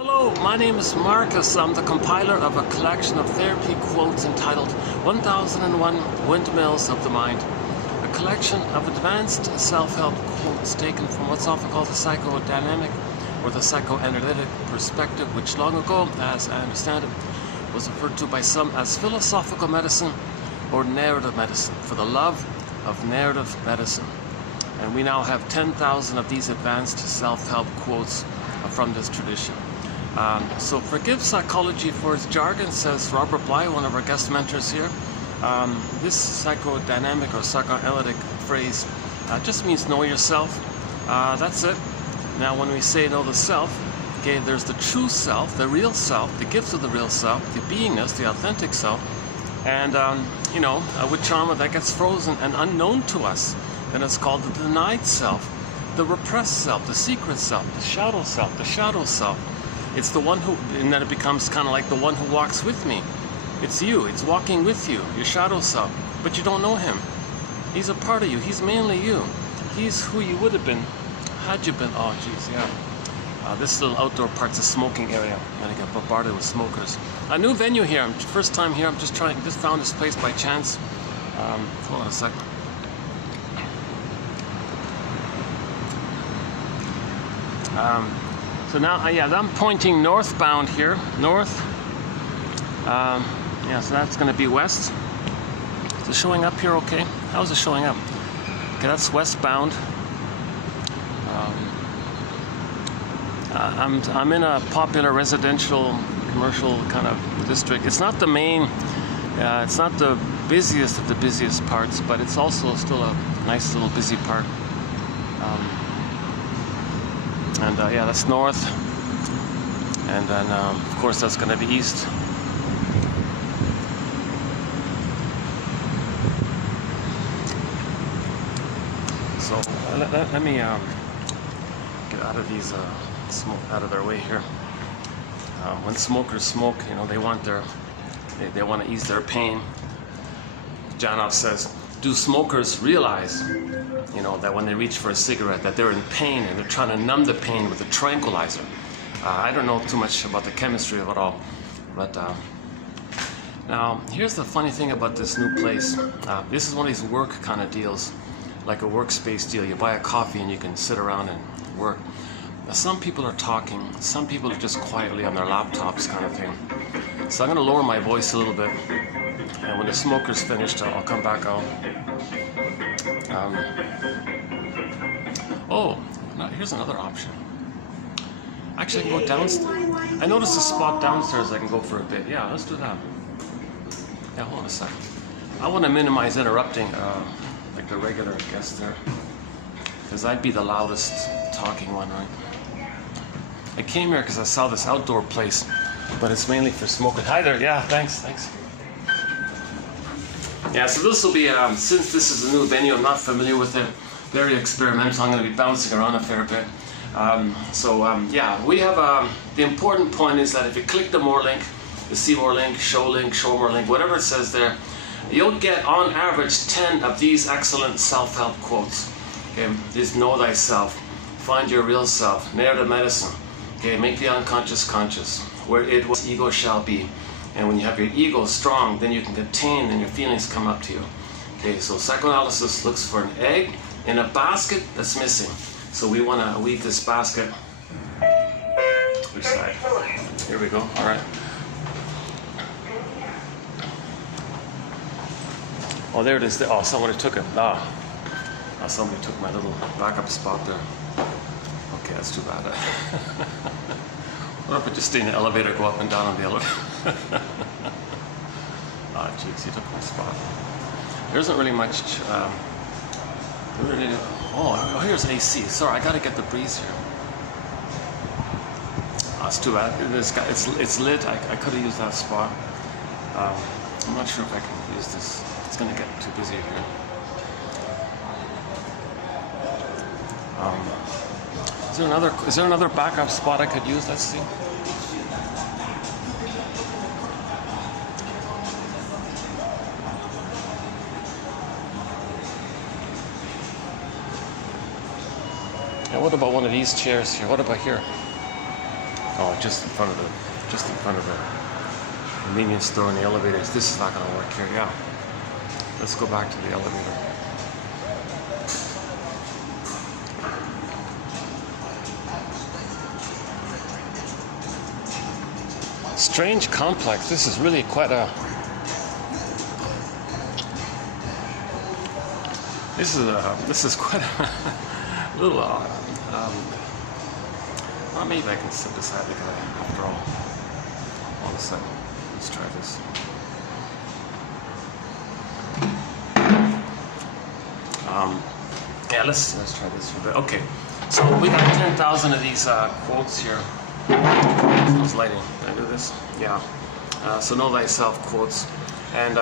Hello, my name is Marcus. I'm the compiler of a collection of therapy quotes entitled 1001 Windmills of the Mind. A collection of advanced self-help quotes taken from what's often called the psychodynamic or the psychoanalytic perspective, which long ago, as I understand it, was referred to by some as philosophical medicine or narrative medicine, for the love of narrative medicine. And we now have 10,000 of these advanced self-help quotes from this tradition. So forgive psychology for its jargon, says Robert Bly, one of our guest mentors here. This psychodynamic or psychoanalytic phrase just means know yourself. That's it. Now when we say know the self, okay, there's the true self, the real self, the gifts of the real self, the beingness, the authentic self. And, with trauma that gets frozen and unknown to us, then it's called the denied self, the repressed self, the secret self, the shadow self, the shadow self. It's the one who, and then it becomes kind of like the one who walks with me. It's you, it's walking with you, your shadow self, but you don't know him. He's a part of you, he's mainly you. He's who you would have been had you been, oh geez, yeah. This little outdoor part's a smoking area. I'm gonna get bombarded with smokers. A new venue here, first time here, just found this place by chance. Hold on a second. So now, I'm pointing northbound here, north. So that's going to be west. Is it showing up here okay? How's it showing up? Okay, that's westbound. I'm in a popular residential, commercial kind of district. It's not the main, it's not the busiest of the busiest parts, but it's also still a nice little busy part. That's north, and then of course that's going to be east. So let me get out of these smoke out of their way here. When smokers smoke, they want they want to ease their pain. Janov says, do smokers realize that when they reach for a cigarette that they're in pain and they're trying to numb the pain with a tranquilizer? I don't know too much about the chemistry of it all, but now here's the funny thing about this new place. This is one of these work kind of deals, like a workspace deal. You buy a coffee and you can sit around and work. Now, some people are talking, some people are just quietly on their laptops kind of thing. So I'm going to lower my voice a little bit, and when the smoker's finished, I'll come back out. Here's another option. Actually, I can go downstairs. I noticed a spot downstairs I can go for a bit. Yeah, let's do that. Yeah, hold on a second. I want to minimize interrupting like the regular guest there, because I'd be the loudest talking one, right? I came here because I saw this outdoor place, but it's mainly for smoking. Hi there. Yeah, thanks. Yeah, so this will be, since this is a new venue, I'm not familiar with it, very experimental, I'm going to be bouncing around a fair bit. We have, the important point is that if you click the more link, the see more link, show more link, whatever it says there, you'll get on average 10 of these excellent self-help quotes. Okay, this know thyself, find your real self, narrative medicine, okay, make the unconscious conscious, where it was ego shall be. And when you have your ego strong, then you can contain and your feelings come up to you. Okay, so psychoanalysis looks for an egg in a basket that's missing. So we want to weave this basket. Which side? Here we go. All right. Oh, there it is. Oh, somebody took it. Somebody took my little backup spot there. Okay, that's too bad. What if I just stay in the elevator, go up and down on the elevator? Jeez, he took my spot. There isn't really much. Here's AC. Sorry, I gotta get the breeze here. It's too bad. It's lit. I could have used that spot. I'm not sure if I can use this. It's gonna get too busy here. Is there another backup spot I could use? Let's see. Yeah, what about one of these chairs here? What about here? Oh, just in front of the convenience store and the elevators. This is not going to work here. Yeah. Let's go back to the elevator. Strange complex. This is really quite a. This is quite a little. Well, maybe I can sit beside the guy after all. All of a sudden, let's try this. Yeah, let's try this for a bit. Okay, so we got 10,000 of these quotes here. How's lighting? Can I do this? Yeah. So know thyself quotes, and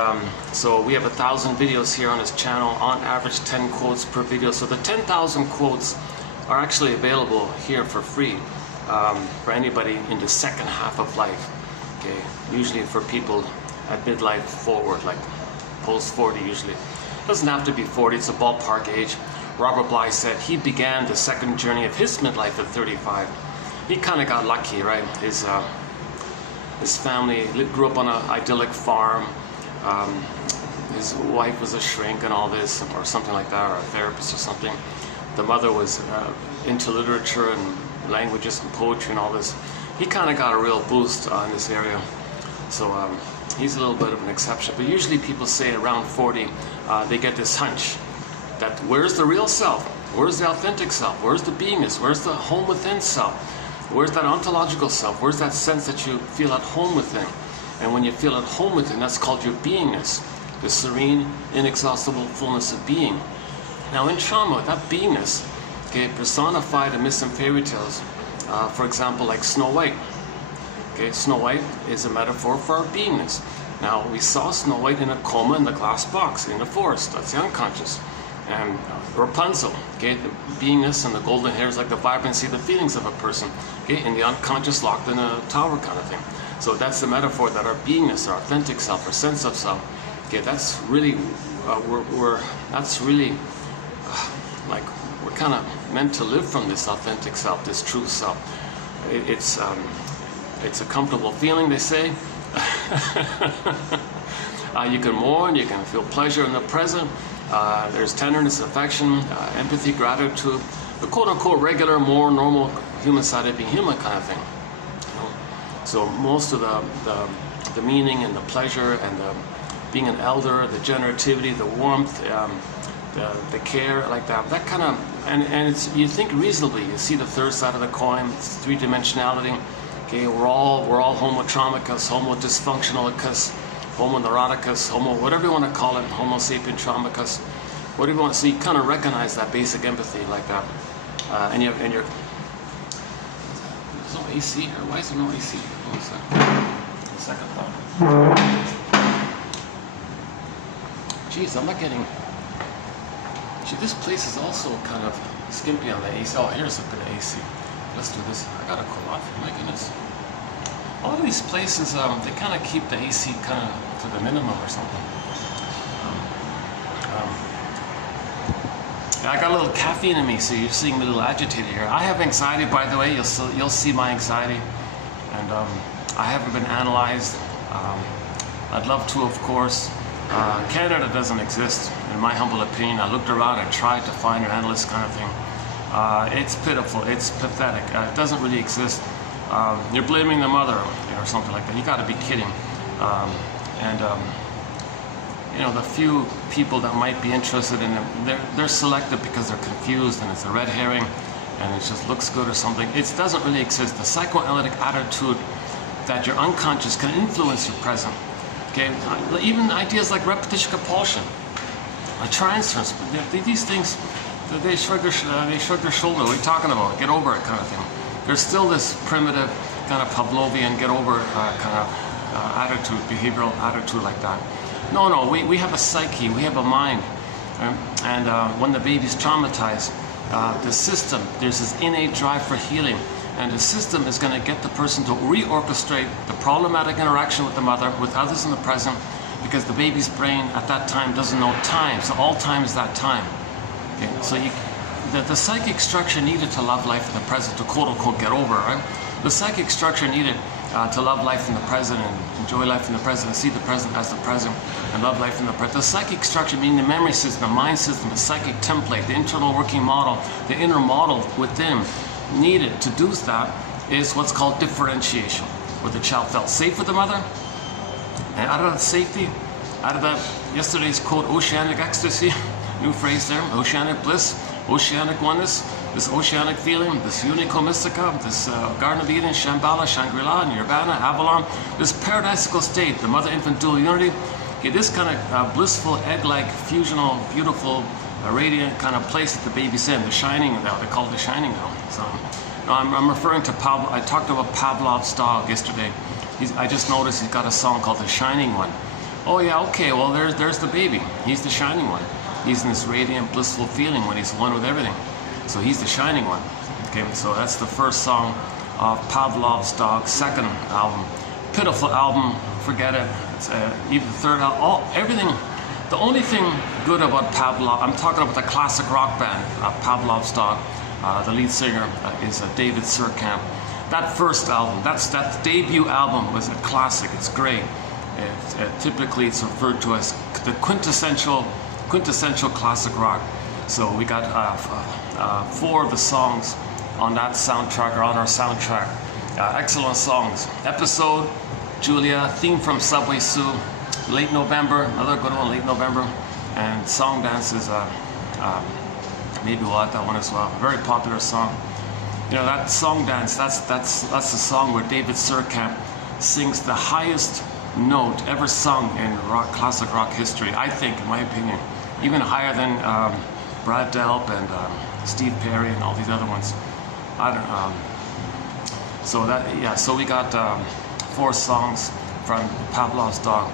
so we have 1,000 videos here on this channel. On average, 10 quotes per video. So the 10,000 quotes are actually available here for free for anybody in the second half of life. Okay, usually for people at midlife forward, like post 40 usually. Doesn't have to be 40, it's a ballpark age. Robert Bly said he began the second journey of his midlife at 35. He kind of got lucky, right? His family grew up on an idyllic farm. His wife was a shrink and all this, or something like that, or a therapist or something. The mother was into literature and languages and poetry and all this. He kind of got a real boost in this area. So he's a little bit of an exception. But usually people say around 40, they get this hunch that where's the real self? Where's the authentic self? Where's the beingness? Where's the home within self? Where's that ontological self? Where's that sense that you feel at home within? And when you feel at home within, that's called your beingness, the serene, inexhaustible fullness of being. Now in trauma, that beingness, okay, personified in myths and fairy tales, for example, like Snow White. Okay, Snow White is a metaphor for our beingness. Now, we saw Snow White in a coma in the glass box in the forest. That's the unconscious. And Rapunzel, okay, the beingness and the golden hair is like the vibrancy, the feelings of a person, okay, in the unconscious locked in a tower kind of thing. So that's the metaphor that our beingness, our authentic self, our sense of self, okay, that's really, like, we're kind of meant to live from this authentic self, this true self. It's a comfortable feeling, they say. You can mourn, you can feel pleasure in the present. There's tenderness, affection, empathy, gratitude, the quote-unquote regular, more normal human side of being human kind of thing. You know? So most of the meaning and the pleasure and the being an elder, the generativity, the warmth, the care, like that kind of, and it's, you think reasonably. You see the third side of the coin, it's three-dimensionality. Okay, we're all homo traumicus, homo dysfunctionalicus, homo neuroticus, homo whatever you want to call it, homo sapien traumicus, whatever you want. So you kind of recognize that basic empathy like that, and you're. There's no AC here. Why is there no AC? Hold on a second thought. Jeez, I'm not getting. Gee, this place is also kind of skimpy on the AC. Oh, here's a bit of AC. Let's do this. I gotta cool off. My goodness. A lot of these places, they kind of keep the AC kind of to the minimum or something. I got a little caffeine in me, so you're seeing me a little agitated here. I have anxiety, by the way. You'll see my anxiety, and I haven't been analyzed. I'd love to, of course. Canada doesn't exist, in my humble opinion. I looked around, I tried to find an analyst kind of thing. It's pitiful, it's pathetic. It doesn't really exist. You're blaming the mother, or something like that. You got to be kidding. You know, the few people that might be interested in it, they're selected because they're confused and it's a red herring and it just looks good or something. It doesn't really exist. The psychoanalytic attitude that your unconscious can influence your present. Okay, even ideas like repetition compulsion, transference, these things. They shrug their shoulder. What are you talking about? Get over it, kind of thing. There's still this primitive kind of Pavlovian get over it kind of attitude, behavioral attitude like that. No, we have a psyche, we have a mind, and when the baby's traumatized, the system, there's this innate drive for healing, and the system is going to get the person to reorchestrate the problematic interaction with the mother, with others in the present, because the baby's brain at that time doesn't know time, so all time is that time. Okay, so the psychic structure needed to love life in the present, to quote-unquote get over, right? The psychic structure needed to love life in the present and enjoy life in the present, and see the present as the present and love life in the present. The psychic structure, meaning the memory system, the mind system, the psychic template, the internal working model, the inner model within needed to do that is what's called differentiation, where the child felt safe with the mother, and out of that safety, out of that yesterday's quote, oceanic ecstasy, new phrase there, oceanic bliss, oceanic oneness, this oceanic feeling, this unico mystica, this Garden of Eden, Shambhala, Shangri-La, Nirvana, Avalon, this paradisical state, the mother-infant dual unity, okay, this kind of blissful, egg-like, fusional, beautiful, radiant kind of place that the baby's in, the shining now, they call it the shining now. So, no, I'm referring to Pavlov. I talked about Pavlov's dog yesterday. I just noticed he's got a song called The Shining One. Oh yeah, okay, well there's the baby. He's the shining one. He's in this radiant, blissful feeling when he's one with everything. So he's the shining one. Okay, so that's the first song of Pavlov's dog, second album. Pitiful album, forget it. It's even the third album, everything. The only thing good about Pavlov, I'm talking about the classic rock band, Pavlov's dog. The lead singer is David Surkamp. That first album, that debut album was a classic. It's great. Typically, it's referred to as the quintessential classic rock. So we got 4 of the songs on that soundtrack, or on our soundtrack. Excellent songs. Episode, Julia, theme from Subway Sue, Late November, another good one, Late November, and Song Dance is maybe we'll add that one as well. A very popular song. You know, that Song Dance, that's the song where David Surkamp sings the highest note ever sung in classic rock history, I think, in my opinion. Even higher than Brad Delp and Steve Perry and all these other ones. I don't so we got 4 songs from Pavlov's dog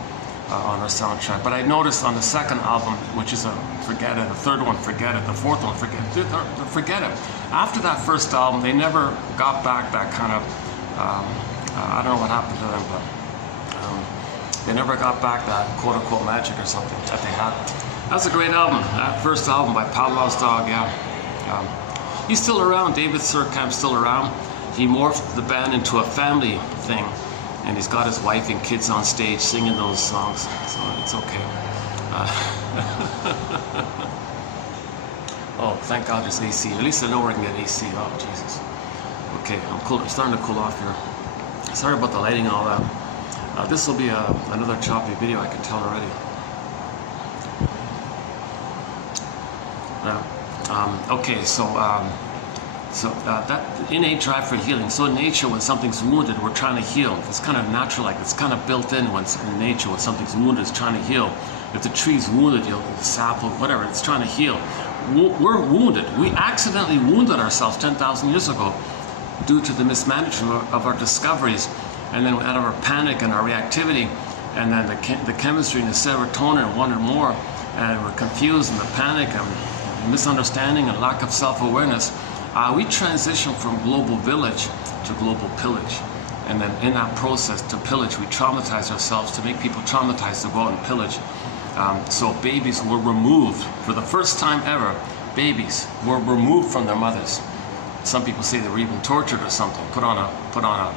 on our soundtrack. But I noticed on the second album, which is Forget It, the third one, Forget It, the fourth one, Forget It. After that first album, they never got back that kind of, I don't know what happened to them, but they never got back that quote-unquote magic or something that they had. That's a great album, that first album by Pavlov's dog, yeah. He's still around, David Surkamp's still around. He morphed the band into a family thing, and he's got his wife and kids on stage singing those songs, so it's okay. Oh, thank God there's AC. At least I know where I can get AC. Oh, Jesus. Okay, I'm starting to cool off here. Sorry about the lighting and all that. This will be another choppy video, I can tell already. Okay, so that innate drive for healing. So in nature, when something's wounded, we're trying to heal. It's kind of natural, like it's kind of built in when in nature, when something's wounded, it's trying to heal. If the tree's wounded, the sap or whatever, it's trying to heal. We're wounded. We accidentally wounded ourselves 10,000 years ago due to the mismanagement of our discoveries, and then out of our panic and our reactivity, and then the chemistry and the serotonin and wanted more, and we're confused and the panic and misunderstanding and lack of self-awareness. We transition from global village to global pillage. And then in that process to pillage, we traumatize ourselves to make people traumatized to go out and pillage. So babies were removed, for the first time ever, babies were removed from their mothers. Some people say they were even tortured or something, put on a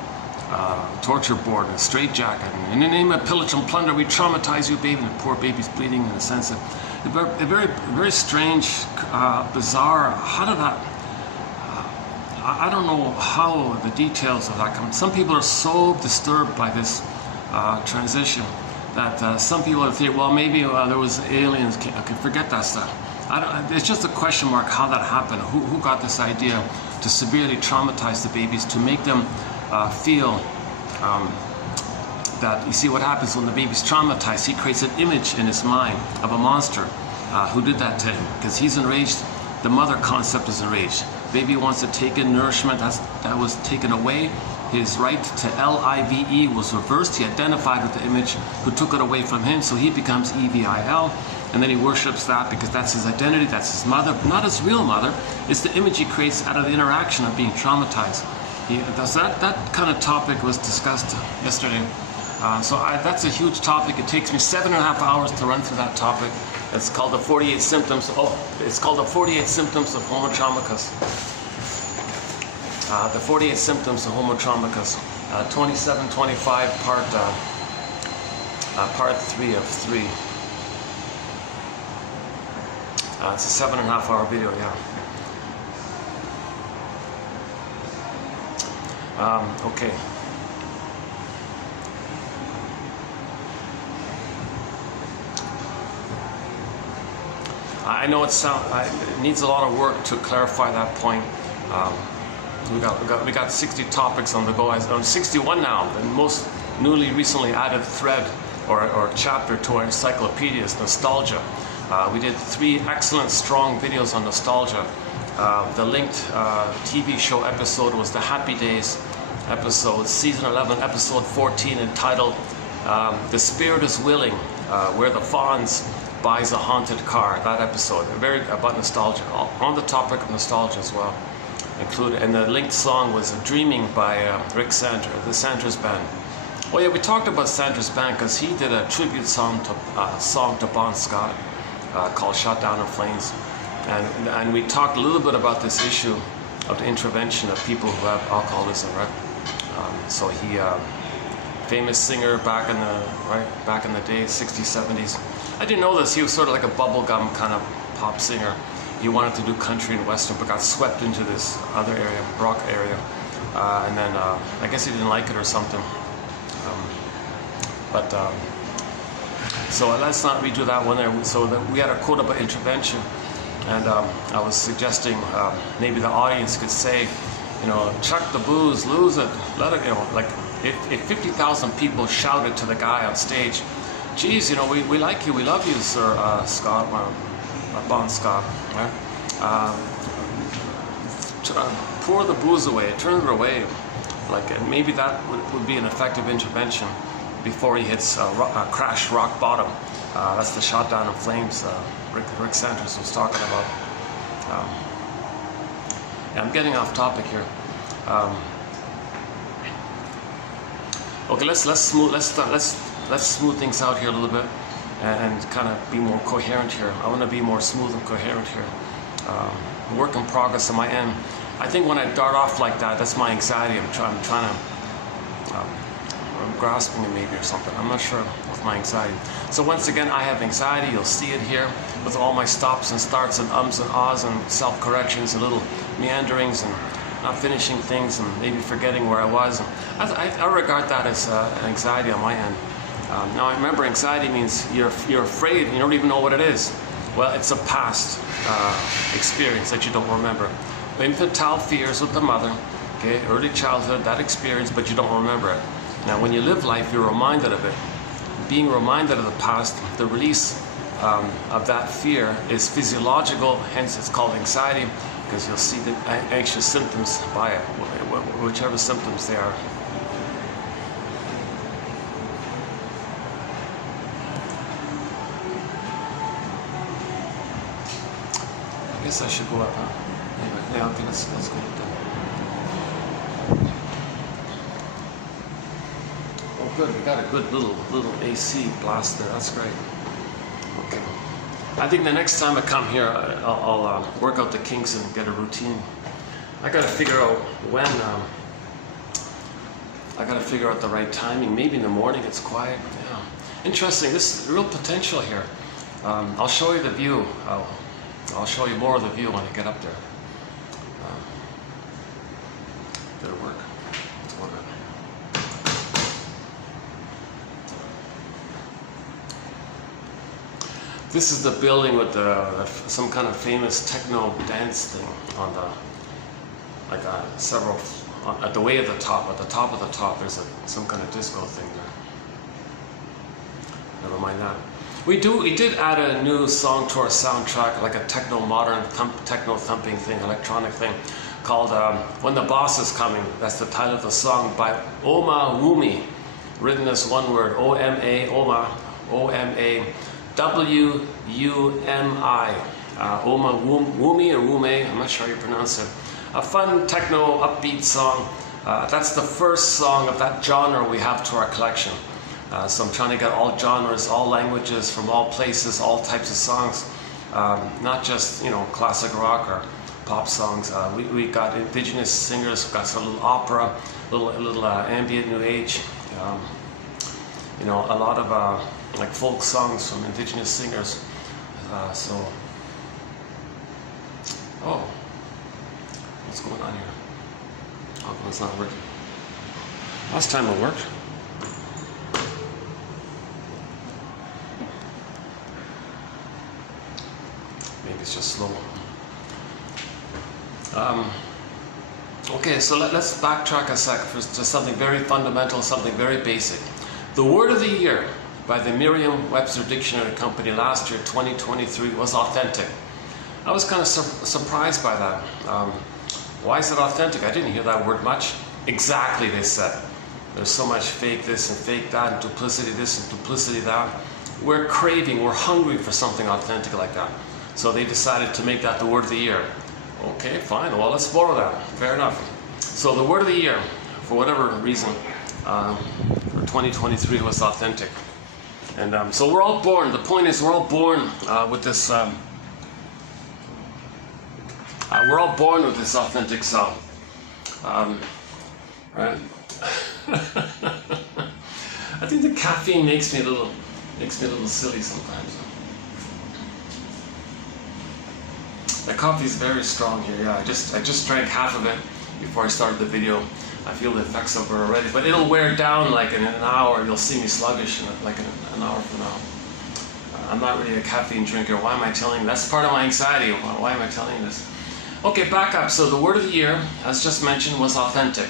torture board and a straitjacket. And in the name of pillage and plunder, we traumatize you, baby. And the poor baby's bleeding in a sense of a very strange, bizarre. How did that? I don't know how the details of that come. Some people are so disturbed by this transition that some people think, well, maybe there was aliens. I can forget that stuff. It's just a question mark how that happened. Who got this idea to severely traumatize the babies, to make them feel that, you see what happens when the baby's traumatized, he creates an image in his mind of a monster who did that to him, because he's enraged. The mother concept is enraged. Baby wants to take in nourishment, that was taken away. His right to L-I-V-E was reversed. He identified with the image who took it away from him, so he becomes E-V-I-L, and then he worships that because that's his identity, that's his mother, but not his real mother. It's the image he creates out of the interaction of being traumatized. That kind of topic was discussed yesterday. That's a huge topic. It takes me 7.5 hours to run through that topic. It's called the 48 symptoms. Oh, it's called the 48 symptoms of homo traumaticus. The 48 Symptoms of Homotromicus, 2725, part 3 of 3. It's a 7.5 hour video, yeah. Okay. I know it needs a lot of work to clarify that point. We got 60 topics on the go. I'm 61 now. The most newly recently added thread or chapter to our encyclopedia is nostalgia. We did 3 excellent, strong videos on nostalgia. The linked TV show episode was the Happy Days episode, season 11, episode 14, entitled "The Spirit is Willing," where the Fonz buys a haunted car. That episode, very about nostalgia, on the topic of nostalgia as well. Included, and the linked song was "Dreaming" by Rick Santer, the Santer's Band. Oh yeah, we talked about Santer's Band because he did a tribute song to Bon Scott called "Shot Down in Flames," and we talked a little bit about this issue of the intervention of people who have alcoholism, right? So he, famous singer back in the day, 60s, 70s. I didn't know this. He was sort of like a bubblegum kind of pop singer. He wanted to do country and western, but got swept into this other area, rock area, and then I guess he didn't like it or something. So let's not redo that one there. So we had a quote about intervention, and I was suggesting maybe the audience could say, you know, chuck the booze, lose it, let it, you know, like if 50,000 people shouted to the guy on stage, geez, you know, we like you, we love you, Sir Scott, Bon Scott, right? Pour the booze away, turn it away, like, and maybe that would be an effective intervention before he hits crash rock bottom. That's the Shot Down in Flames Rick Sanders was talking about. Yeah, I'm getting off topic here. Okay, let's smooth things out here a little bit and kind of be more coherent here. I want to be more smooth and coherent here. Work in progress on my end. I think when I dart off like that, that's my anxiety. I'm trying to. I'm grasping it maybe or something. I'm not sure with my anxiety. So once again, I have anxiety. You'll see it here with all my stops and starts and ums and ahs and self-corrections and little meanderings and not finishing things and maybe forgetting where I was. I regard that as an anxiety on my end. Now I remember anxiety means you're afraid and you don't even know what it is. Well, it's a past experience that you don't remember. Infantile fears with the mother, okay, early childhood, that experience, but you don't remember it. Now when you live life, you're reminded of it. Being reminded of the past, the release of that fear is physiological, hence it's called anxiety, because you'll see the anxious symptoms by it, whichever symptoms they are. I guess I should go up, huh? Anyway, yeah, okay, let's go up there. Oh good, we got a good little AC blast there, that's great. Okay. I think the next time I come here, I'll work out the kinks and get a routine. I gotta figure out when, I gotta figure out the right timing. Maybe in the morning it's quiet, yeah. Interesting, this is real potential here. I'll show you the view. I'll show you more of the view when I get up there. Did it work? Let's work it. This is the building with some kind of famous techno dance thing on the, like several, at the way of the top, at the top of the top, there's some kind of disco thing there. Never mind that. We did add a new song to our soundtrack, like a techno modern techno thumping thing, electronic thing, called "When the Boss Is Coming." That's the title of the song by Oma Wumi, written as one word, O-M-A, Oma, O-M-A, W-U-M-I, Oma Wumi or Wume, I'm not sure how you pronounce it. A fun techno upbeat song. That's the first song of that genre we have to our collection. So I'm trying to get all genres, all languages, from all places, all types of songs. Not just, you know, classic rock or pop songs. We got indigenous singers, got some little opera, little ambient new age. You know, a lot of like folk songs from indigenous singers. Oh, what's going on here? Oh, it's not working. Last time it worked. Maybe it's just slow. Okay, so let's backtrack a sec to something very fundamental, something very basic. The word of the year by the Merriam-Webster Dictionary Company last year, 2023, was authentic. I was kind of surprised by that. Why is it authentic? I didn't hear that word much. Exactly, they said. There's so much fake this and fake that, and duplicity this and duplicity that. We're craving, we're hungry for something authentic like that. So they decided to make that the word of the year. Okay, fine, well, let's borrow that. Fair enough. So the word of the year, for whatever reason, for 2023 was authentic. And so we're all born, the point is we're all born with this, authentic self. Right? I think the caffeine makes me a little silly sometimes. The coffee is very strong here. Yeah, I just drank half of it before I started the video. I feel the effects of it already, but it'll wear down like in an hour. You'll see me sluggish in like an hour from now. I'm not really a caffeine drinker. Why am I telling you? That's part of my anxiety. Why am I telling you this? Okay, back up. So the word of the year, as just mentioned, was authentic.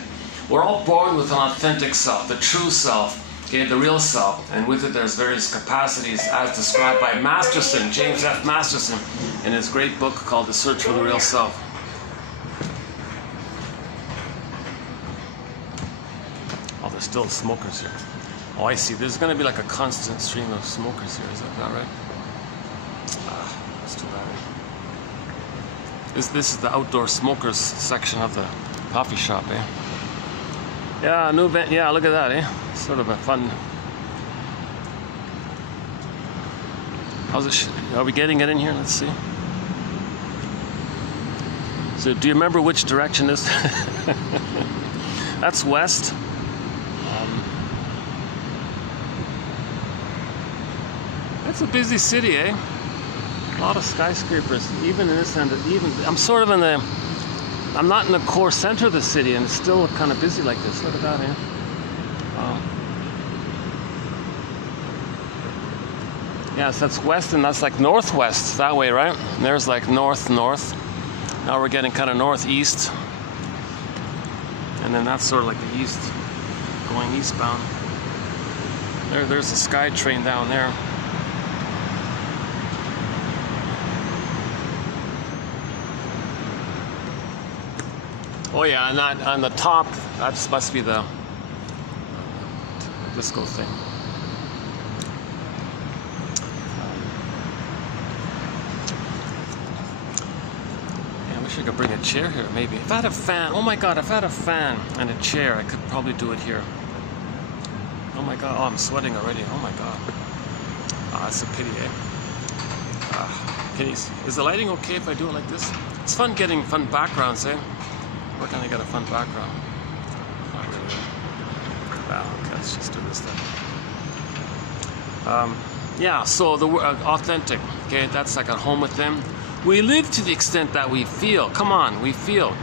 We're all born with an authentic self, the true self, okay, the real self, and with it there's various capacities as described by Masterson, James F. Masterson, in his great book called The Search for the Real Self. Oh, there's still smokers here. Oh, I see. There's going to be like a constant stream of smokers here. Is that right? That's too bad. This is the outdoor smokers section of the coffee shop, eh? Yeah, new event. Yeah, look at that, eh? Sort of a fun. How's it? Are we getting it in here? Let's see. So, do you remember which direction this? That's west. It's a busy city, eh? A lot of skyscrapers, even in this end. I'm sort of in the. I'm not in the core center of the city, and it's still kind of busy like this. Look at that, eh? Wow. Yes, that's west, and that's like northwest that way, right? And there's like north. Now we're getting kind of northeast, and then that's sort of like the east, going eastbound. There's a sky train down there. Oh yeah, and that on the top, that must be the disco thing. Yeah, I wish I could bring a chair here, maybe. If I had a fan, oh my god, if I had a fan and a chair, I could probably do it here. Oh my god, oh, I'm sweating already, oh my god. Ah, that's a pity, eh? Is the lighting okay if I do it like this? It's fun getting fun backgrounds, eh? Where can I get a fun background? Not really. Well, okay, let's just do this then. Yeah, so the word authentic, okay, that's like at home with them. We live to the extent that we feel. Come on, we feel.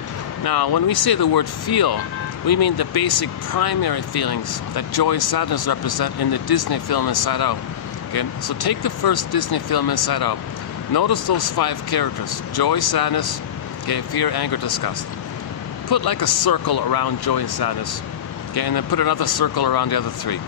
Now, when we say the word feel, we mean the basic primary feelings that joy and sadness represent in the Disney film Inside Out. Okay, so take the first Disney film Inside Out. Notice those 5 characters: joy, sadness, okay, fear, anger, disgust. Put like a circle around joy and sadness, okay, and then put another circle around the other 3.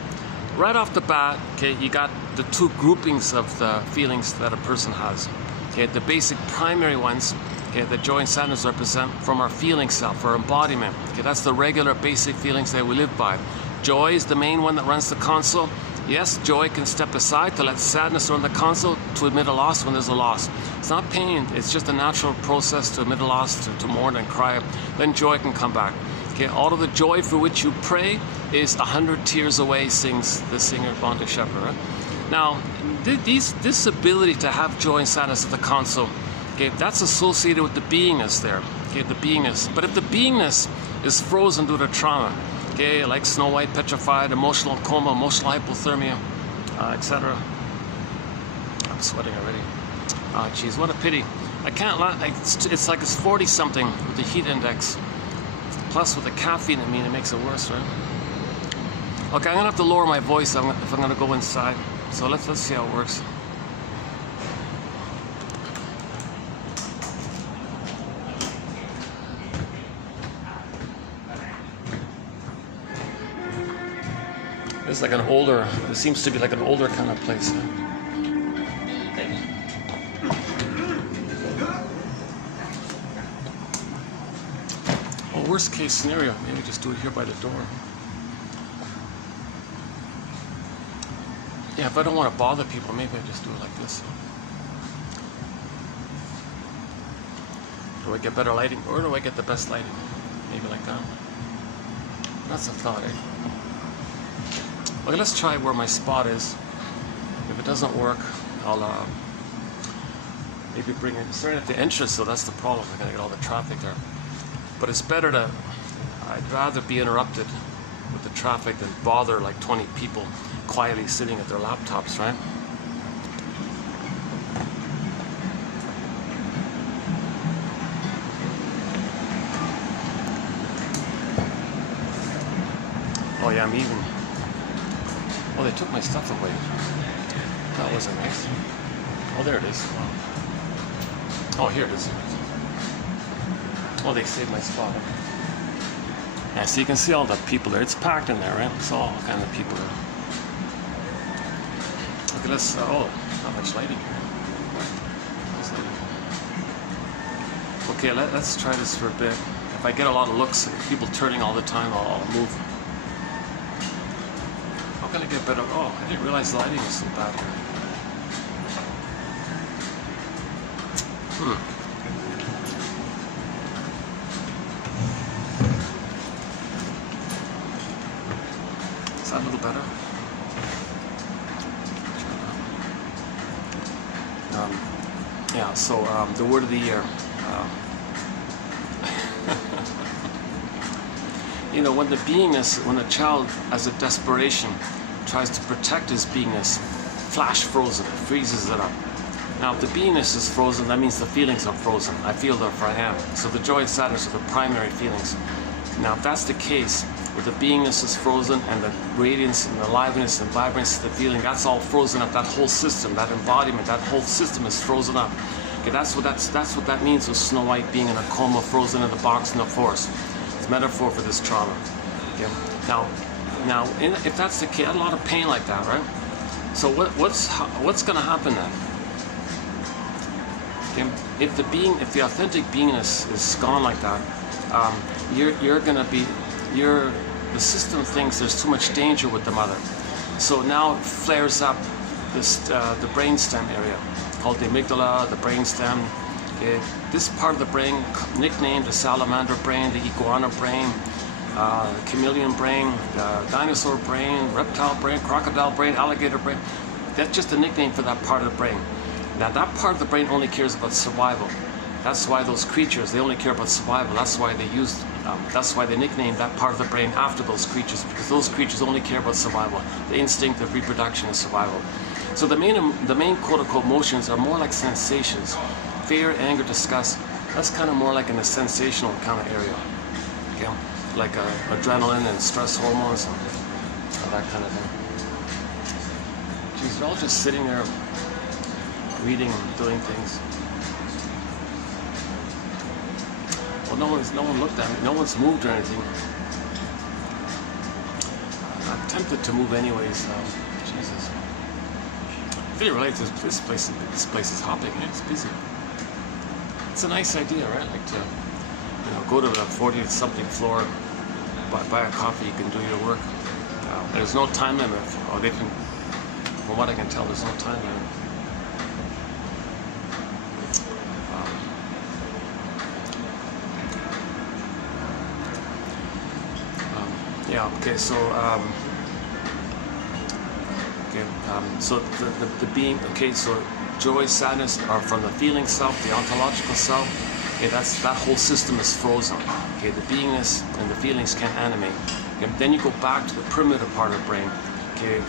Right off the bat, okay, you got the 2 groupings of the feelings that a person has. Okay, the basic primary ones, okay, that joy and sadness represent from our feeling self, our embodiment. Okay, that's the regular basic feelings that we live by. Joy is the main one that runs the console. Yes, joy can step aside to let sadness run the console to admit a loss when there's a loss. It's not pain, it's just a natural process to admit a loss, to mourn and cry. Then joy can come back. Okay, all of the joy for which you pray is 100 tears away, sings the singer Vonda Shepherd. Right? Now, this ability to have joy and sadness at the console Okay, that's associated with the beingness there. Okay, the beingness. But if the beingness is frozen due to trauma, okay, like Snow White, petrified, emotional coma, emotional hypothermia, etc. I'm sweating already. Geez, what a pity. I can't lie. It's like it's 40 something with the heat index. Plus with the caffeine, I mean, it makes it worse, right? Okay, I'm gonna have to lower my voice if I'm gonna go inside. So let's see how it works. It's like an older, it seems to be like an older kind of place. Well, worst case scenario, maybe just do it here by the door. Yeah, if I don't want to bother people, maybe I just do it like this. Do I get better lighting, or do I get the best lighting? Maybe like that. That's a thought, eh? Okay, let's try where my spot is. If it doesn't work, I'll maybe bring it. It's right at the entrance, so that's the problem. I'm gonna get all the traffic there. But it's better to, I'd rather be interrupted with the traffic than bother like 20 people quietly sitting at their laptops, right? Oh yeah, I'm even. Oh, they took my stuff away. That wasn't nice. Oh, there it is. Oh, here it is. Oh, they saved my spot. Yeah, so you can see all the people there. It's packed in there, right? It's all kind of people there. Okay, let's. Oh, not much lighting here. Nice lighting. Okay, let's try this for a bit. If I get a lot of looks, people turning all the time, I'll move. How can I get better? Oh, I didn't realize the lighting was so bad here. Is that a little better? Yeah, so the word of the year. You know, when the beingness, when a child, as a desperation, tries to protect his beingness, flash frozen, it freezes it up. Now, if the beingness is frozen, that means the feelings are frozen. I feel therefore I am. So the joy and sadness are the primary feelings. Now, if that's the case, where the beingness is frozen and the radiance and the aliveness and vibrancy of the feeling, that's all frozen up. That whole system, that embodiment, that whole system is frozen up. Okay, that's what that means with Snow White being in a coma, frozen in the box in the forest. It's a metaphor for this trauma. Okay. Now, if that's the case, a lot of pain like that, right? So what's going to happen then? Okay. If the authentic beingness is gone like that, the system thinks there's too much danger with the mother. So now it flares up the brainstem area, called the amygdala, the brainstem. Okay. This part of the brain, nicknamed the salamander brain, the iguana brain, chameleon brain, dinosaur brain, reptile brain, crocodile brain, alligator brain. That's just a nickname for that part of the brain. Now that part of the brain only cares about survival. That's why those creatures, they only care about survival. That's why they nicknamed that part of the brain after those creatures, because those creatures only care about survival. The instinct of reproduction is survival. So the main quote-unquote emotions are more like sensations. Fear, anger, disgust, that's kind of more like in the sensational kind of area. Okay? Like adrenaline and stress hormones and that kind of thing. Geez, they're all just sitting there reading and doing things. Well, no one looked at me. No one's moved or anything. I'm tempted to move anyways. Jesus. I really relate to this place. This place is hopping. It's busy. It's a nice idea, right? Like to, go to the 40th something floor, buy a coffee. You can do your work. There's no time limit. Or they can, from what I can tell, there's no time limit. Yeah. Okay. So. So the being. Okay. So joy, sadness are from the feeling self, the ontological self. Okay, that whole system is frozen. Okay, the beingness and the feelings can't animate. Okay, then you go back to the primitive part of the brain. Okay,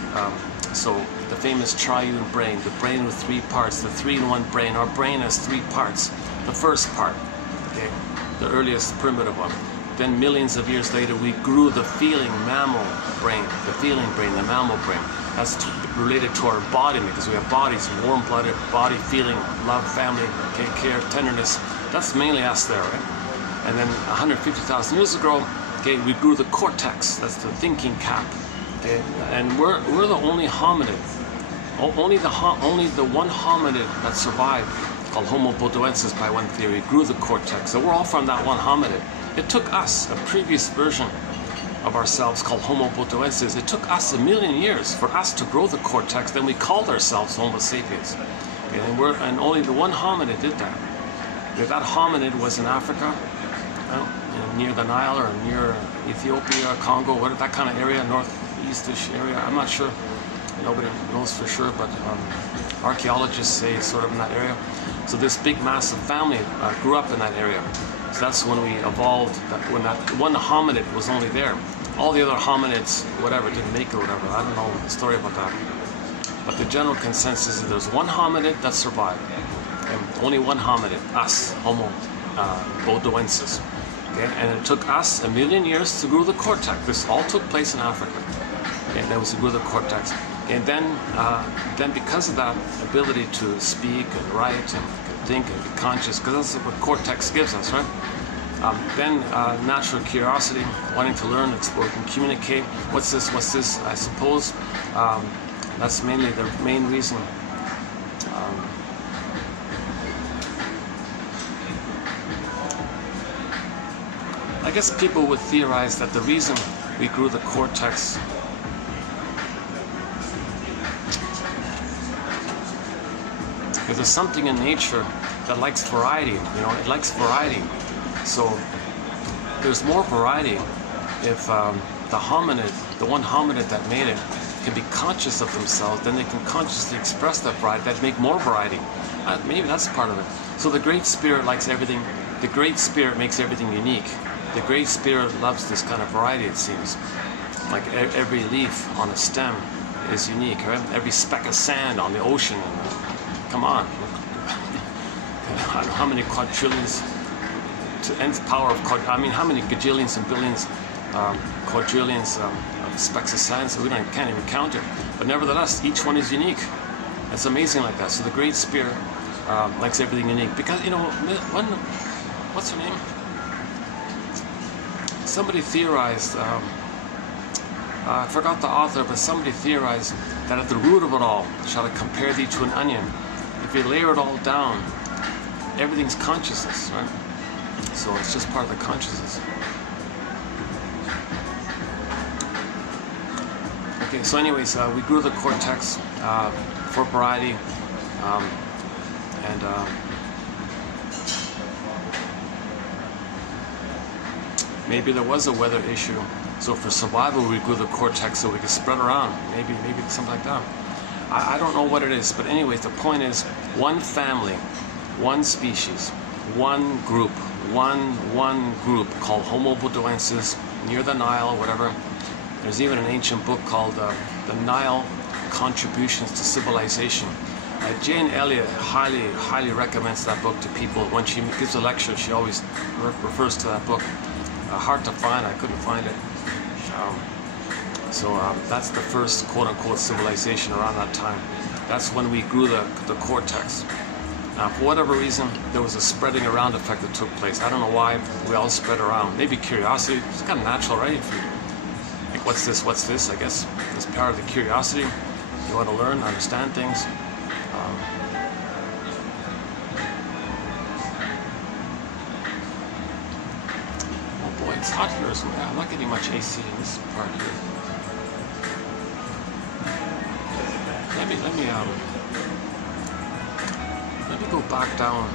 so the famous triune brain, the brain with 3 parts, the 3-in-1 brain. Our brain has 3 parts. The first part, okay, the earliest primitive one. Then millions of years later, we grew the feeling mammal brain, the feeling brain, the mammal brain. That's related to our body because we have bodies, warm-blooded body, feeling, love, family, okay, care, tenderness. That's mainly us there, right? And then 150,000 years ago, okay, we grew the cortex. That's the thinking cap. Okay, and we're the only hominid, only the one hominid that survived, called Homo bodoensis by one theory, grew the cortex. So we're all from that one hominid. It took us, a previous version of ourselves called Homo bodoensis, it took us 1 million years for us to grow the cortex. Then we called ourselves Homo sapiens. Okay, and only the one hominid did that. Okay, that hominid was in Africa, near the Nile or near Ethiopia, Congo, that kind of area, northeastish area. I'm not sure. Nobody knows for sure, but archaeologists say sort of in that area. So this big massive family grew up in that area. So that's when we evolved, when that one hominid was only there. All the other hominids, whatever, didn't make it or whatever. I don't know the story about that. But the general consensus is there's one hominid that survived. And only one hominid, us, Homo bodoensis. Okay? And it took us 1 million years to grow the cortex. This all took place in Africa. Okay? And then we grew the cortex. And then because of that ability to speak and write and think and be conscious, because that's what cortex gives us, right? Then natural curiosity, wanting to learn, explore, and communicate. What's this? I suppose that's mainly the main reason. I guess people would theorize that the reason we grew the cortex because there's something in nature that likes variety, it likes variety. So there's more variety if the hominid, the one hominid that made it, can be conscious of themselves, then they can consciously express that variety, that make more variety. Maybe that's part of it. So the Great Spirit likes everything, the Great Spirit makes everything unique. The Great Spirit loves this kind of variety, it seems. Like every leaf on a stem is unique, right? Every speck of sand on the ocean. Come on. I don't know how many quadrillions, to nth power of how many gajillions and billions, quadrillions of specks of sand, so can't even count it. But nevertheless, each one is unique. It's amazing like that. So the Great Spirit likes everything unique. Because, what's her name? Somebody theorized, I forgot the author, but somebody theorized that at the root of it all, shall I compare thee to an onion? If you layer it all down, everything's consciousness, right? So it's just part of the consciousness. Okay, so anyways, we grew the cortex for variety, and maybe there was a weather issue, so for survival we grew the cortex so we could spread around. Maybe something like that. I don't know what it is, but anyways, the point is one family, one species, one group called Homo bodoensis near the Nile, whatever. There's even an ancient book called The Nile Contributions to Civilization. Tina and Eliot highly recommends that book to people. When she gives a lecture, she always refers to that book. Hard to find, I couldn't find it. So that's the first quote-unquote civilization around that time. That's when we grew the cortex. For whatever reason, there was a spreading around effect that took place. I don't know why we all spread around. Maybe curiosity. It's kind of natural, right? If you think, what's this? I guess it's part of the curiosity. You want to learn, understand things. Oh boy, it's hot here. So I'm not getting much AC in this part here. Let me go back down,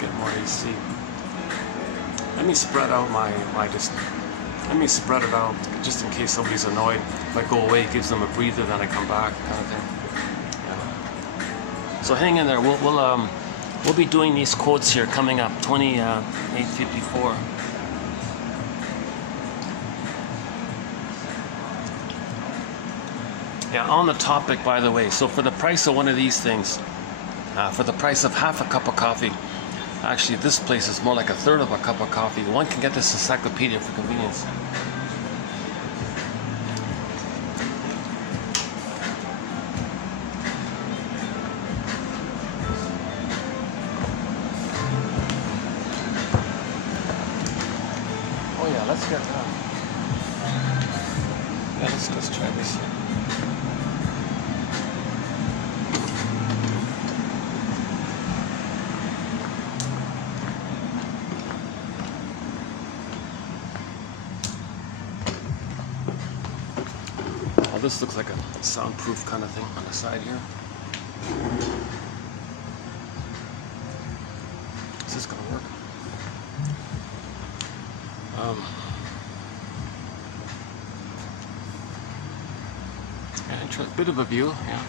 get more AC. Let me spread out let me spread it out just in case somebody's annoyed. If I go away, it gives them a breather, then I come back, kind of thing. Yeah. So hang in there. We'll be doing these quotes here coming up. 8:54. Yeah, on the topic, by the way. So for the price of one of these things, for the price of half a cup of coffee, actually this place is more like a third of a cup of coffee. One can get this encyclopedia for convenience. Oh yeah, let's get that. Yeah, let's try this. Oh, this looks like a soundproof kind of thing on the side here. Is this gonna work? Yeah, bit of a view, yeah.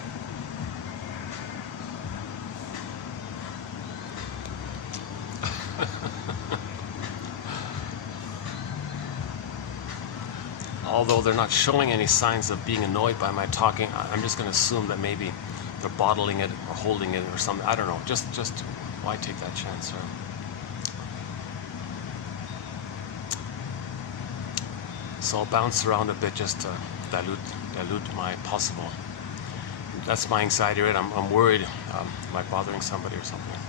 Although they're not showing any signs of being annoyed by my talking, I'm just going to assume that maybe they're bottling it or holding it or something. I don't know. Just why take that chance? So I'll bounce around a bit just to dilute my possible. That's my anxiety, right? I'm worried. Am I bothering somebody or something?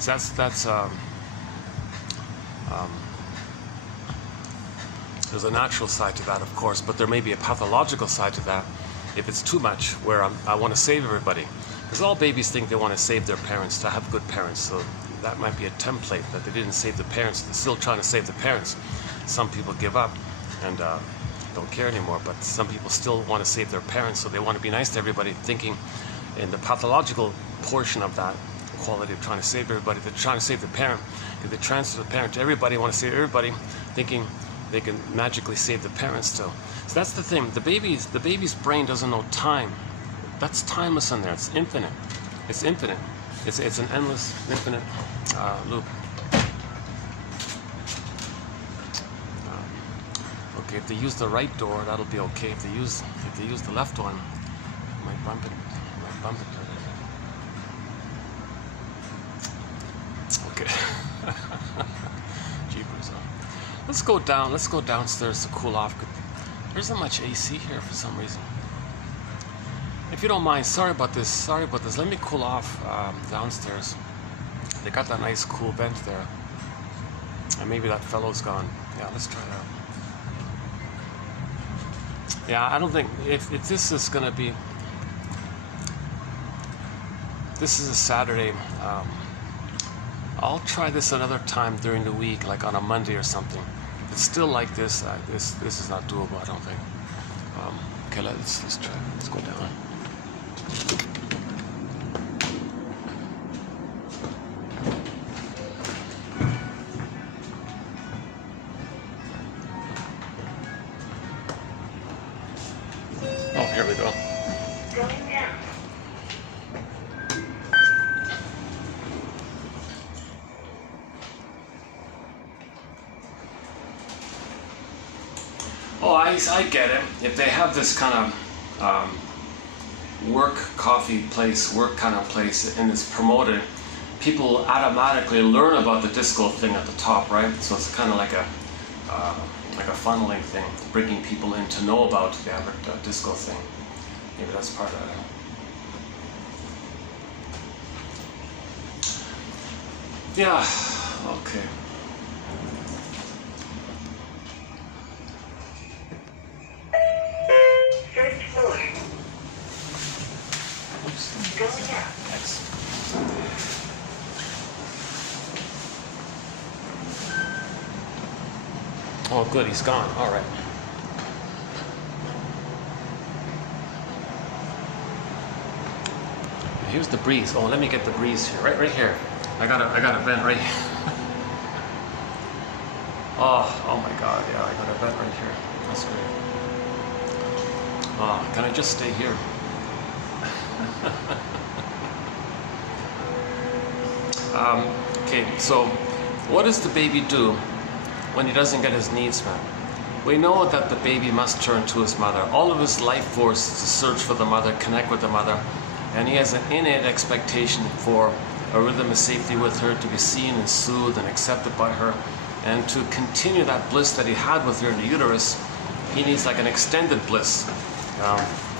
So that's there's a natural side to that, of course, but there may be a pathological side to that if it's too much, where I want to save everybody. Because all babies think they want to save their parents, to have good parents. So that might be a template, that they didn't save the parents. They're still trying to save the parents. Some people give up and don't care anymore, but some people still want to save their parents, so they want to be nice to everybody, thinking in the pathological portion of that quality of trying to save everybody, they're trying to save the parent. If they transfer the parent to everybody, want to save everybody, thinking they can magically save the parents still. So that's the thing. The baby's brain doesn't know time. That's timeless in there. It's infinite. It's infinite. It's an endless, infinite loop. Okay, if they use the right door, that'll be okay. If they use the left one, I might bump it. Okay. Jeepers. Let's go down. Let's go downstairs to cool off. There isn't much AC here for some reason. If you don't mind, sorry about this. Let me cool off downstairs. They got that nice cool vent there. And maybe that fellow's gone. Yeah, let's try that. Yeah, I don't think, if this is gonna be, this is a Saturday, I'll try this another time during the week, like on a Monday or something. If it's still like this, this is not doable, I don't think. Okay, let's try, let's go down. Oh, here we go. Going down. Oh, I get it. If they have this kind of work coffee place, work kind of place, and it's promoted, people automatically learn about the disco thing at the top, right? So it's kind of like a funneling thing, bringing people in to know about the disco thing. Maybe that's part of it. Yeah. Okay. First floor. Oops. Going up. Excellent. Oh, good, he's gone. All right. Here's the breeze. Oh, let me get the breeze here. Right here. I got a vent right here. Oh my God. Yeah, I got a vent right here. That's great. Oh, can I just stay here? Okay, so what does the baby do when he doesn't get his needs met? We know that the baby must turn to his mother. All of his life force is to search for the mother, connect with the mother, and he has an innate expectation for a rhythm of safety with her, to be seen and soothed and accepted by her, and to continue that bliss that he had with her in the uterus. He needs like an extended bliss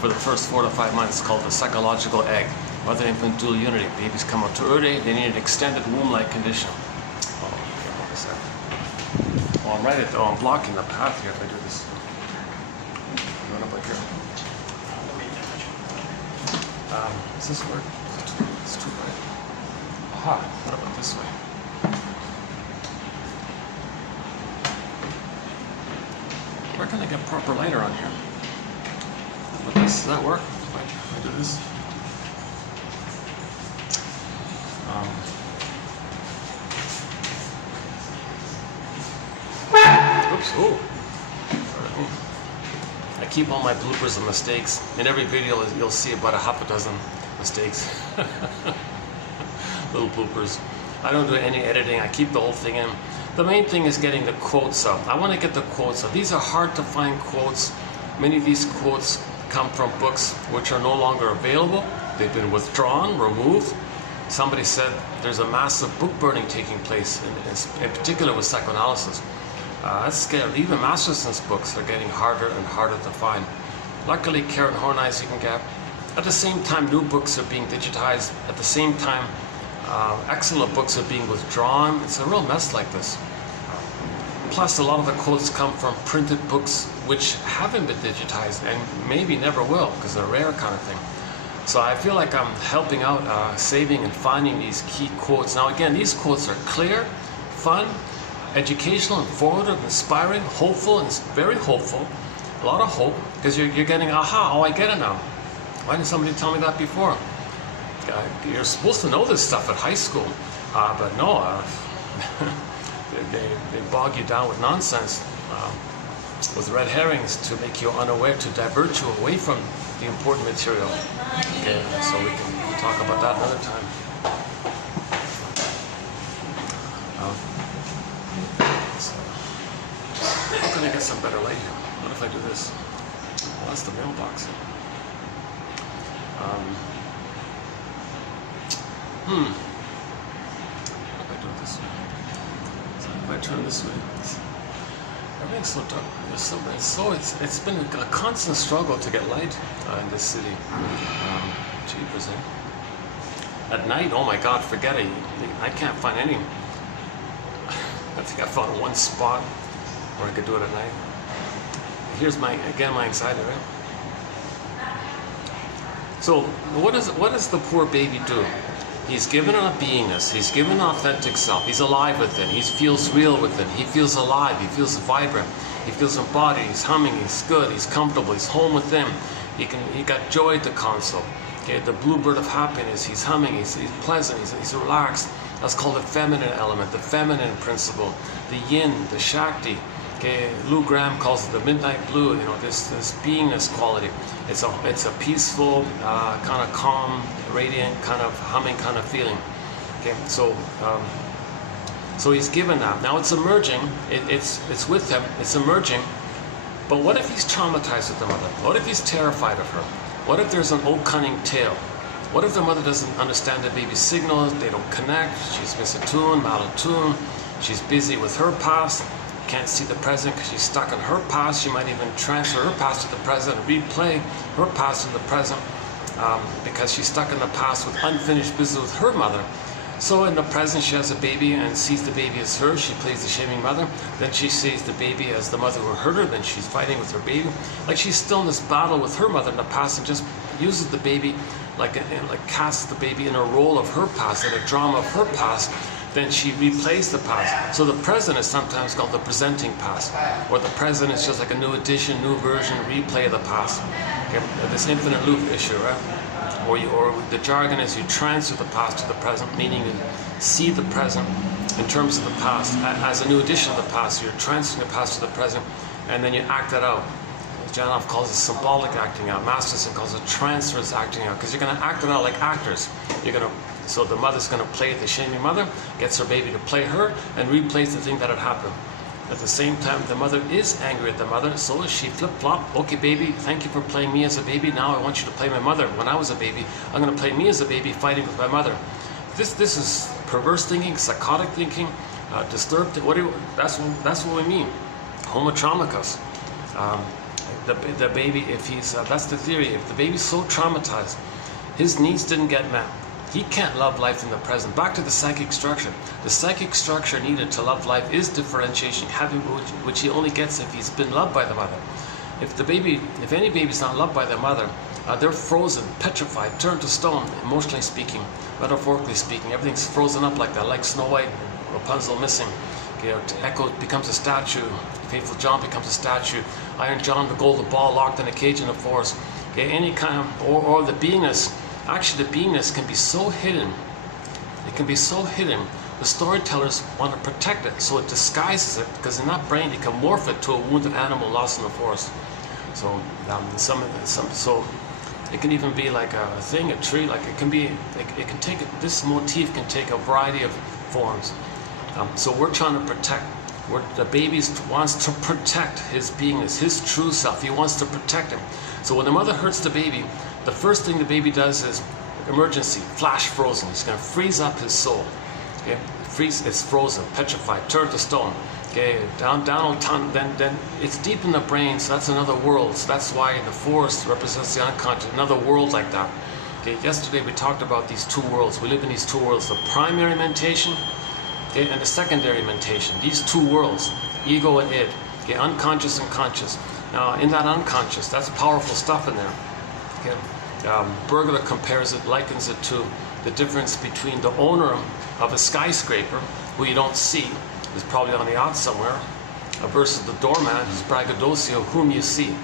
for the first 4 to 5 months, called the psychological egg, mother-infant dual unity. Babies come out too early, they need an extended womb-like condition. Oh, okay, hold on a second. Oh, I'm right at, I'm blocking the path here if I do this. Run up like here. Does this work? It's too bright. Aha, what about this way? Where can I get proper lighter on here? What does that work? If I do this? Oops, oh. I keep all my bloopers and mistakes. In every video you'll see about a half a dozen mistakes. Little bloopers. I don't do any editing, I keep the whole thing in. The main thing is getting the quotes up. I want to get the quotes up. These are hard to find quotes. Many of these quotes come from books which are no longer available. They've been withdrawn, removed. Somebody said there's a massive book burning taking place, in particular with psychoanalysis. That's scary. Even Masterson's books are getting harder and harder to find. Luckily, Karen Horney's you can get. At the same time, new books are being digitized. At the same time, excellent books are being withdrawn. It's a real mess like this. Plus, a lot of the quotes come from printed books which haven't been digitized and maybe never will, because they're rare kind of thing. So I feel like I'm helping out, saving and finding these key quotes. Now again, these quotes are clear, fun, educational, informative, inspiring, hopeful, and very hopeful. A lot of hope, because you're getting, aha, oh, I get it now. Why didn't somebody tell me that before? You're supposed to know this stuff at high school, but no, they bog you down with nonsense, with red herrings to make you unaware, to divert you away from the important material. Okay, so we can talk about that another time. How can I get some better light here? What if I do this? Well, that's the mailbox. What if I do it this way? So if I turn this way, everything's so dark. It's been a constant struggle to get light in this city. Jeepers, eh? At night, oh my God, forget it. I can't find any. I think I found one spot where I could do it at night. Here's my anxiety, right? So what does the poor baby do? He's given a beingness. He's given an authentic self. He's alive within. He feels real within. He feels alive. He feels vibrant. He feels embodied. He's humming. He's good. He's comfortable. He's home within. He got joy at the console. Okay, the bluebird of happiness. He's humming. He's pleasant. He's relaxed. That's called the feminine element, the feminine principle, the yin, the shakti. Okay, Lou Graham calls it the midnight blue. You know, this beingness quality. It's a peaceful, kind of calm, radiant, kind of humming kind of feeling. Okay, so he's given that. Now it's emerging. It's with him. It's emerging. But what if he's traumatized with the mother? What if he's terrified of her? What if there's an old cunning tale? What if the mother doesn't understand the baby's signals? They don't connect. She's misattuned, malattuned. She's busy with her past. Can't see the present because she's stuck in her past. She might even transfer her past to the present, replay her past to the present, because she's stuck in the past with unfinished business with her mother. So in the present, she has a baby and sees the baby as her. She plays the shaming mother. Then she sees the baby as the mother who hurt her. Then she's fighting with her baby. Like she's still in this battle with her mother in the past, and just uses the baby like casts the baby in a role of her past, in a drama of her past. Then she replays the past. So the present is sometimes called the presenting past, or the present is just like a new edition, new version, replay of the past. Okay? This infinite loop issue, right? Or the jargon is you transfer the past to the present, meaning you see the present in terms of the past as a new edition of the past. You're transferring the past to the present, and then you act that out. Janoff calls it symbolic acting out. Masterson calls it transference acting out, because you're going to act it out like actors. You're going to So the mother's going to play the shaming mother, gets her baby to play her, and replays the thing that had happened. At the same time, the mother is angry at the mother, so is she. Flip-flop. Okay, baby, thank you for playing me as a baby. Now I want you to play my mother. When I was a baby, I'm going to play me as a baby fighting with my mother. This is perverse thinking, psychotic thinking, disturbed. That's what we mean. Homotraumicus. The baby, if he's that's the theory. If the baby's so traumatized, his needs didn't get met, he can't love life in the present. Back to the psychic structure. The psychic structure needed to love life is differentiation, which he only gets if he's been loved by the mother. If any baby's not loved by their mother, they're frozen, petrified, turned to stone, emotionally speaking, metaphorically speaking. Everything's frozen up like that, like Snow White, Rapunzel missing. Echo becomes a statue. Faithful John becomes a statue. Iron John, the golden ball, locked in a cage in the forest. Any kind of, or the beingness. Actually, the beingness can be so hidden. It can be so hidden. The storytellers want to protect it, so it disguises it, because in that brain, it can morph it to a wounded animal lost in the forest. So, so it can even be like a thing, a tree. Like it can be. It can take. This motif can take a variety of forms. So we're trying to protect. The baby wants to protect his beingness, his true self. He wants to protect him. So when the mother hurts the baby, the first thing the baby does is emergency, flash frozen. He's going to freeze up his soul. Okay, freeze. It's frozen, petrified, turned to stone. Okay, down on time. Then it's deep in the brain. So that's another world. So that's why the forest represents the unconscious. Another world like that. Okay, yesterday we talked about these two worlds. We live in these two worlds: the primary mentation. Okay, and the secondary mentation. These two worlds, ego and id, okay, unconscious and conscious. Now, in that unconscious, that's powerful stuff in there. Okay, Bergler compares it, likens it to the difference between the owner of a skyscraper, who you don't see, is probably on the yacht somewhere, versus the doorman, who's braggadocio, whom you see.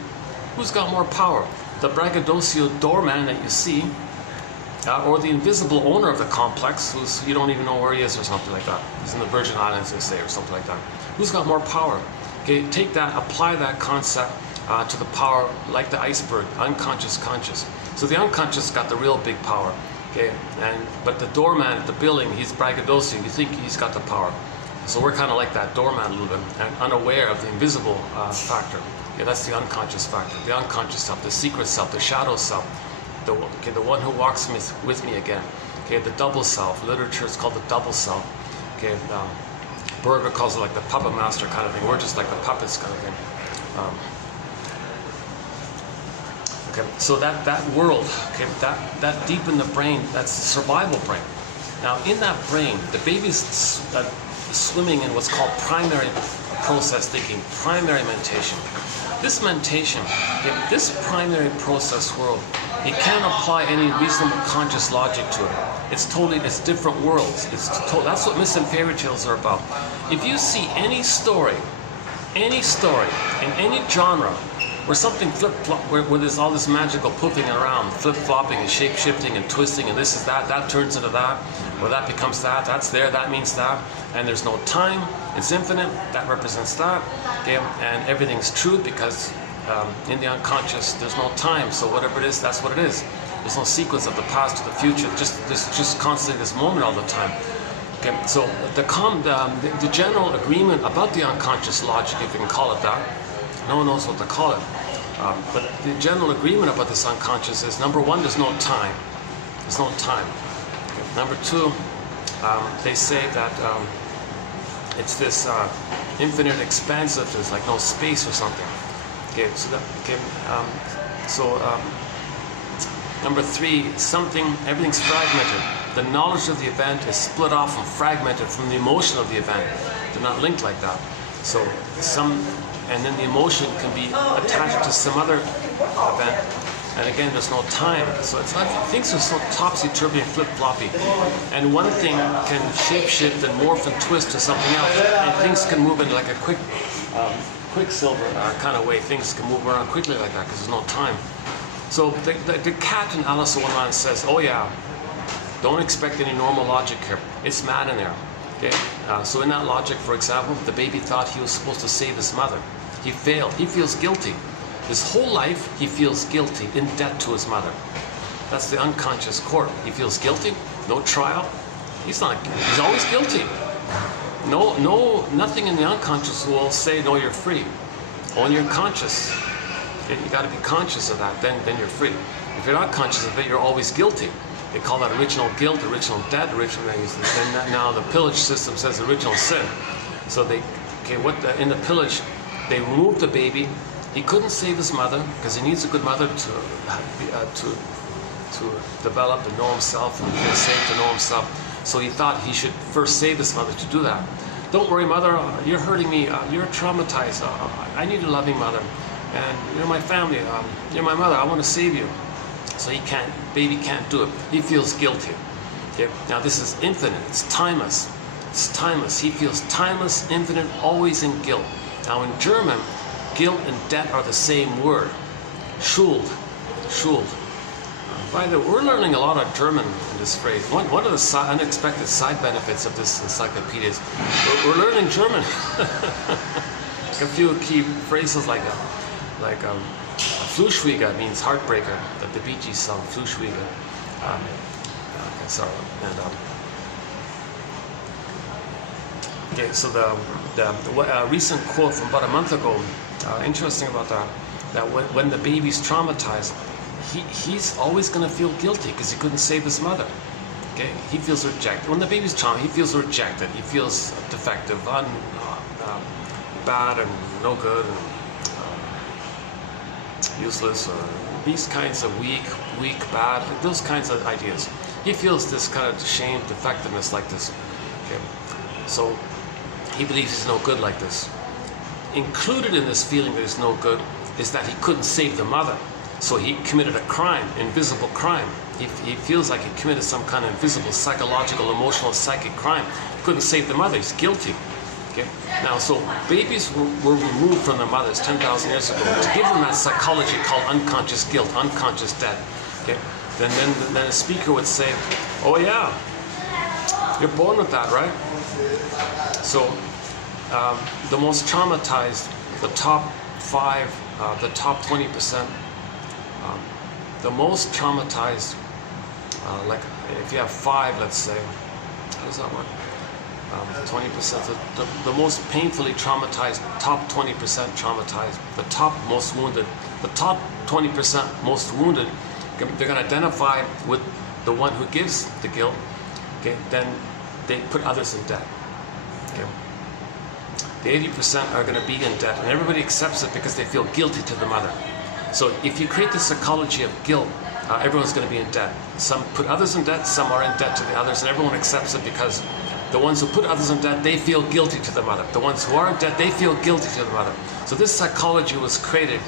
Who's got more power? The braggadocio doorman that you see, or the invisible owner of the complex, who's you don't even know where he is or something like that. He's in the Virgin Islands, they say, or something like that. Who's got more power? Okay, take that, apply that concept to the power, like the iceberg, unconscious, conscious. So the unconscious got the real big power. Okay, but the doorman at the building, he's braggadocio. You think he's got the power. So we're kind of like that doorman a little bit, and unaware of the invisible factor. Okay, that's the unconscious factor, the unconscious self, the secret self, the shadow self. The one who walks with me again. Okay, the double self. Literature is called the double self. Okay, Berger calls it like the puppet master kind of thing. We're just like the puppets kind of thing. Okay, so that world, okay, that deep in the brain, that's the survival brain. Now, in that brain, the baby's swimming in what's called primary process thinking, primary mentation. This mentation, okay, this primary process world, it can't apply any reasonable conscious logic to it. It's different worlds. That's what myths and fairy tales are about. If you see any story in any genre, where something flip-flop, where there's all this magical poofing around, flip-flopping and shape-shifting and twisting, and this is that turns into that, or that becomes that, that's there, that means that, and there's no time, it's infinite, that represents that, okay, and everything's true because in the unconscious, there's no time, so whatever it is, that's what it is. There's no sequence of the past to the future, just constantly this moment all the time. Okay, so the general agreement about the unconscious logic, if you can call it that, no one knows what to call it, but the general agreement about this unconscious is, number one, there's no time. There's no time. Okay. Number two, they say that it's this infinite expansiveness, like no space or something. Okay, so number three, everything's fragmented. The knowledge of the event is split off and fragmented from the emotion of the event. They're not linked like that. So and then the emotion can be attached to some other event. And again, there's no time. So it's not, things are so topsy-turvy and flip-floppy. And one thing can shape-shift and morph and twist to something else. And things can move in like a quicksilver kind of way. Things can move around quickly like that because there's no time. So the cat in Alice in Wonderland says, oh yeah, don't expect any normal logic here. It's mad in there. Okay? So in that logic, for example, the baby thought he was supposed to save his mother. He failed. He feels guilty. His whole life, he feels guilty, in debt to his mother. That's the unconscious court. He feels guilty. no trial. He's always guilty. Nothing in the unconscious will say, no, you're free. Only you're conscious. Okay? You got to be conscious of that, then you're free. If you're not conscious of it, you're always guilty. They call that original guilt, original debt, original things. And now the pillage system says original sin. So in the pillage, they removed the baby. He couldn't save his mother because he needs a good mother to develop and know himself and feel safe to know himself. So he thought he should first save his mother to do that. Don't worry, mother, you're hurting me. You're traumatized. I need a loving mother, and you're my family. You're my mother. I want to save you. So baby can't do it. He feels guilty. Okay? Now this is infinite. It's timeless. It's timeless. He feels timeless, infinite, always in guilt. Now in German, guilt and debt are the same word. Schuld. Schuld. By the way, we're learning a lot of German in this phrase. One of the unexpected side benefits of this encyclopedia is we're learning German. A few key phrases like that. Like Fluschwieger means heartbreaker, that the Bee Gees song, Fluschwieger. Okay, sorry. And, okay, so the recent quote from about a month ago, interesting about that when the baby's traumatized, he's always going to feel guilty because he couldn't save his mother. Okay, he feels rejected. When the baby's traumatized, he feels rejected. He feels defective, bad, and no good, and useless, or these kinds of weak, bad, those kinds of ideas. He feels this kind of shame, defectiveness like this. Okay, so he believes he's no good like this. Included in this feeling that he's no good is that he couldn't save the mother. So he committed a crime, invisible crime. He feels like he committed some kind of invisible, psychological, emotional, psychic crime. He couldn't save the mother. He's guilty. Okay? Now, so babies were removed from their mothers 10,000 years ago to give them that psychology called unconscious guilt, unconscious debt. Okay? Then a speaker would say, "Oh yeah, you're born with that, right?" So the most traumatized, the top 5, the top 20%. The most traumatized, like if you have 5, let's say, how does that work? 20%, the most painfully traumatized, top 20% traumatized, the top most wounded, the top 20% most wounded, they're going to identify with the one who gives the guilt. Okay, then they put others in debt. Okay. The 80% are going to be in debt, and everybody accepts it because they feel guilty to the mother. So if you create the psychology of guilt, everyone's going to be in debt. Some put others in debt, some are in debt to the others, and everyone accepts it because the ones who put others in debt, they feel guilty to the mother. The ones who are in debt, they feel guilty to the mother. So this psychology was created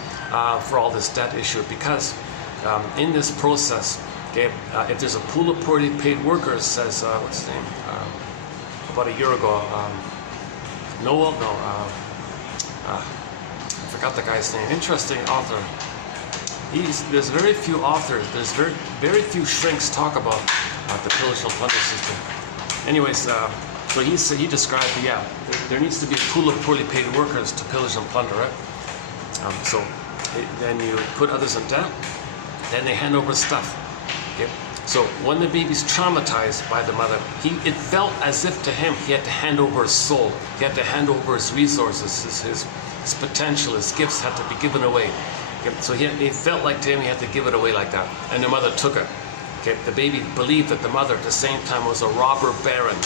for all this debt issue because in this process, okay, if there's a pool of poorly paid workers, says, what's his name, about a year ago, I forgot the guy's name, interesting author. There's very few authors, there's very few shrinks talk about the pillage and plunder system. Anyways, so he described, there needs to be a pool of poorly paid workers to pillage and plunder, right? Then you put others in debt, then they hand over stuff. Okay? So when the baby's traumatized by the mother, it felt as if to him he had to hand over his soul, he had to hand over his resources, his potential, his gifts had to be given away. Okay? So it felt like to him he had to give it away like that, and the mother took it. Okay? The baby believed that the mother at the same time was a robber baron,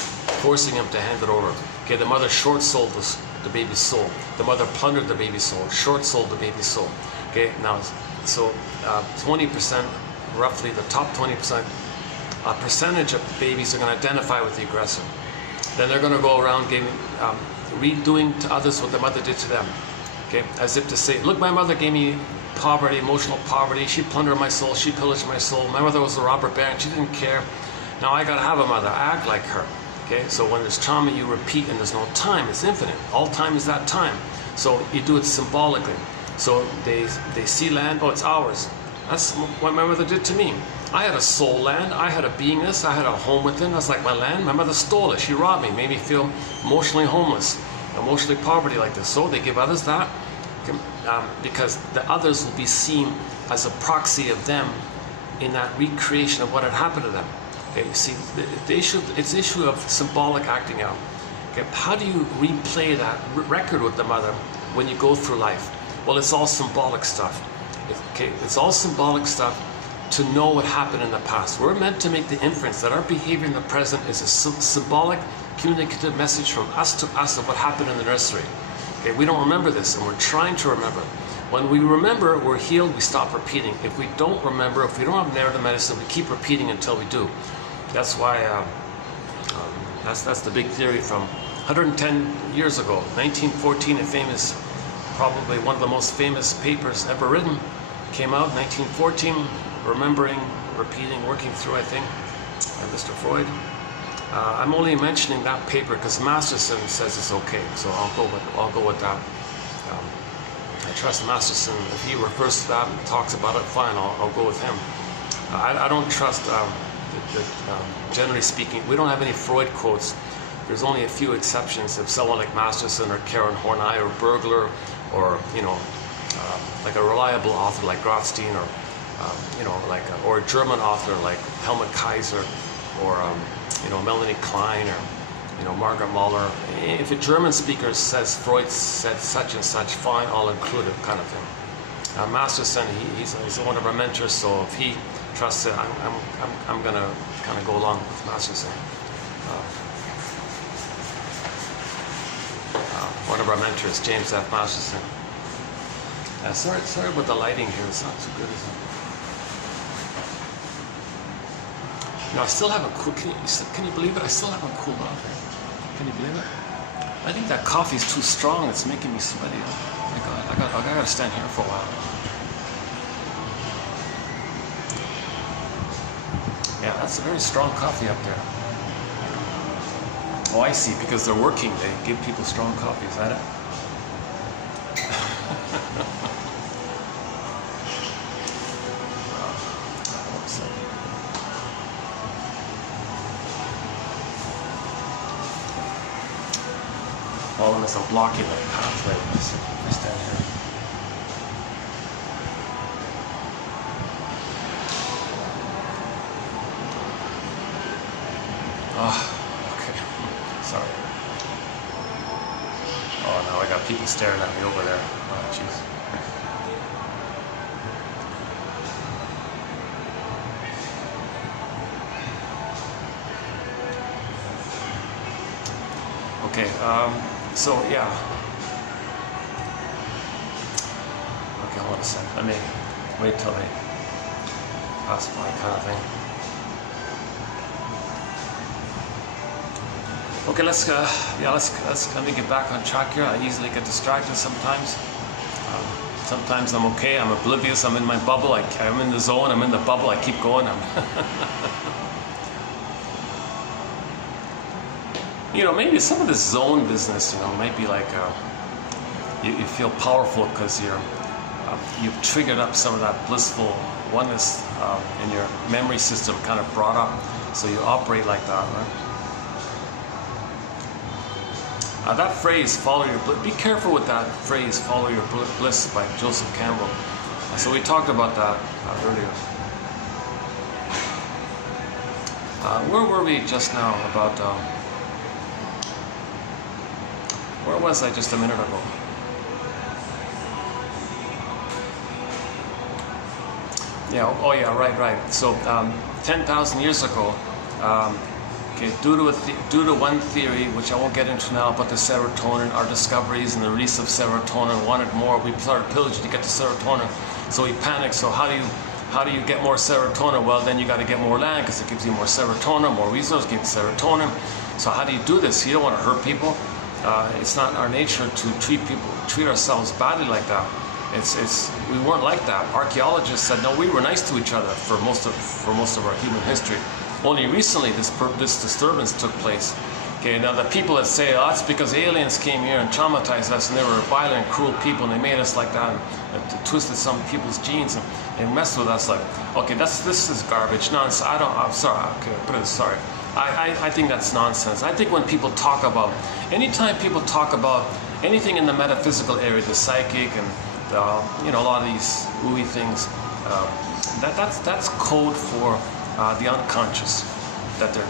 forcing him to hand it over. Okay? The mother short-sold the baby's soul. The mother plundered the baby's soul, short-sold the baby's soul. Okay? Now, so 20%, roughly the top 20%, a percentage of babies are going to identify with the aggressor. Then they're going to go around redoing to others what the mother did to them. Okay? As if to say, look, my mother gave me poverty, emotional poverty, she plundered my soul, she pillaged my soul, my mother was a robber baron, she didn't care, now I gotta have a mother, I act like her. Okay, so when there's trauma you repeat and there's no time, it's infinite, all time is that time, so you do it symbolically. So they see land, oh, it's ours, that's what my mother did to me. I had a soul land, I had a beingness, I had a home within, that's like my land, my mother stole it, she robbed me, made me feel emotionally homeless, emotionally poverty like this, so they give others that. Because the others will be seen as a proxy of them in that recreation of what had happened to them. Okay, you see, it's the issue of symbolic acting out. Okay, how do you replay that record with the mother when you go through life? Well, it's all symbolic stuff. Okay, it's all symbolic stuff to know what happened in the past. We're meant to make the inference that our behavior in the present is a symbolic, communicative message from us to us of what happened in the nursery. Okay, we don't remember this, and we're trying to remember. When we remember, we're healed, we stop repeating. If we don't remember, if we don't have narrative medicine, we keep repeating until we do. That's why, that's the big theory from 110 years ago, 1914, a famous, probably one of the most famous papers ever written, came out, 1914, remembering, repeating, working through, I think, by Mr. Freud. I'm only mentioning that paper because Masterson says it's okay, so I'll go with that. I trust Masterson. If he refers to that and talks about it, fine, I'll go with him. I don't trust, generally speaking, we don't have any Freud quotes. There's only a few exceptions. If someone like Masterson or Karen Horney or Bergler, or like a reliable author like Grotstein, or or a German author like Helmut Kaiser, or Melanie Klein, or Margaret Muller. If a German speaker says Freud said such and such, fine, I'll include it, kind of thing. Masterson, he's one of our mentors, so if he trusts it, I'm gonna kind of go along with Masterson. One of our mentors, James F. Masterson. Sorry about the lighting here. It's not too good, is it? I still haven't cooled. Can you believe it? I still haven't cooled off here. Can you believe it? I think that coffee is too strong. It's making me sweaty. Oh my God, I gotta stand here for a while. Yeah, that's a very strong coffee up there. Oh, I see. Because they're working, they give people strong coffee. Is that it? All of us are blocking the pathway. I stand here. Oh, okay. Sorry. Oh no, I got people staring at me over there. Oh, jeez. Okay, so yeah. Okay, hold on a sec. Let me wait till they pass by, kind of thing. Okay, let's let me get back on track here. I easily get distracted sometimes. Sometimes I'm okay. I'm oblivious. I'm in my bubble. I'm in the zone. I'm in the bubble. I keep going. Maybe some of this zone business, might be like you feel powerful because you've triggered up some of that blissful oneness in your memory system, kind of brought up, so you operate like that, right? That phrase, follow your bliss, be careful with that phrase, follow your bliss, by Joseph Campbell. So we talked about that earlier. Where were we just now about... where was I just a minute ago? Yeah, oh yeah, right. So 10,000 years ago, okay, due to one theory, which I won't get into now, but the serotonin, our discoveries and the release of serotonin, wanted more. We started pillaging to get the serotonin, so we panicked. So how do you get more serotonin? Well, then you got to get more land because it gives you more serotonin, more resources, gives you serotonin. So how do you do this? You don't want to hurt people. It's not our nature to treat ourselves badly like that. We weren't like that. Archaeologists said no, we were nice to each other for most of our human history. Only recently this disturbance took place. Okay, now the people that say, oh, that's because aliens came here and traumatized us and they were violent, cruel people and they made us like that and twisted some people's genes and messed with us, like, okay, this is garbage, nonsense. I'm sorry. Okay, sorry. I think that's nonsense. I think when people talk about, anytime people talk about anything in the metaphysical area, the psychic and a lot of these ooey things, that's code for the unconscious. that they're,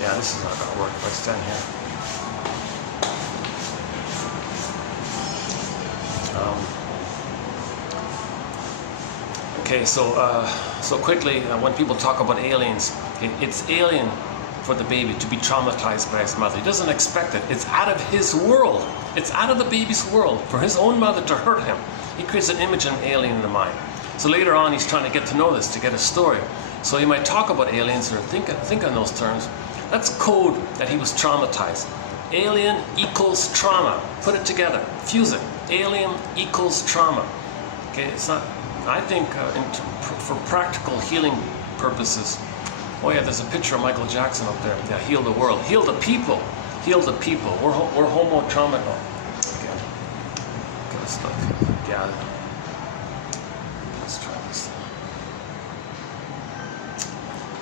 yeah, this is not going to work if I stand here. Okay, so quickly, when people talk about aliens, it's alien for the baby to be traumatized by his mother. He doesn't expect it. It's out of his world. It's out of the baby's world for his own mother to hurt him. He creates an image of an alien in the mind. So later on, he's trying to get to know this, to get a story. So you might talk about aliens or think on those terms. That's code that he was traumatized. Alien equals trauma. Put it together. Fuse it. Alien equals trauma. Okay, it's not. I think for practical healing purposes. Oh yeah, there's a picture of Michael Jackson up there. Yeah, heal the world, heal the people, heal the people. We're homo trauma. Okay, let's look. Yeah, let's try this.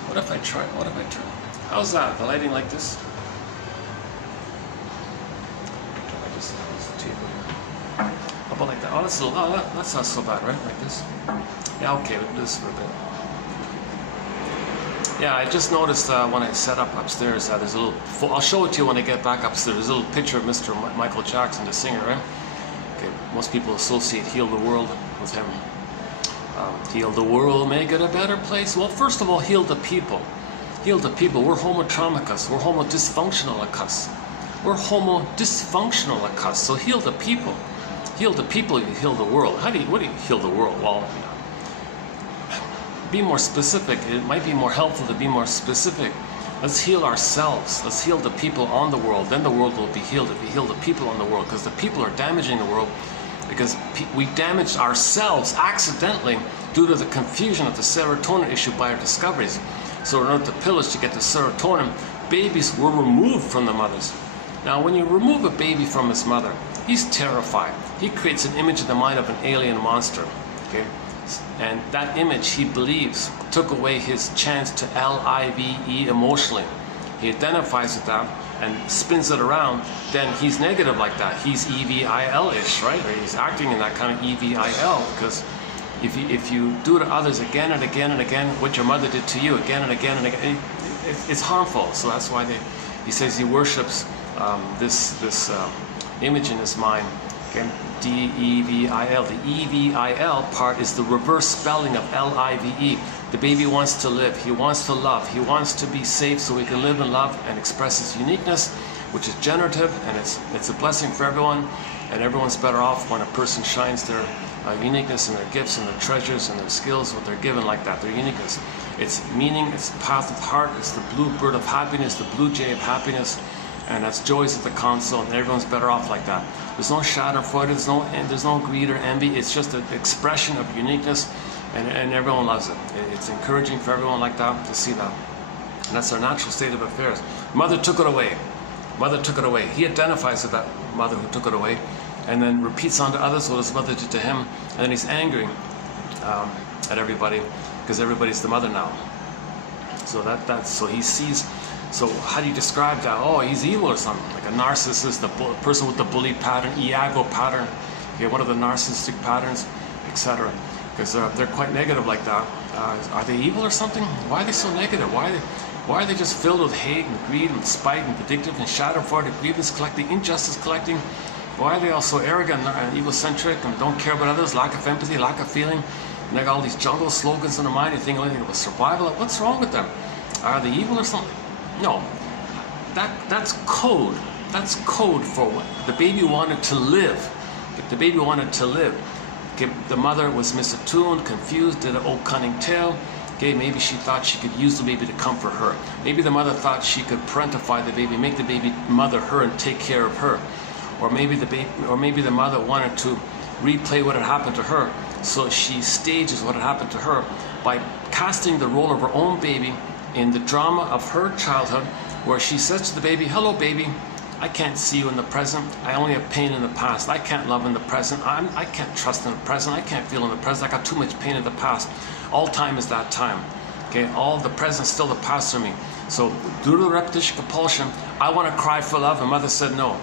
What if I try? What if I turn? How's that? The lighting like this? How about like that? Oh, that's not so bad, right? Like this? Yeah, okay, we'll do this for a bit. Yeah, I just noticed when I set up upstairs, there's a little, I'll show it to you when I get back upstairs, there's a little picture of Mr. Michael Jackson, the singer, right? Okay, most people associate heal the world with him. Heal the world, make it a better place. Well, first of all, heal the people. Heal the people. We're homo traumicus. We're homo dysfunctionalicus. We're homo dysfunctionalicus. So heal the people. Heal the people, you heal the world. What do you heal the world? Well, be more specific. It might be more helpful to be more specific. Let's heal ourselves. Let's heal the people on the world. Then the world will be healed if we heal the people on the world, because the people are damaging the world because we damaged ourselves accidentally due to the confusion of the serotonin issue by our discoveries. So in order to pillage to get the serotonin, babies were removed from the mothers. Now when you remove a baby from his mother, he's terrified. He creates an image in the mind of an alien monster. Okay? And that image, he believes, took away his chance to live emotionally. He identifies with that and spins it around, then he's negative like that. He's evil-ish, right? Or he's acting in that kind of evil, because if you do to others again and again and again what your mother did to you again and again and again, it's harmful. So that's why he says he worships this image in his mind. Okay? D-E-V-I-L. The E-V-I-L part is the reverse spelling of L-I-V-E. The baby wants to live. He wants to love. He wants to be safe so he can live and love and express his uniqueness, which is generative, and it's a blessing for everyone. And everyone's better off when a person shines their uniqueness and their gifts and their treasures and their skills, what they're given like that, their uniqueness. It's meaning, it's the path of heart, it's the blue bird of happiness, the blue jay of happiness. And that's joys at the console, and everyone's better off like that. There's no schadenfreude, there's no greed or envy. It's just an expression of uniqueness, and everyone loves it. It's encouraging for everyone like that to see that. And that's our natural state of affairs. Mother took it away. Mother took it away. He identifies with that mother who took it away, and then repeats on to others what his mother did to him, and then he's angry at everybody because everybody's the mother now. So so he sees. So how do you describe that? Oh, he's evil or something, like a narcissist, the person with the bully pattern, Iago pattern, okay, one of the narcissistic patterns, etc. Because they're quite negative like that. Are they evil or something? Why are they so negative? Why are they just filled with hate and greed and spite and vindictive and schadenfreude, grievance collecting, injustice collecting? Why are they all so arrogant and egocentric and don't care about others, lack of empathy, lack of feeling? And they got all these jungle slogans in their mind. You think only about survival. What's wrong with them? Are they evil or something? No, that's code. That's code for what the baby wanted to live. The baby wanted to live. Okay, the mother was misattuned, confused, did an old cunning tale. Okay, maybe she thought she could use the baby to comfort her. Maybe the mother thought she could parentify the baby, make the baby mother her and take care of her. Or maybe the mother wanted to replay what had happened to her, so she stages what had happened to her by casting the role of her own baby in the drama of her childhood, where she says to the baby, hello baby, I can't see you in the present, I only have pain in the past, I can't love in the present, I can't trust in the present, I can't feel in the present, I got too much pain in the past. All time is that time. Okay, all the present still the past for me. So due to the repetition compulsion, I want to cry for love, and mother said no.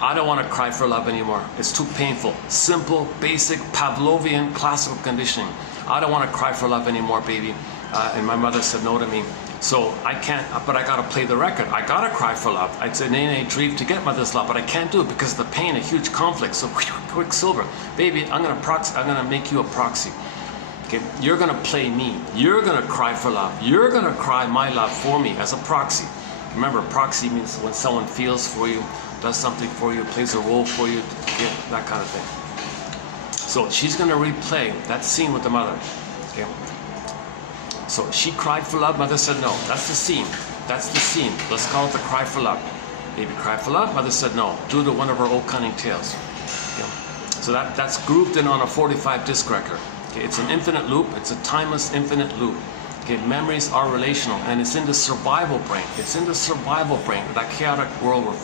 I don't want to cry for love anymore. It's too painful. Simple, basic, Pavlovian, classical conditioning. I don't want to cry for love anymore, baby. and my mother said no to me. So I can't, but I gotta play the record. I gotta cry for love. It's an innate dream to get mother's love, but I can't do it because of the pain, a huge conflict. So Quicksilver, baby, I'm gonna make you a proxy. Okay, you're gonna play me. You're gonna cry for love. You're gonna cry my love for me as a proxy. Remember, proxy means when someone feels for you, does something for you, plays a role for you, that kind of thing. So she's gonna replay that scene with the mother. Okay. So she cried for love, mother said no. That's the scene. That's the scene. Let's call it the cry for love. Baby cried for love, mother said no. Due to one of her old cunning tales. Okay. So that's grouped in on a 45 disc record. Okay. It's an infinite loop. It's a timeless infinite loop. Okay. Memories are relational, and it's in the survival brain. It's in the survival brain, that chaotic world where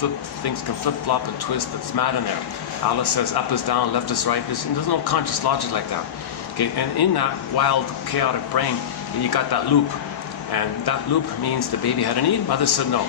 things can flip flop and twist. It's mad in there. Alice says up is down, left is right. There's no conscious logic like that. Okay. And in that wild, chaotic brain, you got that loop, and that loop means the baby had a need, mother said no.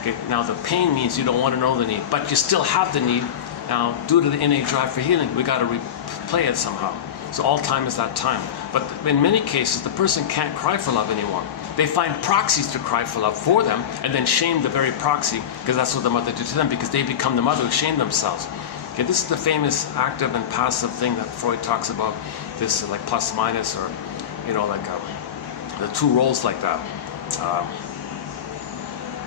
Okay, now the pain means you don't want to know the need, but you still have the need. Now, due to the innate drive for healing, we got to replay it somehow. So all time is that time. But in many cases, the person can't cry for love anymore. They find proxies to cry for love for them, and then shame the very proxy, because that's what the mother did to them, because they become the mother who shamed themselves. Okay, this is the famous active and passive thing that Freud talks about. This like plus minus, or like the two roles like that,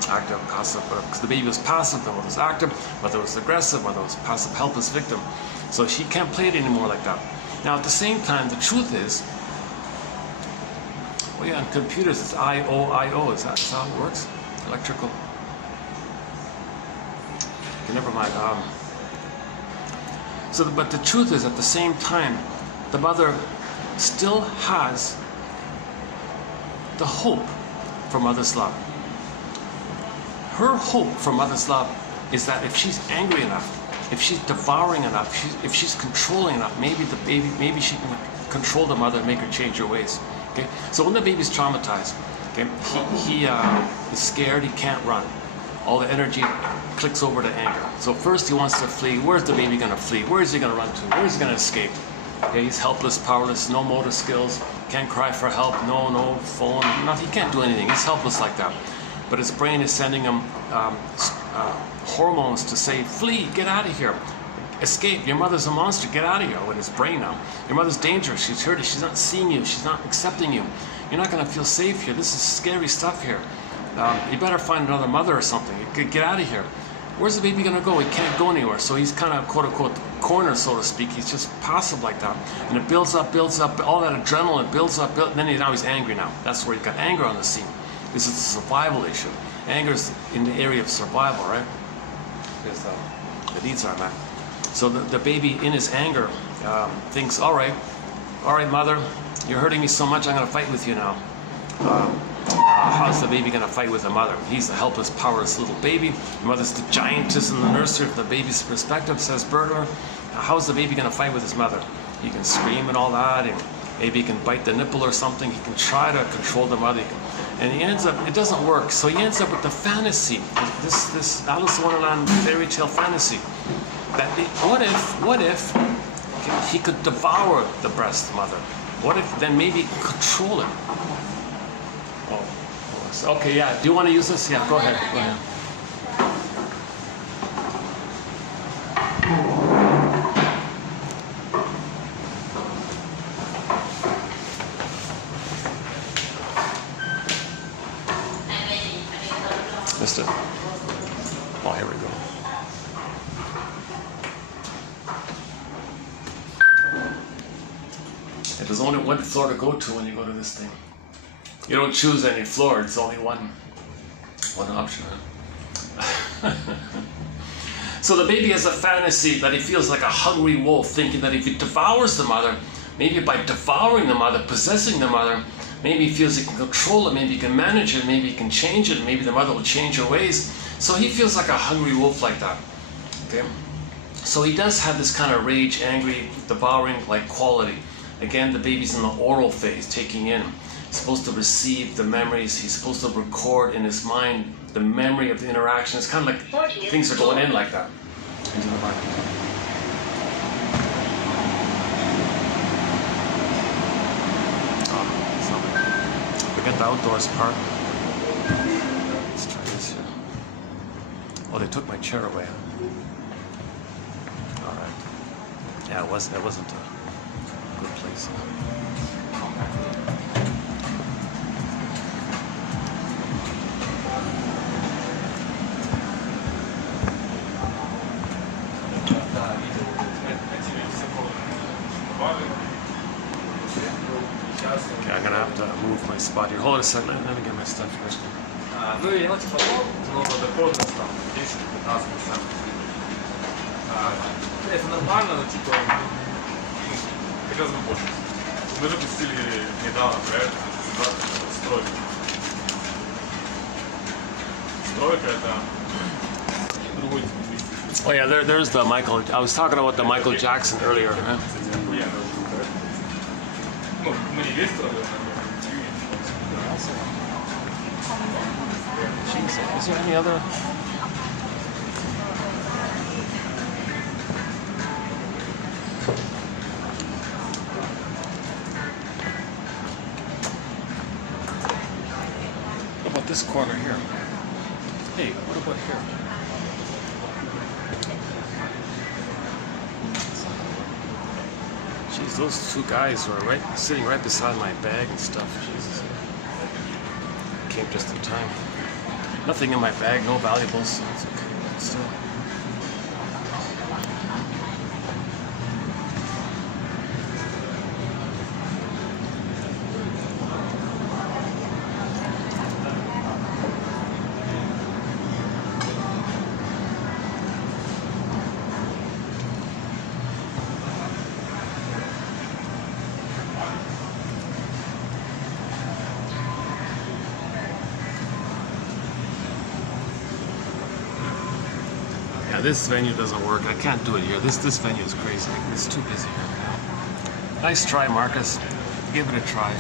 active, passive, because the baby was passive, the mother was active, mother was aggressive, mother was passive, helpless victim. So she can't play it anymore like that. Now at the same time, the truth is, well, yeah, in computers it's I-O, is that how it works? Electrical. Okay, never mind. But the truth is, at the same time, the mother still has the hope for mother's love. Her hope for mother's love is that if she's angry enough, if she's devouring enough, if she's controlling enough, maybe she can control the mother and make her change her ways. Okay. So when the baby's traumatized, okay, he is scared, he can't run. All the energy clicks over to anger. So first he wants to flee. Where's the baby going to flee? Where is he going to run to? Where is he going to escape? Okay, he's helpless, powerless, no motor skills, can't cry for help, no phone, nothing. He can't do anything. He's helpless like that. But his brain is sending him hormones to say, flee, get out of here, escape. Your mother's a monster, get out of here. With his brain now, your mother's dangerous. She's hurting. She's not seeing you. She's not accepting you. You're not going to feel safe here. This is scary stuff here. You better find another mother or something. Get out of here. Where's the baby going to go? He can't go anywhere. So he's kind of, quote unquote, cornered, so to speak. He's just passive like that. And it builds up, all that adrenaline builds up, and then now he's angry now. That's where he got anger on the scene. This is a survival issue. Anger is in the area of survival, right? Because the needs are met. So the baby, in his anger, thinks, all right, mother, you're hurting me so much, I'm going to fight with you now. How's the baby going to fight with the mother? He's a helpless, powerless little baby. The mother's the giantess in the nursery from the baby's perspective, says Berger. How's the baby going to fight with his mother? He can scream and all that, and maybe he can bite the nipple or something. He can try to control the mother. And he ends up, it doesn't work. So he ends up with the fantasy, this Alice in Wonderland fairy tale fantasy. That what if he could devour the breast mother? What if then maybe control him? Okay, yeah. Do you want to use this? Yeah, go ahead. Go ahead. Missed it. Oh, here we go. There's only one floor to go to when you go to this thing. You don't choose any floor, it's only one option. So the baby has a fantasy that he feels like a hungry wolf, thinking that if he devours the mother, maybe by devouring the mother, possessing the mother, maybe he feels he can control it, maybe he can manage it, maybe he can change it, maybe the mother will change her ways. So he feels like a hungry wolf like that. Okay? So he does have this kind of rage, angry, devouring like quality. Again, the baby's in the oral phase, taking in. He's supposed to receive the memories. He's supposed to record in his mind the memory of the interaction. It's kind of like things are going in like that into the mind. the outdoors part. Let's try this here. Oh, they took my chair away. All right. Yeah, it wasn't a good place. Okay, I'm gonna have to move my spot here. Hold on a second, let me get my stuff first. Ну и вот потом снова доходность там 10-15%. Это нормально, но типа хотелось бы больше. Мы запустили недавно проект стройка. Стройка это другой. Oh yeah, there's the Michael. I was talking about the Michael Jackson earlier. Huh? Ну, мы не весь строили, Is there any other? What about this corner here? Hey, what about here? Jeez, those two guys were sitting right beside my bag and stuff. Jesus. Came just in time. Nothing in my bag, no valuables. So it's okay. Still. Yeah, this venue doesn't work. I can't do it here. This venue is crazy. It's too busy here. Nice try, Marcus. Give it a try.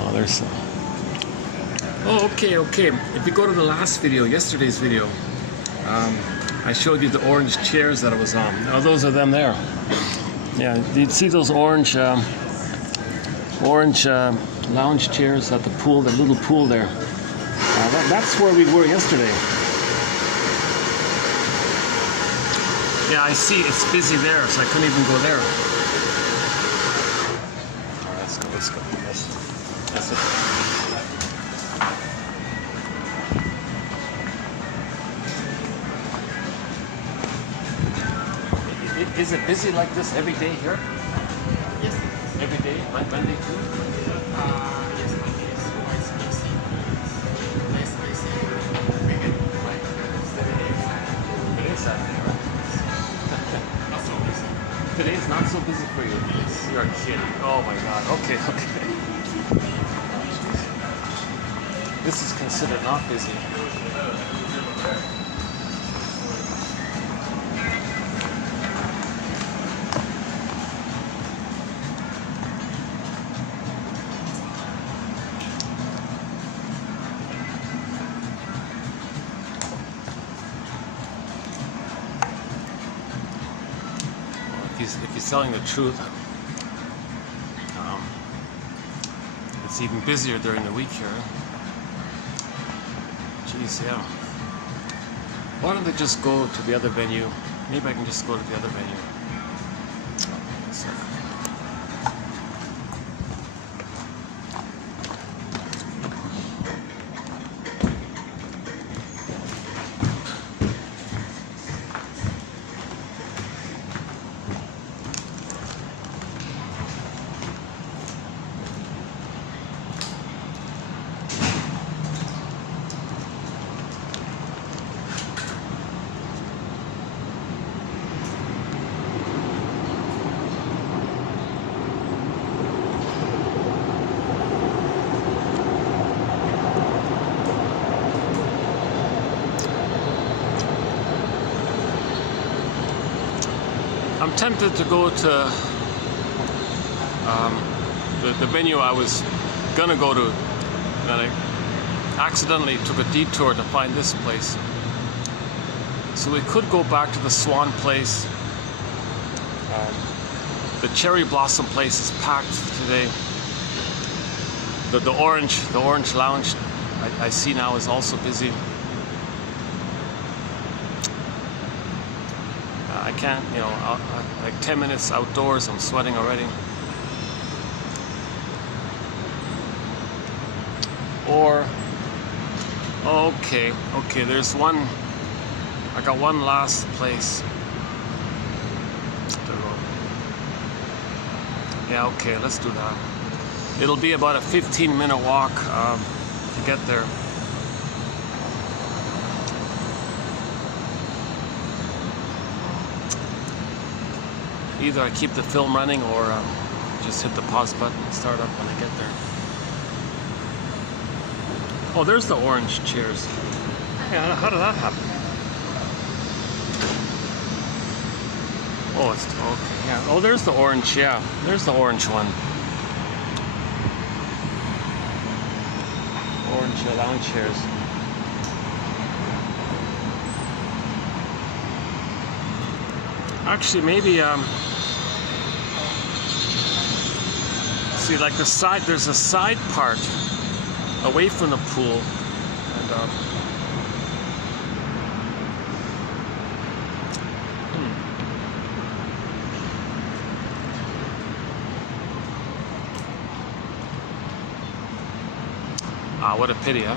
Oh, there's some. Oh, okay. If you go to the last video, yesterday's video, I showed you the orange chairs that I was on. Oh, those are them there. Yeah, you'd see those orange lounge chairs at the pool, the little pool there. That's where we were yesterday. Yeah, I see it's busy there, so I couldn't even go there. All right, let's go. That's it. Is it busy like this every day here? Yes. Every day? Monday too? Yes, Monday is quite busy. Less busy weekend, like Saturday. It is Saturday, right? Not so busy. Today is not so busy for you. Yes. You're kidding. Oh my God. Okay. This is considered not busy. If he's telling the truth, it's even busier during the week here. Jeez, yeah. Why don't they just go to the other venue? Maybe I can just go to the other venue. So. I'm tempted to go to the venue I was gonna go to, and I accidentally took a detour to find this place. So we could go back to the Swan place, The cherry blossom place is packed today. The orange lounge I see now is also busy. I can't, you know, like 10 minutes outdoors, I'm sweating already. Or, okay, there's one, I got one last place. Yeah, okay, let's do that. It'll be about a 15-minute walk to get there. Either I keep the film running or just hit the pause button and start up when I get there. Oh, there's the orange chairs. Yeah, how did that happen? Oh, it's okay. Yeah. Oh, there's the orange. Yeah, there's the orange one. Orange lounge chairs. Actually, maybe see, like the side. There's a side part away from the pool, and what a pity, huh?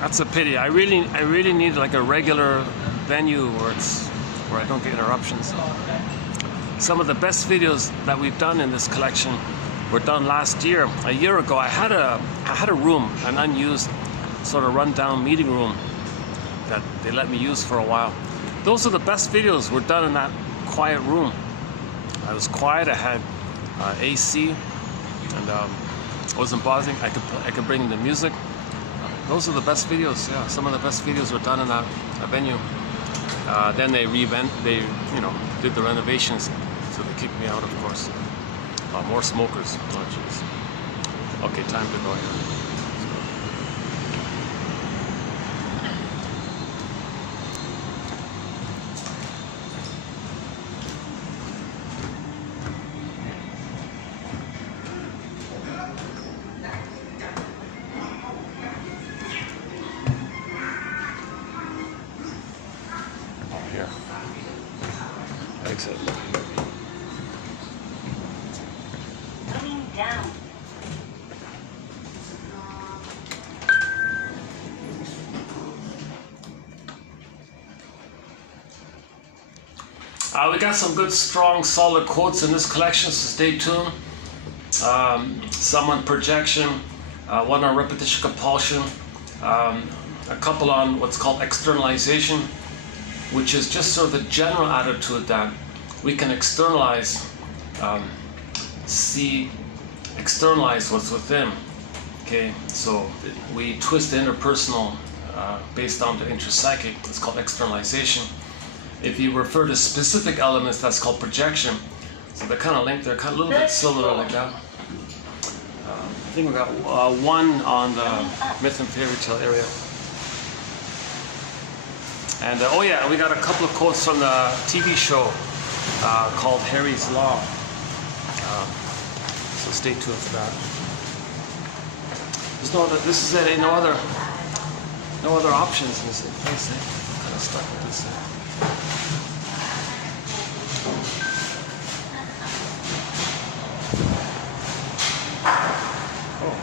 That's a pity. I really need like a regular venue where I don't get interruptions. Some of the best videos that we've done in this collection were done last year. A year ago, I had a room, an unused sort of rundown meeting room that they let me use for a while. Those are the best videos were done in that quiet room. I was quiet. I had AC, and wasn't bothering. I could bring the music. Those are the best videos. Yeah, some of the best videos were done in that venue. Then they did the renovations, so they kicked me out, of course. More smokers. Oh, jeez. Okay, time to go here. Here. Exit. Coming down. We got some good, strong, solid quotes in this collection, so stay tuned. Some on projection, one on repetition compulsion, a couple on what's called externalization, which is just sort of the general attitude that we can externalize, externalize what's within. Okay, so we twist the interpersonal based on the intrapsychic. It's called externalization. If you refer to specific elements, that's called projection. So they're kind of linked. They're kind of a little bit similar like that. I think we got one on the myth and fairy tale area. And oh yeah, we got a couple of quotes from the TV show called Harry's Law. So stay tuned for that. There's no other. This is it. No other options in this place. I'm kind of stuck with this. Oh.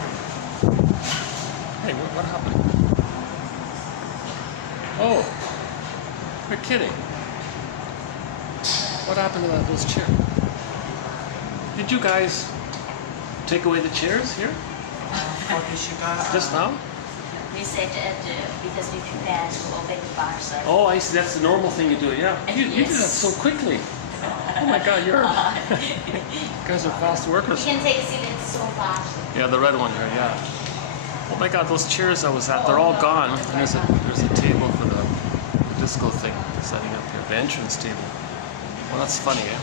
Hey, what happened? Oh. You're kidding. What happened to those chairs? Did you guys take away the chairs here? Just now? We said because we prepared to open the bar, so. Oh, I see. That's the normal thing you do. Yeah. You did that so quickly. Oh my God, you guys are fast workers. You can take a seat. It's so fast. Yeah, the red one here. Yeah. Oh my God, those chairs I was at, they're all gone. And there's a table for the disco thing setting up here, the entrance table. Well, that's funny, eh?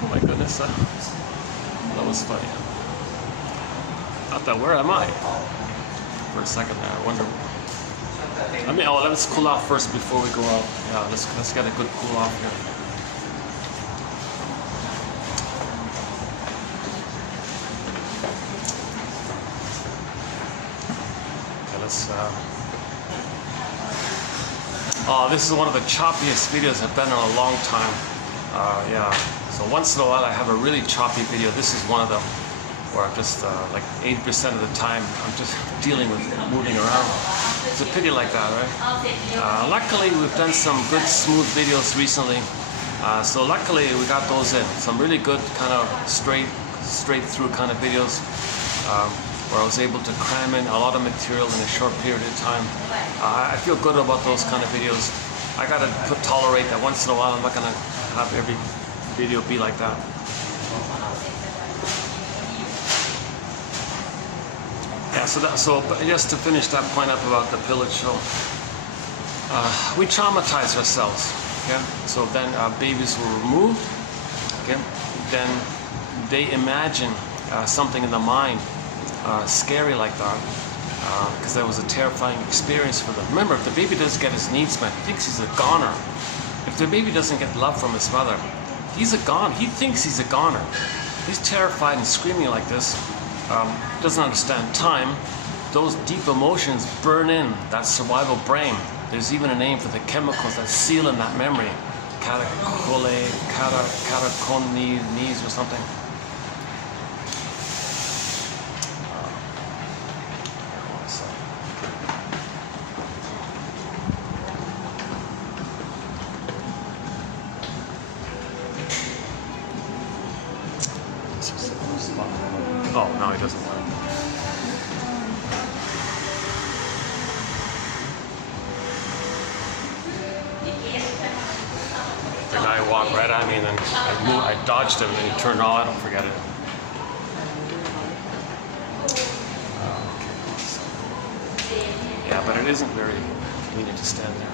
Oh my goodness, that was funny. I thought, where am I? For a second there, I wonder. Let's cool off first before we go out. Yeah, let's get a good cool off here. Okay, let's. Oh, this is one of the choppiest videos I've done in a long time. Yeah. So once in a while I have a really choppy video. This is one of them where I'm just like 80% of the time I'm just dealing with moving around. It's a pity like that, right? Luckily we've done some good smooth videos recently. So luckily we got those in. Some really good kind of straight through kind of videos where I was able to cram in a lot of material in a short period of time. I feel good about those kind of videos. I gotta tolerate that once in a while. I'm not gonna have every video be like that. Yeah, so just to finish that point up about the pillage show, we traumatize ourselves. Okay, so then babies were removed. Okay, then they imagine something in the mind, scary like that, because that was a terrifying experience for them. Remember, if the baby doesn't get his needs met, he thinks he's a goner. If the baby doesn't get love from his mother, he's a goner. He thinks he's a goner. He's terrified and screaming like this. Doesn't understand time. Those deep emotions burn in that survival brain. There's even a name for the chemicals that seal in that memory. Cataconies or something. Oh, no, it doesn't work. The guy walked right at me and then I dodged him and he turned on. I don't forget it. Okay. Yeah, but it isn't very convenient to stand there.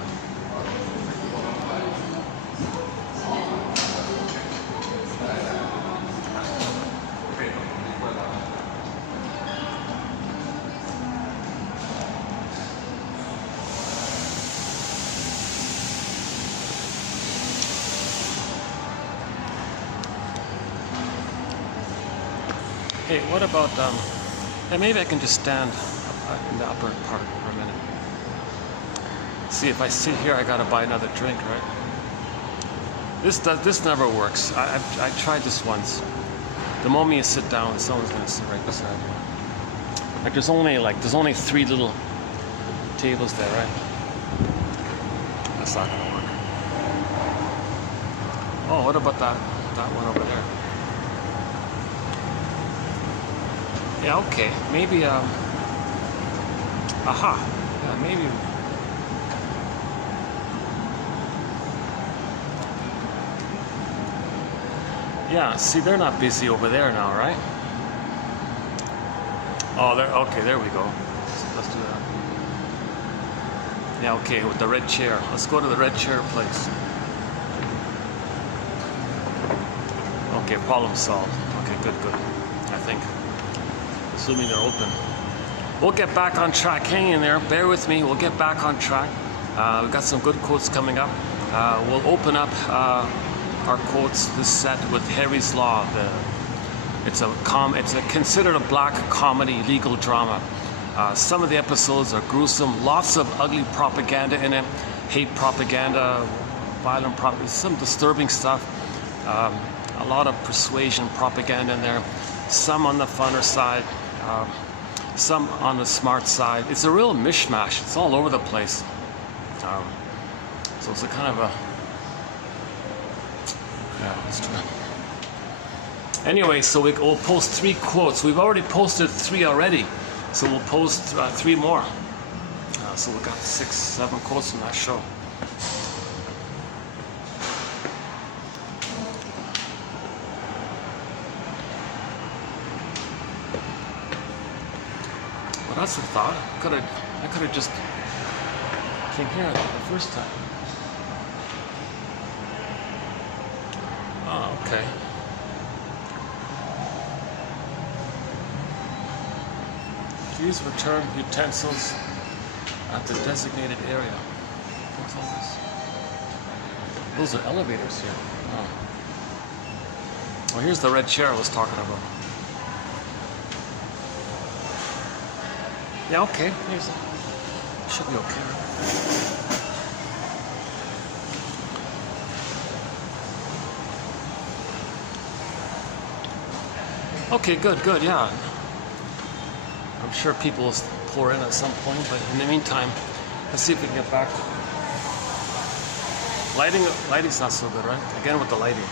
Hey, what about, hey, maybe I can just stand in the upper part for a minute. See, if I sit here, I gotta buy another drink, right? This never works. I tried this once. The moment you sit down, someone's gonna sit right beside you. Like there's only 3 little tables there, right? That's not gonna work. Oh, what about that one over there? Yeah, okay, maybe, aha, yeah, maybe, yeah, see, they're not busy over there now, right? Oh, okay, there we go. Let's do that. Yeah, okay, with the red chair. Let's go to the red chair place. Okay, problem solved. Okay, good, I think. Assuming they're open. We'll get back on track. Hang in there. Bear with me. We'll get back on track. We've got some good quotes coming up. We'll open up our quotes, this set, with Harry's Law. It's considered a black comedy legal drama. Some of the episodes are gruesome. Lots of ugly propaganda in it. Hate propaganda, violent propaganda, some disturbing stuff. A lot of persuasion propaganda in there. Some on the funner side. Some on the smart side. It's a real mishmash. It's all over the place. So it's a kind of a... Yeah, let's try. Anyway, so we'll post 3 quotes. We've already posted 3 already. So we'll post 3 more. So we got 6, 7 quotes from that show. Well, that's the thought. I could have just came here the first time. Oh, okay. Please return utensils at the designated area. What's all this? Those are elevators here. Oh. Well, here's the red chair I was talking about. Yeah, okay. Should be okay. Okay, good, yeah. I'm sure people will pour in at some point, but in the meantime, let's see if we can get back. Lighting's not so good, right? Again with the lighting.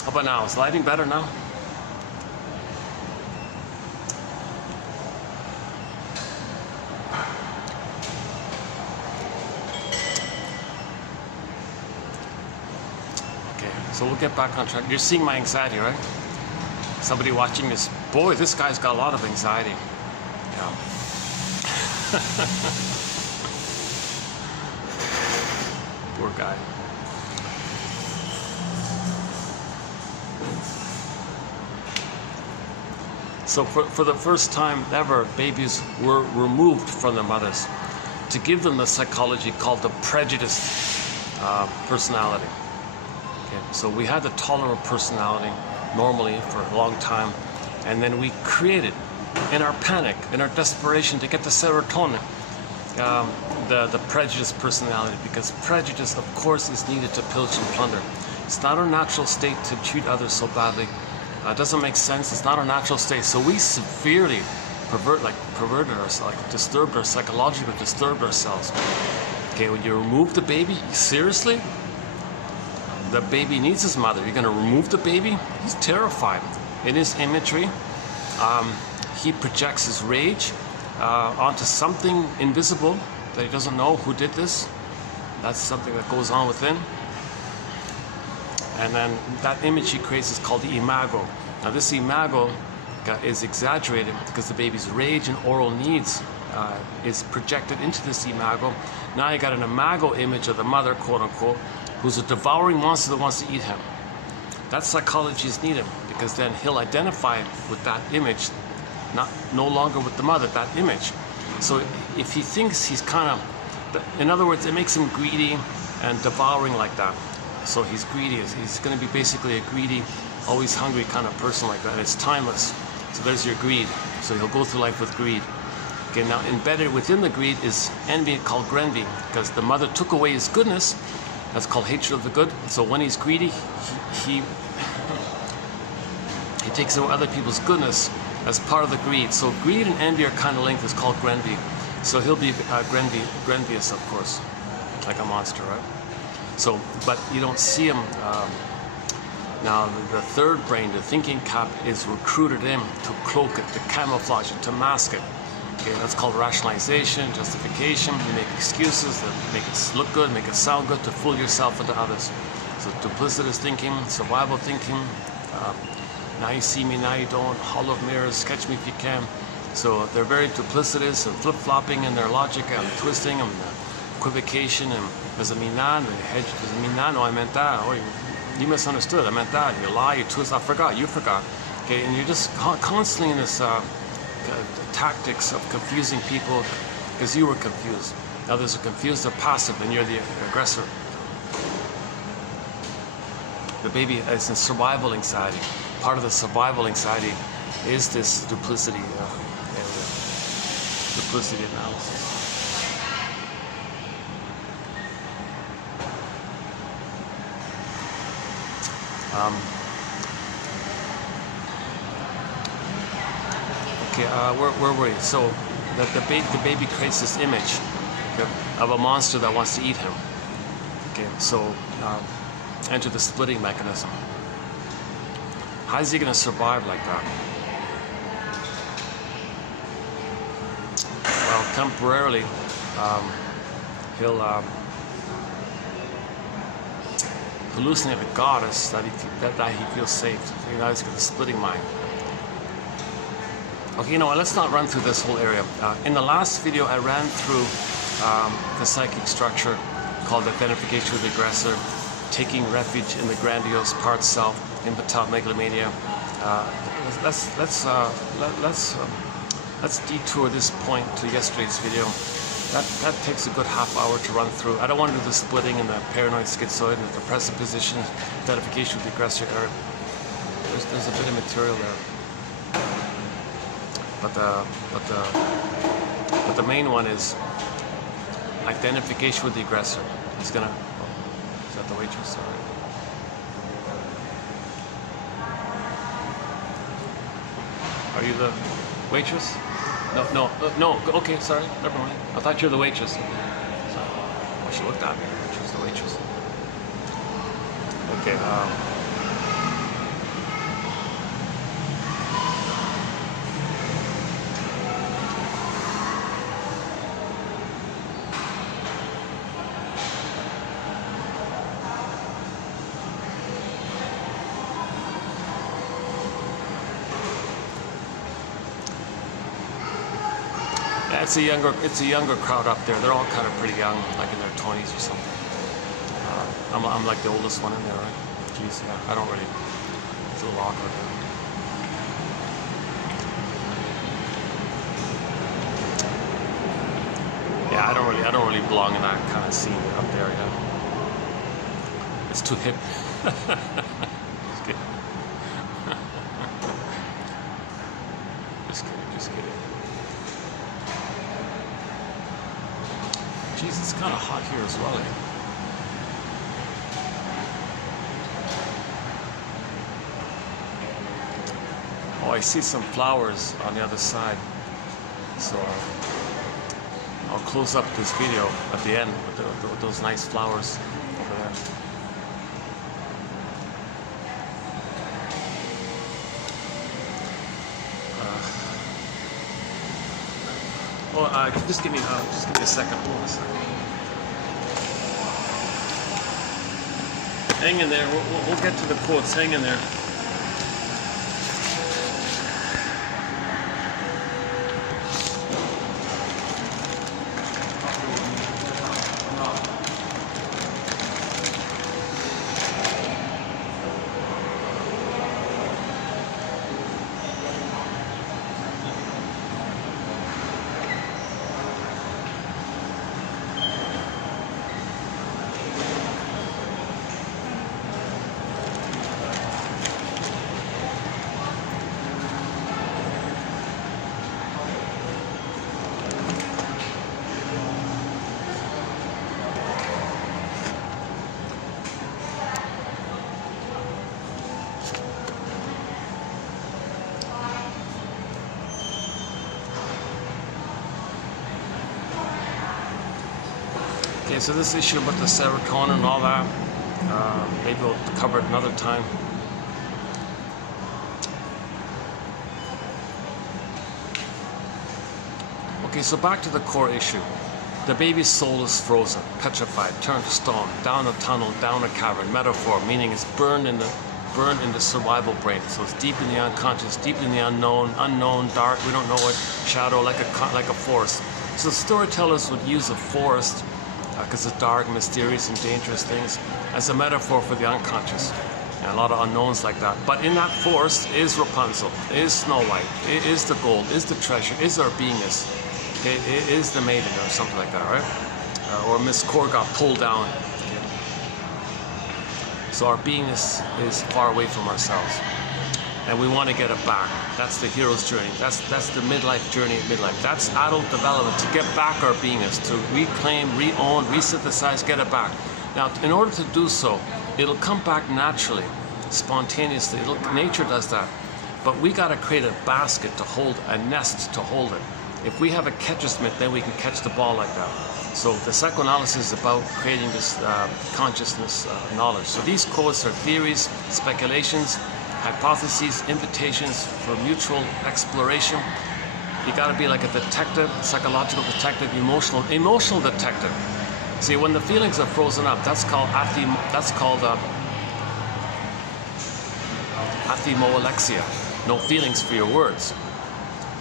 How about now? Is lighting better now? Okay, so we'll get back on track. You're seeing my anxiety, right? Somebody watching this, boy, this guy's got a lot of anxiety. Yeah. Poor guy. So for the first time ever, babies were removed from their mothers to give them the psychology called the prejudiced personality. Okay, so we had the tolerant personality normally for a long time, and then we created, in our panic, in our desperation to get the serotonin, the prejudiced personality, because prejudice, of course, is needed to pillage and plunder. It's not our natural state to treat others so badly. It doesn't make sense. It's not our natural state. So we severely perverted ourselves, disturbed our psychologically, disturbed ourselves. Okay, when you remove the baby, seriously, the baby needs his mother. You're going to remove the baby? He's terrified. In his imagery, he projects his rage onto something invisible that he doesn't know who did this. That's something that goes on within. And then that image he creates is called the imago. Now this imago is exaggerated because the baby's rage and oral needs is projected into this imago. Now you got an imago image of the mother, quote unquote, who's a devouring monster that wants to eat him. That psychology is needed because then he'll identify with that image, no longer with the mother, that image. So if he thinks he's kind of, in other words, it makes him greedy and devouring like that. So he's greedy. He's going to be basically a greedy, always hungry kind of person like that. It's timeless. So there's your greed. So he'll go through life with greed. Okay, now embedded within the greed is envy, called grenvy, because the mother took away his goodness. That's called hatred of the good. So when he's greedy, he takes away other people's goodness as part of the greed. So greed and envy are kind of linked. It's called grenvy. So he'll be grenvious, of course, like a monster, right? So, but you don't see him. Now, the third brain, the thinking cap, is recruited in to cloak it, to camouflage it, to mask it. Okay, that's called rationalization, justification. You make excuses that make it look good, make it sound good, to fool yourself and to others. So, duplicitous thinking, survival thinking. Now you see me, now you don't. Hollow of mirrors, catch me if you can. So, they're very duplicitous and flip-flopping in their logic and twisting and equivocation and. Does it mean that? Hedge, does it mean that? No, I meant that. Or you misunderstood. I meant that. You lie, you twist. I forgot. You forgot. Okay, and you're just constantly in this tactics of confusing people because you were confused. Others are confused. They're passive, and you're the aggressor. The baby is in survival anxiety. Part of the survival anxiety is this duplicity analysis. Okay, where were we? So the baby creates this image, okay, of a monster that wants to eat him. Okay, so enter the splitting mechanism. How is he going to survive like that? Well, temporarily, he'll hallucinate a goddess that he feels safe. So, you know, he's got a splitting mind. Okay, you know what, let's not run through this whole area. In the last video, I ran through the psychic structure called identification with the aggressor, taking refuge in the grandiose part self, infantile megalomania. Let's detour this point to yesterday's video. That takes a good half hour to run through. I don't want to do the splitting and the paranoid schizoid and the depressive position, identification with the aggressor error. There's a bit of material there. But the main one is identification with the aggressor. He's gonna. Is that the waitress? Sorry. Are you the waitress? No. Okay, sorry. Never mind. I thought you were the waitress. So, well, she looked at me. She was the waitress. Okay. It's a younger crowd up there. They're all kind of pretty young, like in their 20s or something. I'm like the oldest one in there, right? Jeez, yeah. I don't really. It's a little awkward. Yeah, I don't really belong in that kind of scene up there. Yeah, it's too hip. Just kidding. Just kidding. Jeez, it's kind of hot here as well, eh? Oh, I see some flowers on the other side. So I'll close up this video at the end with those nice flowers over there. Just give me a second. Hold on a second. Hang in there. We'll get to the quotes. Hang in there. Okay, so this issue about the serotonin and all that, maybe we'll cover it another time. Okay, so back to the core issue. The baby's soul is frozen, petrified, turned to stone, down a tunnel, down a cavern. Metaphor, meaning it's burned in the survival brain. So it's deep in the unconscious, deep in the unknown, dark. We don't know what. Shadow, like a forest. So storytellers would use a forest because it's dark, mysterious, and dangerous things as a metaphor for the unconscious. And a lot of unknowns like that. But in that forest is Rapunzel, is Snow White, is the gold, is the treasure, is our beingness. Okay, it is the maiden or something like that, right? Or Miss Core got pulled down. Okay. So our beingness is far away from ourselves. And we want to get it back. That's the hero's journey. That's the midlife journey at midlife. That's adult development, to get back our beingness, to reclaim, re-own, resynthesize, get it back. Now, in order to do so, it'll come back naturally, spontaneously. Nature does that. But we got to create a basket to hold, a nest to hold it. If we have a catcher's mitt, then we can catch the ball like that. So the psychoanalysis is about creating this consciousness knowledge. So these quotes are theories, speculations, hypotheses, invitations for mutual exploration. You got to be like a detective, psychological detective, emotional detective. See, when the feelings are frozen up, that's called athimoalexia. No feelings for your words.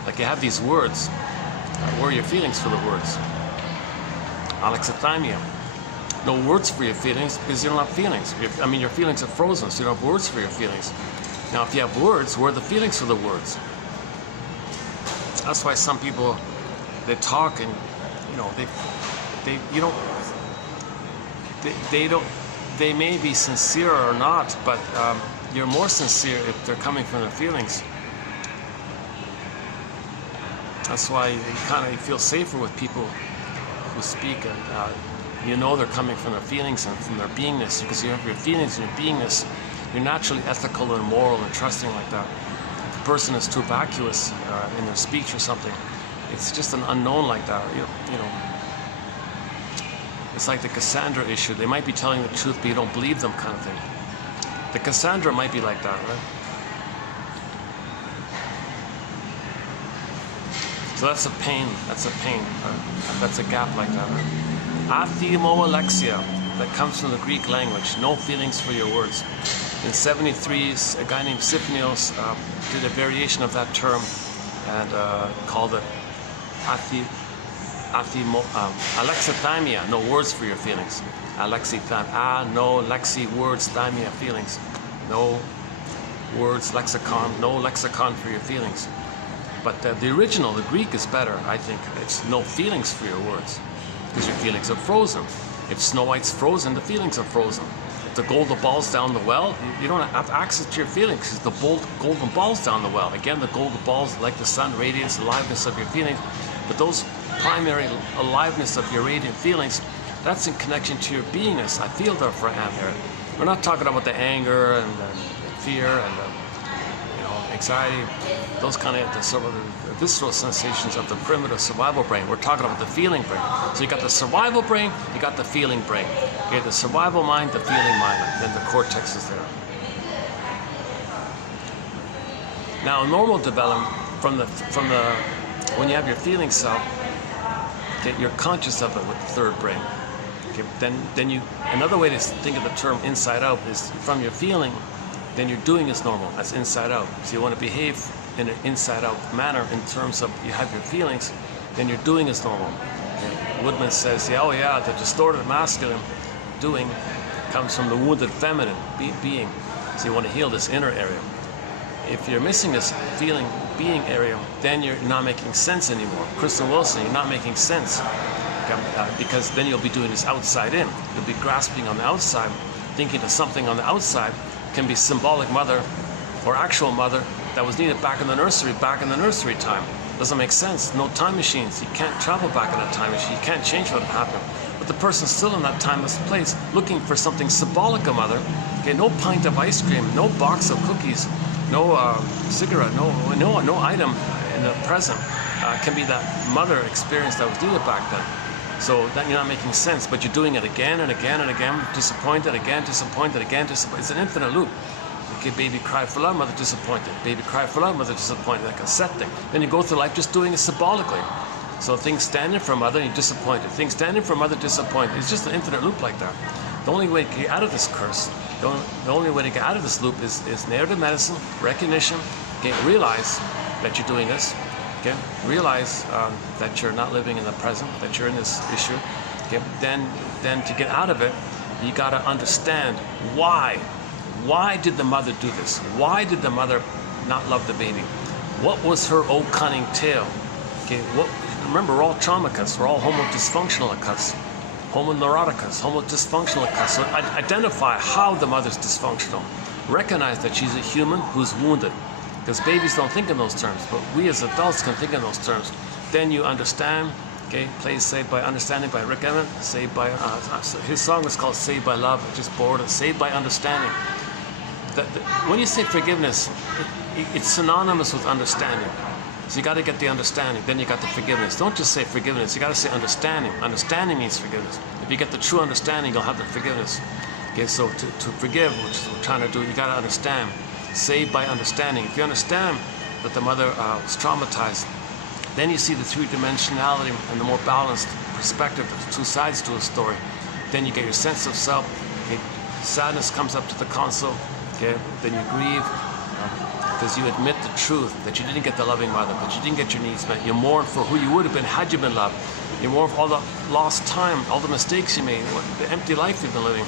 Like you have these words. Where are your feelings for the words? Alexithymia. No words for your feelings because you don't have feelings. Your feelings are frozen, so you don't have words for your feelings. Now, if you have words, where are the feelings for the words? That's why some people, they talk and, they may be sincere or not, but you're more sincere if they're coming from their feelings. That's why you feel safer with people who speak, and they're coming from their feelings and from their beingness, because you have your feelings and your beingness. You're naturally ethical and moral and trusting like that. If a person is too vacuous in their speech or something, it's just an unknown like that. It's like the Cassandra issue. They might be telling the truth, but you don't believe them, kind of thing. The Cassandra might be like that, right? So that's a pain. That's a gap like that. Right? Athimoalexia, that comes from the Greek language. No feelings for your words. In 73, a guy named Sipnios did a variation of that term and called it alexithymia, no words for your feelings. Alexithymia, no lexi, words, thymia, feelings. No words, lexicon, no lexicon for your feelings. But the original, the Greek, is better, I think. It's no feelings for your words, because your feelings are frozen. If Snow White's frozen, the feelings are frozen. If the golden ball's down the well, you don't have access to your feelings, because the golden ball's down the well. Again, the golden ball's like the sun, radiance, aliveness of your feelings. But those primary aliveness of your radiant feelings, that's in connection to your beingness. I feel there for here. We're not talking about the anger and the fear and the anxiety, those kind of the visceral sensations of the primitive survival brain. We're talking about the feeling brain. So you got the survival brain, you got the feeling brain. Okay, the survival mind, the feeling mind, and then the cortex is there. Now, normal development from the when you have your feeling self, okay, you're conscious of it with the third brain. Okay, then you, another way to think of the term inside out is from your feeling, then your doing is normal. That's inside out. So you want to behave in an inside out manner in terms of you have your feelings, then your doing is normal. Okay. Woodman says, the distorted masculine doing comes from the wounded feminine being. So you want to heal this inner area. If you're missing this feeling, being area, then you're not making sense anymore. Kristen Wilson, you're not making sense. Because then you'll be doing this outside in. You'll be grasping on the outside, thinking of something on the outside. Can be symbolic mother or actual mother that was needed back in the nursery time. Doesn't make sense. No time machines. You can't travel back in that time machine. You can't change what happened. But the person's still in that timeless place looking for something symbolic of mother. Okay, no pint of ice cream, no box of cookies, no cigarette, no item in the present can be that mother experience that was needed back then. So that you're not making sense, but you're doing it again and again and again, disappointed again, disappointed again, disappointed. It's an infinite loop. Okay, baby cry for love, mother disappointed. Baby cry for love, mother disappointed, like a set thing. Then you go through life just doing it symbolically. So things stand in for mother, you're disappointed. Things stand in for mother, disappointed. It's just an infinite loop like that. The only way to get out of this curse, the only way to get out of this loop is narrative medicine, recognition, okay, realize that you're doing this. Okay, realize that you're not living in the present, that you're in this issue. Okay, then to get out of it, you got to understand why. Why did the mother do this? Why did the mother not love the baby? What was her old cunning tale? Okay, remember, we're all traumacus, we're all homodysfunctionalicus, homoneuroticus, homodysfunctionalicus. So identify how the mother's dysfunctional. Recognize that she's a human who's wounded. Because babies don't think in those terms, but we as adults can think in those terms. Then you understand, okay, plays Saved by Understanding by Rick Emmett, Saved by, his song is called Saved by Love, I just borrowed it, Saved by Understanding. When you say forgiveness, it's synonymous with understanding. So you got to get the understanding, then you got the forgiveness. Don't just say forgiveness, you got to say understanding. Understanding means forgiveness. If you get the true understanding, you'll have the forgiveness. Okay, so to forgive, which is what we're trying to do, you got to understand. Saved by understanding. If you understand that the mother was traumatized, then you see the three-dimensionality and the more balanced perspective. There's two sides to a story. Then you get your sense of self. Okay? Sadness comes up to the console. Okay? Then you grieve because you admit the truth that you didn't get the loving mother, that you didn't get your needs met. You mourn for who you would have been had you been loved. You mourn for all the lost time, all the mistakes you made, the empty life you've been living.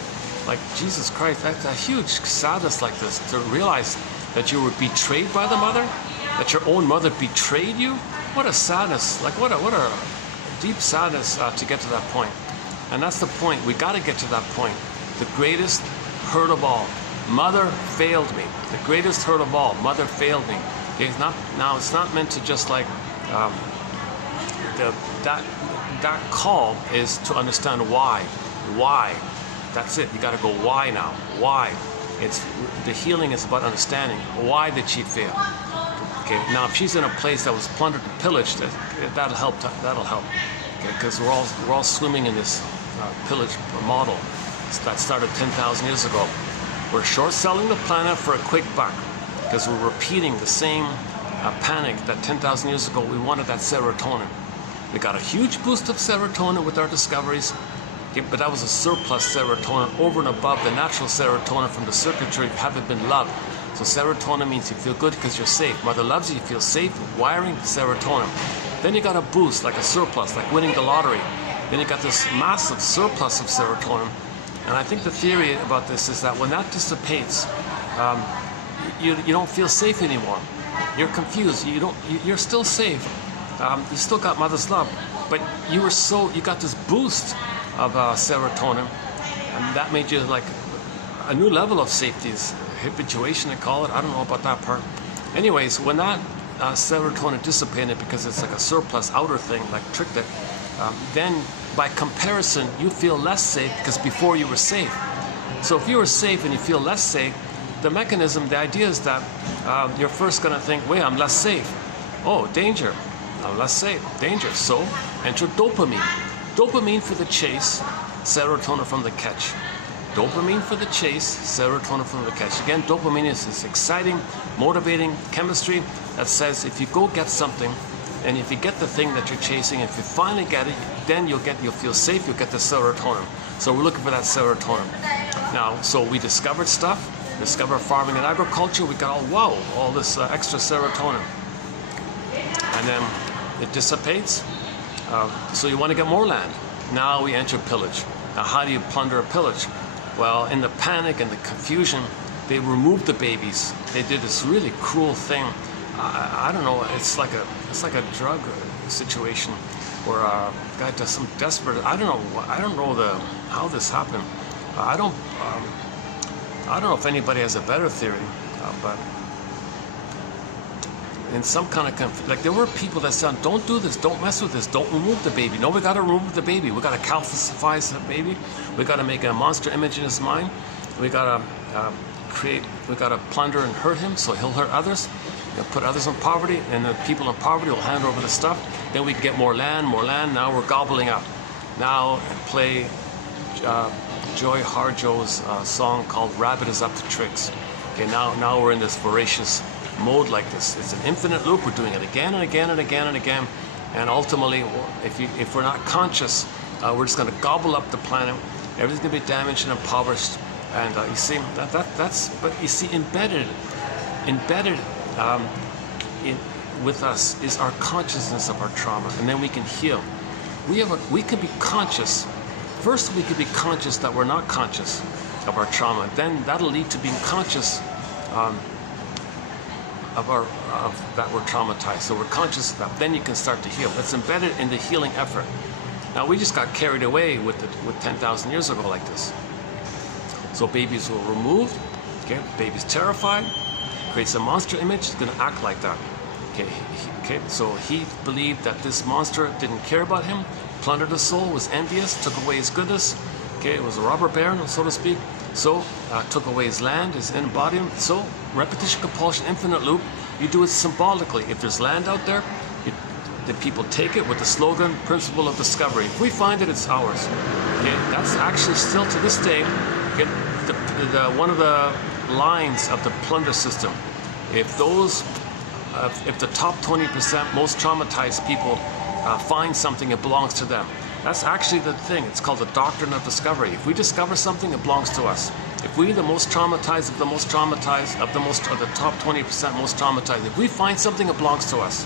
Like, Jesus Christ, that's a huge sadness like this, to realize that you were betrayed by the mother, that your own mother betrayed you. What a sadness, like what a deep sadness to get to that point. And that's the point, we got to get to that point. The greatest hurt of all, mother failed me. The greatest hurt of all, mother failed me. It's not meant to just like, that call is to understand why. Why? That's it. You got to go why now. Why? It's the healing is about understanding. Why did she fail? Okay. Now, if she's in a place that was plundered and pillaged, that'll help. That'll help. Okay. Because we're all swimming in this pillage model that started 10,000 years ago. We're short selling the planet for a quick buck because we're repeating the same panic that 10,000 years ago. We wanted that serotonin. We got a huge boost of serotonin with our discoveries, okay, but that was a surplus serotonin over and above the natural serotonin from the circuitry of having been loved. So serotonin means you feel good because you're safe. Mother loves you, you feel safe, wiring serotonin. Then you got a boost, like a surplus, like winning the lottery. Then you got this massive surplus of serotonin. And I think the theory about this is that when that dissipates, you don't feel safe anymore. You're confused. You're still safe. You still got mother's love, but you got this boost of serotonin, and that made you like a new level of safety. Is habituation, they call it. I don't know about that part. Anyways, when that serotonin dissipated because it's like a surplus outer thing, like tricked it, then by comparison, you feel less safe because before you were safe. So if you were safe and you feel less safe, the mechanism, the idea is that you're first going to think, wait, I'm less safe. Oh, danger. I'm less safe. Danger. So enter dopamine. Dopamine for the chase, serotonin from the catch. Dopamine for the chase, serotonin from the catch. Again, dopamine is this exciting, motivating chemistry that says if you go get something, and if you get the thing that you're chasing, if you finally get it, then you'll feel safe, you'll get the serotonin. So we're looking for that serotonin. Now, so we discovered stuff, discovered farming and agriculture, we got all this extra serotonin. And then it dissipates. So you want to get more land. Now we enter pillage. Now how do you plunder a pillage? Well, in the panic and the confusion, they removed the babies. They did this really cruel thing. I don't know. It's like a drug situation where a guy does some desperate. I don't know how this happened. I don't know if anybody has a better theory, but in some kind of like there were people that said, don't do this, don't mess with this, don't remove the baby. No, we got to remove the baby. We got to calcify the baby. We got to make a monster image in his mind. We got to we got to plunder and hurt him so he'll hurt others. We'll put others in poverty, and the people in poverty will hand over the stuff. Then we can get more land, more land. Now we're gobbling up. Now play Joy Harjo's song called "Rabbit Is Up to Tricks." Okay, now we're in this voracious mode like this. It's an infinite loop. We're doing it again and again and again and again. And ultimately, if we're not conscious, we're just going to gobble up the planet. Everything's going to be damaged and impoverished. And you see, but you see, embedded with us is our consciousness of our trauma, and then we can heal. We can be conscious. First, we can be conscious that we're not conscious of our trauma. Then that'll lead to being conscious of that we're traumatized. So we're conscious of that. Then you can start to heal. It's embedded in the healing effort. Now we just got carried away with 10,000 years ago like this. So babies were removed. Okay, baby's terrified. Creates a monster image. It's going to act like that. Okay. So he believed that this monster didn't care about him, plundered his soul, was envious, took away his goodness. Okay, it was a robber baron, so to speak. So took away his land, his embodiment. So repetition, compulsion, infinite loop. You do it symbolically. If there's land out there, the people take it with the slogan, principle of discovery. If we find it, it's ours. Okay, that's actually still to this day, okay, one of the lines of the plunder system. If the top 20% most traumatized people find something, it belongs to them. That's actually the thing. It's called the doctrine of discovery. If we discover something, it belongs to us. If we, the most traumatized of the most traumatized, of the top 20% most traumatized, if we find something, it belongs to us.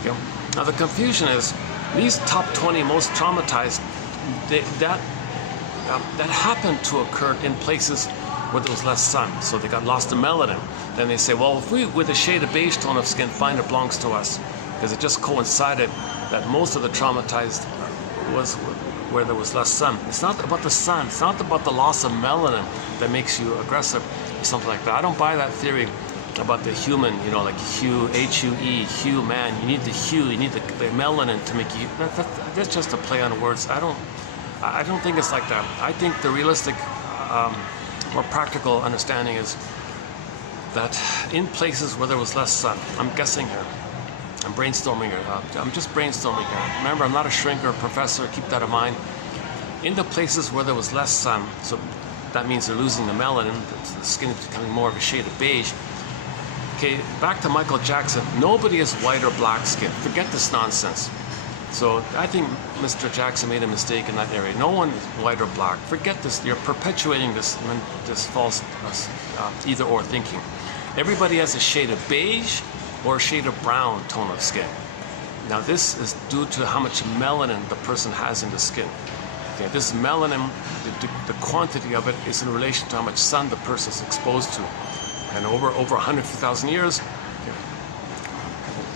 Okay? Now the confusion is, these top 20 most traumatized, that happened to occur in places where there was less sun, so they got lost in melanin. Then they say, well, if we, with a shade of beige tone of skin, find it belongs to us, because it just coincided that most of the traumatized was where there was less sun. It's not about the sun. It's not about the loss of melanin that makes you aggressive or something like that. I don't buy that theory about the human, you know, like hue, H-U-E, hue, man. You need the hue, you need the melanin to make you. That's just a play on words. I don't think it's like that. I think the realistic, more practical understanding is that in places where there was less sun, I'm guessing here, I'm brainstorming here. I'm just brainstorming here. Remember, I'm not a shrinker or professor. Keep that in mind. In the places where there was less sun, so that means they're losing the melanin. The skin is becoming more of a shade of beige. Okay, back to Michael Jackson. Nobody has white or black skin. Forget this nonsense. So I think Mr. Jackson made a mistake in that area. No one is white or black. Forget this. You're perpetuating this false either-or thinking. Everybody has a shade of beige or a shade of brown tone of skin. Now this is due to how much melanin the person has in the skin. Okay, this melanin, the quantity of it is in relation to how much sun the person is exposed to. And over 150,000 years, okay,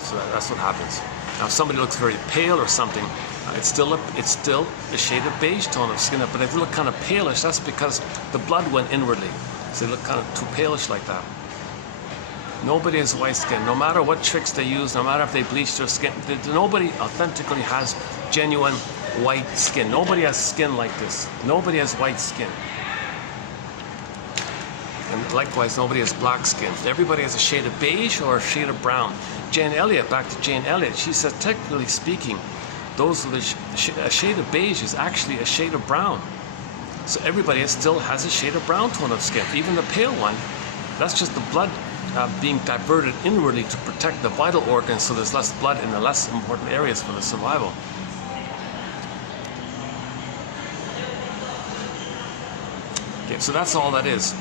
so that's what happens. Now if somebody looks very pale or something, it's still a shade of beige tone of skin. But if they look kind of palish, that's because the blood went inwardly. So they look kind of too palish like that. Nobody has white skin. No matter what tricks they use, no matter if they bleach their skin, nobody authentically has genuine white skin. Nobody has skin like this. Nobody has white skin. And likewise, nobody has black skin. Everybody has a shade of beige or a shade of brown. Jane Elliot, back to Jane Elliot, she said, technically speaking, a shade of beige is actually a shade of brown. So everybody still has a shade of brown tone of skin. Even the pale one, that's just the blood being diverted inwardly to protect the vital organs, so there's less blood in the less important areas for the survival. Okay, so that's all that is.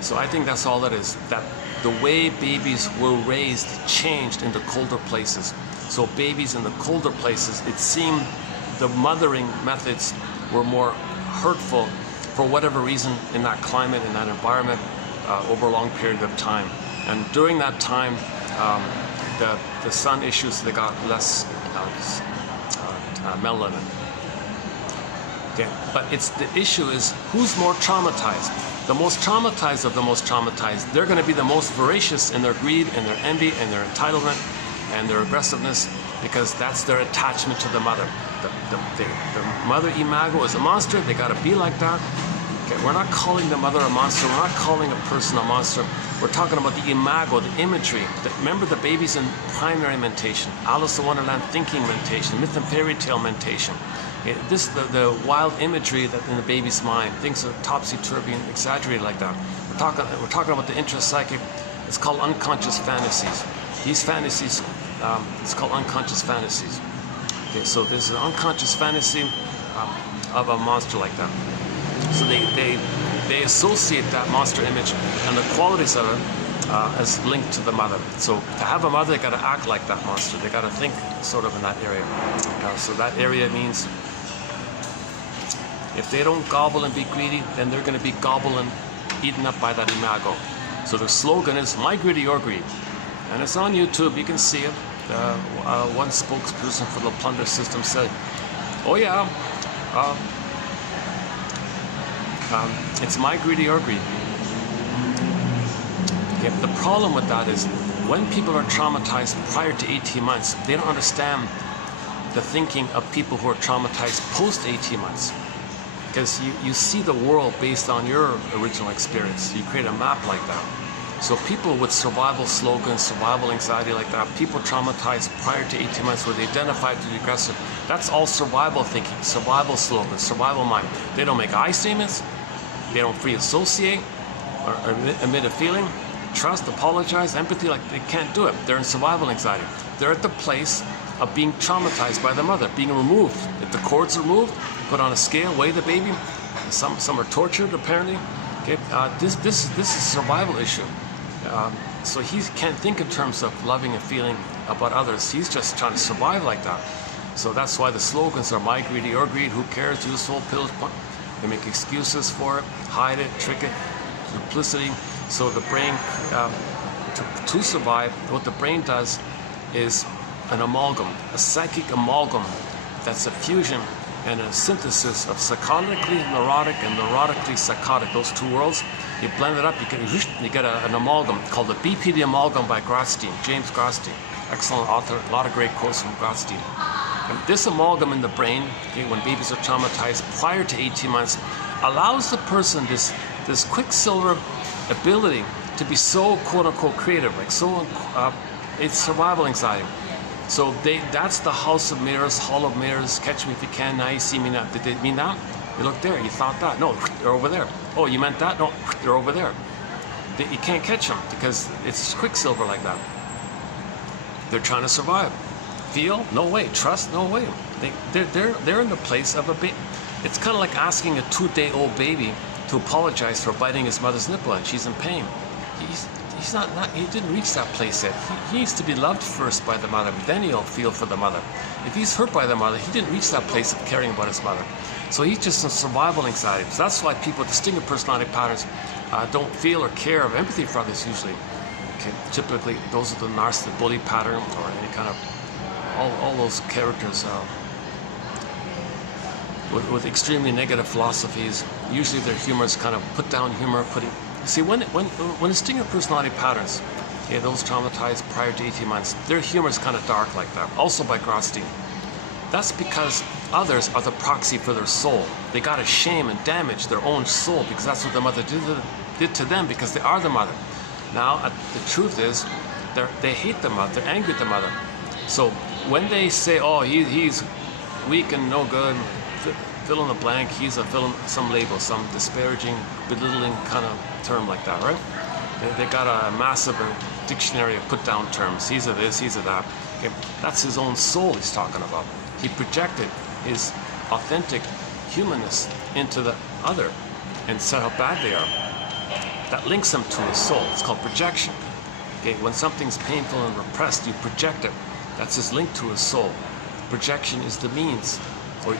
So I think that's all that is. That the way babies were raised changed in the colder places. So babies in the colder places, it seemed the mothering methods were more hurtful for whatever reason in that climate, in that environment, over a long period of time. And during that time, the sun issues, they got less melanin. Okay, but the issue is who's more traumatized? The most traumatized of the most traumatized. They're going to be the most voracious in their greed and their envy and their entitlement and their aggressiveness, because that's their attachment to the mother. The mother imago is a monster. They got to be like that. Okay, we're not calling the mother a monster. We're not calling a person a monster. We're talking about the imago, the imagery. Remember the babies in primary mentation, Alice in Wonderland thinking mentation, myth and fairy tale mentation. Okay, the wild imagery that in the baby's mind, things are topsy-turvy and exaggerated like that. We're talking about the intrapsychic. It's called unconscious fantasies. These fantasies, it's called unconscious fantasies. Okay, so there's an unconscious fantasy of a monster like that. So they associate that monster image and the qualities of it as linked to the mother. So to have a mother, they got to act like that monster. They got to think sort of in that area. So that area means if they don't gobble and be greedy, then they're going to be gobbled and eaten up by that imago. So the slogan is "My greedy, your greed," and it's on YouTube. You can see it. One spokesperson for the plunder system said, "Oh yeah, it's my greedy, your greed." Okay, the problem with that is when people are traumatized prior to 18 months, they don't understand the thinking of people who are traumatized post 18 months. Because you see the world based on your original experience. You create a map like that. So people with survival slogans, survival anxiety like that, people traumatized prior to 18 months where they identified to the aggressive, that's all survival thinking, survival slogans, survival mind. They don't make I statements, they don't free associate or emit a feeling, trust, apologize, empathy, like they can't do it. They're in survival anxiety. They're at the place of being traumatized by the mother, being removed. If the cord's removed, put on a scale, weigh the baby. Some are tortured apparently. Okay, this is a survival issue. So he can't think in terms of loving and feeling about others. He's just trying to survive like that. So that's why the slogans are my greed, your greed, who cares, useful, pills. They make excuses for it, hide it, trick it, duplicity. So the brain, to survive, what the brain does is an amalgam, a psychic amalgam that's a fusion and a synthesis of psychotically neurotic and neurotically psychotic, those two worlds. You blend it up, you get an amalgam called the BPD amalgam by Grotstein, James Grotstein. Excellent author, a lot of great quotes from Grotstein. And this amalgam in the brain, okay, when babies are traumatized prior to 18 months, allows the person this quicksilver ability to be so quote-unquote creative, like so, it's survival anxiety. So that's the house of mirrors, hall of mirrors, catch me if you can, now you see me now. Did they mean that? You look there, you thought that. No, they're over there. Oh, you meant that? No, they're over there. You can't catch them because it's quicksilver like that. They're trying to survive. Feel? No way. Trust? No way. They're in the place of a baby. It's kind of like asking a 2-day-old baby to apologize for biting his mother's nipple and she's in pain. He didn't reach that place yet. He needs to be loved first by the mother, then he'll feel for the mother. If he's hurt by the mother, he didn't reach that place of caring about his mother. So he's just in survival anxiety. So that's why people with distinctive personality patterns don't feel or care of empathy for others usually. Okay, typically, those are the narcissistic bully pattern or any kind of, all those characters with extremely negative philosophies. Usually their humor is kind of put down humor, see, when distinctive personality patterns, okay, those traumatized prior to 18 months, their humor is kind of dark like that, also by Grotstein. That's because others are the proxy for their soul. They got to shame and damage their own soul because that's what the mother did to them because they are the mother. Now, the truth is, they hate the mother, they're angry at the mother. So when they say, oh, he's weak and no good, fill in the blank, he's a fill in some label, some disparaging, belittling kind of term like that, right? They got a massive dictionary of put down terms. He's a this, he's a that. Okay? That's his own soul he's talking about. He projected his authentic humanness into the other and said how bad they are. That links him to his soul. It's called projection. Okay? When something's painful and repressed, you project it. That's his link to his soul. Projection is the means for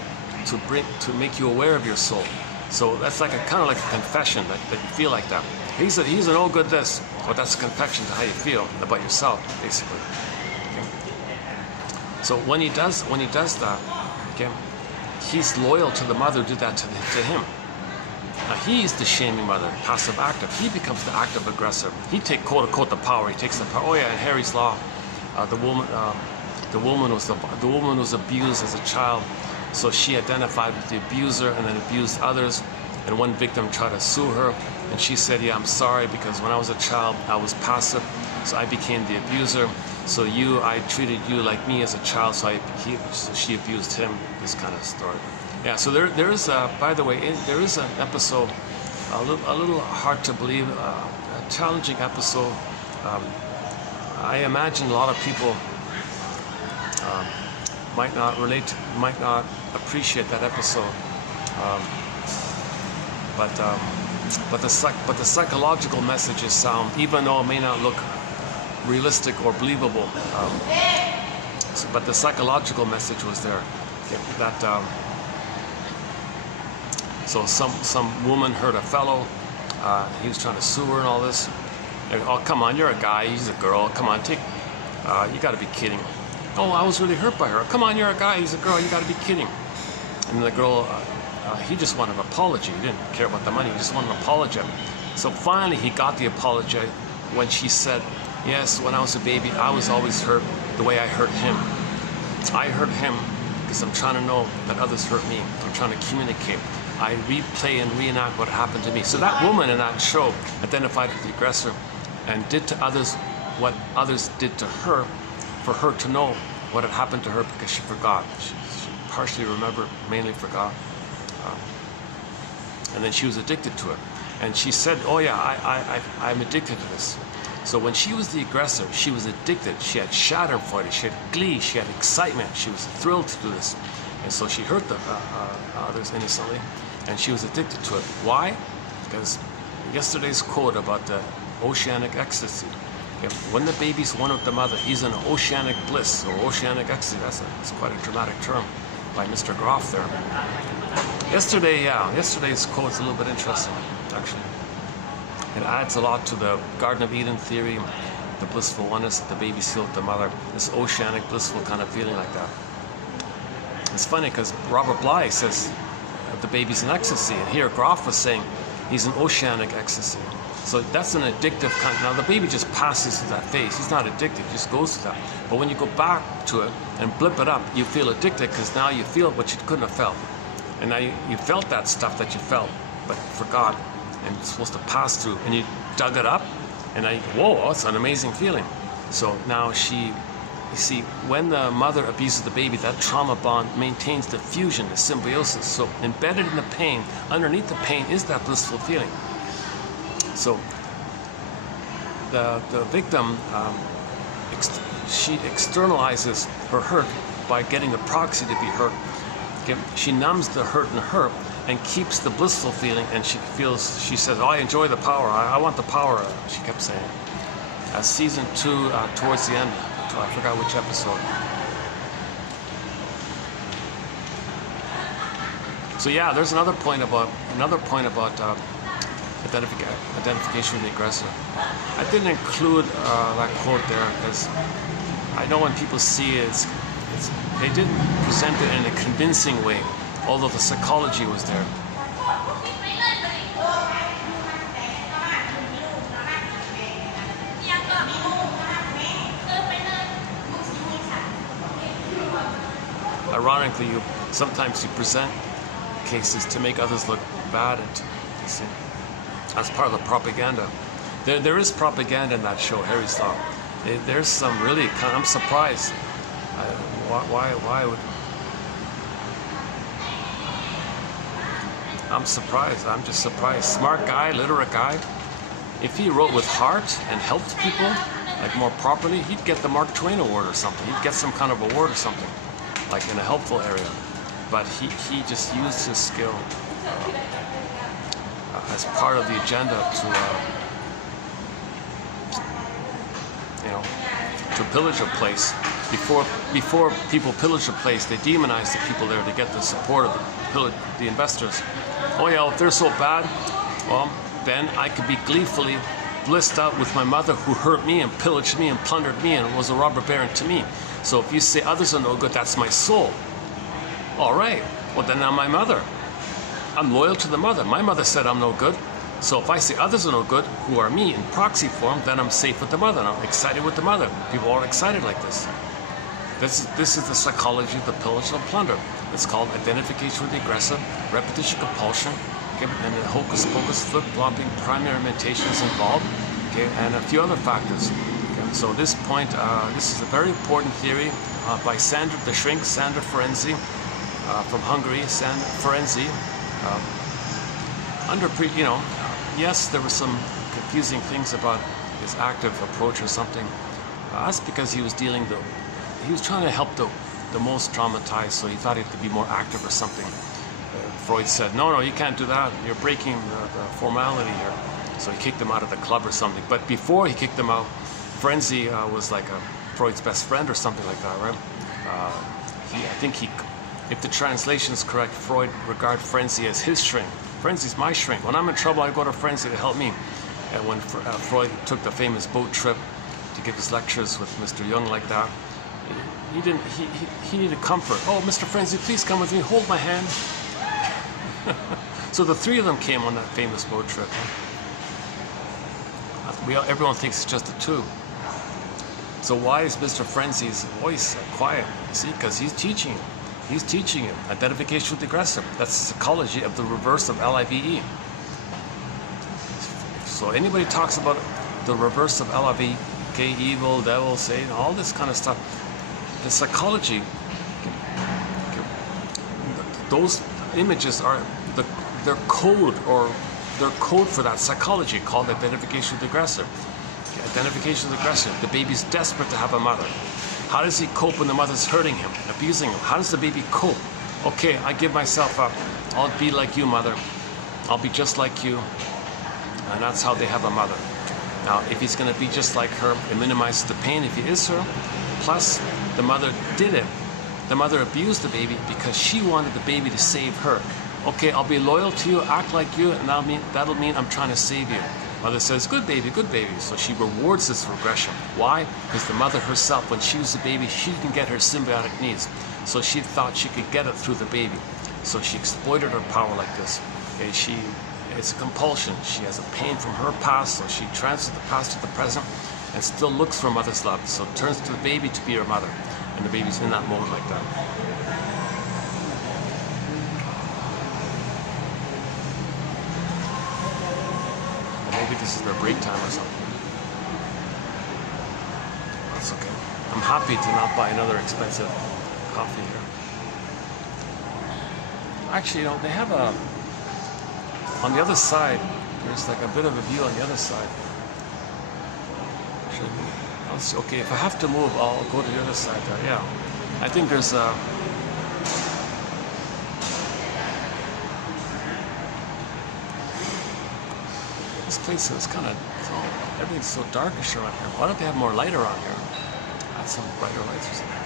to make you aware of your soul. So that's like kind of like a confession that you feel like that. He's an oh good this. Well, that's a confession to how you feel about yourself, basically. Okay? So when he does that, okay, he's loyal to the mother who did that to him. Now he's the shaming mother, passive active. He becomes the active aggressor. He takes quote unquote the power. He takes the power. Oh yeah, in Harry's Law, the woman was abused as a child. So she identified with the abuser and then abused others. And one victim tried to sue her. And she said, yeah, I'm sorry because when I was a child, I was passive. So I became the abuser. So I treated you like me as a child. So she abused him. This kind of story. Yeah, so there is, by the way, there is an episode, a little hard to believe, a challenging episode. I imagine a lot of people might not relate, might not appreciate that episode, but the psychological message is sound, even though it may not look realistic or believable. But the psychological message was there. That so some woman hurt a fellow. He was trying to sue her and all this. Oh, come on, you're a guy. He's a girl. Come on, you got to be kidding. Oh, I was really hurt by her. Come on, you're a guy, he's a girl, you gotta be kidding. And the girl, he just wanted an apology. He didn't care about the money, he just wanted an apology. So finally he got the apology when she said, yes, when I was a baby, I was always hurt the way I hurt him. I hurt him because I'm trying to know that others hurt me. I'm trying to communicate. I replay and reenact what happened to me. So that woman in that show identified with the aggressor and did to others what others did to her, for her to know what had happened to her because she forgot. She partially remembered, mainly forgot. And then she was addicted to it. And she said, oh yeah, I'm addicted to this. So when she was the aggressor, she was addicted. She had schadenfreude, she had glee, she had excitement. She was thrilled to do this. And so she hurt the others innocently, and she was addicted to it. Why? Because yesterday's quote about the oceanic ecstasy. When the baby's one with the mother, he's in oceanic bliss or oceanic ecstasy. That's quite a dramatic term by Mr. Groff there. Yesterday's quote's a little bit interesting, actually. It adds a lot to the Garden of Eden theory, the blissful oneness that the baby's still with the mother, this oceanic, blissful kind of feeling like that. It's funny because Robert Bly says the baby's in ecstasy, and here Groff was saying he's in oceanic ecstasy. So that's an addictive kind. Now the baby just passes through that phase. He's not addicted, he just goes through that. But when you go back to it and blip it up, you feel addicted because now you feel what you couldn't have felt. And now you felt that stuff that you felt, but forgot, and it's supposed to pass through. And you dug it up, and now whoa, it's an amazing feeling. So now you see, when the mother abuses the baby, that trauma bond maintains the fusion, the symbiosis. So embedded in the pain, underneath the pain, is that blissful feeling. So the victim, she externalizes her hurt by getting the proxy to be hurt. She numbs the hurt in her and keeps the blissful feeling, and she says, oh, I enjoy the power, I want the power, she kept saying. Season 2, towards the end, I forgot which episode. So yeah, there's another point about identification with the aggressor. I didn't include that quote there because I know when people see it, they didn't present it in a convincing way, although the psychology was there. Ironically, sometimes you present cases to make others look bad, and you see, that's part of the propaganda. There is propaganda in that show, Harry's Law. There's some really I'm surprised. Why would? I'm surprised. I'm just surprised. Smart guy, literate guy. If he wrote with heart and helped people like more properly, he'd get the Mark Twain Award or something. He'd get some kind of award or something, like in a helpful area. But he just used his skill as part of the agenda to pillage a place. Before people pillage a place, they demonize the people there to get the support of the investors. Oh yeah, if they're so bad, well, then I could be gleefully blissed out with my mother who hurt me and pillaged me and plundered me and was a robber baron to me. So if you say others are no good, that's my soul. All right, well then I'm my mother. I'm loyal to the mother. My mother said I'm no good. So if I say others are no good, who are me in proxy form, then I'm safe with the mother. And I'm excited with the mother. People are excited like this. This is the psychology of the pillage and the plunder. It's called identification with the aggressor, repetition compulsion, okay, and the hocus pocus, flip-flopping, primary imitation is involved, okay, and a few other factors. Okay. So this point, this is a very important theory by the shrink Sandra Ferenczi from Hungary. Sandra Ferenczi, yes, there were some confusing things about his active approach or something. That's because he was trying to help the most traumatized, so he thought he had to be more active or something. Freud said, no, you can't do that. You're breaking the formality here. So he kicked him out of the club or something. But before he kicked him out, Ferenczi was like Freud's best friend or something like that, right? If the translation is correct, Freud regarded Ferenczi as his shrink. Ferenczi's my shrink. When I'm in trouble, I go to Ferenczi to help me. And when Freud took the famous boat trip to give his lectures with Mr. Jung like that, he needed comfort. Oh, Mr. Ferenczi, please come with me, hold my hand. So the three of them came on that famous boat trip. Everyone thinks it's just the two. So why is Mr. Ferenczi's voice quiet? You see, because he's teaching him. He's teaching him identification with the aggressor. That's the psychology of the reverse of LIVE. So anybody talks about the reverse of LIVE, okay, evil, devil, Satan, all this kind of stuff. The psychology, those images are their code for that psychology called identification with the aggressor. Identification with aggression. The baby's desperate to have a mother. How does he cope when the mother's hurting him, abusing him? How does the baby cope? Okay, I give myself up. I'll be like you, mother. I'll be just like you. And that's how they have a mother. Now, if he's going to be just like her, it minimizes the pain if he is her. Plus, the mother did it. The mother abused the baby because she wanted the baby to save her. Okay, I'll be loyal to you, act like you, and that'll mean I'm trying to save you. Mother says, good baby, good baby. So she rewards this regression. Why? Because the mother herself, when she was a baby, she didn't get her symbiotic needs. So she thought she could get it through the baby. So she exploited her power like this. Okay, it's a compulsion. She has a pain from her past, so she transfers the past to the present and still looks for mother's love. So turns to the baby to be her mother. And the baby's in that mode like that. Maybe this is their break time or something. That's okay. I'm happy to not buy another expensive coffee here. Actually, they have on the other side, there's like a bit of a view on the other side. Okay, if I have to move, I'll go to the other side there. Yeah. I think there's a... This place is kind of, everything's so darkish around here. Why don't they have more light around here? Add some brighter lights or something.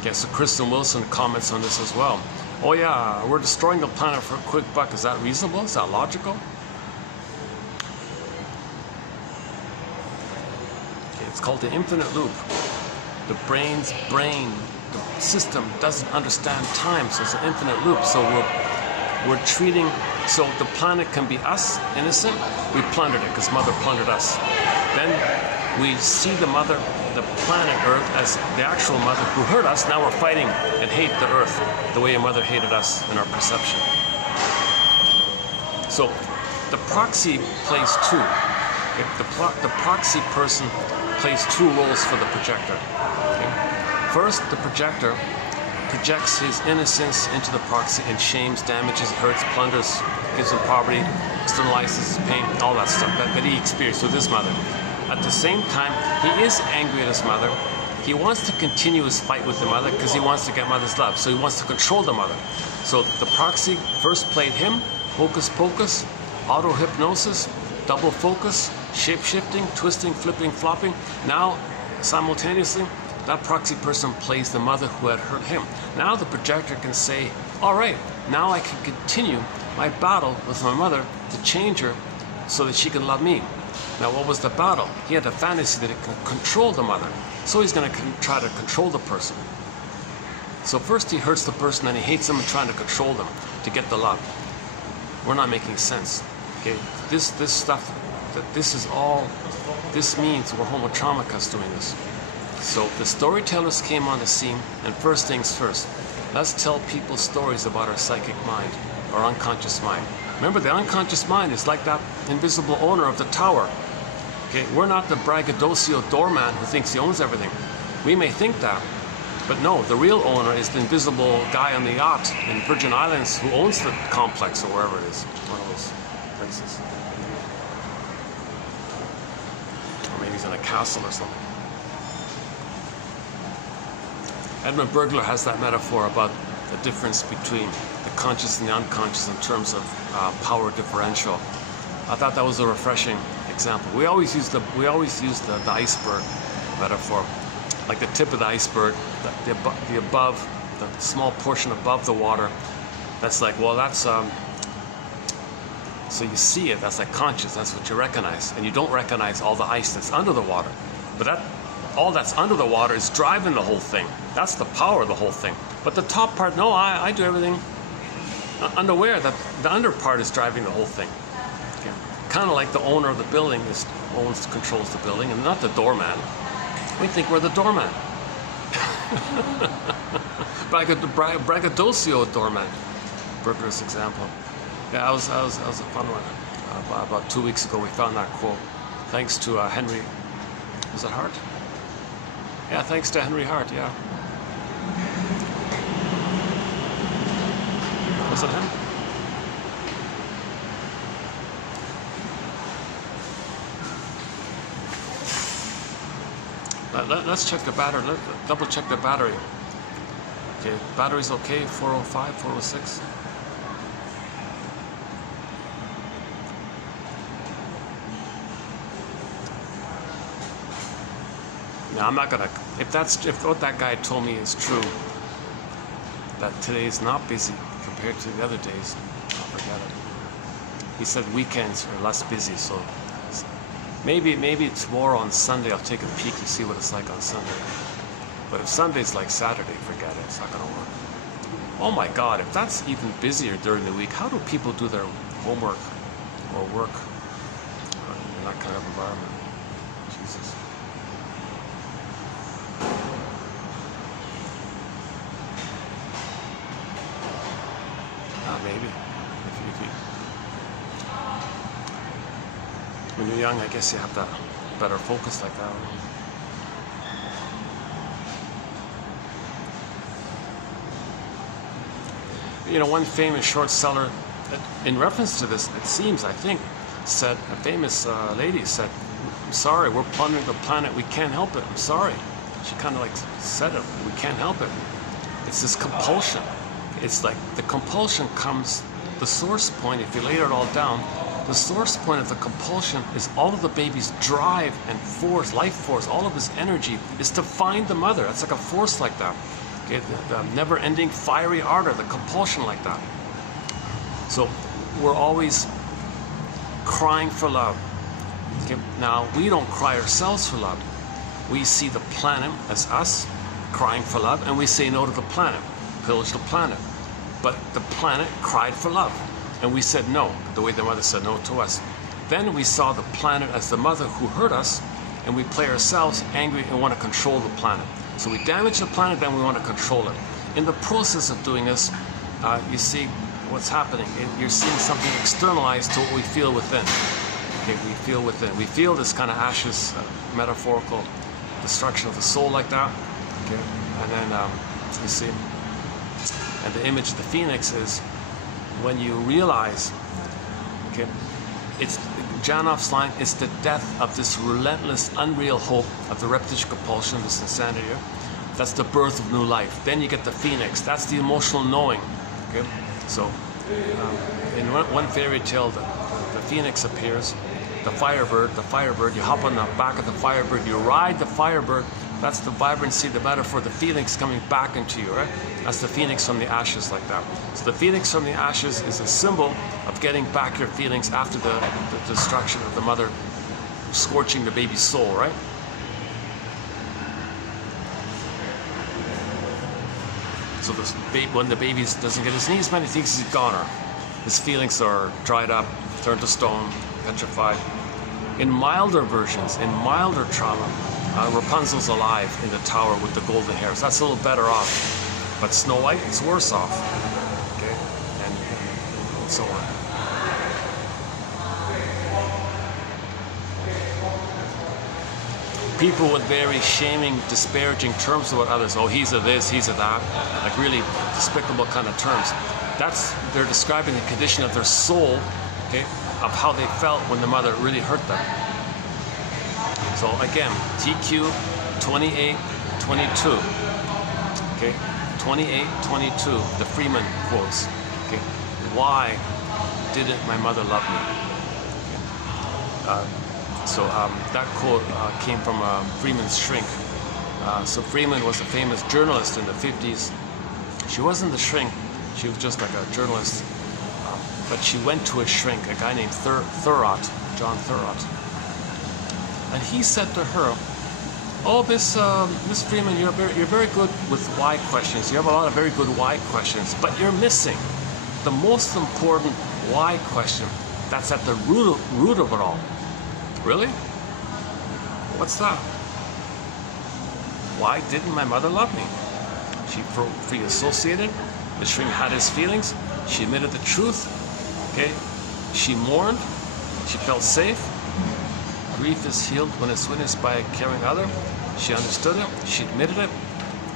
Okay, so Kristen Wilson comments on this as well. Oh yeah, we're destroying the planet for a quick buck. Is that reasonable? Is that logical? It's called the infinite loop. The brain's brain, the system doesn't understand time, so it's an infinite loop. So we're treating, so the planet can be us, innocent. We plundered it because mother plundered us. Then we see the mother, the planet Earth, as the actual mother who hurt us. Now we're fighting and hate the Earth the way a mother hated us in our perception. So the proxy plays two. The proxy person plays two roles for the projector. Okay? First, the projector projects his innocence into the proxy and shames, damages, hurts, plunders, gives him poverty, externalizes his pain, all that stuff that he experienced with his mother. At the same time, he is angry at his mother. He wants to continue his fight with the mother because he wants to get mother's love. So he wants to control the mother. So the proxy first played him, hocus pocus, auto-hypnosis, double focus, shape-shifting, twisting, flipping, flopping. Now, simultaneously, that proxy person plays the mother who had hurt him. Now the projector can say, all right, now I can continue my battle with my mother to change her so that she can love me. Now, what was the battle? He had a fantasy that he can control the mother. So he's going to try to control the person. So first he hurts the person, then he hates them and trying to control them to get the love. We're not making sense. Okay, this stuff, this means we're homotraumakas doing this. So the storytellers came on the scene, and first things first, let's tell people stories about our psychic mind, our unconscious mind. Remember, the unconscious mind is like that invisible owner of the tower. Okay, we're not the braggadocio doorman who thinks he owns everything. We may think that, but no, the real owner is the invisible guy on the yacht in Virgin Islands who owns the complex or wherever it is, one of those places. Or maybe he's in a castle or something. Edmund Burglar has that metaphor about the difference between the conscious and the unconscious in terms of power differential. I thought that was a refreshing example. We always use the iceberg metaphor, like the tip of the iceberg, the above, the small portion above the water. That's like, well, that's so you see it. That's like conscious. That's what you recognize, and you don't recognize all the ice that's under the water. But all that's under the water is driving the whole thing. That's the power of the whole thing. But the top part, no, I do everything unaware that the under part is driving the whole thing. Okay. Kind of like the owner of the building controls the building, and not the doorman. We think we're the doorman. Braggadocio doorman. Burglar's example. Yeah, that was a fun one. About 2 weeks ago, we found that quote. Thanks to Henry. Was it Hart? Yeah, thanks to Henry Hart, yeah. Was it him? Let's check the battery. Double check the battery. Okay, battery's okay, 405, 406. Now I'm not gonna, if what that guy told me is true, that today is not busy compared to the other days, I'll forget it. He said weekends are less busy, so maybe tomorrow on Sunday I'll take a peek to see what it's like on Sunday. But if Sunday's like Saturday, forget it, it's not gonna work. Oh my God, if that's even busier during the week, how do people do their homework or work in that kind of environment? Jesus. Maybe. When you're young, I guess you have that better focus like that. You know, one famous short seller, in reference to this, it seems, I think, said, a famous lady said, "I'm sorry, we're plundering the planet, we can't help it, I'm sorry." She kind of like said it, we can't help it. It's this compulsion. It's like the compulsion comes, the source point, if you lay it all down, the source point of the compulsion is all of the baby's drive and force, life force, all of his energy is to find the mother. It's like a force like that. Okay, the never-ending fiery ardor, the compulsion like that. So we're always crying for love. Okay, now, we don't cry ourselves for love. We see the planet as us crying for love, and we say no to the planet, pillage the planet. But the planet cried for love, and we said no, the way the mother said no to us. Then we saw the planet as the mother who hurt us, and we play ourselves angry and want to control the planet. So we damage the planet, then we want to control it. In the process of doing this, you see what's happening. You're seeing something externalized to what we feel within. Okay, we feel within. We feel this kind of ashes, metaphorical destruction of the soul like that. Okay, and then you see. And the image of the phoenix is when you realize, okay, it's Janoff's line, it's the death of this relentless, unreal hope of the repetition compulsion, this insanity. That's the birth of new life. Then you get the phoenix. That's the emotional knowing. Okay, so in one fairy tale, the phoenix appears, the firebird. You hop on the back of the firebird, you ride the firebird. That's the vibrancy, the metaphor, the phoenix coming back into you, right? That's the phoenix from the ashes like that. So the phoenix from the ashes is a symbol of getting back your feelings after the destruction of the mother scorching the baby's soul, right? So this baby, when the baby doesn't get his needs met, he thinks he's a goner. His feelings are dried up, turned to stone, petrified. In milder versions, in milder trauma, Rapunzel's alive in the tower with the golden hairs. That's a little better off. But Snow White is worse off. Okay? And so on. People with very shaming, disparaging terms about others. Oh, he's a this, he's a that. Like really despicable kind of terms. They're describing the condition of their soul, okay, of how they felt when the mother really hurt them. So again, TQ 28:22. Okay, 28:22. The Freeman quotes. Okay, why didn't my mother love me? That quote came from Freeman's shrink. So Freeman was a famous journalist in the 50s. She wasn't the shrink. She was just like a journalist. But she went to a shrink, a guy named John Thurot. And he said to her, "Oh, Miss Freeman, you're very good with why questions. You have a lot of very good why questions, but you're missing the most important why question that's at the root of it all." Really? What's that? Why didn't my mother love me? She free associated. The shrink had his feelings. She admitted the truth. Okay? She mourned. She felt safe. Grief is healed when it's witnessed by a caring other. She understood it. She admitted it.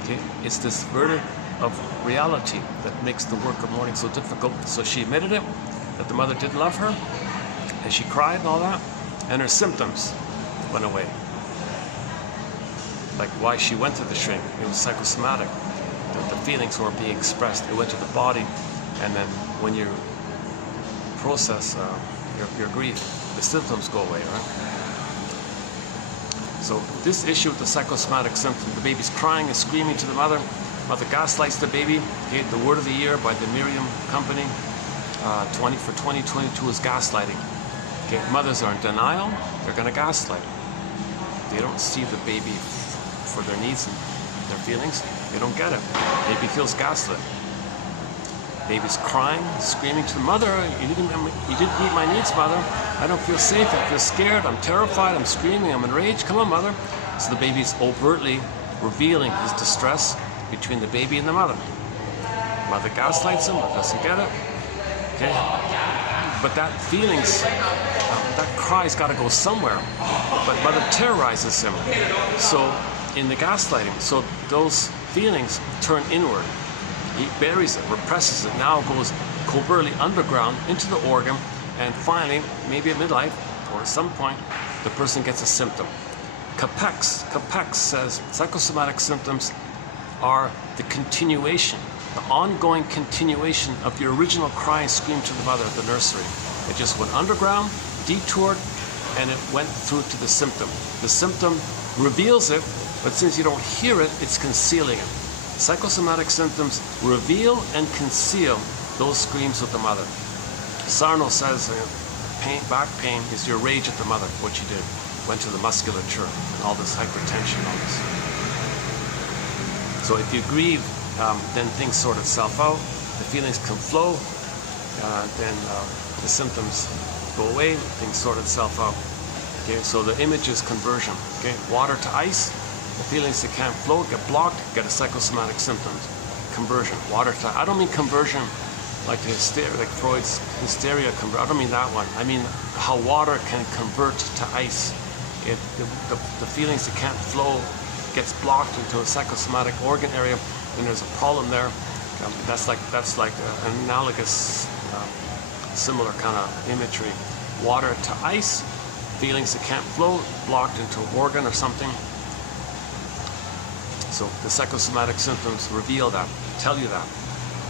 Okay, it's this verdict of reality that makes the work of mourning so difficult. So she admitted it, that the mother didn't love her, and she cried and all that, and her symptoms went away. Like why she went to the shrink, it was psychosomatic. The feelings weren't being expressed. It went to the body, and then when you process your grief, the symptoms go away, right? So this issue with the psychosomatic symptom, the baby's crying and screaming to the mother. Mother gaslights the baby. Okay, the word of the year by the Miriam Company for 2022 is gaslighting. Okay, mothers are in denial. They're going to gaslight. They don't see the baby for their needs and their feelings. They don't get it. Baby feels gaslit. Baby's crying, screaming to the mother, you didn't meet my needs, mother. I don't feel safe, I feel scared, I'm terrified, I'm screaming, I'm enraged. Come on, mother. So the baby's overtly revealing his distress between the baby and the mother. Mother gaslights him, doesn't get it. Okay? But that feelings, that cry's got to go somewhere. But mother terrorizes him. So in the gaslighting, so those feelings turn inward. He buries it, represses it, now goes covertly underground into the organ, and finally, maybe at midlife, or at some point, the person gets a symptom. Capex says psychosomatic symptoms are the continuation, the ongoing continuation of the original cry and scream to the mother at the nursery. It just went underground, detoured, and it went through to the symptom. The symptom reveals it, but since you don't hear it, it's concealing it. Psychosomatic symptoms reveal and conceal those screams of the mother. Sarno says back pain is your rage at the mother, what you did. Went to the musculature and all this hypertension, all this. So if you grieve, then things sort itself out. The feelings can flow, then the symptoms go away, things sort itself out. Okay, so the image is conversion. Okay, water to ice. The feelings that can't flow get blocked, get a psychosomatic symptoms. Conversion, water to, I don't mean conversion like the hysteria, like Freud's hysteria conversion. I don't mean that one. I mean how water can convert to ice. The feelings that can't flow gets blocked into a psychosomatic organ area, and there's a problem there. That's like an analogous, similar kind of imagery. Water to ice, feelings that can't flow, blocked into an organ or something. So the psychosomatic symptoms reveal that, tell you that.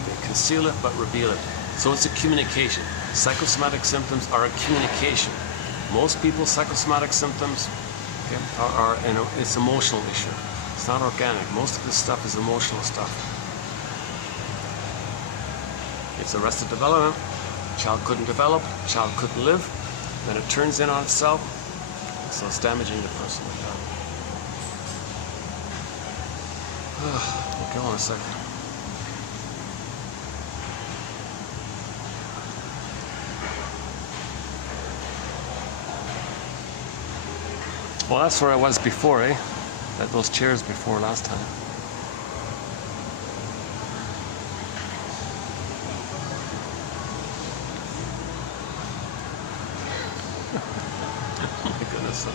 They conceal it but reveal it. So it's a communication. Psychosomatic symptoms are a communication. Most people's psychosomatic symptoms, okay, are it's emotional issue. It's not organic. Most of this stuff is emotional stuff. It's arrested development. Child couldn't develop. Child couldn't live. Then it turns in on itself. So it's damaging the person like that. Okay, hold on a second. Well, that's where I was before, eh? At those chairs before last time. Oh my goodness.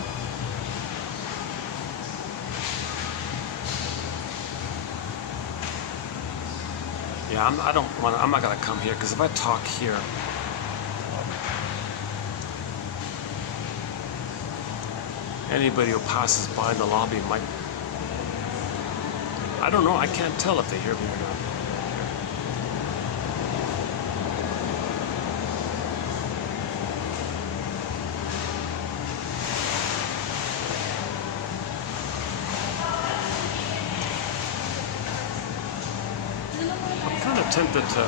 Yeah, I'm not gonna come here, because if I talk here, anybody who passes by the lobby might, I don't know, I can't tell if they hear me or not. I'm kind of tempted to,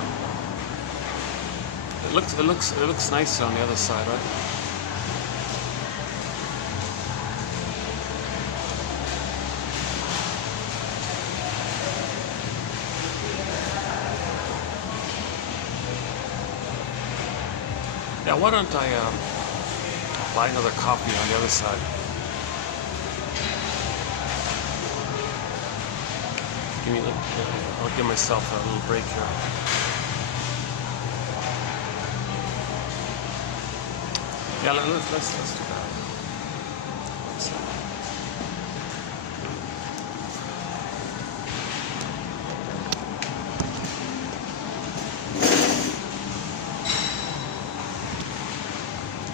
it looks nice on the other side, right? Yeah, why don't I buy another copy on the other side? I'll give myself a little break here. Yeah, let's do that.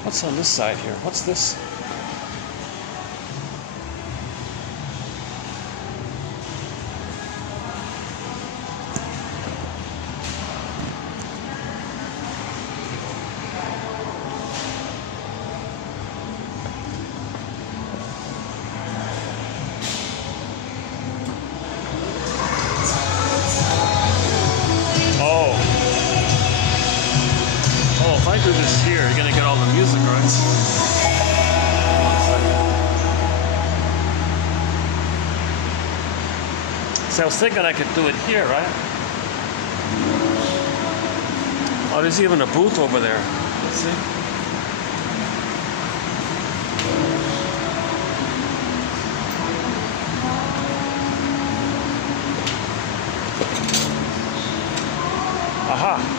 What's on this side here? What's this? If I do this here, you're gonna get all the music, right? See, I was thinking I could do it here, right? Oh, there's even a booth over there. Let's see. Aha!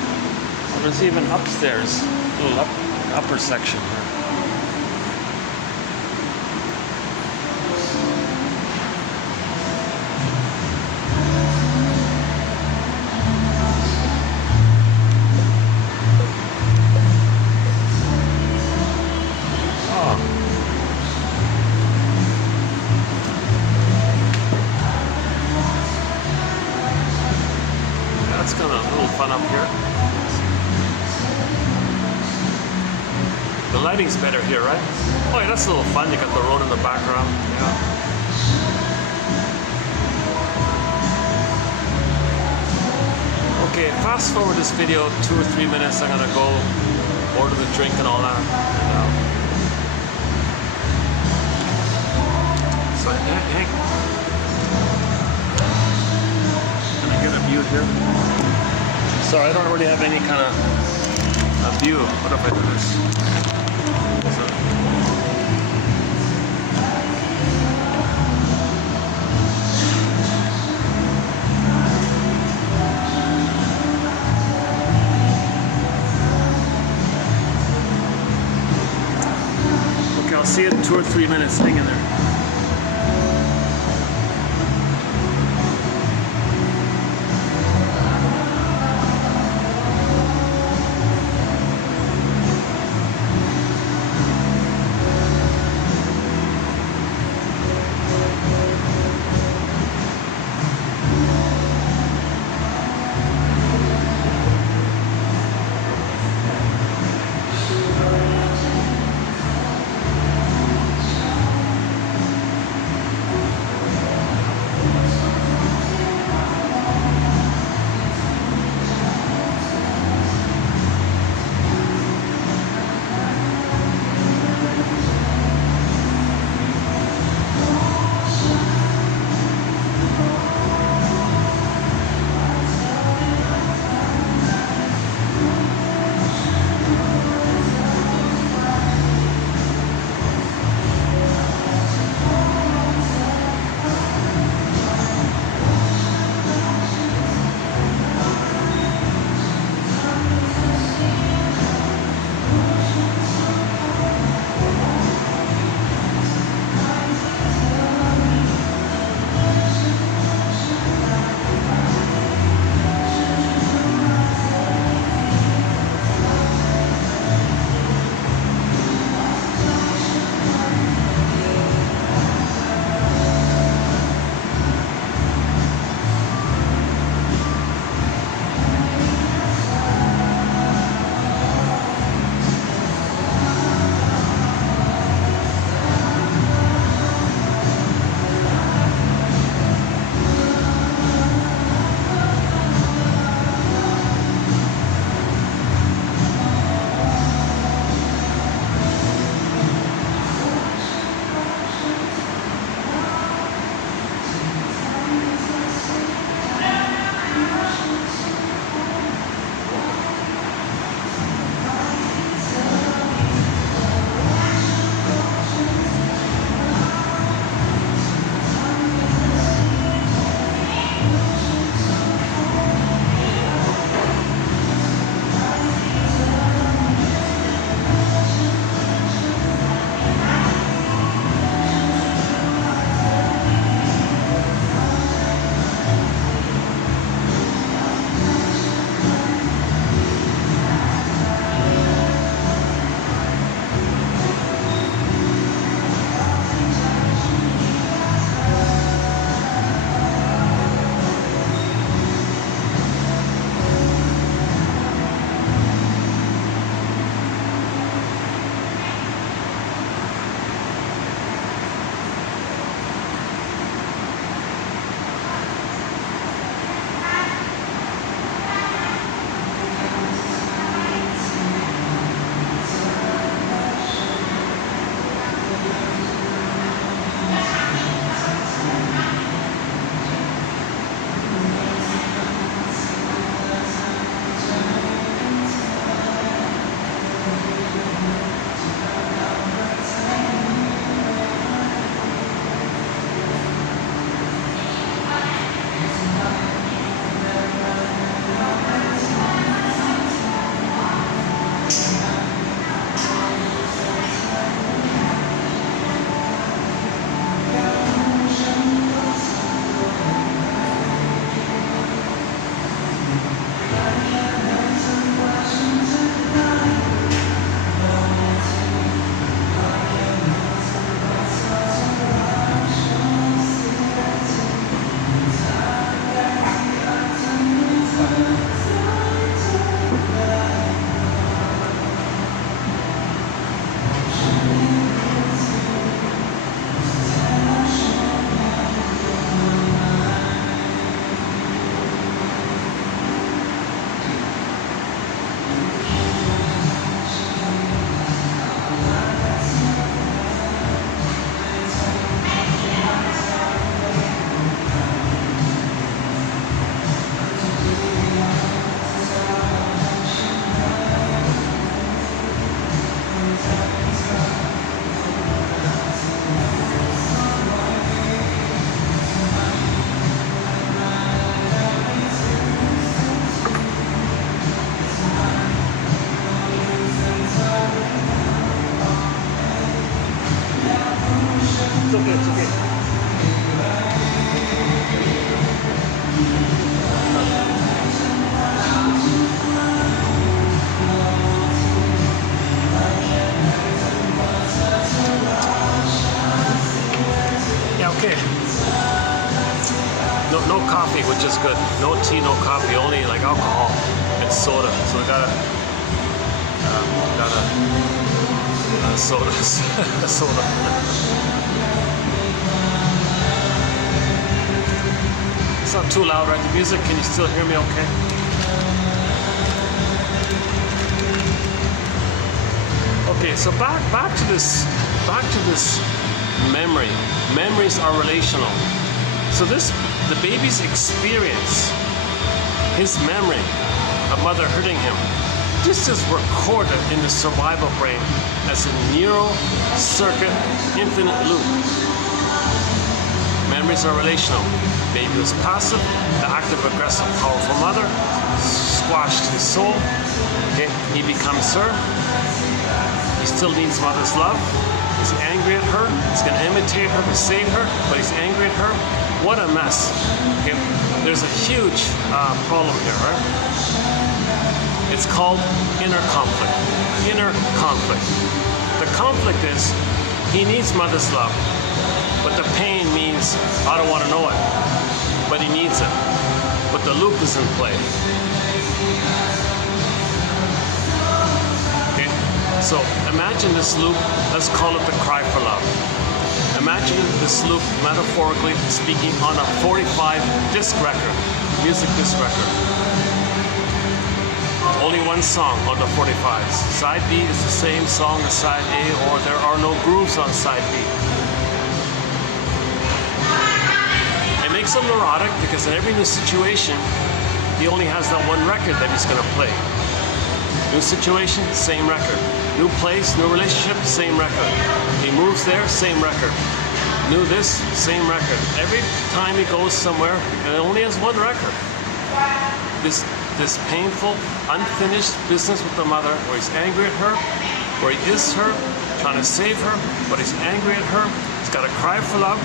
There's even upstairs, a little upper section here. Oh. That's kind of a little fun up here. The lighting's better here, right? Oh yeah, that's a little fun. You got the road in the background. Yeah. Okay, fast forward this video 2 or 3 minutes. I'm gonna go order the drink and all that. So hey, can I get a view here? Sorry, I don't really have any kind of a view. What if I do this? Okay, I'll see you in 2 or 3 minutes. Hang in there. It's okay, it's okay. Yeah, okay. No coffee, which is good. No tea, no coffee, only like alcohol and soda. So we got soda. Soda. It's not too loud, right? The music, can you still hear me okay? Okay, so back to this memory. Memories are relational. So the baby's experience, his memory of mother hurting him, this is recorded in the survival brain as a neural circuit infinite loop. Memories are relational. Baby was passive, the active, aggressive, powerful mother squashed his soul. Okay, he becomes her. He still needs mother's love. He's angry at her. He's going to imitate her to save her, but he's angry at her. What a mess. Okay, there's a huge problem here, right? It's called inner conflict. Inner conflict. The conflict is he needs mother's love, but the pain means I don't want to know it, but he needs it. But the loop is in play. Okay, so imagine this loop. Let's call it the cry for love. Imagine this loop, metaphorically speaking, on a 45 disc record, music disc record. Only one song on the 45s. Side B is the same song as side A, or there are no grooves on side B. It makes him neurotic because in every new situation, he only has that one record that he's going to play. New situation, same record. New place, new relationship, same record. He moves there, same record. New this, same record. Every time he goes somewhere, and it only has one record. This painful, unfinished business with the mother, where he's angry at her, where he is her, trying to save her, but he's angry at her. He's got to cry for love,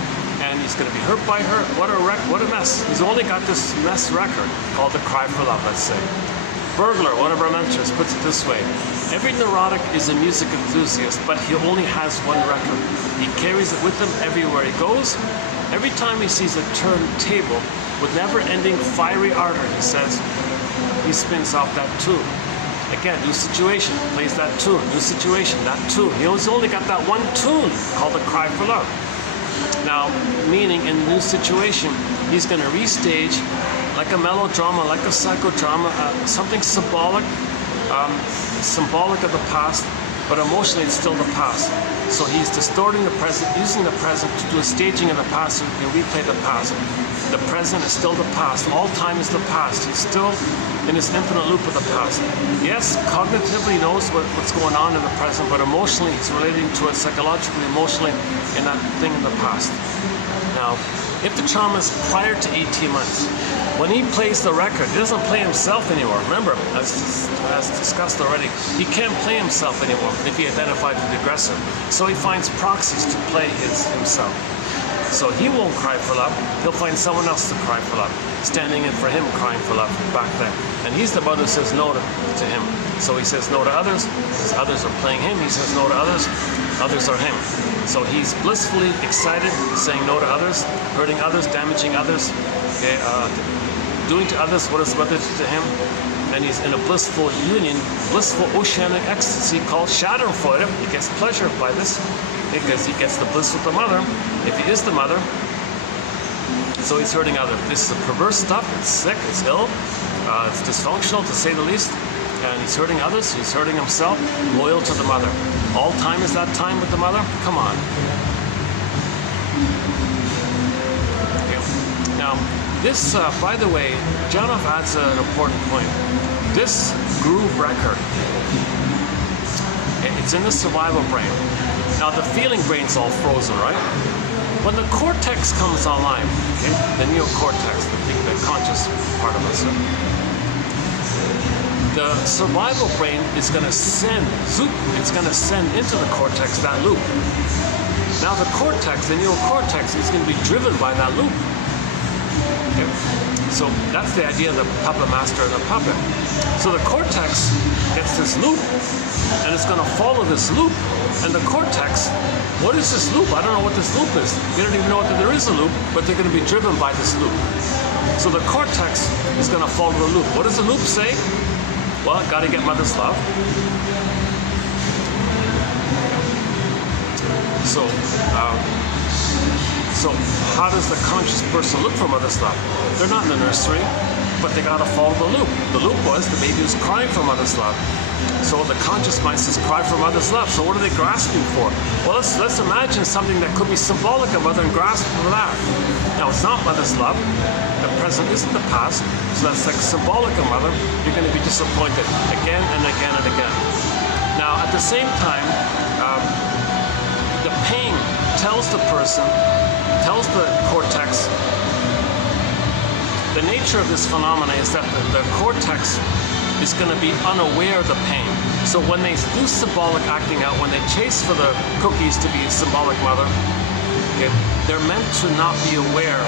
and he's going to be hurt by her. What a mess. He's only got this mess record called the cry for love, let's say. Burglar, one of our mentors, puts it this way. Every neurotic is a music enthusiast, but he only has one record. He carries it with him everywhere he goes. Every time he sees a turntable with never-ending fiery ardor, he says, he spins off that tune. Again, new situation, plays that tune. New situation, that tune. He's only got that one tune called the cry for love. Now, meaning in the new situation, he's going to restage like a melodrama, like a psychodrama, something symbolic of the past, but emotionally it's still the past. So he's distorting the present, using the present to do a staging of the past so he can replay the past. The present is still the past. All time is the past. He's still in this infinite loop of the past. Yes, cognitively he knows what's going on in the present, but emotionally he's relating to it, psychologically, emotionally, in that thing in the past. Now, if the trauma is prior to 18 months, when he plays the record, he doesn't play himself anymore. Remember, as discussed already, he can't play himself anymore if he identified with the aggressor. So he finds proxies to play himself. So he won't cry for love. He'll find someone else to cry for love, standing in for him, crying for love back then. And he's the one who says no to him. So he says no to others, because others are playing him. He says no to others, others are him. So he's blissfully excited, saying no to others, hurting others, damaging others, okay, doing to others what his mother did to him. And he's in a blissful union, blissful oceanic ecstasy called Schadenfreude. He gets pleasure by this because he gets the bliss with the mother, if he is the mother. So he's hurting others. This is perverse stuff. It's sick, it's ill, it's dysfunctional to say the least. And he's hurting others, he's hurting himself, loyal to the mother. All time is that time with the mother? Come on. Okay. Now, this, by the way, Janov adds an important point. This groove record, it's in the survival brain. Now, the feeling brain's all frozen, right? When the cortex comes online, okay, the neocortex, the conscious part of us, the survival brain is going to send, zoop, it's going to send into the cortex that loop. Now the cortex, the neocortex, is going to be driven by that loop. Okay? So that's the idea of the puppet master and the puppet. So the cortex gets this loop, and it's going to follow this loop. And the cortex, what is this loop? I don't know what this loop is. They don't even know that there is a loop, but they're going to be driven by this loop. So the cortex is going to follow the loop. What does the loop say? Well, got to get mother's love. So how does the conscious person look for mother's love? They're not in the nursery, but they got to follow the loop. The loop was the baby was crying for mother's love. So the conscious mind says, cry for mother's love. So what are they grasping for? Well, let's imagine something that could be symbolic of mother and grasp for that. Now, it's not mother's love. The present isn't the past. So that's like symbolic of mother. You're going to be disappointed again and again and again. Now, at the same time, the pain tells the person, tells the cortex, the nature of this phenomena is that the cortex is going to be unaware of the pain. So when they do symbolic acting out, when they chase for the cookies to be symbolic mother, okay, they're meant to not be aware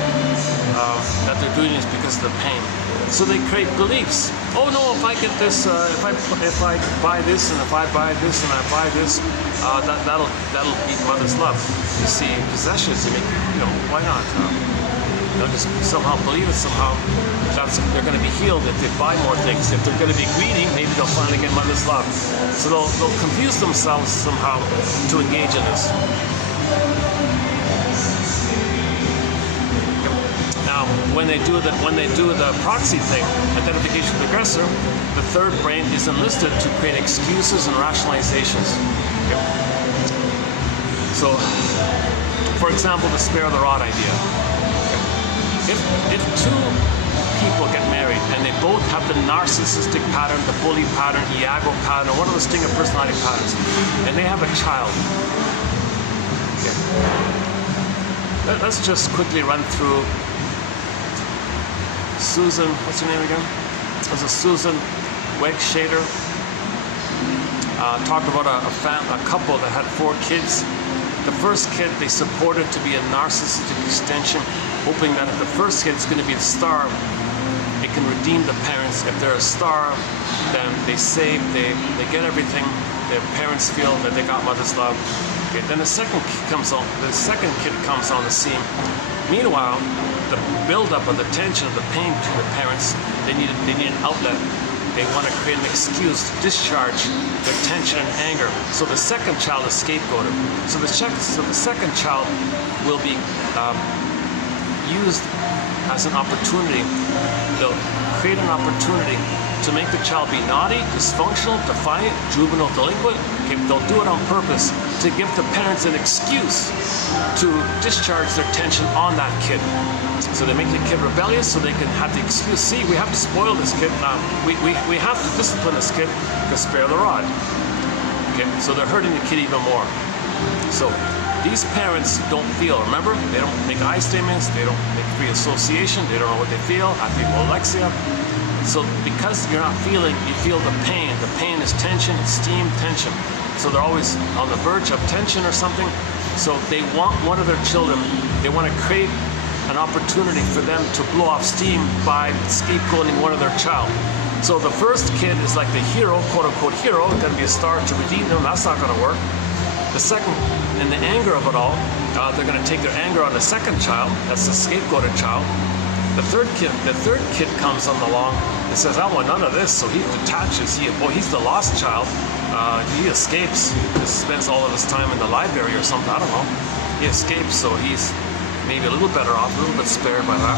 that they're doing this because of the pain. So they create beliefs. Oh no, if I get this, if I buy this, and if I buy this, and I buy this, that'll be mother's love. You see, possessions, you make, why not? They'll just somehow believe it somehow. They're going to be healed if they buy more things. If they're going to be greedy, maybe they'll finally get mother's love. So they'll confuse themselves somehow to engage in this. Now, when they do the proxy thing, identification with the aggressor, the third brain is enlisted to create excuses and rationalizations. Okay. So, for example, the spare the rod idea. If two people get married and they both have the narcissistic pattern, the bully pattern, Iago pattern, or one of the stinger personality patterns, and they have a child. Okay. Let's just quickly run through Susan, what's her name again? There's a Susan Wegshader. Talked about a couple that had 4 kids. The first kid they supported to be a narcissistic extension, hoping that if the first kid is going to be the star, it can redeem the parents. If they're a star, then they save, they get everything. Their parents feel that they got mother's love. Okay, then the second kid comes on the scene. Meanwhile, the buildup of the tension, of the pain to the parents, they need an outlet. They want to create an excuse to discharge their tension and anger. So the second child is scapegoated. So the second child will be used as an opportunity. They'll create an opportunity to make the child be naughty, dysfunctional, defiant, juvenile, delinquent. Okay, they'll do it on purpose to give the parents an excuse to discharge their tension on that kid. So they make the kid rebellious so they can have the excuse, see, we have to spoil this kid. We have to discipline this kid to spare the rod. Okay, so they're hurting the kid even more. So these parents don't feel, remember, they don't make I statements, they don't make free association, they don't know what they feel, apopalexia. So because you're not feeling, you feel the pain. The pain is tension, it's steam, tension. So they're always on the verge of tension or something. So they want one of their children, they want to create an opportunity for them to blow off steam by scapegoating one of their child. So the first kid is like the hero, quote unquote hero, going to be a star to redeem them. That's not going to work. The second, in the anger of it all, they're going to take their anger on the second child. That's the scapegoated child. The third kid comes on along and says, I want none of this. So he detaches. He's the lost child. He escapes. He spends all of his time in the library or something. I don't know. He escapes, so he's maybe a little better off, a little bit spared by that.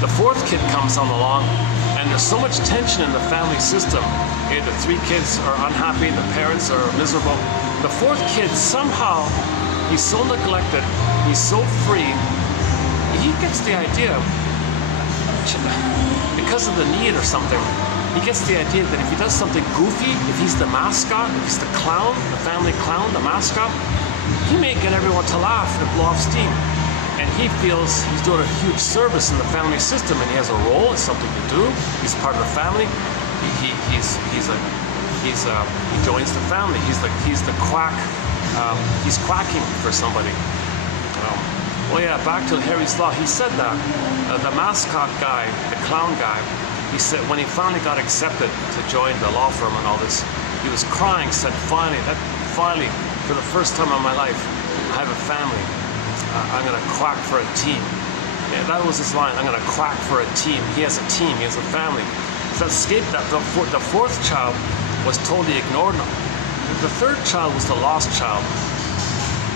The fourth kid comes on along, and there's so much tension in the family system. Okay, the 3 kids are unhappy, the parents are miserable. The fourth kid, somehow, he's so neglected, he's so free, he gets the idea, because of the need or something, he gets the idea that if he does something goofy, if he's the mascot, if he's the clown, the family clown, the mascot, he may get everyone to laugh and blow off steam. And he feels he's doing a huge service in the family system, and he has a role, it's something to do, he's part of the family, he joins the family, he's the quack, he's quacking for somebody. Oh yeah, back to Harry's Law. He said that the mascot guy, the clown guy, he said when he finally got accepted to join the law firm and all this, he was crying. Said finally, for the first time in my life, I have a family. I'm gonna quack for a team. Yeah, that was his line. I'm gonna quack for a team. He has a team. He has a family. So escaped that. The fourth child was totally ignored. The third child was the lost child.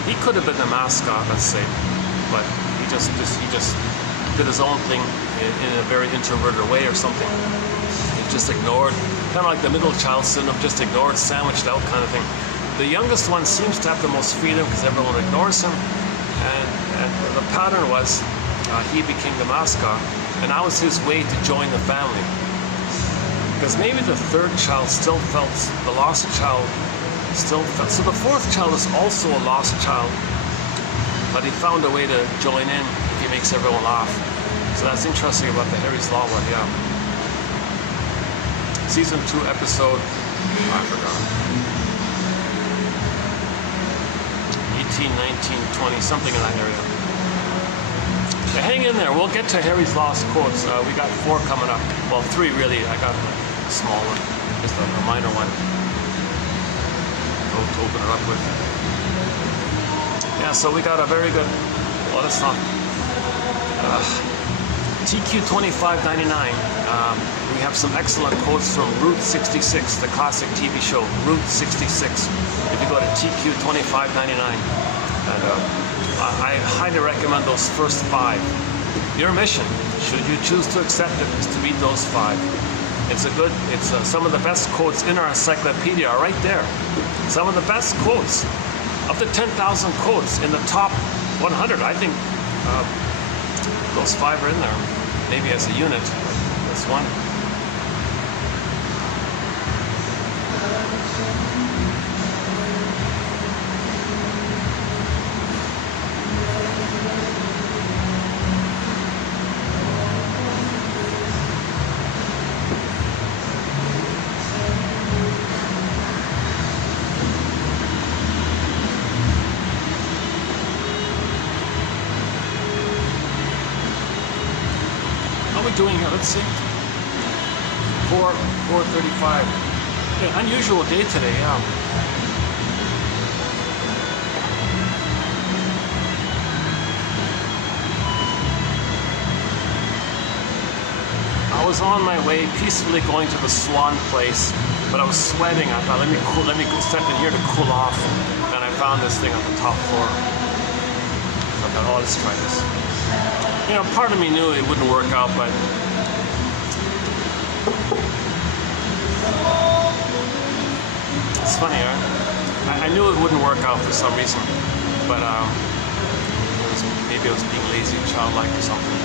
He could have been the mascot, let's say, but he just did his own thing in a very introverted way or something. He just ignored, kind of like the middle child syndrome, just ignored, sandwiched out kind of thing. The youngest one seems to have the most freedom because everyone ignores him, and the pattern was he became the mascot, and that was his way to join the family. Because maybe the third child still felt, the lost child still felt, so the fourth child is also a lost child, but he found a way to join in if he makes everyone laugh. So that's interesting about the Harry's Law one, yeah. Season 2 episode, I forgot. 18, 19, 20, something in that area. But hang in there, we'll get to Harry's Law's quotes. We got 4 coming up. Well, 3 really. I got a small one, just a minor one to open it up with. Yeah, so we got a very good, well, that's not, TQ2599. We have some excellent quotes from Route 66, the classic TV show, Route 66. If you go to TQ2599, and I highly recommend those first 5. Your mission, should you choose to accept it, is to read those 5. It's some of the best quotes in our encyclopedia are right there. Some of the best quotes, up to 10,000 quotes in the top 100. I think those 5 are in there, maybe as a unit. That's one. Doing here, let's see, 4:35. Yeah, unusual day today, yeah. I was on my way, peacefully going to the Swan place, but I was sweating. I thought, let me step in here to cool off, and I found this thing on the top floor. So I thought, oh, let's try this. You know, part of me knew it wouldn't work out, but it's funny, right? I knew it wouldn't work out for some reason, but maybe I was being lazy and childlike or something.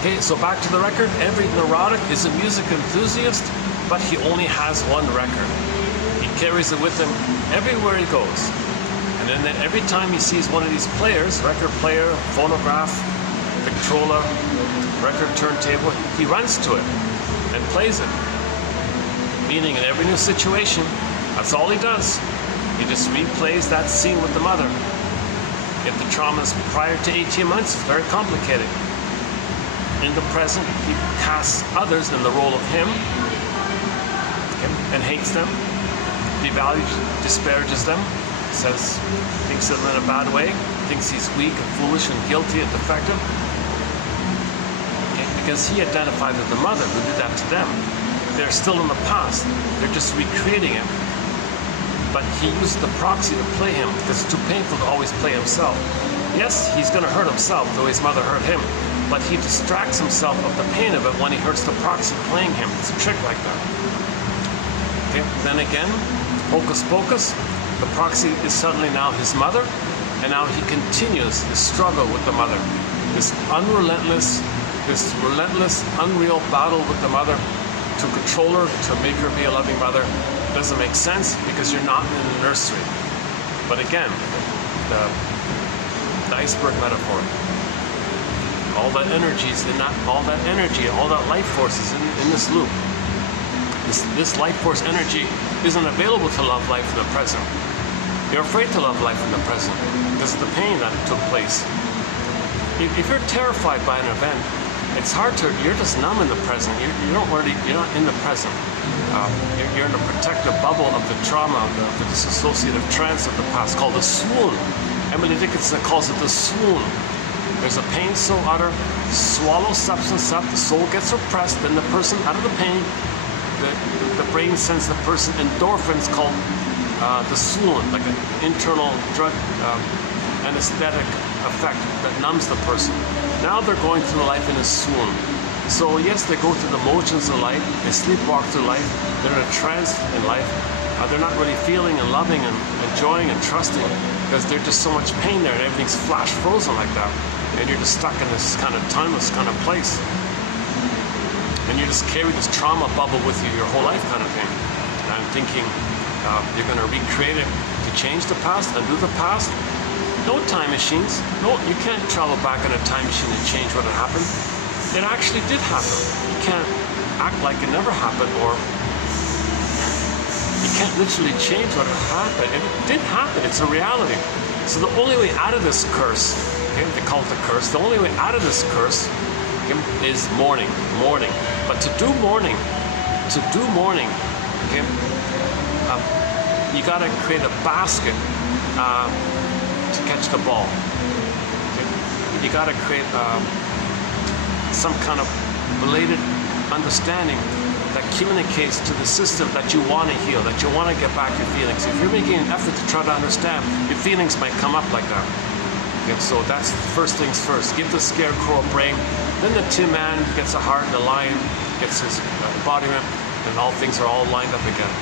Okay, so back to the record. Every neurotic is a music enthusiast, but he only has one record. He carries it with him everywhere he goes. And then every time he sees one of these players, record player, phonograph, Victrola, record turntable, he runs to it and plays it. Meaning in every new situation, that's all he does. He just replays that scene with the mother. If the trauma is prior to 18 months, it's very complicated. In the present, he casts others in the role of him, and hates them, devalues, disparages them, thinks of them in a bad way, thinks he's weak and foolish and guilty and defective. Okay? Because he identified with the mother who did that to them. They're still in the past. They're just recreating it. But he used the proxy to play him because it's too painful to always play himself. Yes, he's going to hurt himself, though his mother hurt him. But he distracts himself of the pain of it when he hurts the proxy playing him. It's a trick like that. Okay, then again, hocus pocus, the proxy is suddenly now his mother, and now he continues his struggle with the mother. this relentless, unreal battle with the mother to control her, to make her be a loving mother, doesn't make sense because you're not in the nursery. But again, the iceberg metaphor. All that energy is in that, all that energy, all that life force is in this loop. This life force energy isn't available to love life in the present. You're afraid to love life in the present because of the pain that took place. If you're terrified by an event, it's hard to, you're just numb in the present. You're not in the present. You're in a protective bubble of the trauma, of the dissociative trance of the past called the swoon. Emily Dickinson calls it the swoon. There's a pain so utter, swallow substance up, the soul gets oppressed, then the person out of the pain, the brain sends the person endorphins called the swoon, like an internal drug anesthetic effect that numbs the person. Now they're going through life in a swoon. So yes, they go through the motions of life, they sleepwalk through life, they're in a trance in life. They're not really feeling and loving and enjoying and trusting because there's just so much pain there and everything's flash frozen like that. And you're just stuck in this kind of timeless kind of place. And you just carry this trauma bubble with you your whole life kind of thing. And I'm thinking you're going to recreate it to change the past, undo the past. No time machines. No, you can't travel back in a time machine and change what had happened. It actually did happen. You can't act like it never happened, or you can't literally change what had happened. It did happen. It's a reality. So the only way out of this curse, okay, they call it the curse, the only way out of this curse, okay, is mourning. But to do mourning, okay, you got to create a basket to catch the ball. Okay? You got to create some kind of belated understanding that communicates to the system that you want to heal, that you want to get back your feelings. If you're making an effort to try to understand, your feelings might come up like that. Okay, so that's first things first. Give the scarecrow a brain, then the Tin Man gets a heart, the lion gets his embodiment, and all things are all lined up again.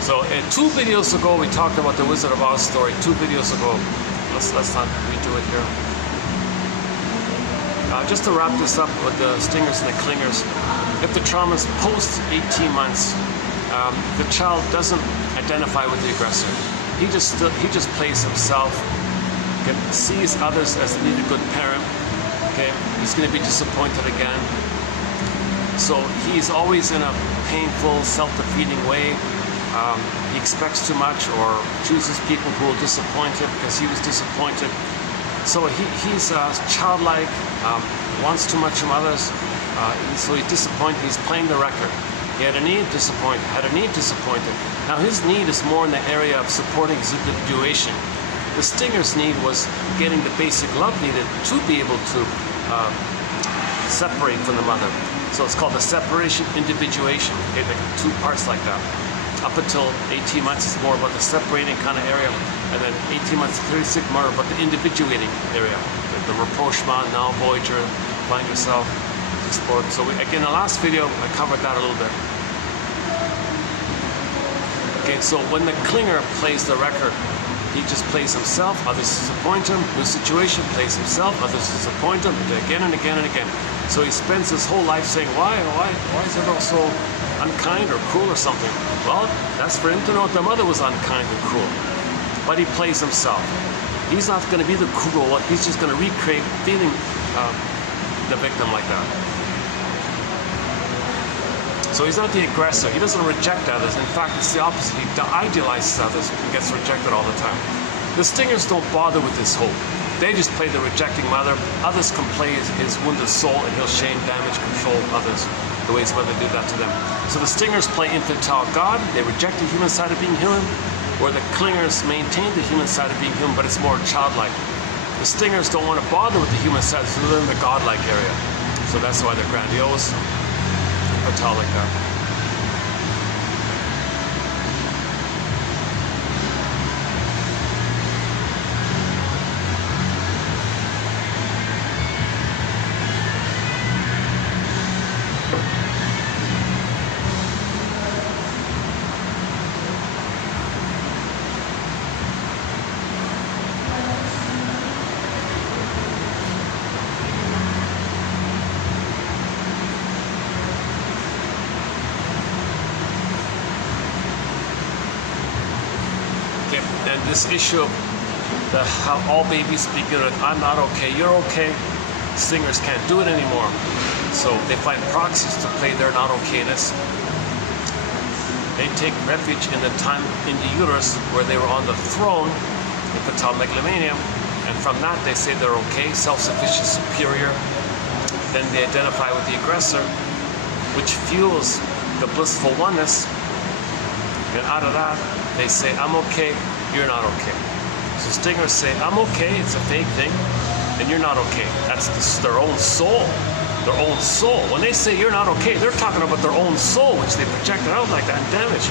So 2 videos ago we talked about the Wizard of Oz story. 2 videos ago. Let's not redo it here. Just to wrap this up with the stingers and the clingers. If the trauma is post 18 months, the child doesn't identify with the aggressor. He just plays himself. Okay, sees others as they need a good parent. Okay, he's going to be disappointed again. So he's always in a painful, self-defeating way. He expects too much or chooses people who will disappoint him because he was disappointed. So he's childlike, wants too much from others, so he's disappointed. He's playing the record. He had a need, disappointed, disappointed. Now his need is more in the area of supporting his individuation. The stinger's need was getting the basic love needed to be able to separate from the mother. So it's called the separation individuation. Okay, like 2 parts like that. Up until 18 months is more about the separating kind of area, and then 18 months to 36 more about the individuating area. The rapprochement, now Voyager, find yourself, explore. So again, in the last video, I covered that a little bit. Okay, so when the clinger plays the record, he just plays himself, others disappoint him. New situation, plays himself, others disappoint him, again and again and again. So he spends his whole life saying, why is everyone so unkind or cruel or something? Well, that's for him to know the mother was unkind and cruel. But he plays himself. He's not going to be the cruel one. He's just going to recreate feeling the victim like that. So he's not the aggressor. He doesn't reject others. In fact, it's the opposite. He idealizes others and gets rejected all the time. The stingers don't bother with this hope. They just play the rejecting mother. Others can play his wounded soul, and he'll shame, damage, control others the way his mother did that to them. So the stingers play infantile God. They reject the human side of being human, where the clingers maintain the human side of being human, but it's more childlike. The stingers don't want to bother with the human side, so they're in the godlike area. So that's why they're grandiose, infantile like that. And this issue of how all babies begin with, I'm not okay, you're okay, stingers can't do it anymore. So they find proxies to play their not okayness. They take refuge in the time in the uterus where they were on the throne, infantile megalomania, and from that they say they're okay, self-sufficient, superior. Then they identify with the aggressor, which fuels the blissful oneness, and out of that they say, I'm okay, you're not okay. So stingers say, I'm okay, it's a fake thing, and you're not okay. That's their own soul. Their own soul. When they say you're not okay, they're talking about their own soul, which they projected out like that and damage.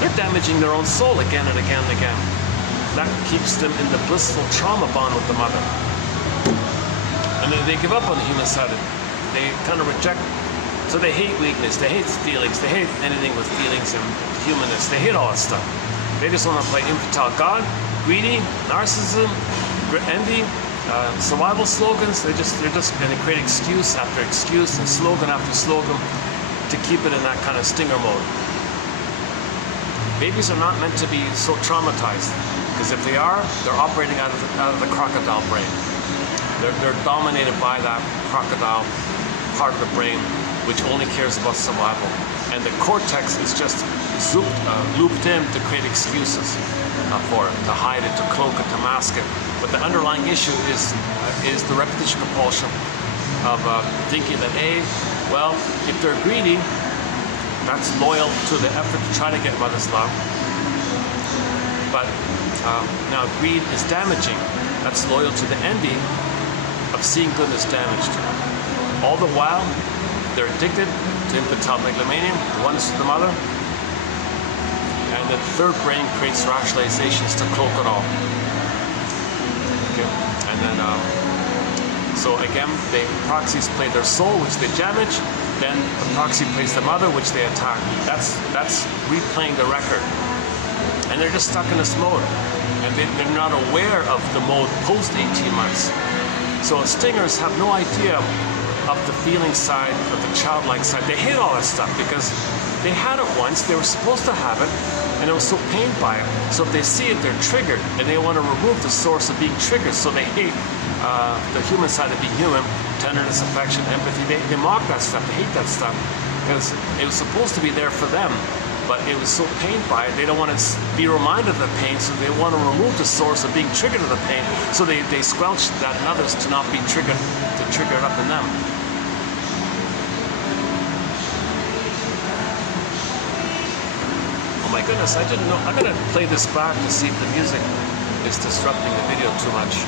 They're damaging their own soul again and again and again. That keeps them in the blissful trauma bond with the mother. And then they give up on the human side. They kind of reject. So they hate weakness, they hate feelings, they hate anything with feelings and humanness. They hate all that stuff. They just want to play infantile God, greedy, narcissism, envy, survival slogans. They're just going to create excuse after excuse and slogan after slogan to keep it in that kind of stinger mode. Babies are not meant to be so traumatized, because if they are, they're operating out of the crocodile brain. They're dominated by that crocodile part of the brain, which only cares about survival. And the cortex is just looped in to create excuses for it, to hide it, to cloak it, to mask it. But the underlying issue is the repetition compulsion of thinking that well, if they're greedy, that's loyal to the effort to try to get mother's love. But now greed is damaging. That's loyal to the envy of seeing goodness damaged. All the while, they're addicted to infantile megalomania, oneness with the mother, and the third brain creates rationalizations to cloak it all. Okay, and then so again, the proxies play their soul, which they damage. Then the proxy plays the mother, which they attack. That's replaying the record, and they're just stuck in this mode, and they're not aware of the mode post 18 months. So stingers have no idea of the feeling side, of the childlike side. They hate all that stuff because they had it once, they were supposed to have it, and they were so pained by it. So if they see it, they're triggered, and they want to remove the source of being triggered. So they hate the human side of being human, tenderness, affection, empathy. They mock that stuff, they hate that stuff, because it was supposed to be there for them, but it was so pained by it, they don't want to be reminded of the pain, so they want to remove the source of being triggered of the pain, so they squelch that in others to not be triggered, to trigger it up in them. Oh my goodness, I didn't know. I'm going to play this back to see if the music is disrupting the video too much.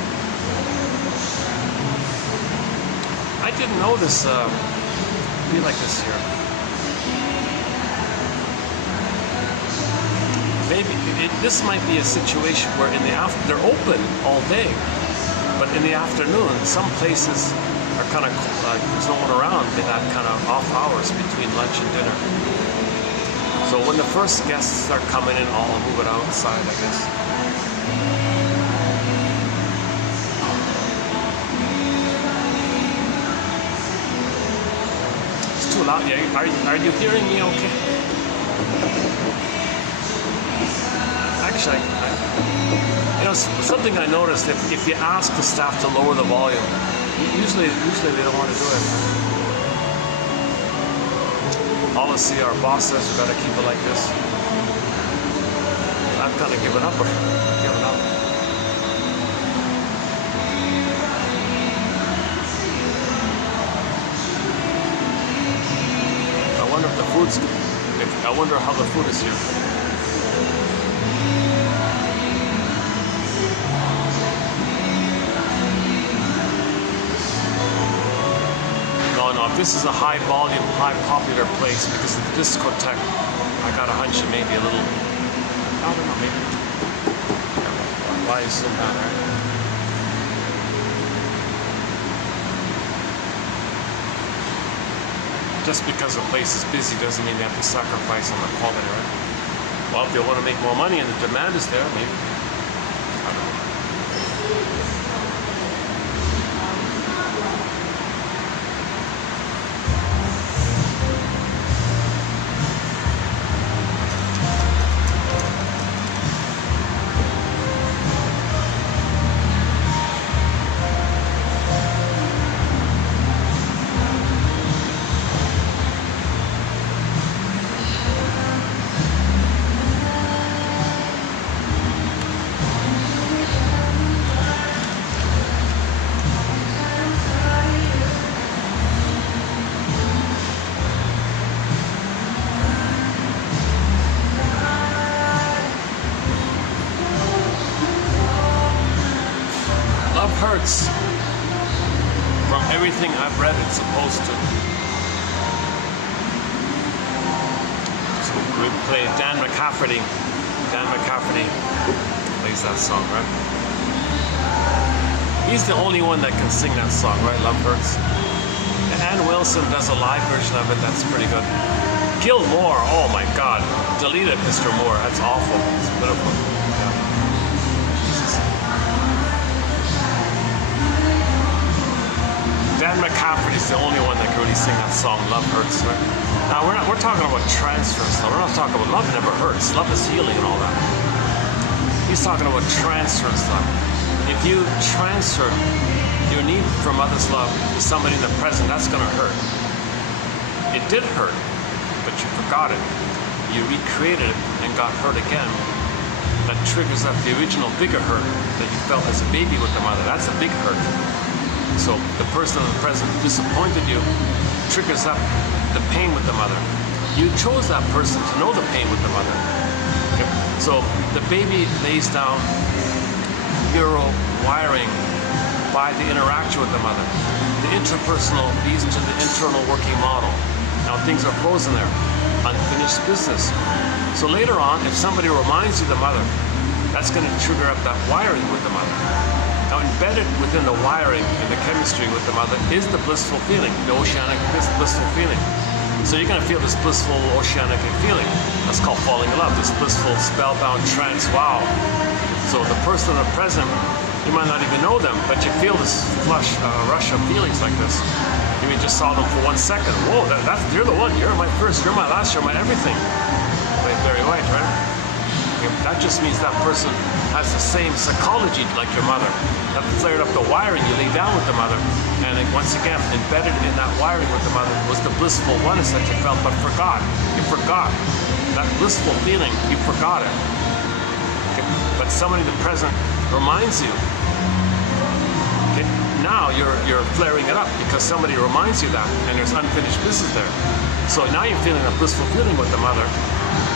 I didn't know this be like this here. Maybe this might be a situation where in the they're open all day, but in the afternoon, some places are kind of there's no one around in that kind of off hours between lunch and dinner. So when the first guests start coming in, I'll move it outside, I guess. It's too loud. Yeah, are you hearing me okay? Actually, something I noticed, if you ask the staff to lower the volume, usually they don't want to do it. Policy, our boss says we gotta keep it like this. I've kind of given up. I wonder if the food's. I wonder how the food is here. No, if this is a high volume, high popular place because of the discotheque, I got a hunch it may be a little, I don't know, maybe. Why is it that, right? Just because a place is busy doesn't mean they have to sacrifice on the quality, right? Well, if they want to make more money and the demand is there, maybe. I don't know. hurts. From everything I've read, it's supposed to. So we play Dan McCafferty. Dan McCafferty plays that song, right? He's the only one that can sing that song, right? Love Hurts. And Ann Wilson does a live version of it. That's pretty good. Gil Moore, oh my God, delete it, Mr. Moore. That's awful. It's pitiful. Yeah. Jesus. Dan McCafferty's the only one that can really sing that song, Love Hurts. Right? Now we're talking about transfers. Now we're not talking about love never hurts. Love is healing and all that. He's talking about transfers, though. If you transfer your need for mother's love to somebody in the present, that's gonna hurt. It did hurt, but you forgot it. You recreated it and got hurt again. That triggers up the original bigger hurt that you felt as a baby with the mother. That's a big hurt. So the person in the present who disappointed you triggers up the pain with the mother. You chose that person to know the pain with the mother. Okay? So the baby lays down neural wiring by the interaction with the mother. The interpersonal leads to the internal working model. Now things are frozen there. Unfinished business. So later on, if somebody reminds you of the mother, that's going to trigger up that wiring with the mother. Now embedded within the wiring and the chemistry with the mother is the blissful feeling, the oceanic blissful feeling. So you're going to feel this blissful oceanic feeling. That's called falling in love, this blissful spellbound trance, wow. So the person in the present, you might not even know them, but you feel this rush of feelings like this. You just saw them for 1 second. Whoa, you're the one. You're my first. You're my last. You're my everything. Very right, right? That just means that person has the same psychology like your mother. That flared up the wiring you lay down with the mother. And once again, embedded in that wiring with the mother was the blissful oneness that you felt but forgot. You forgot. That blissful feeling, you forgot it. Okay? But somebody in the present reminds you. Okay? Now you're flaring it up because somebody reminds you that and there's unfinished business there. So now you're feeling a blissful feeling with the mother.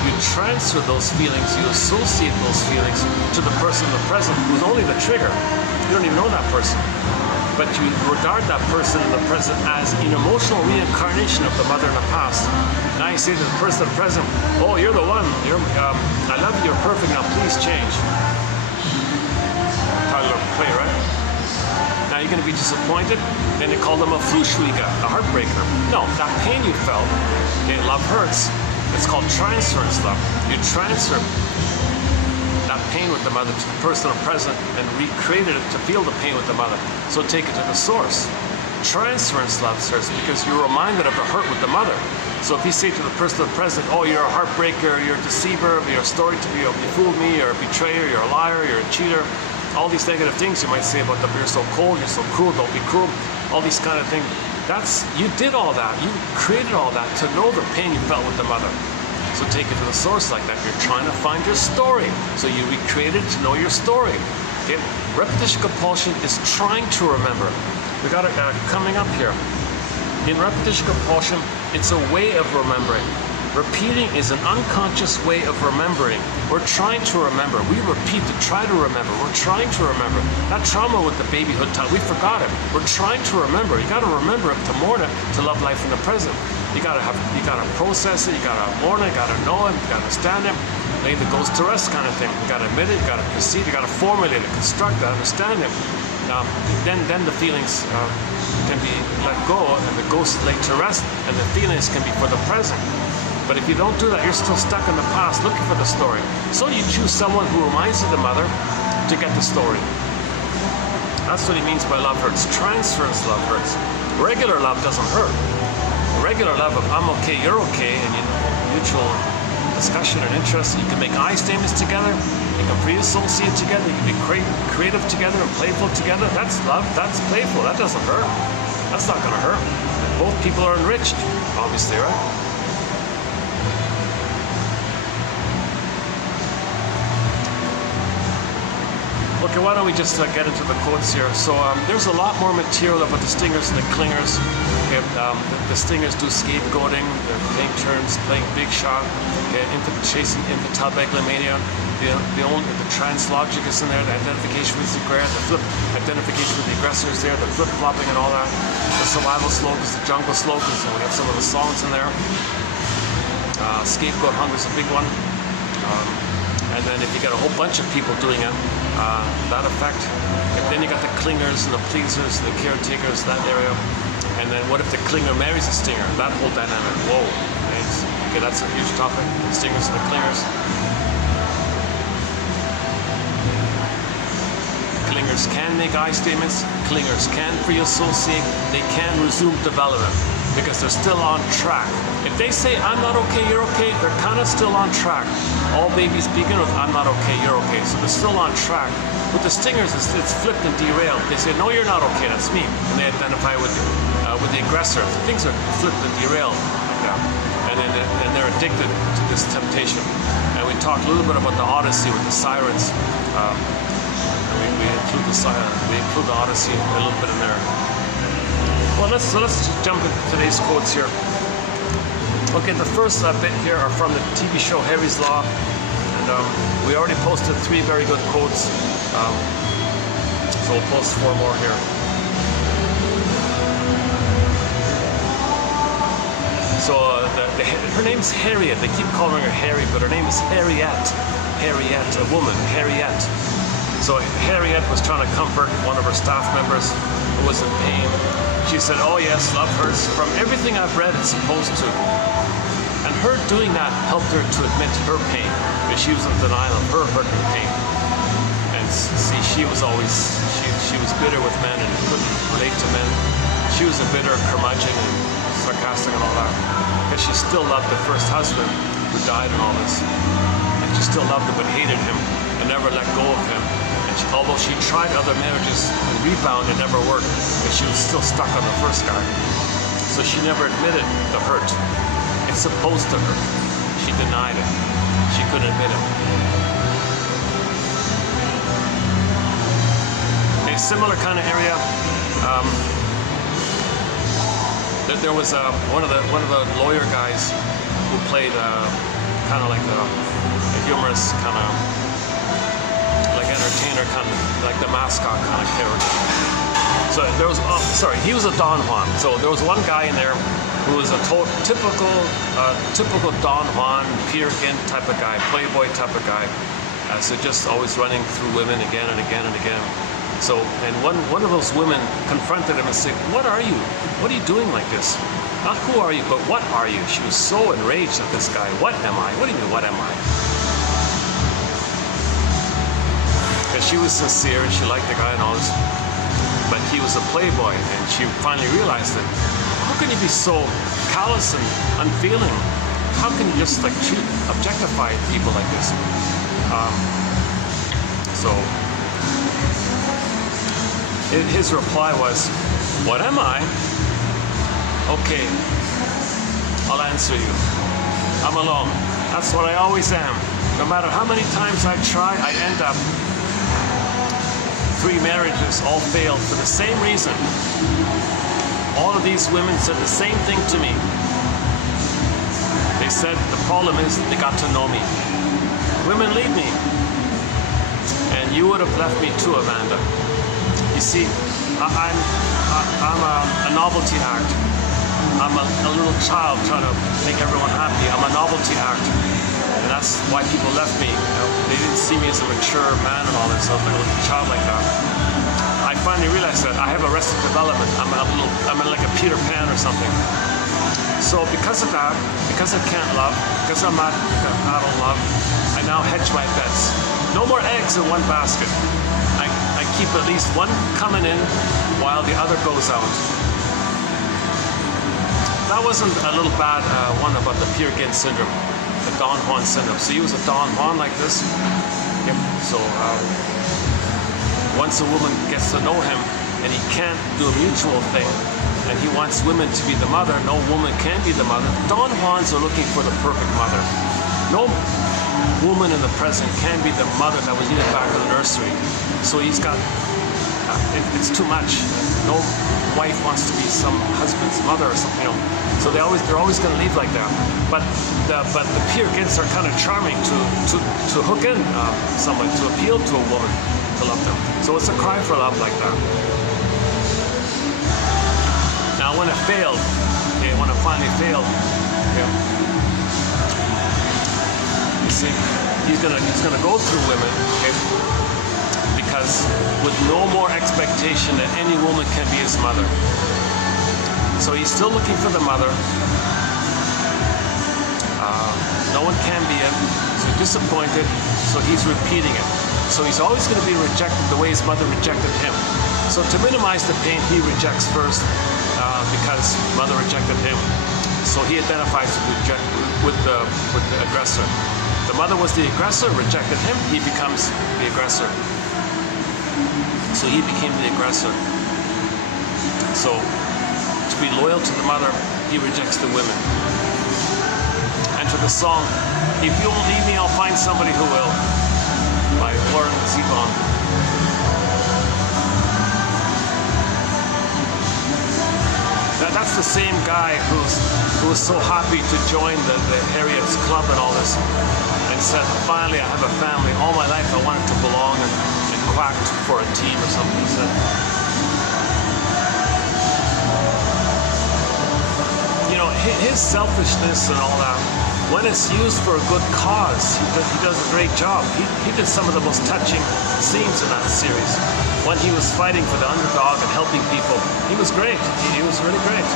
You transfer those feelings, you associate those feelings to the person in the present who's only the trigger. You don't even know that person. But you regard that person in the present as an emotional reincarnation of the mother in the past. Now you say to the person in the present, oh, you're the one. I love you, you're perfect, now please change. Tyler play, right? Now you're going to be disappointed, and they call them a flushwiga, a heartbreaker. No, that pain you felt, okay, love hurts. It's called transference love. You transfer that pain with the mother to the person in the present and recreated it to feel the pain with the mother. So take it to the source. Transference love starts because you're reminded of the hurt with the mother. So if you say to the person in the present, oh, you're a heartbreaker, you're a deceiver, you're a story to me, you fooled me, you're a betrayer, you're a liar, you're a cheater, all these negative things you might say about them. You're so cold, you're so cruel, don't be cruel, all these kind of things. You did all that. You created all that to know the pain you felt with the mother. So take it to the source like that. You're trying to find your story. So you recreated to know your story. Okay? Repetition compulsion is trying to remember. We got it coming up here. In repetition compulsion, it's a way of remembering. Repeating is an unconscious way of remembering. We're trying to remember. We repeat to try to remember. We're trying to remember. That trauma with the babyhood time, we forgot it. We're trying to remember. You got to remember it to mourn it, to love life in the present. You got to process it. You got to mourn it. You got to know it. You got to understand it. Lay the ghost to rest kind of thing. You got to admit it. You got to perceive. You got to formulate it, construct it, understand it. Then the feelings can be let go, and the ghost is laid to rest, and the feelings can be for the present. But if you don't do that, you're still stuck in the past looking for the story. So you choose someone who reminds you of the mother to get the story. That's what he means by love hurts. Transference love hurts. Regular love doesn't hurt. Regular love of I'm okay, you're okay, and mutual discussion and interest. You can make I statements together. You can pre-associate together. You can be creative together and playful together. That's love. That's playful. That doesn't hurt. That's not going to hurt. Both people are enriched, obviously, right? Okay, why don't we just get into the quotes here? So there's a lot more material about the stingers and the clingers. Okay, the stingers do scapegoating, they're playing turns, playing big shot, okay, chasing infantile megalomania. The trans logic is in there, the identification with the aggressor, the flip identification with the aggressor is there, the flip flopping and all that. The survival slogans, the jungle slogans, and we have some of the songs in there. Scapegoat hunger is a big one. And then if you got a whole bunch of people doing it, that effect. And then you got the clingers and the pleasers, the caretakers, that area. And then what if the clinger marries a stinger? That whole dynamic. Whoa. Okay, that's a huge topic. The stingers and the clingers. Clingers can make I statements. Clingers can free associate. They can resume development because they're still on track. If they say, I'm not okay, you're okay, they're kind of still on track. All babies begin with, I'm not okay, you're okay. So they're still on track. With the stingers, it's flipped and derailed. They say, no, you're not okay, that's me. And they identify with the aggressor. Things are flipped and derailed like that. And they're addicted to this temptation. And we talked a little bit about the Odyssey with the sirens. We include the Odyssey a little bit in there. Well, let's jump into today's quotes here. Okay, the first bit here are from the TV show Harry's Law, and we already posted 3 very good quotes, so we'll post 4 more here. So her name's Harriet. They keep calling her Harry, but her name is Harriet. Harriet, a woman, Harriet. So Harriet was trying to comfort one of her staff members who was in pain. She said, oh yes, love hurts. From everything I've read, it's supposed to. And her doing that helped her to admit her pain, because she was in denial of her hurt and pain. And see, she was bitter with men and couldn't relate to men. She was a bitter, curmudgeon and sarcastic and all that. Because she still loved the first husband who died and all this. And she still loved him but hated him and never let go of him. Although she tried other marriages and rebound, it never worked, because she was still stuck on the first guy. So she never admitted the hurt. It's supposed to hurt. She denied it. She couldn't admit it. A similar kind of area. There was one of the lawyer guys who played kind of like a humorous kind of. Entertainer, kind of like the mascot kind of character. So there was, he was a Don Juan. So there was one guy in there who was a typical Don Juan, Peter Gint type of guy, playboy type of guy. So just always running through women again and again and again. So, and one of those women confronted him and said, what are you? What are you doing like this? Not who are you, but what are you? She was so enraged at this guy. What am I? What do you mean, what am I? She was sincere and she liked the guy and all this, but he was a playboy, and she finally realized that how can you be so callous and unfeeling? How can you just like objectify people like this? So his reply was, what am I? Okay, I'll answer you. I'm alone. That's what I always am. No matter how many times I try, I end up 3 marriages, all failed for the same reason. All of these women said the same thing to me. They said the problem is they got to know me. Women leave me. And you would have left me too, Amanda. You see, I'm a novelty act. I'm a little child trying to make everyone happy. I'm a novelty act. And that's why people left me. They didn't see me as a mature man and all this. I was like a little child like that. I finally realized that I have arrested development. I'm like a Peter Pan or something. So because of that, because I can't love, because I'm not adult love, I now hedge my bets. No more eggs in one basket. I keep at least one coming in while the other goes out. That wasn't a little bad one about the Peer Gynt syndrome. The Don Juan syndrome. So he was a Don Juan like this. Yep. So once a woman gets to know him and he can't do a mutual thing and he wants women to be the mother, no woman can be the mother. Don Juans are looking for the perfect mother. No woman in the present can be the mother that was needed back in the nursery. So he's got, it's too much. No wife wants to be some husband's mother or something, you know. So they're always going to leave like that. But the peer kids are kind of charming to hook in someone, to appeal to a woman to love them. So it's a cry for love like that. Now when it failed, okay, when it finally failed, okay, you see, he's gonna go through women, okay, because with no more expectation that any woman can be his mother. So he's still looking for the mother. No one can be it. So disappointed. So he's repeating it. So he's always going to be rejected the way his mother rejected him. So to minimize the pain, he rejects first because mother rejected him. So he identifies with the aggressor. The mother was the aggressor, rejected him. He becomes the aggressor. So he became the aggressor. So to be loyal to the mother, he rejects the women. Enter the song, "If you won't leave me, I'll find somebody who will," by Warren Zevon. That's the same guy who was so happy to join the Harriet's club and all this, and said, "Finally, I have a family. All my life, I wanted to belong," and quacked for a team or something. He said, you know, his selfishness and all that, when it's used for a good cause, he does a great job. He did some of the most touching scenes in that series. When he was fighting for the underdog and helping people, he was great. He was really great,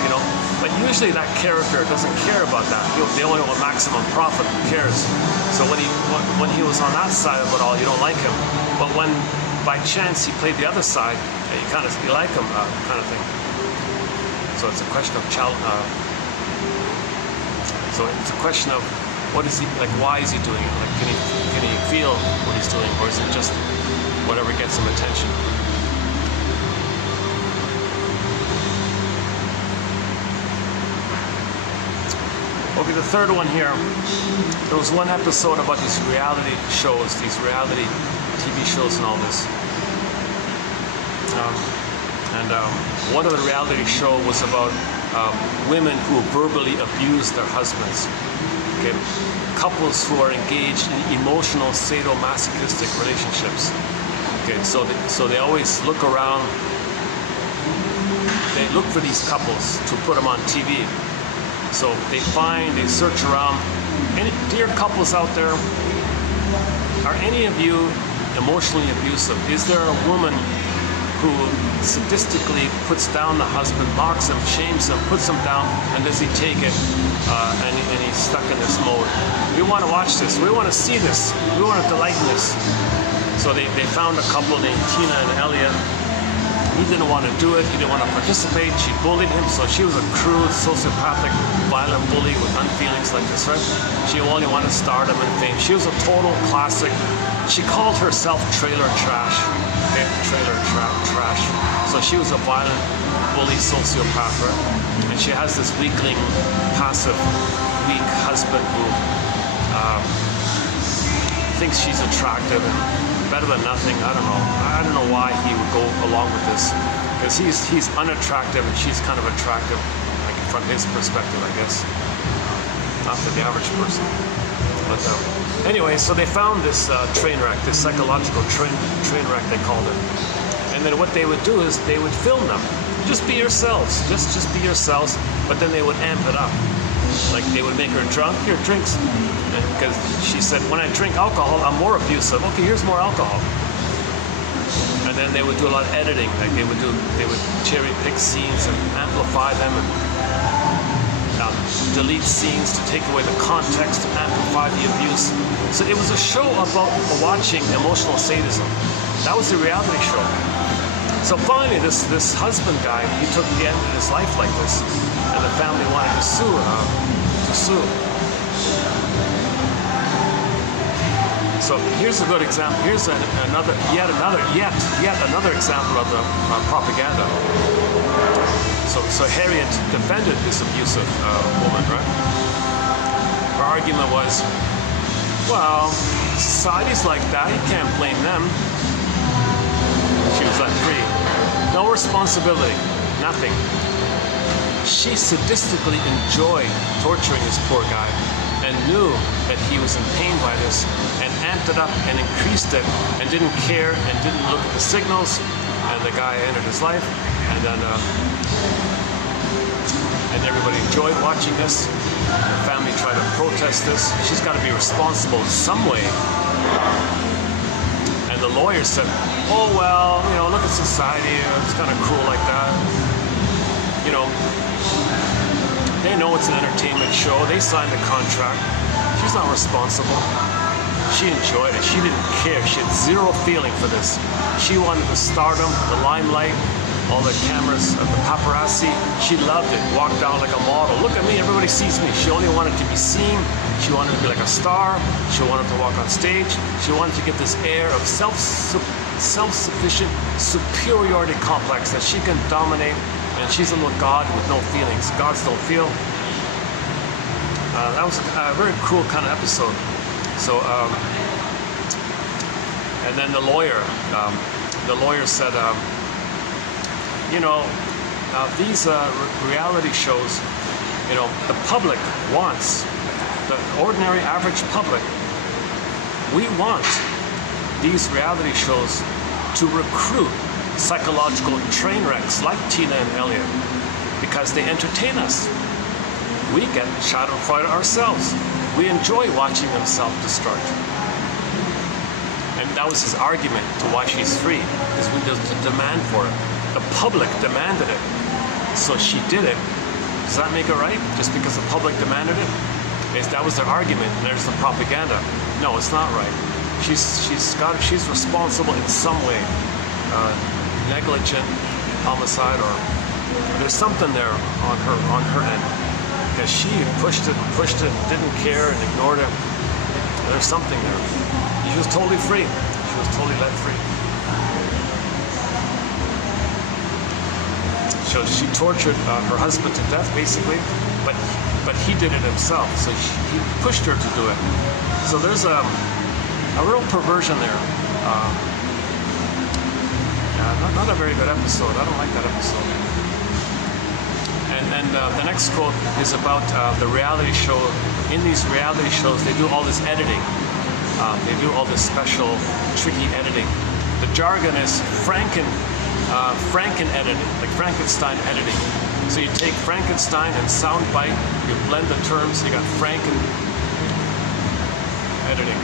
you know. But usually that character doesn't care about that. They only want maximum profit. Who cares? So when he was on that side of it all, you don't like him. But when by chance he played the other side, you like him, kind of thing. So it's a question of So it's a question of what is he like? Why is he doing it? Like, can he feel what he's doing, or is it just whatever gets him attention? Okay, the third one here. There was one episode about these reality shows, these reality TV shows, and all this. One of the reality show was about women who verbally abuse their husbands. Okay, couples who are engaged in emotional sadomasochistic relationships. Okay, so they always look around. They look for these couples to put them on TV. So they search around. Any dear couples out there, are any of you emotionally abusive? Is there a woman who sadistically puts down the husband, mocks him, shames him, puts him down, and does he take it? And he's stuck in this mode. We want to watch this. We want to see this. We want to delight in this. So they found a couple named Tina and Eliot. He didn't want to do it. He didn't want to participate. She bullied him. So she was a crude, sociopathic, violent bully with unfeelings like this, right? She only wanted stardom and fame. She was a total classic. She called herself trailer trash. Okay, trailer trash. So she was a violent bully, sociopath, right? And she has this weakling, passive, weak husband who thinks she's attractive and better than nothing. I don't know why he would go along with this, because he's unattractive and she's kind of attractive, like from his perspective, I guess, not for the average person. But anyway, so they found this train wreck, this psychological train wreck, they called it. And then what they would do is they would film them. Just be yourselves, just be yourselves. But then they would amp it up. Like they would make her drunk. Here, drinks. Because she said, when I drink alcohol, I'm more abusive. Okay, here's more alcohol. And then they would do a lot of editing. Like they would cherry pick scenes and amplify them and delete scenes to take away the context, to amplify the abuse. So it was a show about watching emotional sadism. That was the reality show. So finally, this husband guy, he ended his life like this, and the family wanted to sue. So here's a good example. Here's yet another example of the propaganda. So Harriet defended this abusive woman, right? Her argument was, well, society's like that. You can't blame them. let free. No responsibility, nothing. She sadistically enjoyed torturing this poor guy and knew that he was in pain by this and amped it up and increased it and didn't care and didn't look at the signals, and the guy ended his life, and then and everybody enjoyed watching this. The family tried to protest this. She's got to be responsible in some way. And the lawyer said, oh well, you know, look at society, it's kind of cruel like that. You know, they know it's an entertainment show. They signed the contract. She's not responsible. She enjoyed it. She didn't care. She had zero feeling for this. She wanted the stardom, the limelight, all the cameras, the paparazzi. She loved it. Walked down like a model. Look at me, everybody sees me. She only wanted to be seen. She wanted to be like a star. She wanted to walk on stage. She wanted to get this air of self-sufficient superiority complex that she can dominate. And she's a little god with no feelings. Gods don't feel. That was a very cruel kind of episode. So, and then the lawyer said, you know, these reality shows, you know, the public wants, the ordinary average public, we want these reality shows to recruit psychological train wrecks like Tina and Eliot because they entertain us. We get schadenfreude ourselves. We enjoy watching them self-destruct. And that was his argument to why she's free, because there's a demand for it. The public demanded it, so she did it. Does that make it right? Just because the public demanded it? That was their argument. There's the propaganda. No, it's not right. She's responsible in some way. Negligent homicide, or there's something there on her end, because she pushed it, didn't care and ignored it. There's something there. She was totally free. She was totally let free. So she tortured her husband to death, basically, but he did it himself. So he pushed her to do it. So there's a real perversion there. Not a very good episode. I don't like that episode. And the next quote is about the reality show. In these reality shows, they do all this editing. They do all this special, tricky editing. The jargon is franken editing, like Frankenstein editing. So you take Frankenstein and soundbite, you blend the terms, you got Franken editing.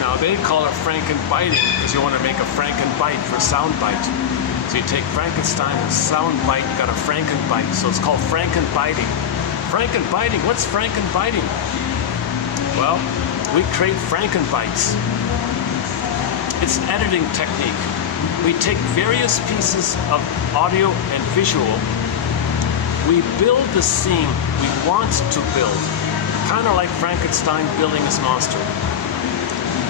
Now they call it Frankenbiting because you want to make a Frankenbite for soundbite. So you take Frankenstein and soundbite, you got a Frankenbite. So it's called Frankenbiting. Frankenbiting, what's Frankenbiting? Well, we create Frankenbites. It's an editing technique. We take various pieces of audio and visual. We build the scene we want to build, kind of like Frankenstein building his monster.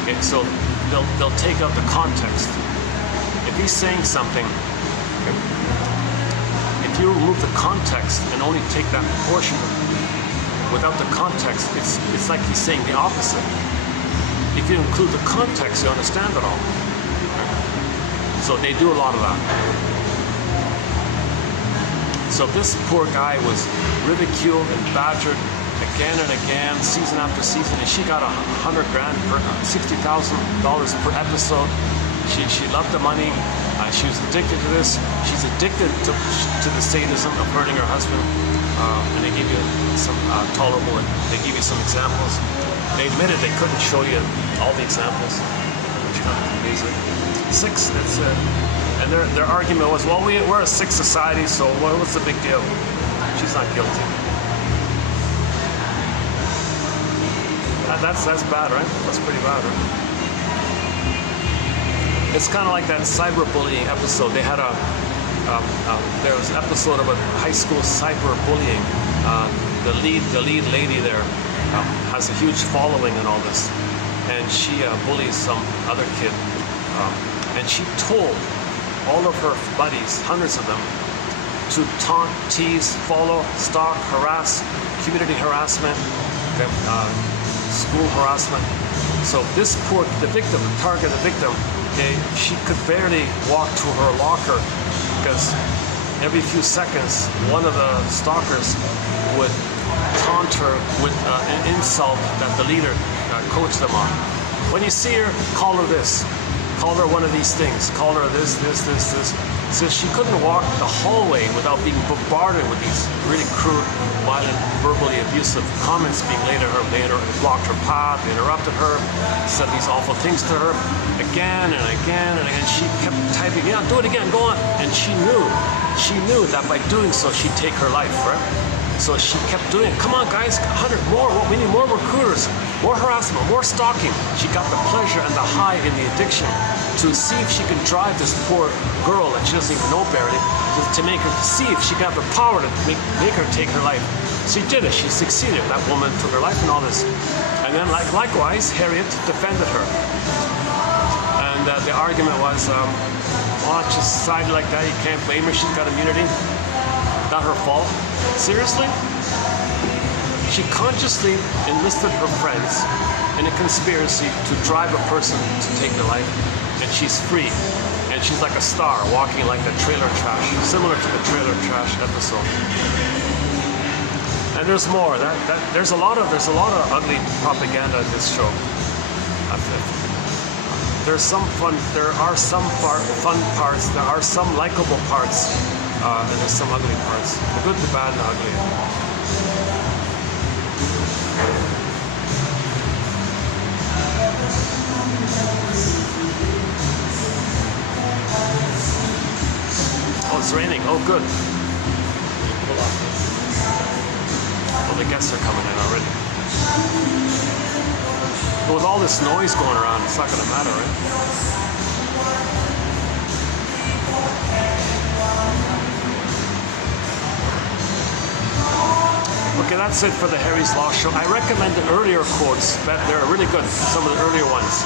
Okay, so they'll take out the context. If he's saying something, okay, if you remove the context and only take that portion without the context, it's like he's saying the opposite. If you include the context, you understand it all. So they do a lot of that. So this poor guy was ridiculed and badgered again and again, season after season, and she got $100,000 per $60,000 per episode. She loved the money. She was addicted to this. She's addicted to the sadism of hurting her husband. And they give you some tolerable. They give you some examples. They admitted they couldn't show you all the examples, which kind of amazing. 6. That's it. And their argument was, well, we're a sick society, so what's the big deal? She's not guilty. That's bad, right? That's pretty bad, right? It's kind of like that cyberbullying episode. They had there was an episode about high school cyberbullying. The lead lady there has a huge following and all this, and she bullies some other kid, and she told all of her buddies, hundreds of them, to taunt, tease, follow, stalk, harass, community harassment, okay, school harassment. So this the targeted victim, she could barely walk to her locker because every few seconds one of the stalkers would taunt her with an insult that the leader coached them on. When you see her, call her this. Call her one of these things. Call her this. So she couldn't walk the hallway without being bombarded with these really crude, violent, verbally abusive comments being laid at her. They blocked her path, they interrupted her, said these awful things to her again and again and again. She kept typing, yeah, do it again, go on. And she knew that by doing so, she'd take her life, right? So she kept doing it. Come on, guys, 100 more. We need more recruiters, more harassment, more stalking. She got the pleasure and the high in the addiction to see if she could drive this poor girl that she doesn't even know barely to make her see if she could have the power to make her take her life. She did it. She succeeded. That woman took her life and all this. And then, likewise, Harriet defended her. And the argument was, well, she decided like that. You can't blame her. She's got immunity. Not her fault. Seriously? She consciously enlisted her friends in a conspiracy to drive a person to take her life, and she's free. And she's like a star, walking like the trailer trash, similar to the trailer trash episode. And there's more. There's a lot of ugly propaganda in this show. There are some fun parts. There are some likable parts. And there's some ugly parts. The good, the bad, and the ugly. Oh, it's raining. Oh, good. Well, the guests are coming in already. But with all this noise going around, it's not going to matter, right? Okay, that's it for the Harry's Law Show. I recommend the earlier quotes. They're really good, some of the earlier ones.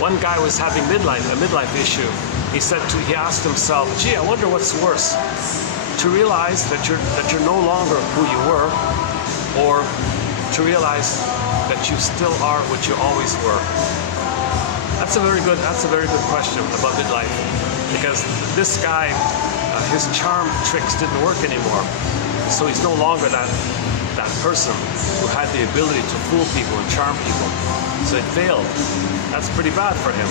One guy was having a midlife issue. He asked himself, gee, I wonder what's worse, to realize that you're no longer who you were, or to realize that you still are what you always were. That's a very good question about midlife, because this guy, his charm tricks didn't work anymore. So he's no longer that person who had the ability to fool people and charm people. So it failed. That's pretty bad for him.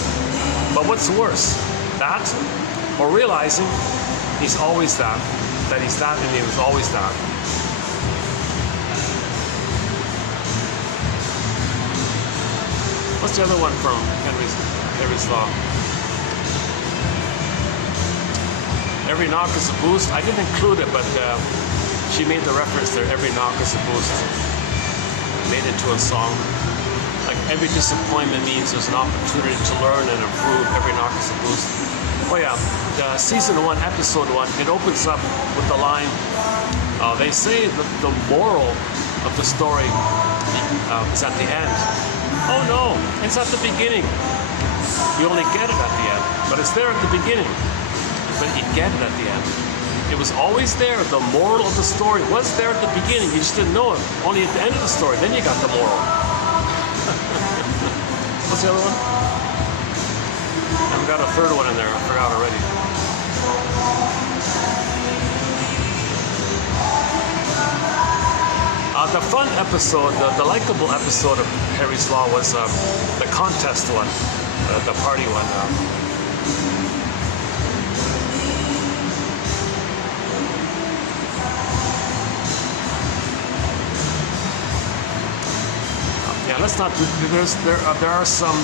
But what's worse? That, or realizing he's always that he's that and he was always that. What's the other one from Harry's Law? Every knock is a boost. I didn't include it, but she made the reference there. Every knock is a boost. Made it to a song. Like every disappointment means there's an opportunity to learn and improve. Every knock is a boost. Oh yeah, season 1, episode 1. It opens up with the line. They say that the moral of the story is at the end. Oh no, it's at the beginning. You only get it at the end, but it's there at the beginning. But you get it at the end. It was always there. The moral of the story was there at the beginning. You just didn't know it. Only at the end of the story, then you got the moral. What's the other one? I've got a third one in there. I forgot already. The fun episode, the likable episode of Harry's Law was the contest one, the party one. Let's not do. There are some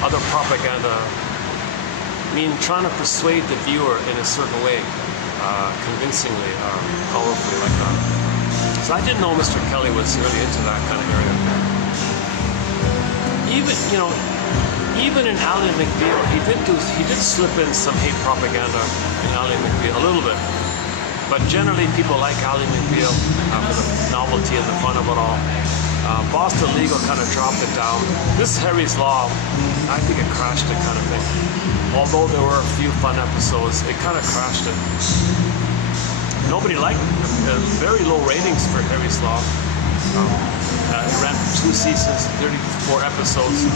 other propaganda. I mean, trying to persuade the viewer in a certain way, convincingly, powerfully, like that. So I didn't know Mr. Kelly was really into that kind of area. Even in Ally McBeal, he did slip in some hate propaganda in Ally McBeal a little bit. But generally, people like Ally McBeal for the novelty and the fun of it all. Boston Legal kind of dropped it down. This Harry's Law, I think it crashed it kind of thing. Although there were a few fun episodes, it kind of crashed it. Nobody liked it. Very low ratings for Harry's Law. It ran for 2 seasons, 34 episodes.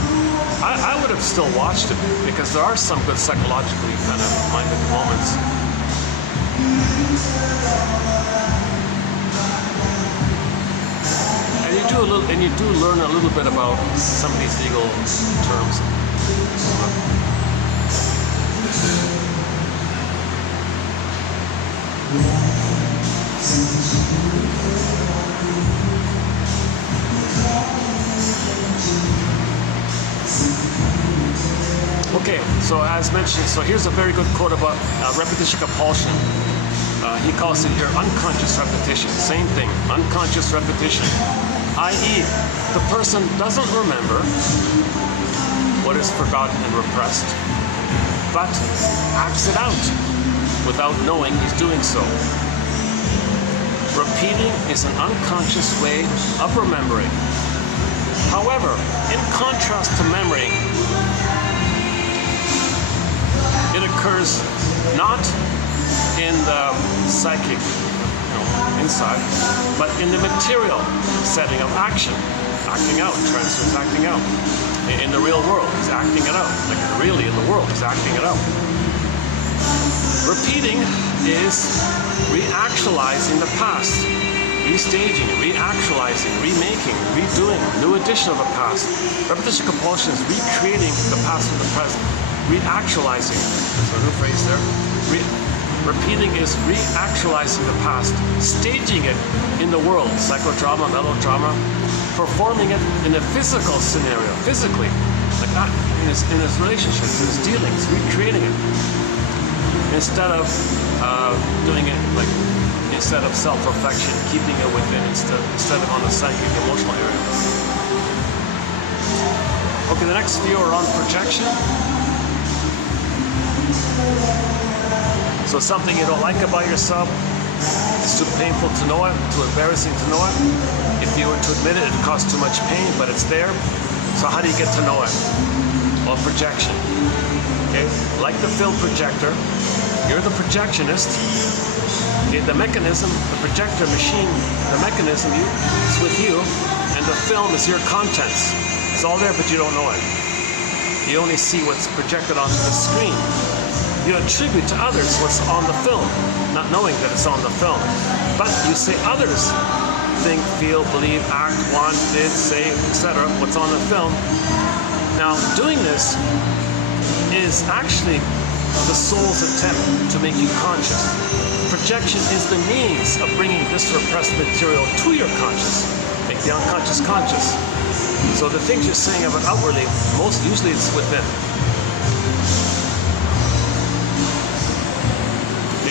I would have still watched it because there are some good psychologically kind of minded moments. And you do learn a little bit about some of these legal terms. Okay, so as mentioned, so here's a very good quote about repetition compulsion. He calls it here unconscious repetition. Same thing, unconscious repetition. I.e., the person doesn't remember what is forgotten and repressed, but acts it out without knowing he's doing so. Repeating is an unconscious way of remembering. However, in contrast to memory, it occurs not in the psychic, inside, but in the material setting of action. Acting out, transfers acting out. In the real world, he's acting it out. Like really in the world, he's acting it out. Repeating is reactualizing the past, restaging, reactualizing, remaking, redoing, new edition of the past. Repetition compulsion is recreating the past in the present, reactualizing. There's a new phrase there. Repeating is reactualizing the past, staging it in the world, psychodrama, melodrama, performing it in a physical scenario, physically, like that, in his relationships, in his dealings, recreating it, instead of doing it like, instead of self-reflection, keeping it within, instead of on the psychic, emotional area. Okay, the next few are on projection. So something you don't like about yourself, it's too painful to know it, too embarrassing to know it. If you were to admit it, it costs too much pain, but it's there. So how do you get to know it? Well, projection. Okay, like the film projector, you're the projectionist. The mechanism, the projector machine, the mechanism is with you, and the film is your contents. It's all there, but you don't know it. You only see what's projected onto the screen. You attribute to others what's on the film, not knowing that it's on the film. But you say others think, feel, believe, act, want, did, say, etc., what's on the film. Now, doing this is actually the soul's attempt to make you conscious. Projection is the means of bringing this repressed material to your conscious, make the unconscious conscious. So the things you're saying of it outwardly, usually it's within.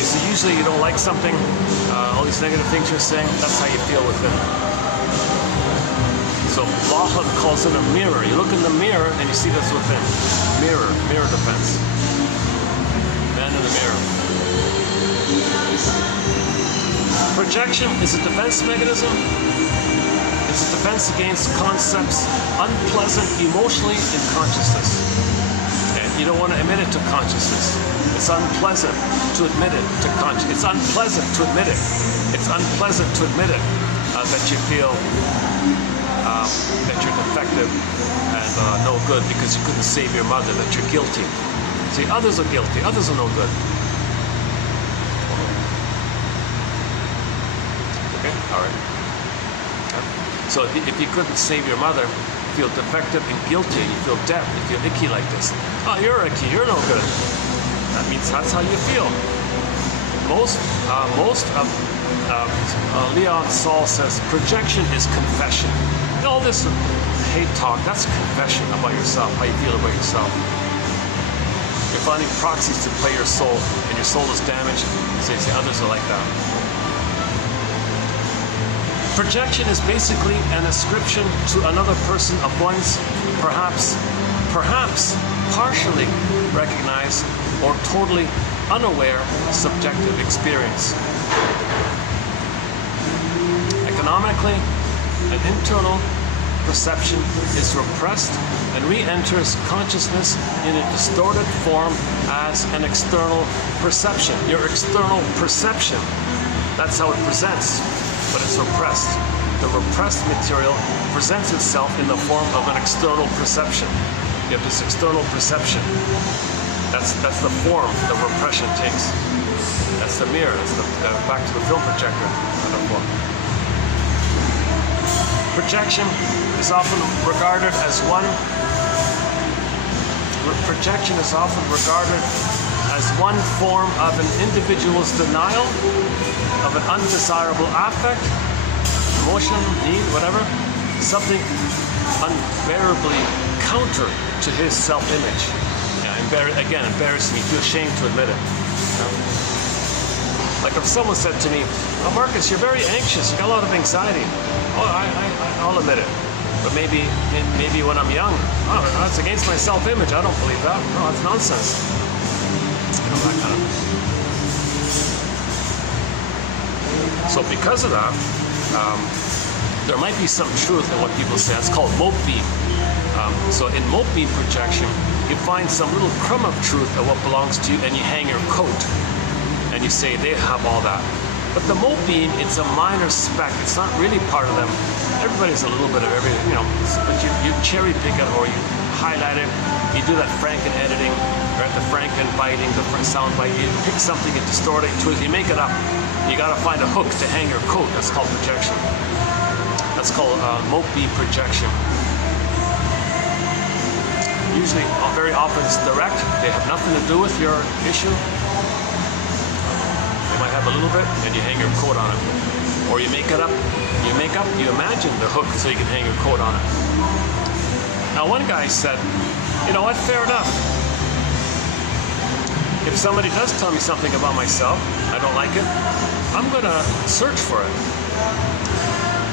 So usually you don't like something, all these negative things you're saying, that's how you feel within. So Lahan calls it a mirror. You look in the mirror and you see that's within. Mirror defense. Man in the mirror. Projection is a defense mechanism. It's a defense against concepts unpleasant emotionally in consciousness. And you don't want to admit it to consciousness. It's unpleasant to admit it to conscious. It's unpleasant to admit it. It's unpleasant to admit it that you feel that you're defective and no good because you couldn't save your mother, that you're guilty. See, others are guilty. Others are no good. Okay, all right. So if you couldn't save your mother, you feel defective and guilty, and you feel dead, you feel icky like this. Oh, you're icky. You're no good. That means that's how you feel. Most of Leon Saul says projection is confession. And all this hate talk, that's confession about yourself, how you feel about yourself. You're finding proxies to play your soul, and your soul is damaged. So you say others are like that. Projection is basically an ascription to another person of one's perhaps partially recognized or totally unaware subjective experience. Economically, an internal perception is repressed and re-enters consciousness in a distorted form as an external perception. Your external perception, that's how it presents, but it's repressed. The repressed material presents itself in the form of an external perception. You have this external perception. That's the form the repression takes. That's the mirror. That's the back to the film projector metaphor. Projection is often regarded as one. Projection is often regarded as one form of an individual's denial of an undesirable affect, emotion, need, whatever, something unbearably counter to his self-image. Yeah, again, embarrassing me, too ashamed to admit it. You know? Like if someone said to me, "Oh, Marcus, you're very anxious. You got a lot of anxiety." Oh, I'll admit it. But maybe when I'm young, oh, that's against my self-image. I don't believe that. No, that's nonsense. You know, that kind of. So because of that, there might be some truth in what people say. It's called mote beam. So in mote beam projection, you find some little crumb of truth of what belongs to you, and you hang your coat, and you say they have all that. But the mote beam, it's a minor speck. It's not really part of them. Everybody's a little bit of everything, you know. But you cherry pick it, or you highlight it. You do that Frankenediting, or the Frankenbiting, the soundbite. You pick something and distort it, twist. You make it up. You got to find a hook to hang your coat. That's called projection. That's called mote beam projection. Usually, very often it's direct. They have nothing to do with your issue. They might have a little bit, and you hang your coat on it. Or you make it up. You imagine the hook so you can hang your coat on it. Now, one guy said, "You know what? Fair enough. If somebody does tell me something about myself, I don't like it, I'm going to search for it.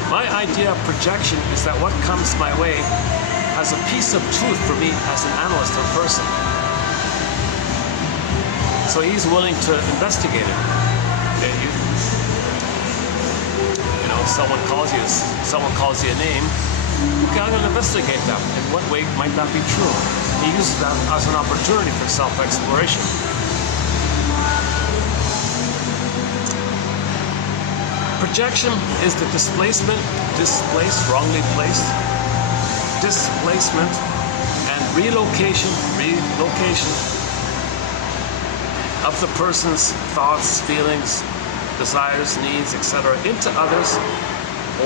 My idea of projection is that what comes my way has a piece of truth for me as an analyst or person." So he's willing to investigate it. You know, someone calls you a name. Okay, I'm going to investigate that. In what way might that be true? He uses that as an opportunity for self-exploration. Projection is the displacement, wrongly placed, displacement and relocation of the person's thoughts, feelings, desires, needs, etc. into others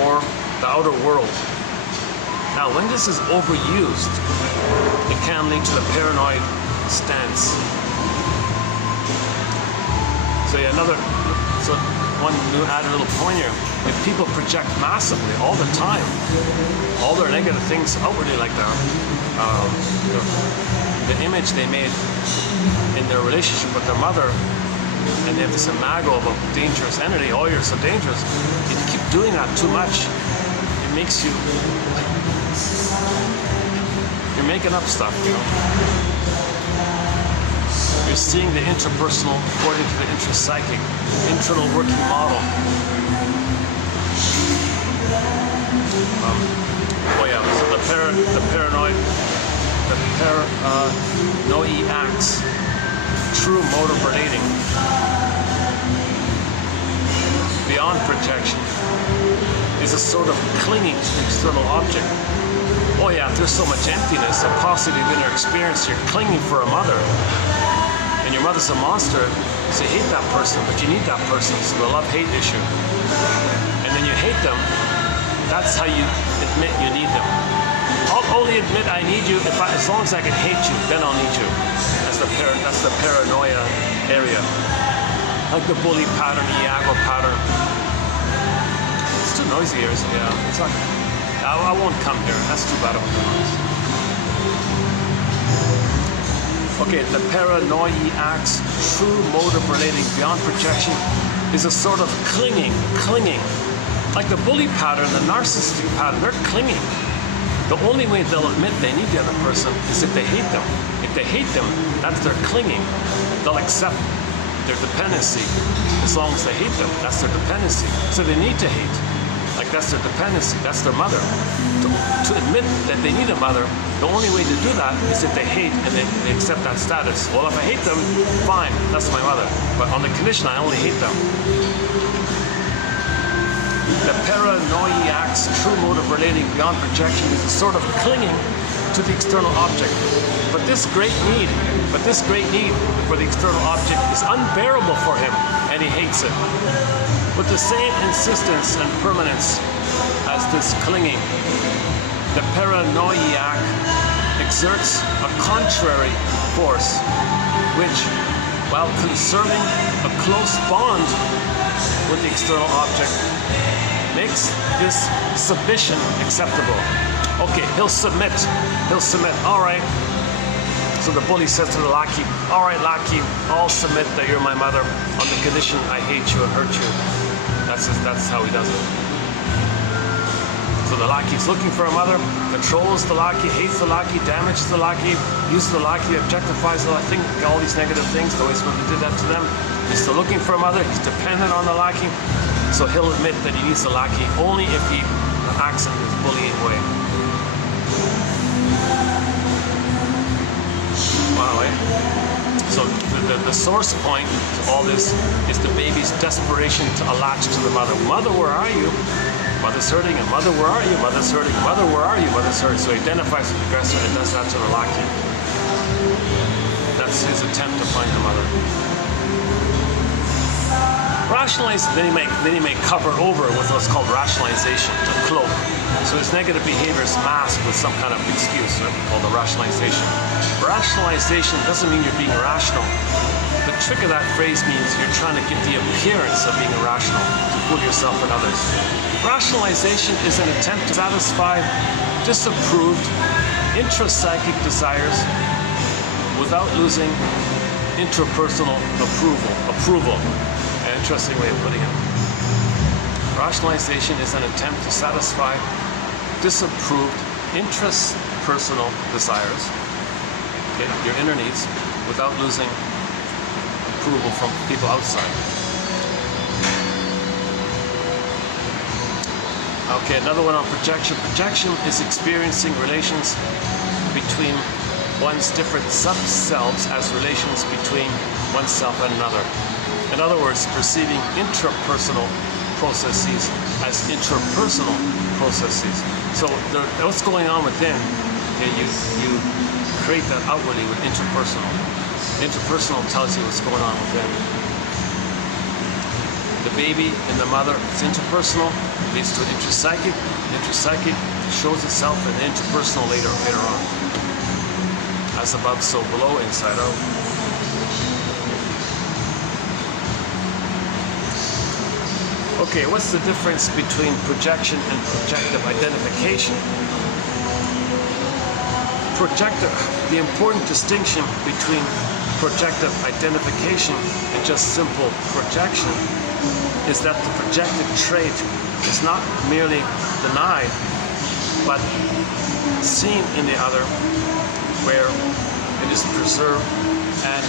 or the outer world. Now, when this is overused, it can lead to the paranoid stance. So one new added little point here. If people project massively all the time, all their negative things outwardly like that, the image they made in their relationship with their mother, and they have this imago of a dangerous entity, "Oh, you're so dangerous." If you keep doing that too much, it makes you, you're making up stuff, you know. You're seeing the interpersonal according to the intrapsychic, internal working model. So the paranoiacs, true mode of relating, beyond projection, is a sort of clinging to the external object. Oh yeah, there's so much emptiness and positive inner experience, you're clinging for a mother. And your mother's a monster, so you hate that person, but you need that person. It's the love-hate issue. And then you hate them, that's how you admit you need them. I'll only admit I need you as long as I can hate you, then I'll need you. That's the paranoia area. Like the bully pattern, the Iago pattern. It's too noisy here, so yeah. It's not, I won't come here, that's too bad of a noise. Okay, the paranoiac's true mode of relating beyond projection is a sort of clinging. Like the bully pattern, the narcissistic pattern, they're clinging. The only way they'll admit they need the other person is if they hate them. If they hate them, that's their clinging. They'll accept their dependency as long as they hate them. That's their dependency. So they need to hate. Like that's their dependency. That's their mother. To admit that they need a mother, the only way to do that is if they hate and they accept that status. Well, if I hate them, fine, that's my mother. But on the condition I only hate them. The paranoiac's true mode of relating beyond projection is a sort of clinging to the external object. But this great need for the external object is unbearable for him, and he hates it. With the same insistence and permanence as this clinging, the paranoiac exerts a contrary force, which, while conserving a close bond with the external object, makes this submission acceptable. Okay, he'll submit. All right. So the bully says to the lackey, all right, lackey, I'll submit that you're my mother on the condition I hate you and hurt you. That's how he does it. So the lackey's looking for a mother, controls the lackey, hates the lackey, damages the lackey, uses the lackey, objectifies the lackey, all these negative things, the way he did that to them. He's still looking for a mother, he's dependent on the lackey, so he'll admit that he needs the lackey only if he acts in his bullying way. Wow, eh? So the source point to all this is the baby's desperation to latch to the mother. Mother, where are you? Mother's hurting, and mother, where are you? Mother's hurting. Mother, where are you? Mother's hurting. So he identifies with the aggressor and does that to the lackey. That's his attempt to find the mother. Rationalize, then he may cover over with what's called rationalization, a cloak. So his negative behavior is masked with some kind of excuse, right, called a rationalization. Rationalization doesn't mean you're being rational. The trick of that phrase means you're trying to get the appearance of being irrational to fool yourself and others. Rationalization is an attempt to satisfy disapproved intrapsychic desires without losing interpersonal approval. An interesting way of putting it. Rationalization is an attempt to satisfy disapproved intrapersonal desires, okay, your inner needs, without losing approval from people outside. Okay, another one on projection. Projection is experiencing relations between one's different sub-selves as relations between oneself and another. In other words, perceiving intrapersonal processes as interpersonal processes. So what's going on within, okay, you create that outwardly with interpersonal. Interpersonal tells you what's going on within. The baby and the mother, it's interpersonal, leads to an intrapsychic. Intrapsychic shows itself in the interpersonal later on. As above, so below, inside out. Okay, what's the difference between projection and projective identification? The important distinction between projective identification and just simple projection is that the projected trait is not merely denied, but seen in the other, where it is preserved and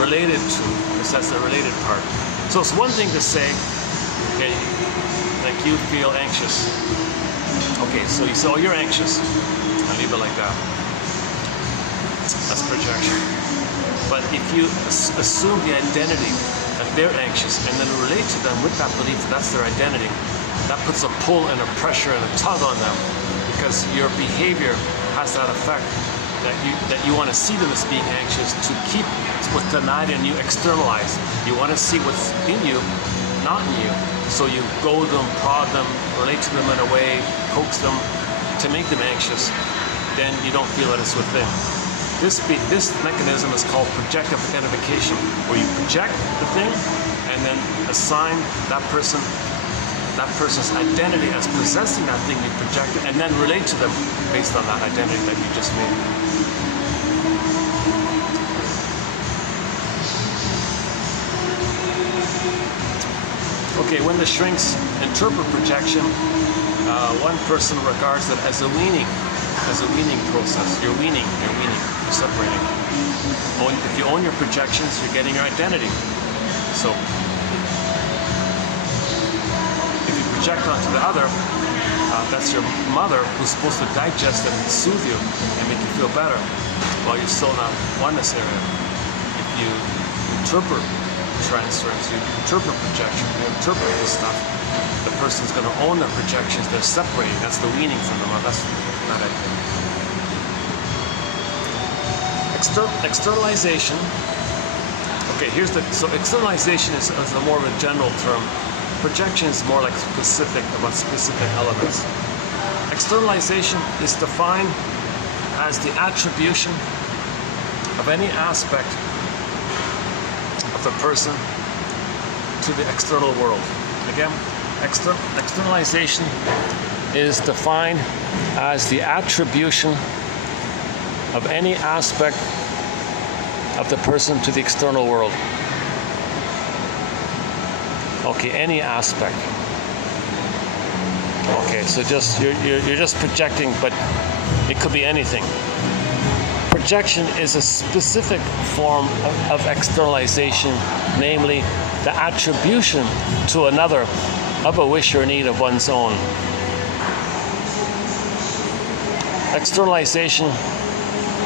related to, because that's the related part. So it's one thing to say, okay, like you feel anxious. Okay, so you say, oh, you're anxious. I leave it like that. That's projection. But if you assume the identity that they're anxious and then relate to them with that belief that that's their identity, that puts a pull and a pressure and a tug on them, because your behavior has that effect that you want to see them as being anxious to keep what's denied in you externalized. You want to see what's in you, not in you. So you goad them, prod them, relate to them in a way, coax them to make them anxious. Then you don't feel that it's within. This mechanism is called projective identification, where you project the thing and then assign that person's identity as possessing that thing you projected, and then relate to them based on that identity that you just made. Okay, when the shrinks interpret projection, one person regards it as a weaning process. You're weaning, you're separating. If you own your projections, you're getting your identity. So if you project onto the other, that's your mother, who's supposed to digest it and soothe you and make you feel better, while you're still in that oneness area. If you interpret transference, you interpret projection, you interpret this stuff, the person's going to own their projections. They're separating. That's the weaning from the mother. That's that idea. Externalization. Okay, so externalization is a more of a general term. Projection is more like specific, about specific elements. Externalization is defined as the attribution of any aspect of the person to the external world. Again, externalization is defined as the attribution of any aspect of the person to the external world. Okay, any aspect. Okay, so just you're just projecting, but it could be anything. Projection is a specific form of externalization, namely the attribution to another of a wish or need of one's own. Externalization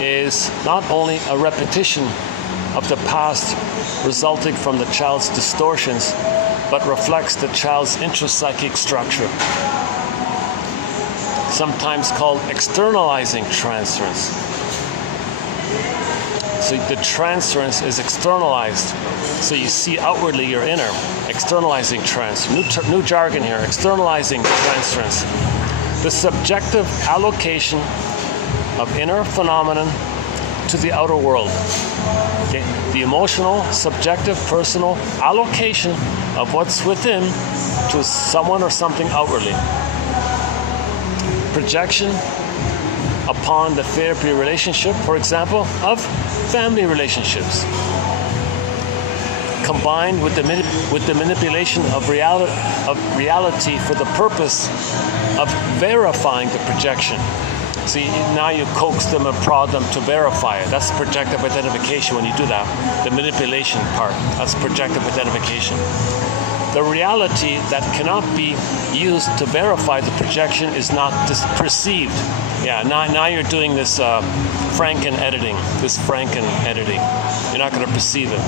is not only a repetition of the past resulting from the child's distortions, but reflects the child's intrapsychic structure, sometimes called externalizing transference. So the transference is externalized. So you see outwardly your inner. Externalizing transference. New jargon here. Externalizing transference. The subjective allocation of inner phenomenon to the outer world. Okay? The emotional, subjective, personal allocation of what's within to someone or something outwardly. Projection upon the therapy relationship, for example, of family relationships, combined with the manipulation of reality for the purpose of verifying the projection. See, now you coax them and prod them to verify it. That's projective identification when you do that. The manipulation part, that's projective identification. The reality that cannot be used to verify the projection is not perceived. Yeah, now you're doing this Frankenediting, You're not going to perceive it.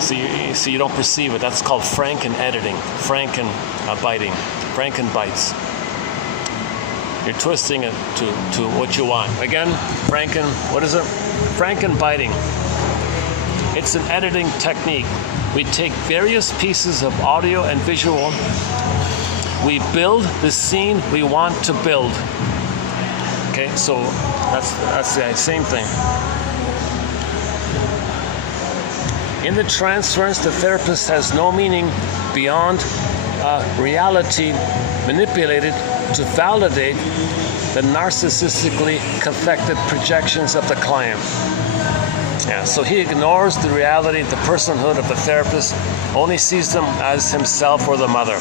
So you don't perceive it. That's called Frankenediting, Frankenbiting, Frankenbites. You're twisting it to what you want. Again, what is it? Frankenbiting. It's an editing technique. We take various pieces of audio and visual. We build the scene we want to build. Okay, so that's the same thing. In the transference, the therapist has no meaning beyond reality manipulated to validate the narcissistically cathected projections of the client. Yeah, so he ignores the reality, the personhood of the therapist, only sees them as himself or the mother.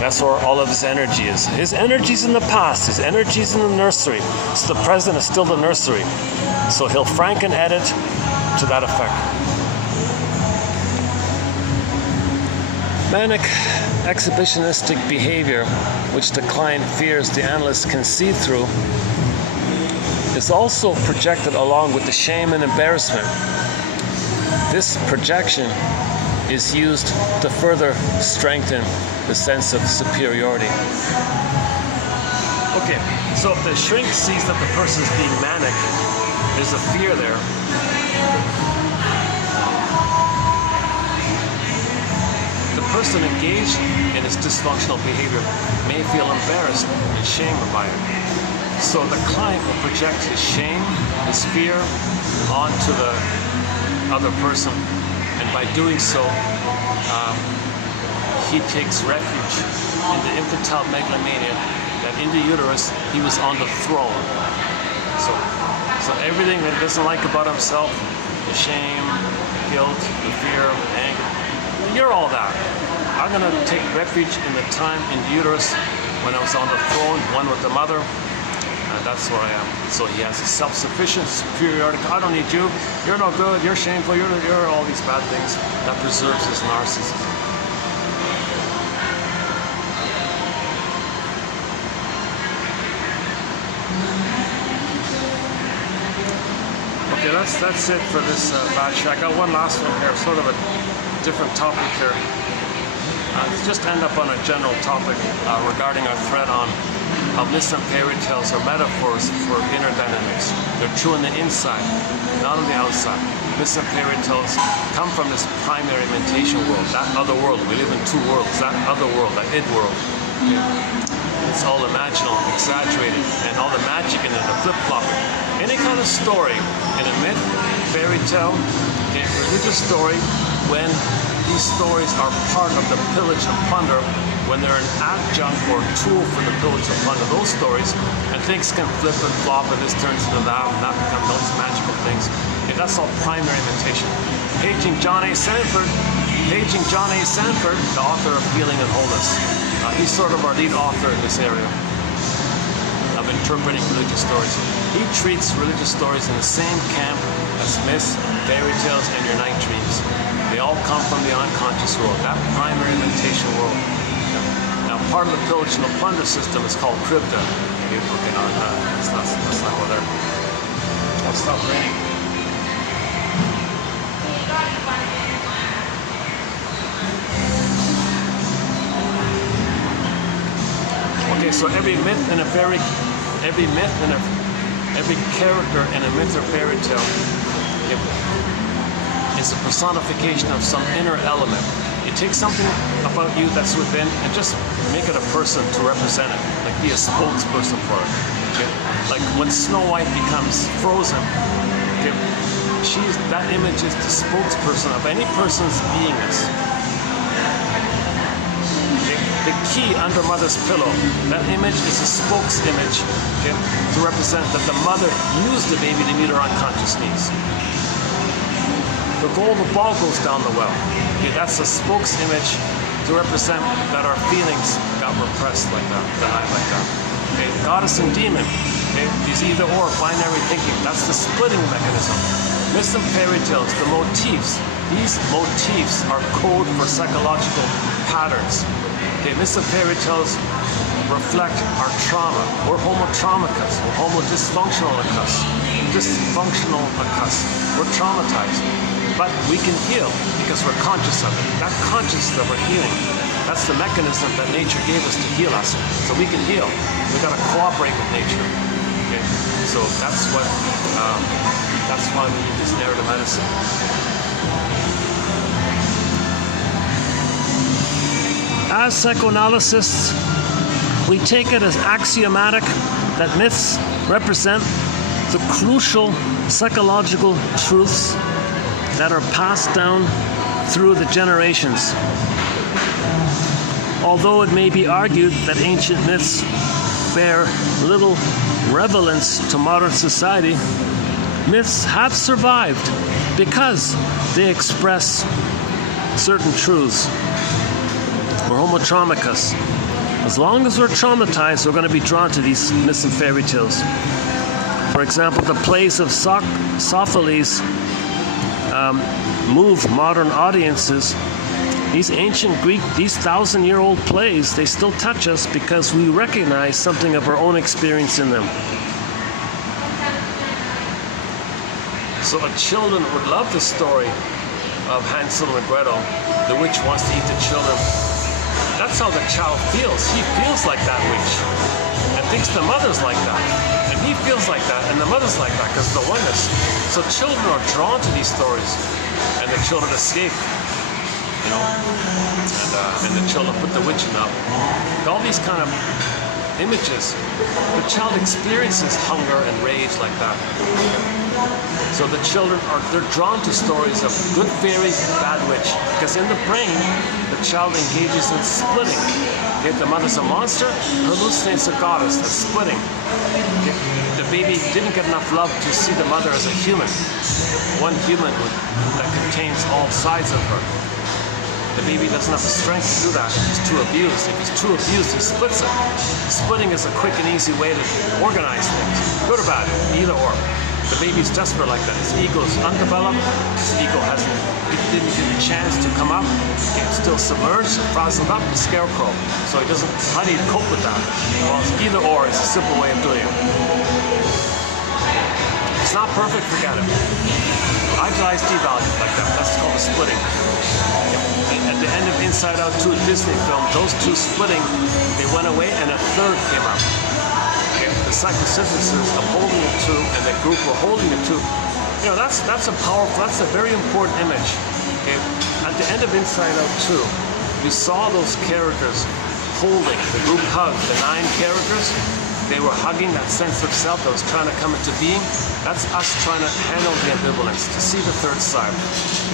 That's where all of his energy is. His energy's in the past, his energy's in the nursery. So the present is still the nursery. So he'll Franken-edit to that effect. Manic exhibitionistic behavior, which the client fears the analyst can see through, is also projected along with the shame and embarrassment. This projection is used to further strengthen the sense of superiority. Okay, so if the shrink sees that the person is being manic, there's a fear there. The person engaged in his dysfunctional behavior may feel embarrassed and shamed by it. So the client will project his shame, his fear onto the other person, and by doing so, he takes refuge in the infantile megalomania that in the uterus he was on the throne. So everything that he doesn't like about himself, the shame, the guilt, the fear, the anger, you're all that. I'm going to take refuge in the time in the uterus when I was on the throne, one with the mother. That's where I am. So he has a self-sufficient superiority. I don't need you. You're no good. You're shameful. You're all these bad things. That preserves his narcissism. Okay, that's it for this batch. I got one last one here, sort of a different topic here. just end up on a general topic regarding our thread on how myths and fairy tales are metaphors for inner dynamics. They're true on the inside, not on the outside. Myths and fairy tales come from this primary mentation world, that other world. We live in two worlds, that other world, that id world. It's all imaginal, exaggerated, and all the magic in it, the flip-flopping. Any kind of story in a myth, fairy tale, a religious story, when these stories are part of the pillage and plunder, when they're an adjunct or tool for the pillage and plunder, those stories, and things can flip and flop, and this turns into that, and that becomes those magical things. And that's all primary mentation. Paging John A. Sanford, the author of Healing and Wholeness. He's sort of our lead author in this area of interpreting religious stories. He treats religious stories in the same camp as myths, fairy tales, and your night dreams. They all come from the unconscious world, that primary mentation world. Now, part of the pillage and the plunder system is called crypta. Okay, no, that's not over there. Oh, stop raining. Okay, so every myth and every character in a myth or fairy tale is a personification of some inner element. You take something about you that's within and just make it a person to represent it, like be a spokesperson for it. Okay? Like when Snow White becomes frozen, okay, that image is the spokesperson of any person's beingness. The key under mother's pillow, that image is a spokes image, okay, to represent that the mother used the baby to meet her unconscious needs. The golden ball goes down the well. Okay, that's a spokes image to represent that our feelings got repressed like that, denied like that. Okay, goddess and demon, okay, these either or binary thinking, that's the splitting mechanism. Myths and fairy tales, the motifs, these motifs are code for psychological patterns. Okay, myths and fairy tales reflect our trauma. We're homotraumicus, we're homodysfunctionalicus, we're traumatized. But we can heal because we're conscious of it. That consciousness of our healing, that's the mechanism that nature gave us to heal us. So we can heal. We've got to cooperate with nature. Okay? So that's why we need this narrative medicine. As psychoanalysts, we take it as axiomatic that myths represent the crucial psychological truths that are passed down through the generations. Although it may be argued that ancient myths bear little relevance to modern society, myths have survived because they express certain truths. We're homotraumicus. As long as we're traumatized, we're going to be drawn to these myths and fairy tales. For example, the plays of Sophocles move modern audiences. These ancient Greek, these 1,000-year-old plays, they still touch us because we recognize something of our own experience in them. So the children would love the story of Hansel and Gretel. The witch wants to eat the children. That's how the child feels. He feels like that witch and thinks the mother's like that. And he feels like that and the mother's like that because of the oneness. So children are drawn to these stories and the children escape, you know, and the children put the witch up. All these kind of images, the child experiences hunger and rage like that. So the children they're drawn to stories of good fairy, bad witch, because in the brain, the child engages in splitting. If the mother's a monster, hallucinates a goddess, that's splitting. If the baby didn't get enough love to see the mother as a human, one human that contains all sides of her. The baby doesn't have the strength to do that if he's too abused. If he's too abused, he splits it. Splitting is a quick and easy way to organize things. Good or bad, either or. The baby's desperate like that. His ego is undeveloped. His ego didn't get a chance to come up. It's still submerged, frazzled up, the scarecrow. So he doesn't, how do you cope with that? Well, either or is a simple way of doing it. it's not perfect, forget it. Idealized, devalued like that. That's called a splitting. And at the end of Inside Out 2 Disney film, those two splitting, they went away and a third came out. Okay? The psychosynthesis of holding the two and the group were holding the two. You know, that's a powerful, that's a very important image. Okay? At the end of Inside Out 2, you saw those characters holding, the group hug, the 9 characters. They were hugging that sense of self that was trying to come into being. That's us trying to handle the ambivalence, to see the third side.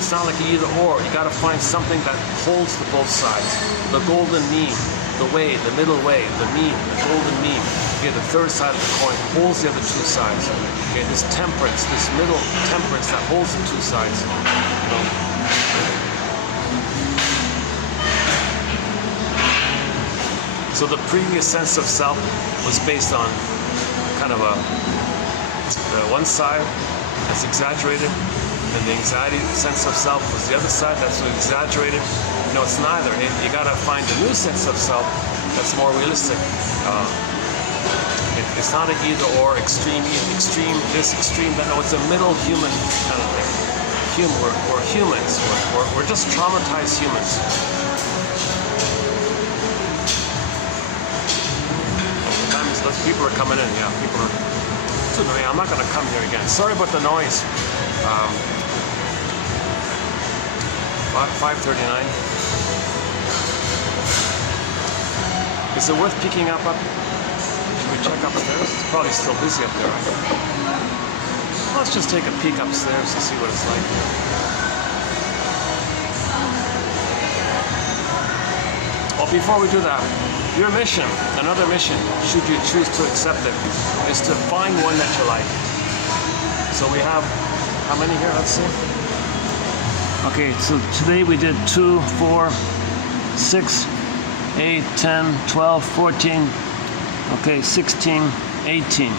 It's not like either or. You got to find something that holds the both sides. The golden mean, the way, the middle way, the mean, the golden mean. Okay, the third side of the coin holds the other two sides. Okay, this temperance, this middle temperance that holds the two sides. You know? So the previous sense of self was based on kind of the one side that's exaggerated, and the anxiety sense of self was the other side that's so exaggerated. You know, it's neither. You gotta find a new sense of self that's more realistic. It's not an either or, extreme this, extreme that. No, it's a middle human kind of thing. We're humans. We're just traumatized humans. People are coming in, yeah. People are. I'm not going to come here again. Sorry about the noise. 5:39. Is it worth picking up? Should we check upstairs? It's probably still busy up there, right? Let's just take a peek upstairs and see what it's like. Well, before we do that, your mission, another mission, should you choose to accept it, is to find one that you like. So we have, how many here? Let's see. Okay, so today we did 2, 4, 6, 8, 10, 12, 14, okay, 16, 18.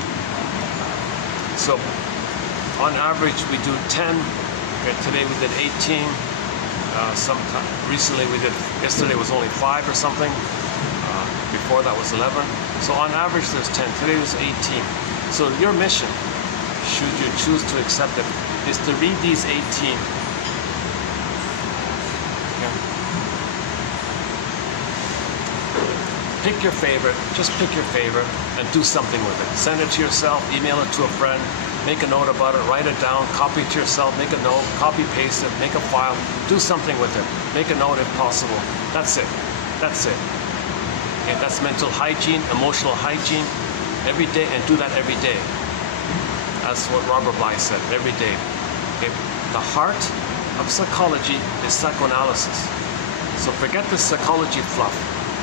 So on average we do 10. Okay, today we did 18. Sometime recently we did, yesterday was only 5 or something. Before that was 11. So on average there's 10. Today was 18. So your mission, should you choose to accept it, is to read these 18. Okay. Pick your favorite, just pick your favorite and do something with it. Send it to yourself, email it to a friend, make a note about it, write it down, copy it to yourself, make a note, copy paste it, make a file, do something with it. Make a note if possible. That's it. That's it. Okay, that's mental hygiene, emotional hygiene, every day, and do that every day. That's what Robert Bly said, every day. Okay? The heart of psychology is psychoanalysis. So forget the psychology fluff.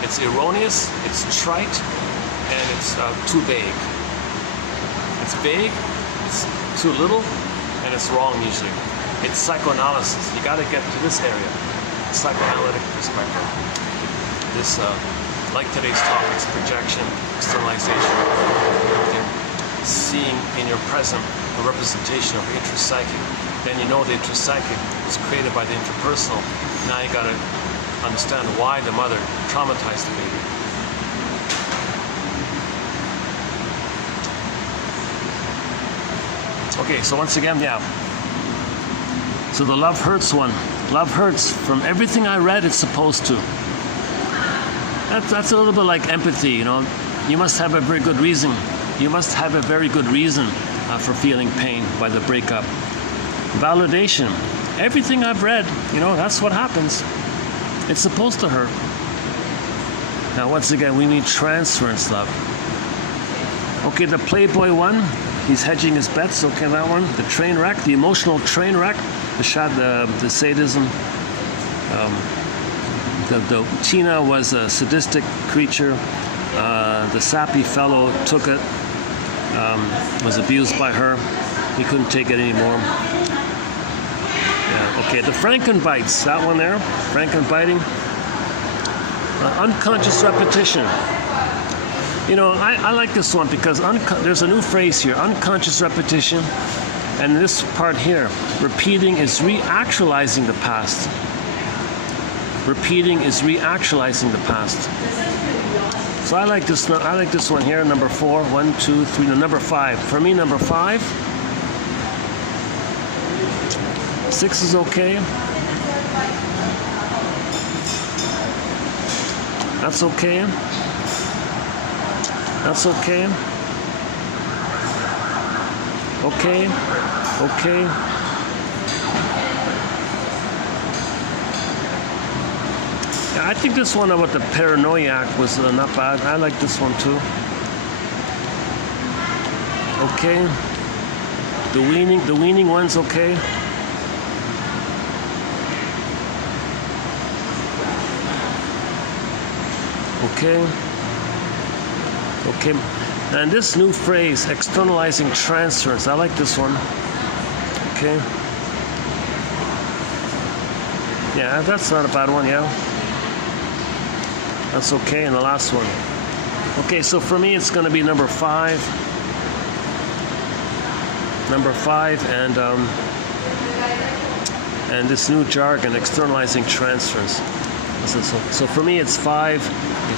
It's erroneous, it's trite, and it's too vague. It's vague, it's too little, and it's wrong usually. It's psychoanalysis. You got to get to this area, psychoanalytic perspective. This. Like today's topics, projection, externalization, okay. Seeing in your present the representation of intrapsychic. Then you know the intrapsychic was created by the interpersonal. Now you got to understand why the mother traumatized the baby. Okay, so once again, yeah. So the love hurts one. Love hurts. From everything I read, it's supposed to. That's a little bit like empathy, you know. You must have a very good reason. You must have a very good reason for feeling pain by the breakup. Validation. Everything I've read, you know, that's what happens. It's supposed to hurt. Now, once again, we need transference love. Okay, the Playboy one, he's hedging his bets. Okay, that one. The train wreck, the emotional train wreck, the sadism. The Tina was a sadistic creature. The sappy fellow took it, was abused by her. He couldn't take it anymore. Yeah, okay, the Frankenbites, that one there, Frankenbiting. Unconscious repetition. You know, I like this one because there's a new phrase here, unconscious repetition. And this part here, repeating is re-actualizing the past. Repeating is re-actualizing the past. So I like this one here, number 4, 1, 2, 3, no, number 5. For me, number 5 6 is okay. That's okay. That's okay. Okay. Okay. Yeah, I think this one about the paranoiac was not bad. I like this one too. Okay. The weaning one's okay. Okay. Okay. And this new phrase, externalizing transference, I like this one. Okay. Yeah, that's not a bad one, yeah. That's okay, and the last one. Okay, so for me it's gonna be number 5. Number 5 and this new jargon, externalizing transference. So for me it's 5,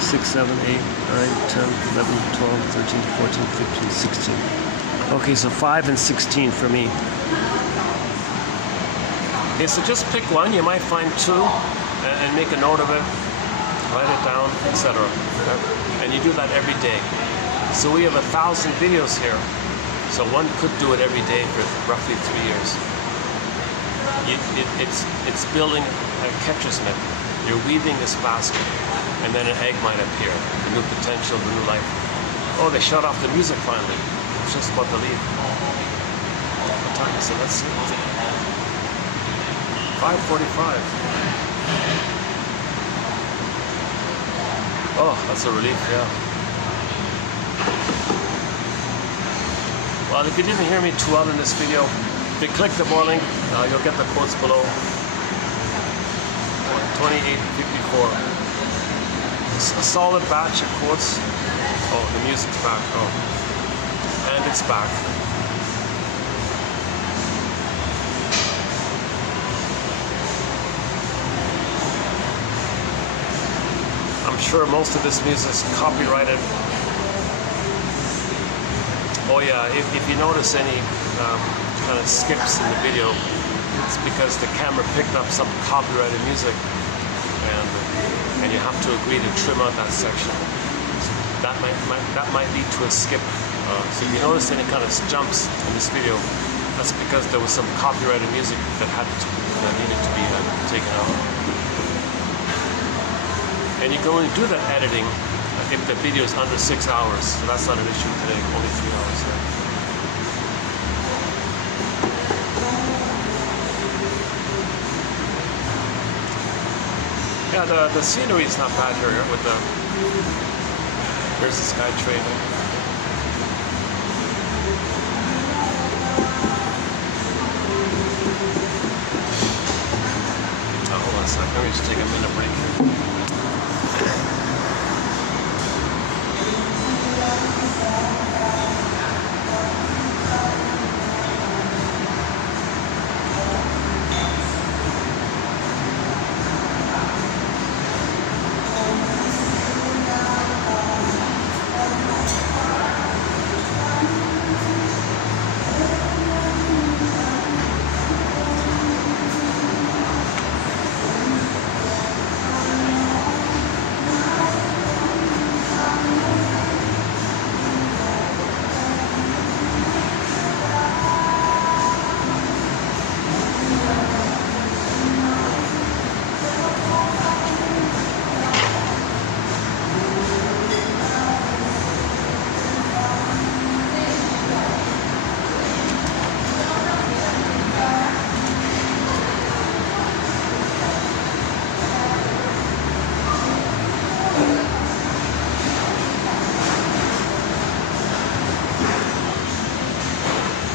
6, 7, 8, 9, 10, 11, 12, 13, 14, 15, 16. Okay, so 5 and 16 for me. Okay, so just pick one. You might find 2 and make a note of it, write it down, etc. And you do that every day. So we have 1,000 videos here. So one could do it every day for roughly 3 years. It's building a catcher's mitt. You're weaving this basket, and then an egg might appear, the new potential, the new life. Oh, they shut off the music finally. It's just about to leave. What time is it? Let's see. 5:45. Oh, that's a relief, yeah. Well, if you didn't hear me too well in this video, if you click the more link, you'll get the quotes below. 2854. It's a solid batch of quotes. Oh, the music's back. Oh, and it's back. I'm sure most of this music is copyrighted. Oh yeah, if you notice any kind of skips in the video, it's because the camera picked up some copyrighted music, and you have to agree to trim out that section. So that might lead to a skip. So if you notice any kind of jumps in this video, that's because there was some copyrighted music that needed to be taken out. And you can only do that editing if the video is under 6 hours. So that's not an issue today. Only 3 hours. Yeah, the scenery is not bad here with the. There's this guy trading. Oh, hold on a second. Let me just take a minute break here.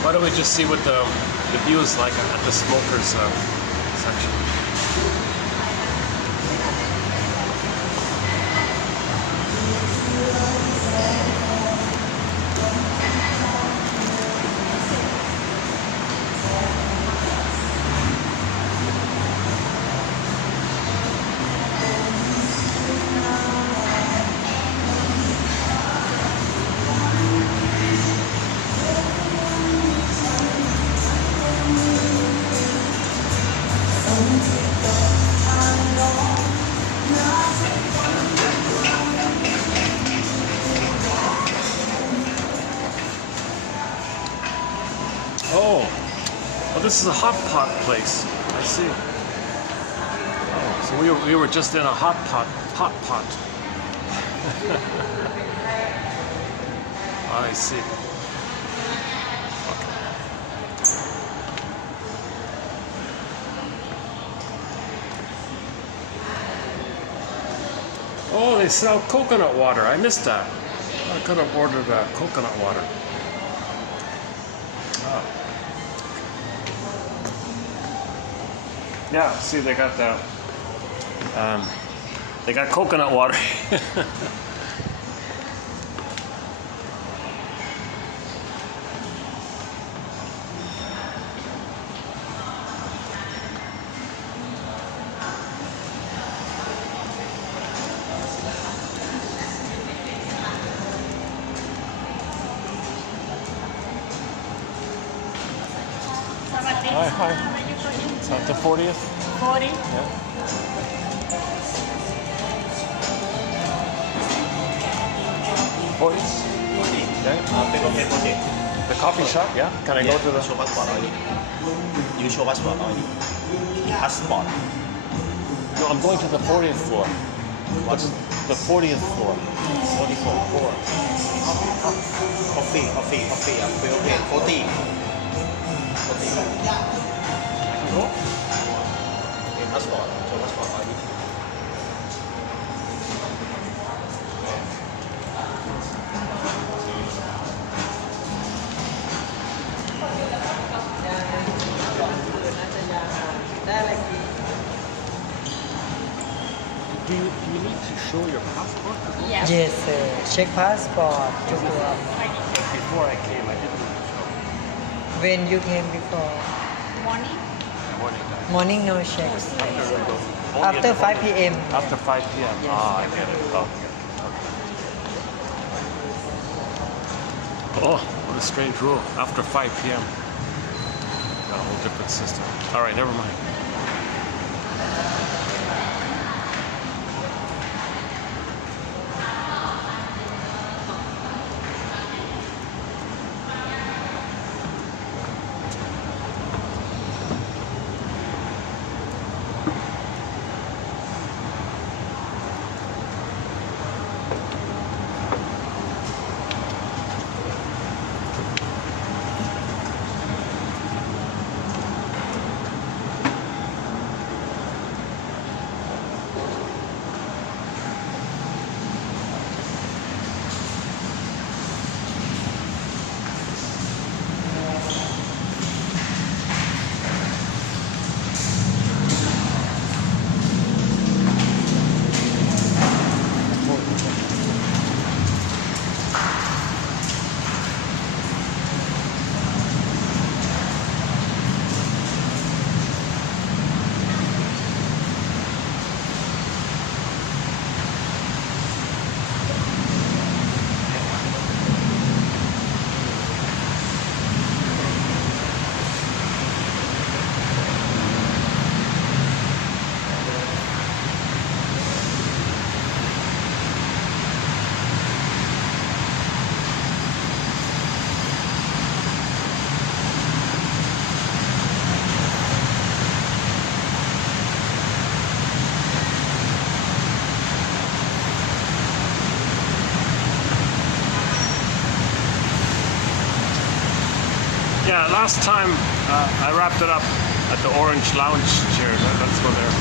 Why don't we just see what the view is like at the smokers section. this is a hot pot place. I see. Oh, so we were just in a hot pot. I see. Okay. Oh, they sell coconut water. I missed that. I could have ordered coconut water. Oh. Yeah, see, they got coconut water. Hi, hi. It's not the 40th? 40. Yeah. Okay. The coffee shop, yeah? Can I go to the... show passport already. You show passport already. Passport. No, I'm going to the 40th floor. What's the 40th floor? 44. Coffee. 40. I can go? Okay, passport. Show passport already. Do you need to show your passport? Yes. Yes, sir. Check passport to go up. Before I came, I didn't show. When you came before? Morning. Morning time. Morning, no checks. After After 5 p.m. After 5 p.m. Yes. Ah, I get it. Oh, what a strange rule. After 5 p.m. Got a whole different system. All right, never mind. Yeah, last time I wrapped it up at the orange lounge chair. Let's go there.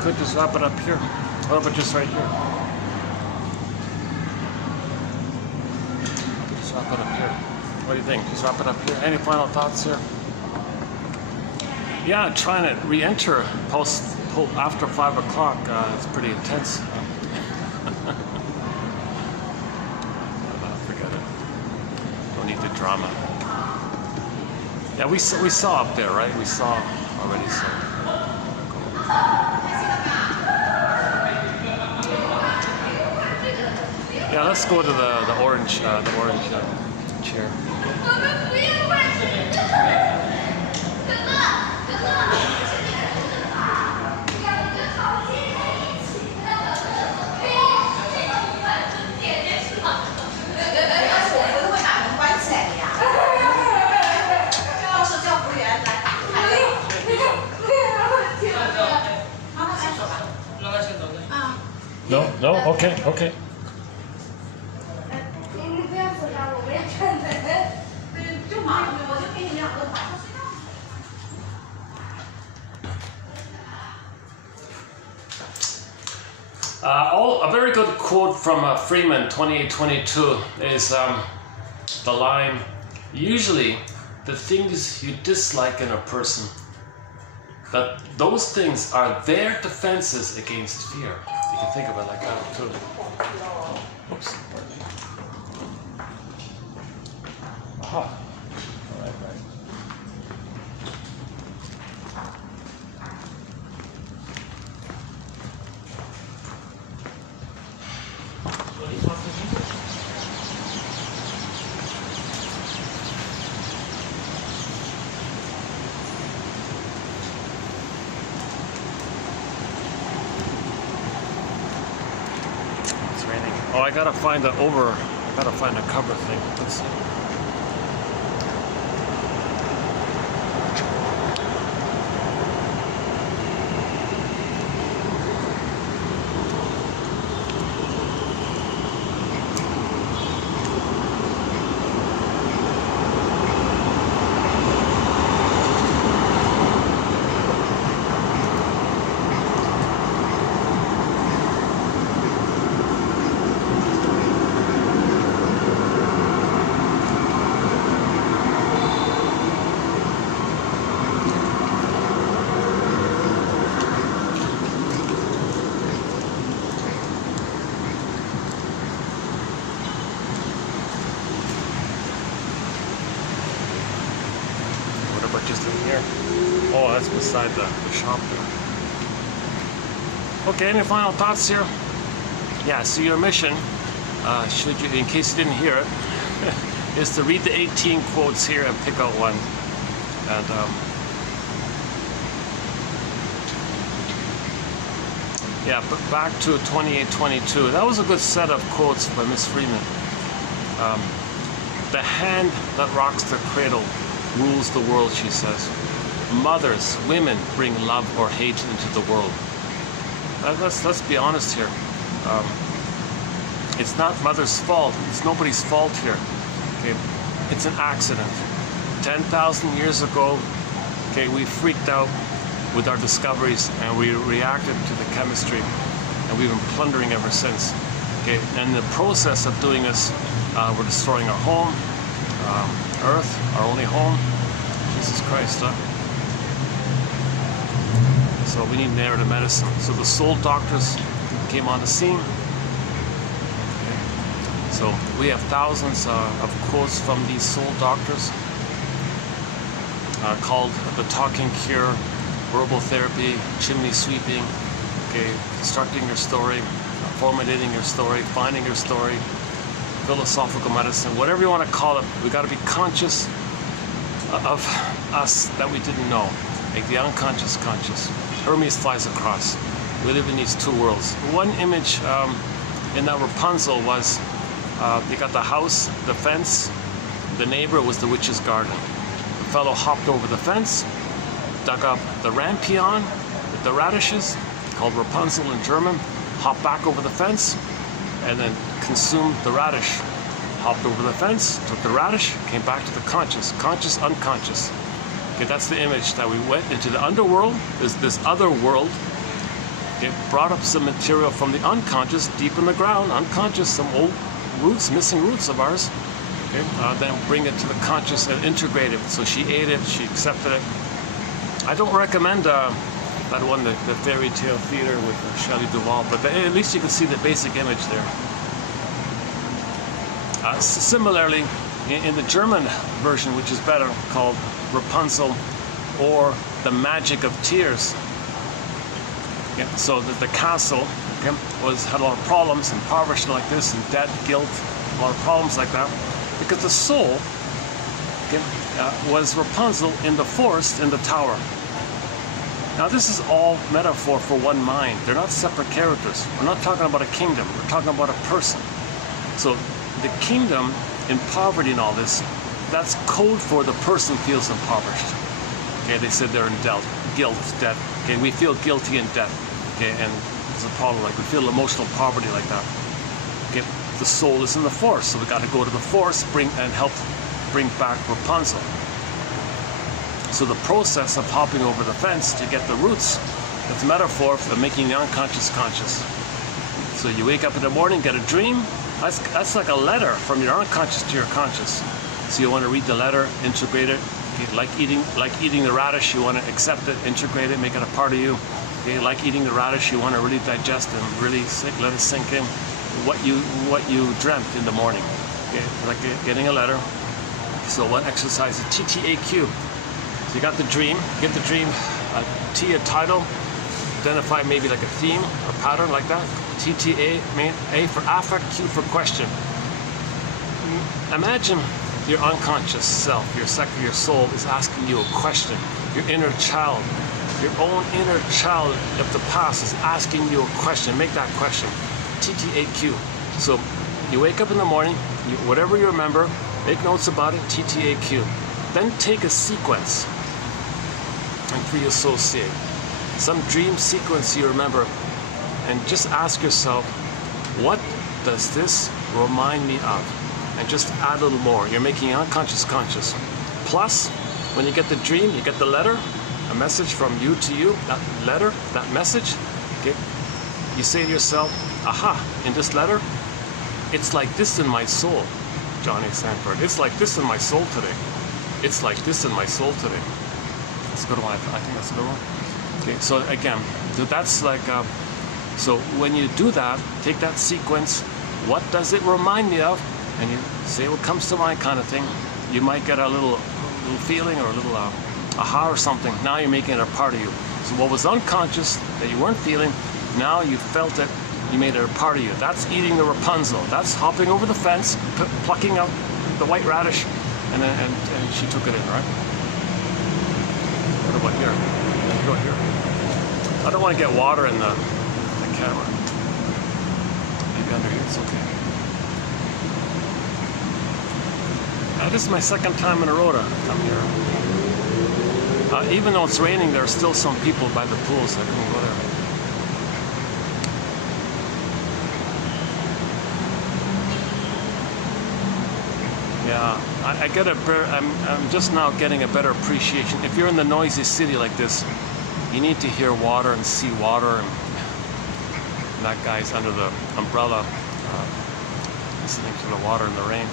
could just wrap it up here. What about just right here? Just wrap it up here. What do you think? Just wrap it up here. Any final thoughts here? Yeah, trying to re-enter after 5 o'clock. It's pretty intense. Forget it. Don't need the drama. Yeah, we saw up there, right? We saw already. So. Yeah, let's go to the orange chair. No, okay. A very good quote from Freeman, 2822, is the line, usually the things you dislike in a person, that those things are their defenses against fear. You can think of it like that too. Oops. Aha. Right. Oh, I gotta find a cover thing. Let's see. Just in here. Oh, that's beside the shop there. Okay, any final thoughts here? Yeah, so your mission, should you, in case you didn't hear it, is to read the 18 quotes here and pick out one. And yeah, but back to 2822. That was a good set of quotes by Miss Freeman. The hand that rocks the cradle rules the world, she says. Mothers, women bring love or hate into the world. Let's be honest here. It's not mother's fault. It's nobody's fault here. Okay, it's an accident. 10,000 years ago, okay, we freaked out with our discoveries and we reacted to the chemistry, and we've been plundering ever since. Okay, and in the process of doing this, we're destroying our home. Earth, our only home. Jesus Christ, huh? So we need narrative medicine. So the soul doctors came on the scene. Okay. So we have thousands of quotes from these soul doctors called The Talking Cure, Verbal Therapy, Chimney Sweeping, okay, Constructing Your Story, Formulating Your Story, Finding Your Story, Philosophical Medicine, whatever you want to call it. We got to be conscious of us that we didn't know, like the unconscious conscious. Hermes flies across. We live in these two worlds. One image in that Rapunzel was you got the house, the fence, the neighbor was the witch's garden. The fellow hopped over the fence, dug up the rampion, the radishes, called Rapunzel in German, hopped back over the fence, and then consumed the radish. Hopped over the fence, took the radish, came back to the conscious, unconscious. Okay, that's the image that we went into the underworld. There's this other world, Okay, brought up some material from the unconscious, deep in the ground, unconscious, some old roots, missing roots of ours. Okay, then bring it to the conscious and integrate it. So she ate it, she accepted it. I don't recommend that one, the fairy tale theater with Shelley Duvall, but at least you can see the basic image there. Similarly, in the German version, which is better, called Rapunzel or The Magic of Tears. Okay, so the castle, okay, had a lot of problems, impoverished like this, and debt, guilt, a lot of problems like that, because the soul, okay, was Rapunzel in the forest in the tower. Now this is all metaphor for one mind. They're not separate characters. We're not talking about a kingdom. We're talking about a person. So the kingdom in poverty and all this, that's code for the person feels impoverished. Okay, they said they're in guilt, debt. Okay, we feel guilty and debt. Okay, and there's a problem, like we feel emotional poverty like that. Okay, the soul is in the forest, so we got to go to the forest, help bring back Rapunzel. So the process of hopping over the fence to get the roots, it's a metaphor for making the unconscious conscious. So you wake up in the morning, get a dream. That's like a letter from your unconscious to your conscious. So you want to read the letter, integrate it. Okay, like eating the radish, you want to accept it, integrate it, make it a part of you. Okay, like eating the radish, you want to really digest and really let it sink in what you dreamt in the morning. Okay, like getting a letter. So one exercise is TTAQ. So you got the dream, get the dream, T a title, identify maybe like a theme or pattern like that. TTA, A for affect, Q for question. Imagine your unconscious self, your soul is asking you a question. Your inner child, your own inner child of the past is asking you a question. Make that question. TTAQ. So you wake up in the morning, whatever you remember, make notes about it, TTAQ. Then take a sequence and pre-associate some dream sequence you remember, and just ask yourself, what does this remind me of? And just add a little more. You're making unconscious conscious. Plus, when you get the dream, you get the letter, a message from you to you, that letter, that message, okay, you say to yourself, aha, in this letter, it's like this in my soul, Johnny Sanford. It's like this in my soul today. It's like this in my soul today. That's a good one. I think that's a good one. Okay, so again, that's like, so when you do that, take that sequence, what does it remind me of? And you say what comes to mind kind of thing. You might get a little feeling or a little aha or something. Now you're making it a part of you. So what was unconscious that you weren't feeling, now you felt it, you made it a part of you. That's eating the Rapunzel. That's hopping over the fence, plucking out the white radish, and she took it in, right? What about here? Go here. I don't want to get water in the camera. Maybe under here, it's okay. This is my second time in a row to come here. Even though it's raining, there are still some people by the pool, so I couldn't go there. Yeah, I get I'm just now getting a better appreciation. If you're in the noisy city like this, you need to hear water and see water, and that guy's under the umbrella listening to the water and the rain.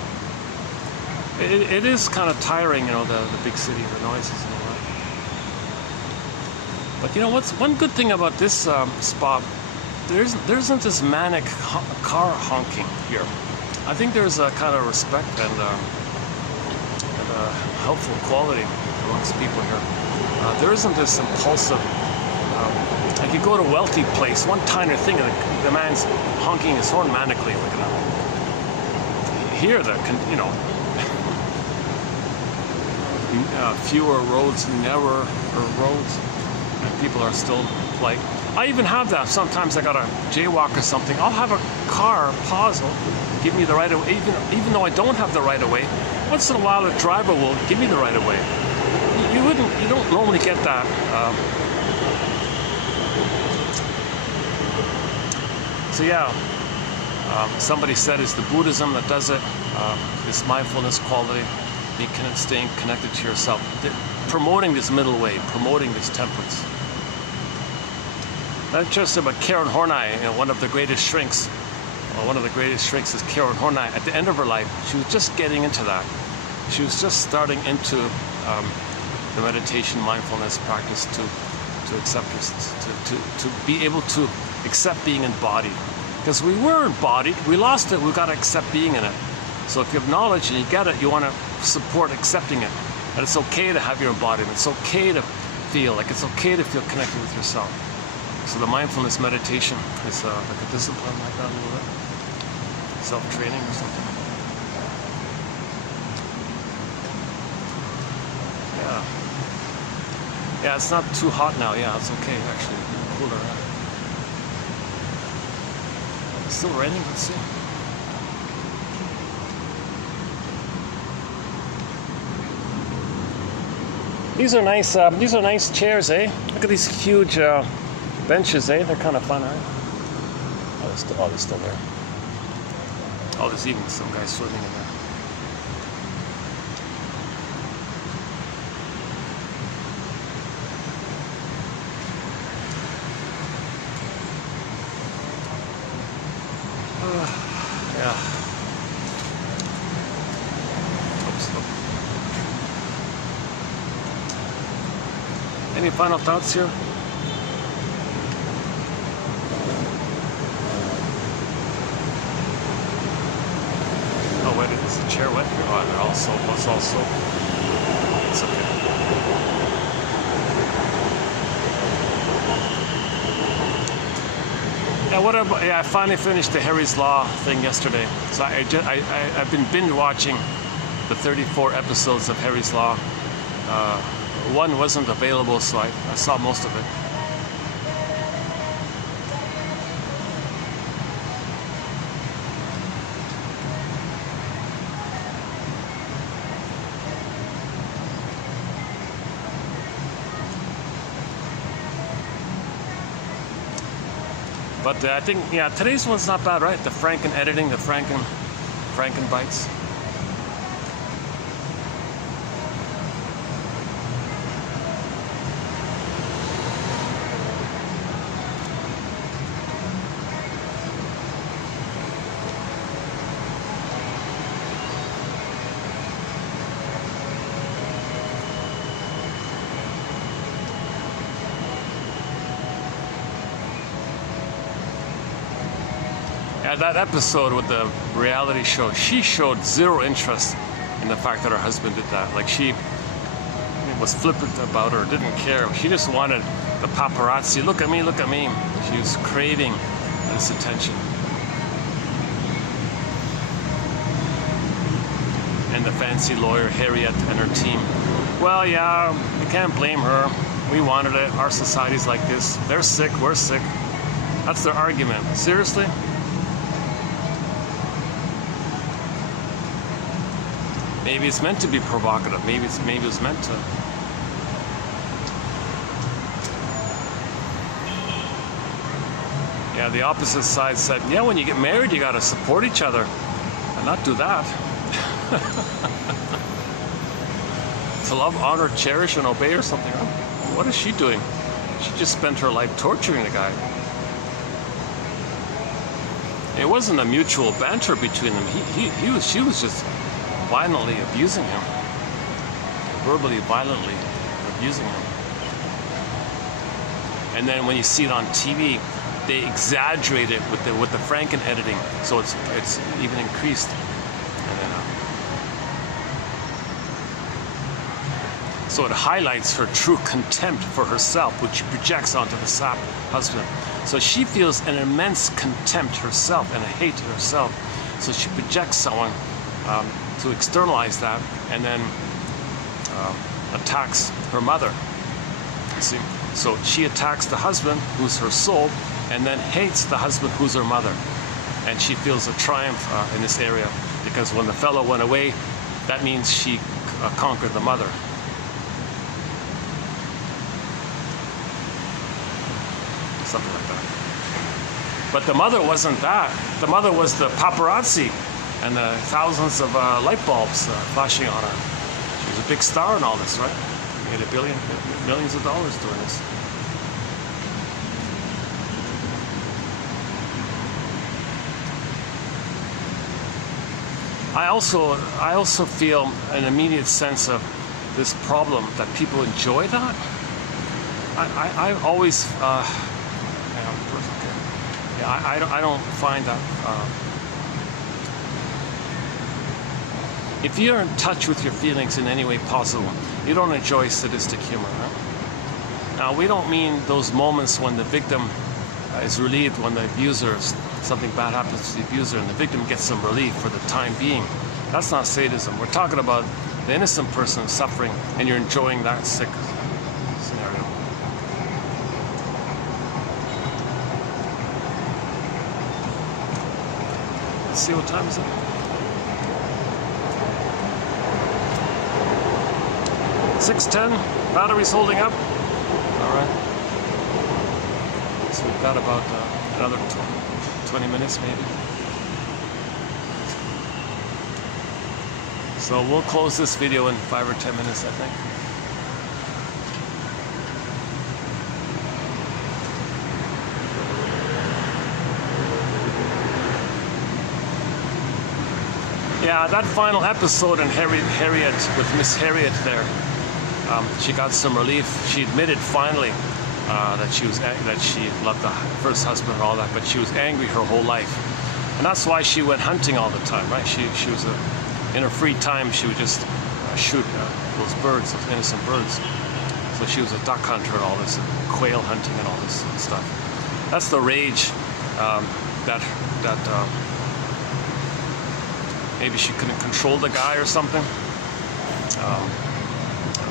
It is kind of tiring, you know, the big city, the noises and all that. But you know what's one good thing about this spot? There isn't this manic car honking here. I think there's a kind of respect and helpful quality amongst people here. There isn't this impulsive. Like you go to a wealthy place, one tiny thing, and the man's honking his horn manically. Look at that. Here, you know, fewer roads, narrower roads, and people are still like. I even have that. Sometimes I got a jaywalk or something. I'll have a car pause, give me the right of way, even though I don't have the right of way. Once in a while, a driver will give me the right of way. You don't normally get that. So yeah, somebody said it's the Buddhism that does it. This mindfulness quality, staying connected to yourself, promoting this middle way, promoting this temperance. I'm interested about Karen Horney, one of the greatest shrinks. Well, one of the greatest shrinks is Karen Horney. At the end of her life, she was just getting into that. She was just starting into the meditation, mindfulness practice to accept to be able to accept being embodied. Because we were embodied, we lost it, we got to accept being in it. So if you have knowledge and you get it, you want to support accepting it. And it's okay to have your embodiment. It's okay to feel, like it's okay to feel connected with yourself. So the mindfulness meditation is like a discipline like that a little bit. Self-training or something. Yeah. Yeah, it's not too hot now. Yeah, it's okay actually. Cooler. It's still raining, let's see. These are nice chairs, eh? Look at these huge benches, eh? They're kind of fun, right? Oh, they're still there. Oh, there's even some guys swimming in there. Yeah. Oops. Any final thoughts here? Oh wait, is the chair wet here? Oh, they're all soap. It's all soap. It's okay. Yeah, I finally finished the Harry's Law thing yesterday. So I've been binge watching the 34 episodes of Harry's Law. One wasn't available, so I saw most of it. But I think, yeah, today's one's not bad, right? The Frankenediting, the Frankenbites. Yeah, that episode with the reality show, she showed zero interest in the fact that her husband did that. Like she was flippant about her, didn't care. She just wanted the paparazzi, look at me, look at me. She was craving this attention. And the fancy lawyer, Harriet, and her team. Well, yeah, you can't blame her. We wanted it. Our society's like this. They're sick, we're sick. That's their argument. Seriously? Maybe it's meant to be provocative. Maybe it's meant to. Yeah, the opposite side said, yeah, when you get married, you gotta support each other and not do that. To love, honor, cherish, and obey or something. What is she doing? She just spent her life torturing the guy. It wasn't a mutual banter between them. She was just violently abusing him, verbally, violently abusing him. And then when you see it on TV, they exaggerate it with the Frankenediting, so it's even increased. And then, so it highlights her true contempt for herself, which she projects onto the sap husband. So she feels an immense contempt herself and a hate to herself. So she projects someone to externalize that, and then attacks her mother. You see, so she attacks the husband, who's her soul, and then hates the husband, who's her mother. And she feels a triumph in this area, because when the fellow went away, that means she conquered the mother. Something like that. But the mother wasn't that. The mother was the paparazzi and the thousands of light bulbs flashing on her. She was a big star in all this, right? Made millions of dollars doing this. I also feel an immediate sense of this problem that people enjoy that. I always I don't find that if you're in touch with your feelings in any way possible, you don't enjoy sadistic humor. Right? Now, we don't mean those moments when the victim is relieved when the abuser, something bad happens to the abuser and the victim gets some relief for the time being. That's not sadism. We're talking about the innocent person suffering and you're enjoying that sick scenario. Let's see, what time is it? 6:10. Battery's holding up. All right. So we've got about another 20 minutes maybe. So we'll close this video in 5 or 10 minutes, I think. Yeah, that final episode in Harriet with Miss Harriet there, she got some relief. She admitted finally that she loved the first husband and all that, but she was angry her whole life, and that's why she went hunting all the time, right? She was in her free time she would just shoot those birds, those innocent birds. So she was a duck hunter and all this, and quail hunting and all this stuff. That's the rage that maybe she couldn't control the guy or something.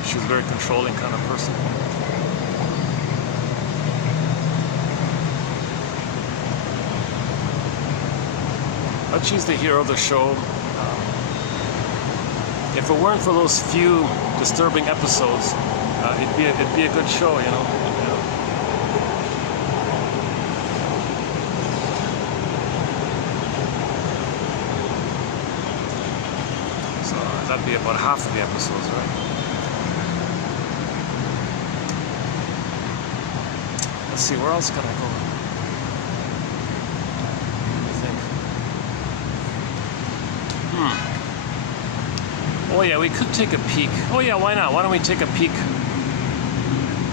She was a very controlling kind of person. But she's the hero of the show. If it weren't for those few disturbing episodes, it'd be a good show, you know. So that'd be about half of the episodes, right? Let's see, where else can I go? What do you think? Oh yeah, we could take a peek. Oh yeah, why not? Why don't we take a peek?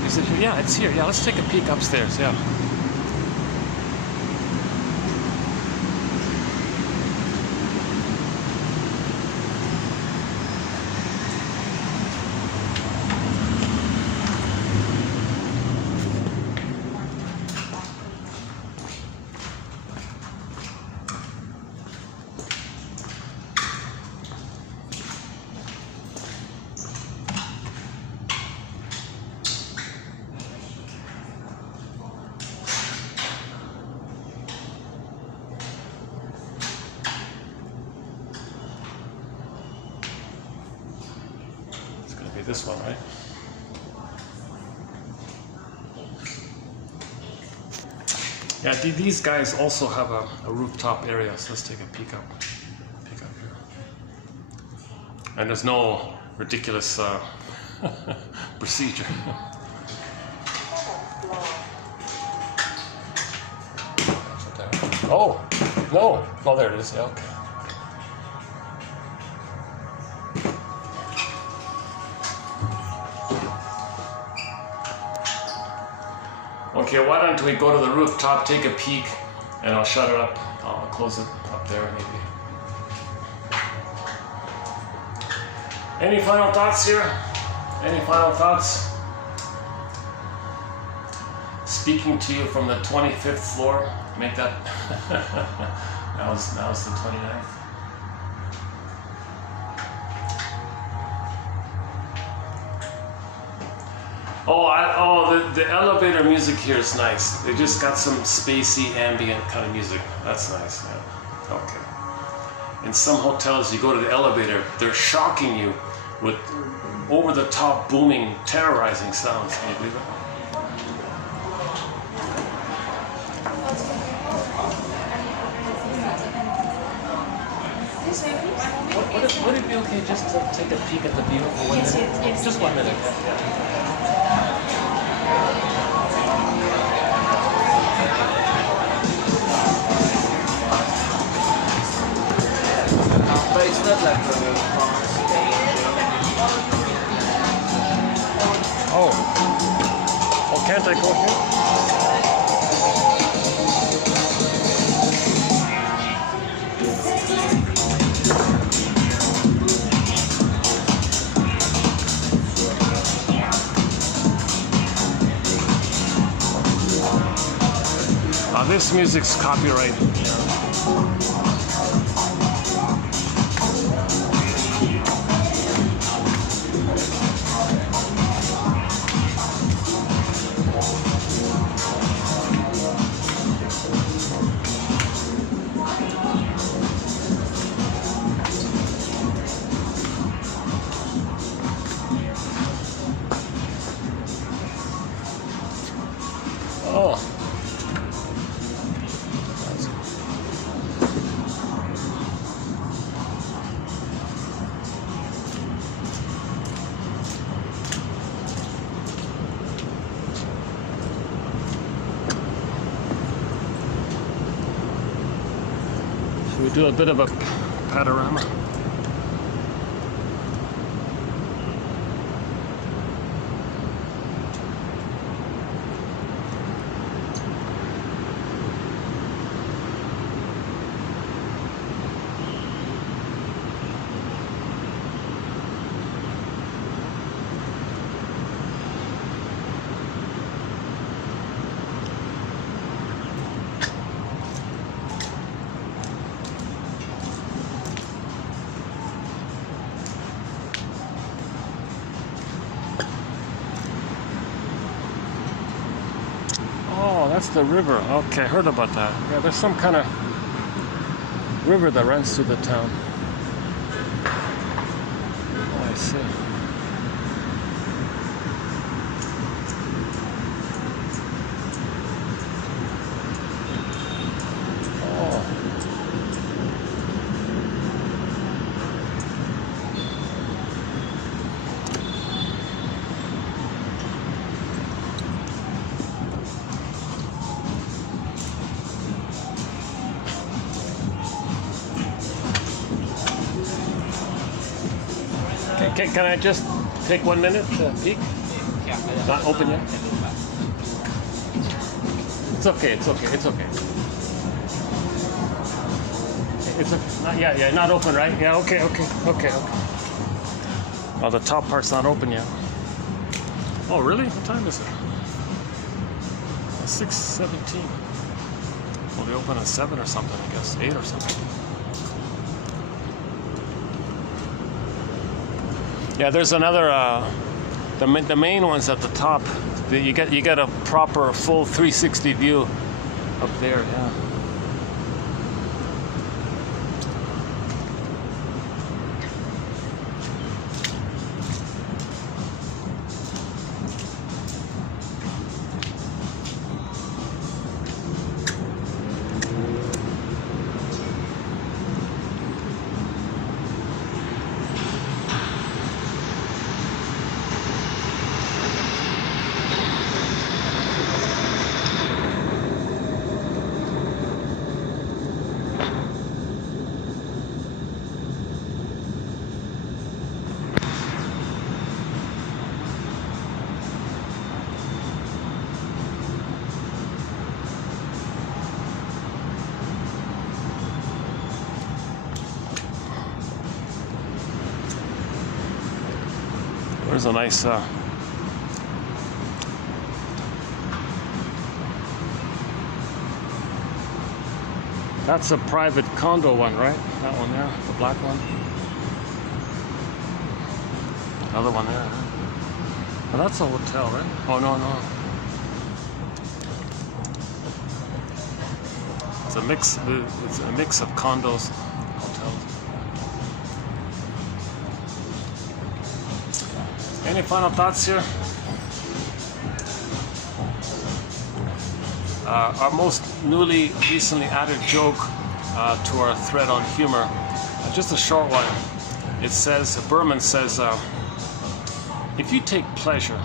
Is it here? Yeah, it's here. Yeah, let's take a peek upstairs, yeah. This one, right? Yeah, these guys also have a rooftop area, so let's take a peek up here. And there's no ridiculous procedure. Oh, no, there it is. Yeah, okay. Okay, why don't we go to the rooftop, take a peek, and I'll shut it up. I'll close it up there maybe. Any final thoughts here? Any final thoughts? Speaking to you from the 25th floor. Make that. now it's the 29th. The elevator music here is nice. They just got some spacey, ambient kind of music. That's nice, yeah. Okay. In some hotels, you go to the elevator, they're shocking you with over-the-top, booming, terrorizing sounds. Can you believe it? Would it be okay just to take a peek at the view for 1 minute? Yes. Just 1 minute. But it's not can't I go here? This music's copyrighted. Oh. We do a bit of a panorama. Oh, that's the river. Okay, I heard about that. Yeah, there's some kind of river that runs through the town. Oh, I see. Oh. Can I just take 1 minute to peek? Not open yet? It's okay, it's okay, it's okay. It's okay. Not yet, yeah, not open, right? Yeah, okay. Oh, the top part's not open yet. Oh, really? What time is it? 6:17. We'll be open at 7 or something, I guess. 8 or something. Yeah, there's another. The main one's at the top. You get a proper full 360 view up there. Yeah. There's a nice that's a private condo one, right? That one there, the black one. Another one there. Oh, that's a hotel, right? Oh, no. It's a mix of condos, hotels. Any final thoughts here? Our most recently added joke to our thread on humor, just a short one. It says, Berman says, if you take pleasure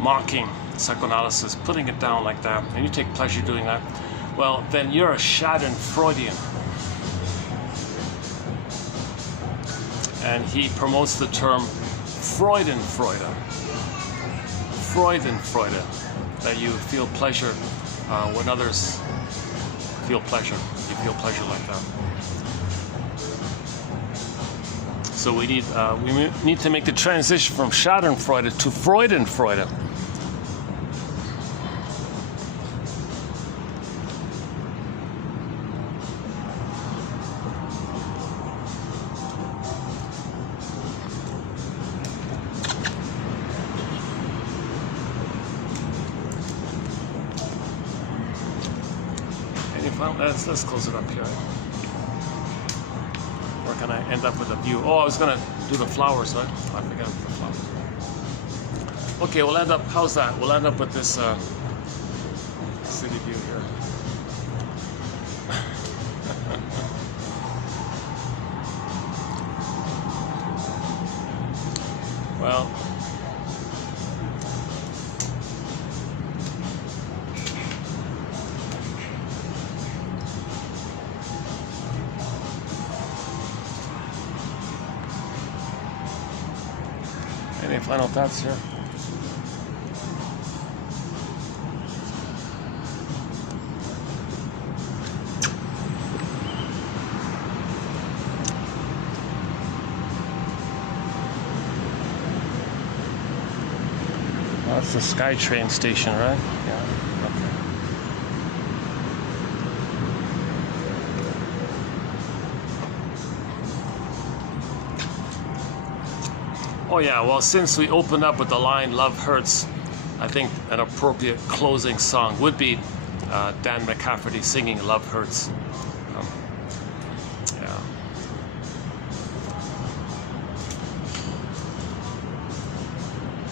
mocking psychoanalysis, putting it down like that, and you take pleasure doing that, well, then you're a Schadenfreudian. And he promotes the term Freudenfreude. that you feel pleasure when others feel pleasure. You feel pleasure like that. So we need to make the transition from Schadenfreude to Freudenfreude. Let's close it up here. Or can I end up with a view? Oh, I was gonna do the flowers, right? I forgot the flowers. Okay, we'll end up. How's that? We'll end up with this city view here. Well. Any final thoughts here? Oh, that's the SkyTrain station, right? Yeah. Okay. Oh yeah, well, since we opened up with the line "Love Hurts," I think an appropriate closing song would be Dan McCafferty singing "Love Hurts." Yeah.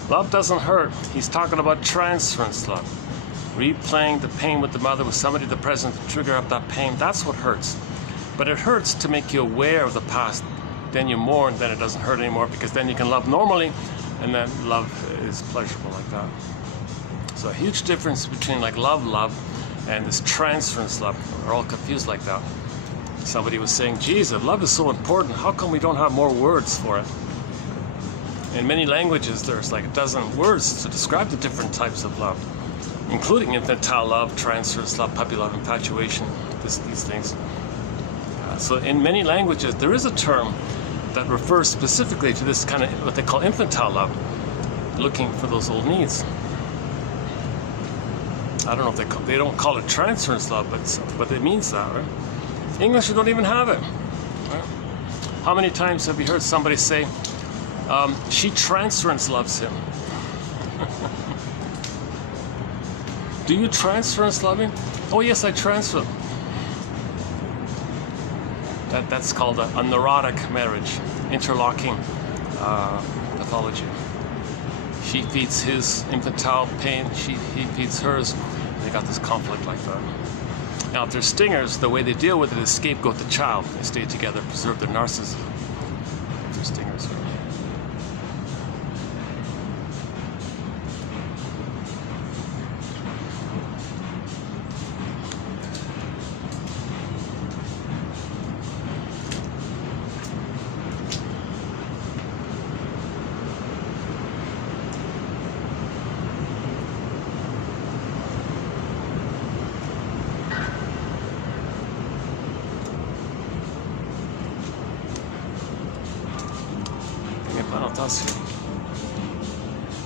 Love doesn't hurt. He's talking about transference love. Replaying the pain with the mother with somebody in the present to trigger up that pain. That's what hurts. But it hurts to make you aware of the past. Then you mourn, then it doesn't hurt anymore, because then you can love normally, and then love is pleasurable like that. So a huge difference between like love, and this transference love. We're all confused like that. Somebody was saying, geez, if love is so important, how come we don't have more words for it? In many languages, there's like a dozen words to describe the different types of love, including infantile love, transference love, puppy love, infatuation, these things. So in many languages, there is a term that refers specifically to this kind of what they call infantile love, looking for those old needs. I don't know if they don't call it transference love, but it means that, right? English, you don't even have it. Right? How many times have you heard somebody say, she transference loves him? Do you transference love him? Oh yes, I transfer. That's called a neurotic marriage, interlocking pathology. She feeds his infantile pain, he feeds hers. They got this conflict like that. Now, if they're stingers, the way they deal with it is scapegoat the child. They stay together, preserve their narcissism. If they're stingers.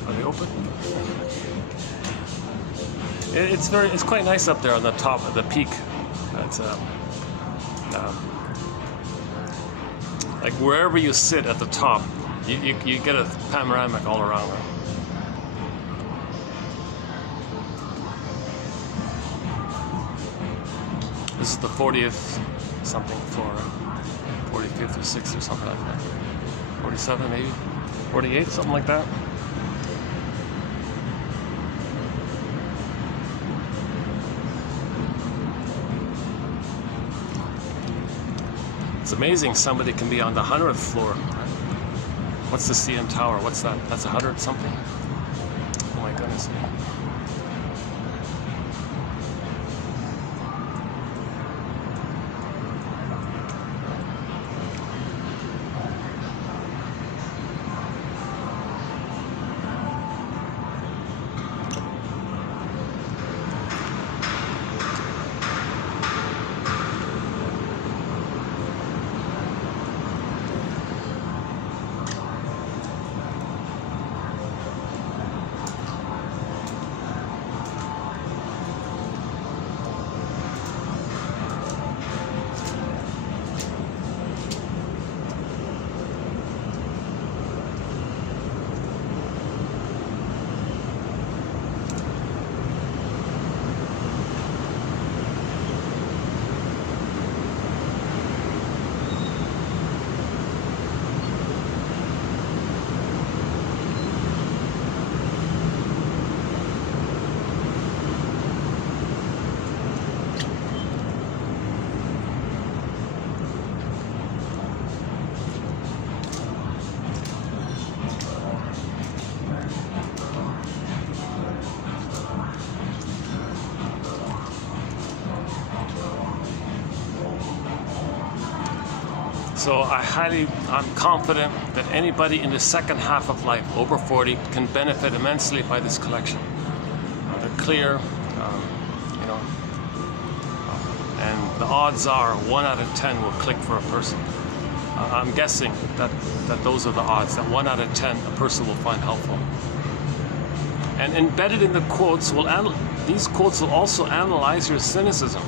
Are they open? It's quite nice up there on the top of the peak. It's like wherever you sit at the top, you get a panoramic all around. Right? This is the 40th something floor, 45th or 6th or something like that. 47 maybe, 48, something like that. It's amazing somebody can be on the 100th floor. What's the CN Tower? What's that? That's 100 something? Oh my goodness. So I'm confident that anybody in the second half of life, over 40, can benefit immensely by this collection. They're clear, you know, and the odds are 1 out of 10 will click for a person. I'm guessing that those are the odds, that 1 out of 10 a person will find helpful. And embedded in the quotes, these quotes will also analyze your cynicism.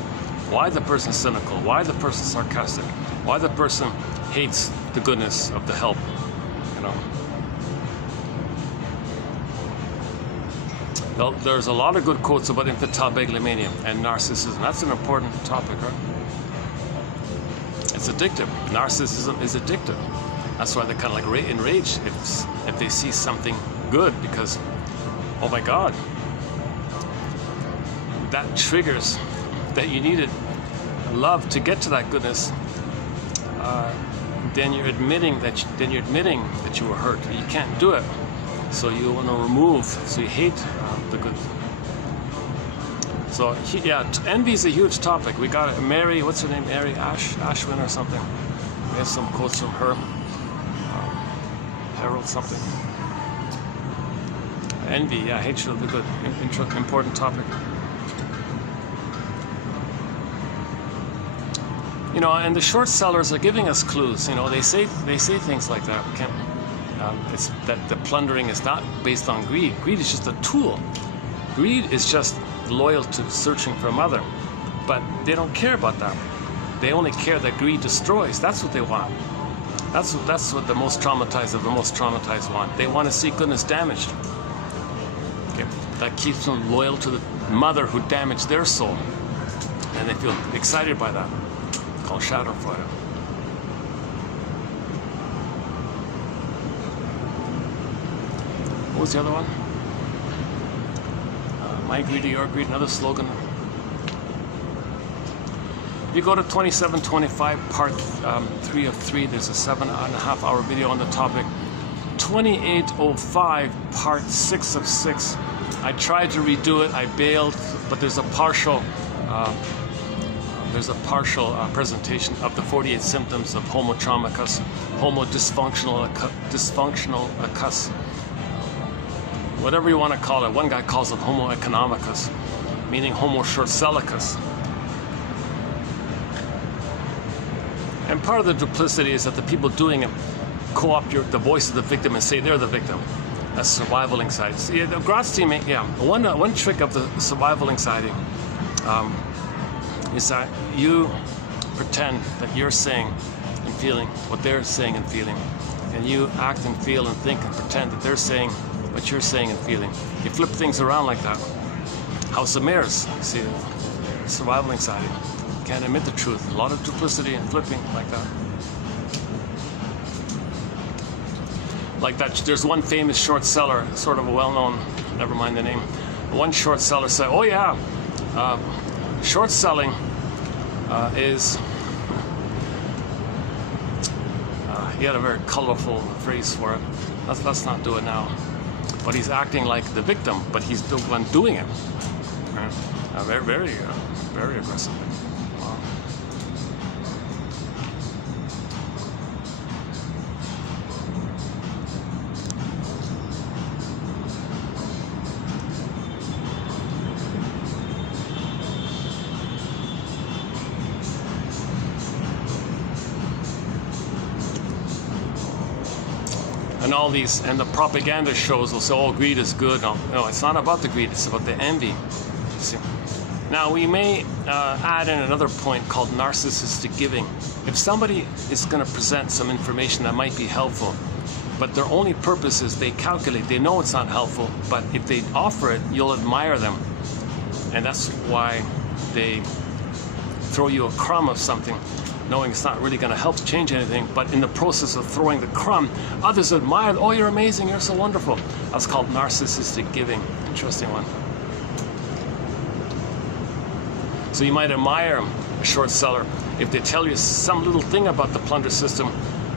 Why the person's cynical, why the person's sarcastic, why the person hates the goodness of the help, you know. Well, there's a lot of good quotes about infidelity and narcissism. That's an important topic, right? It's addictive. Narcissism is addictive. That's why they're kind of like enraged if they see something good, because, oh my God, that triggers that you needed love to get to that goodness. Then you're admitting that you were hurt. You can't do it, so you want to remove. So you hate the good. So yeah, envy is a huge topic. We got it. Mary, what's her name? Mary Ashwin or something. We have some quotes from her. Harold something. Envy, yeah, hatred of the good. Important topic. You know, and the short sellers are giving us clues. You know, they say things like that. We can't. It's that the plundering is not based on greed. Greed is just a tool. Greed is just loyal to searching for a mother, but they don't care about that. They only care that greed destroys. That's what they want. That's what the most traumatized of the most traumatized want. They want to see goodness damaged. Okay, that keeps them loyal to the mother who damaged their soul, and they feel excited by that. Called shadow fire. What was the other one? My greed or your greed, another slogan. If you go to 2725 part 3 of 3, there's a 7.5 hour video on the topic. 2805 part 6 of 6. I tried to redo it, I bailed, but there's a partial presentation of the 48 symptoms of homo traumicus, homo dysfunctionalicus, whatever you want to call it. One guy calls it homo economicus, meaning homo short-sellicus. And part of the duplicity is that the people doing it co-opt the voice of the victim and say they're the victim. That's survival anxiety. So, yeah, the Gratz team, yeah, one trick of the survival anxiety is that you pretend that you're saying and feeling what they're saying and feeling, and you act and feel and think and pretend that they're saying what you're saying and feeling. You flip things around like that. House of Mirrors, see, survival anxiety. Can't admit the truth. A lot of duplicity and flipping like that. Like that, there's one famous short seller, sort of a well-known, never mind the name. One short seller said, oh yeah, short selling is, he had a very colorful phrase for it. Let's not do it now. But he's acting like the victim, but he's the one doing it. Right? Very aggressive. Wow. And all these, and the propaganda shows will say, oh, greed is good. No, it's not about the greed, it's about the envy. See? Now, we may add in another point called narcissistic giving. If somebody is going to present some information that might be helpful, but their only purpose is they calculate, they know it's not helpful, but if they offer it, you'll admire them. And that's why they throw you a crumb of something, knowing it's not really going to help change anything, but in the process of throwing the crumb, others admire, oh, you're amazing, you're so wonderful. That's called narcissistic giving. Interesting one. So you might admire a short seller if they tell you some little thing about the plunder system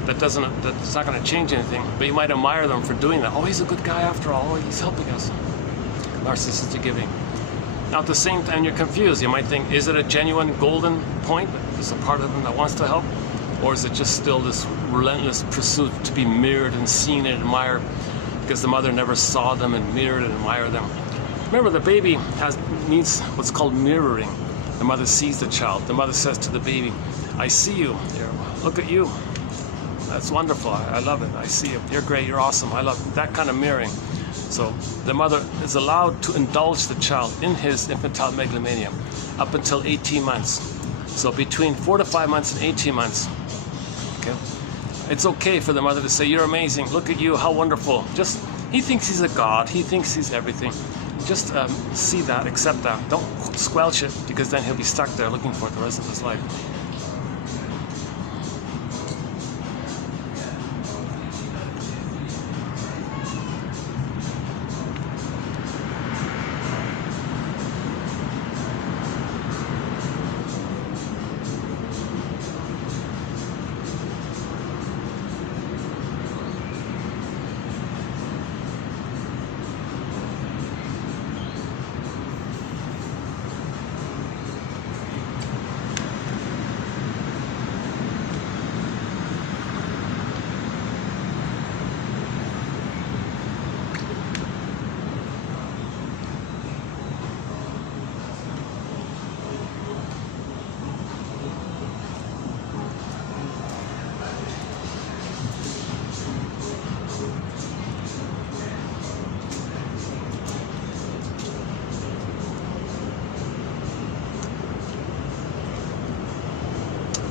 that's not going to change anything, but you might admire them for doing that. Oh, he's a good guy after all. Oh, he's helping us. Narcissistic giving. Now, at the same time, you're confused. You might think, is it a genuine golden point? There's a part of them that wants to help. Or is it just still this relentless pursuit to be mirrored and seen and admired because the mother never saw them and mirrored and admired them? Remember, the baby needs what's called mirroring. The mother sees the child. The mother says to the baby, I see you. Look at you. That's wonderful. I love it. I see you. You're great. You're awesome. I love it. That kind of mirroring. So the mother is allowed to indulge the child in his infantile megalomania up until 18 months. So between 4 to 5 months and 18 months, okay, it's okay for the mother to say, you're amazing. Look at you. How wonderful. Just, he thinks he's a god. He thinks he's everything. Just see that, accept that. Don't squelch it, because then he'll be stuck there looking for it the rest of his life.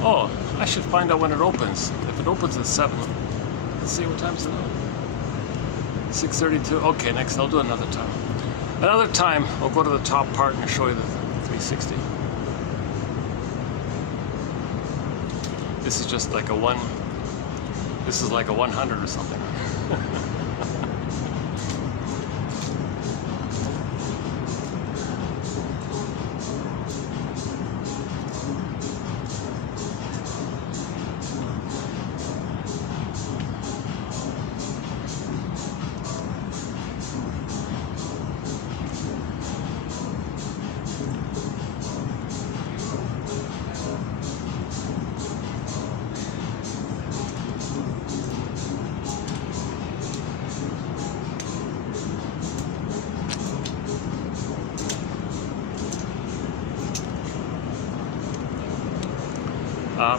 Oh, I should find out when it opens. If it opens at 7, let's see what time is it now. 6:32. Okay, next I'll do another time. Another time, I'll go to the top part and show you the 360. This is just like a one. This is like a 100 or something.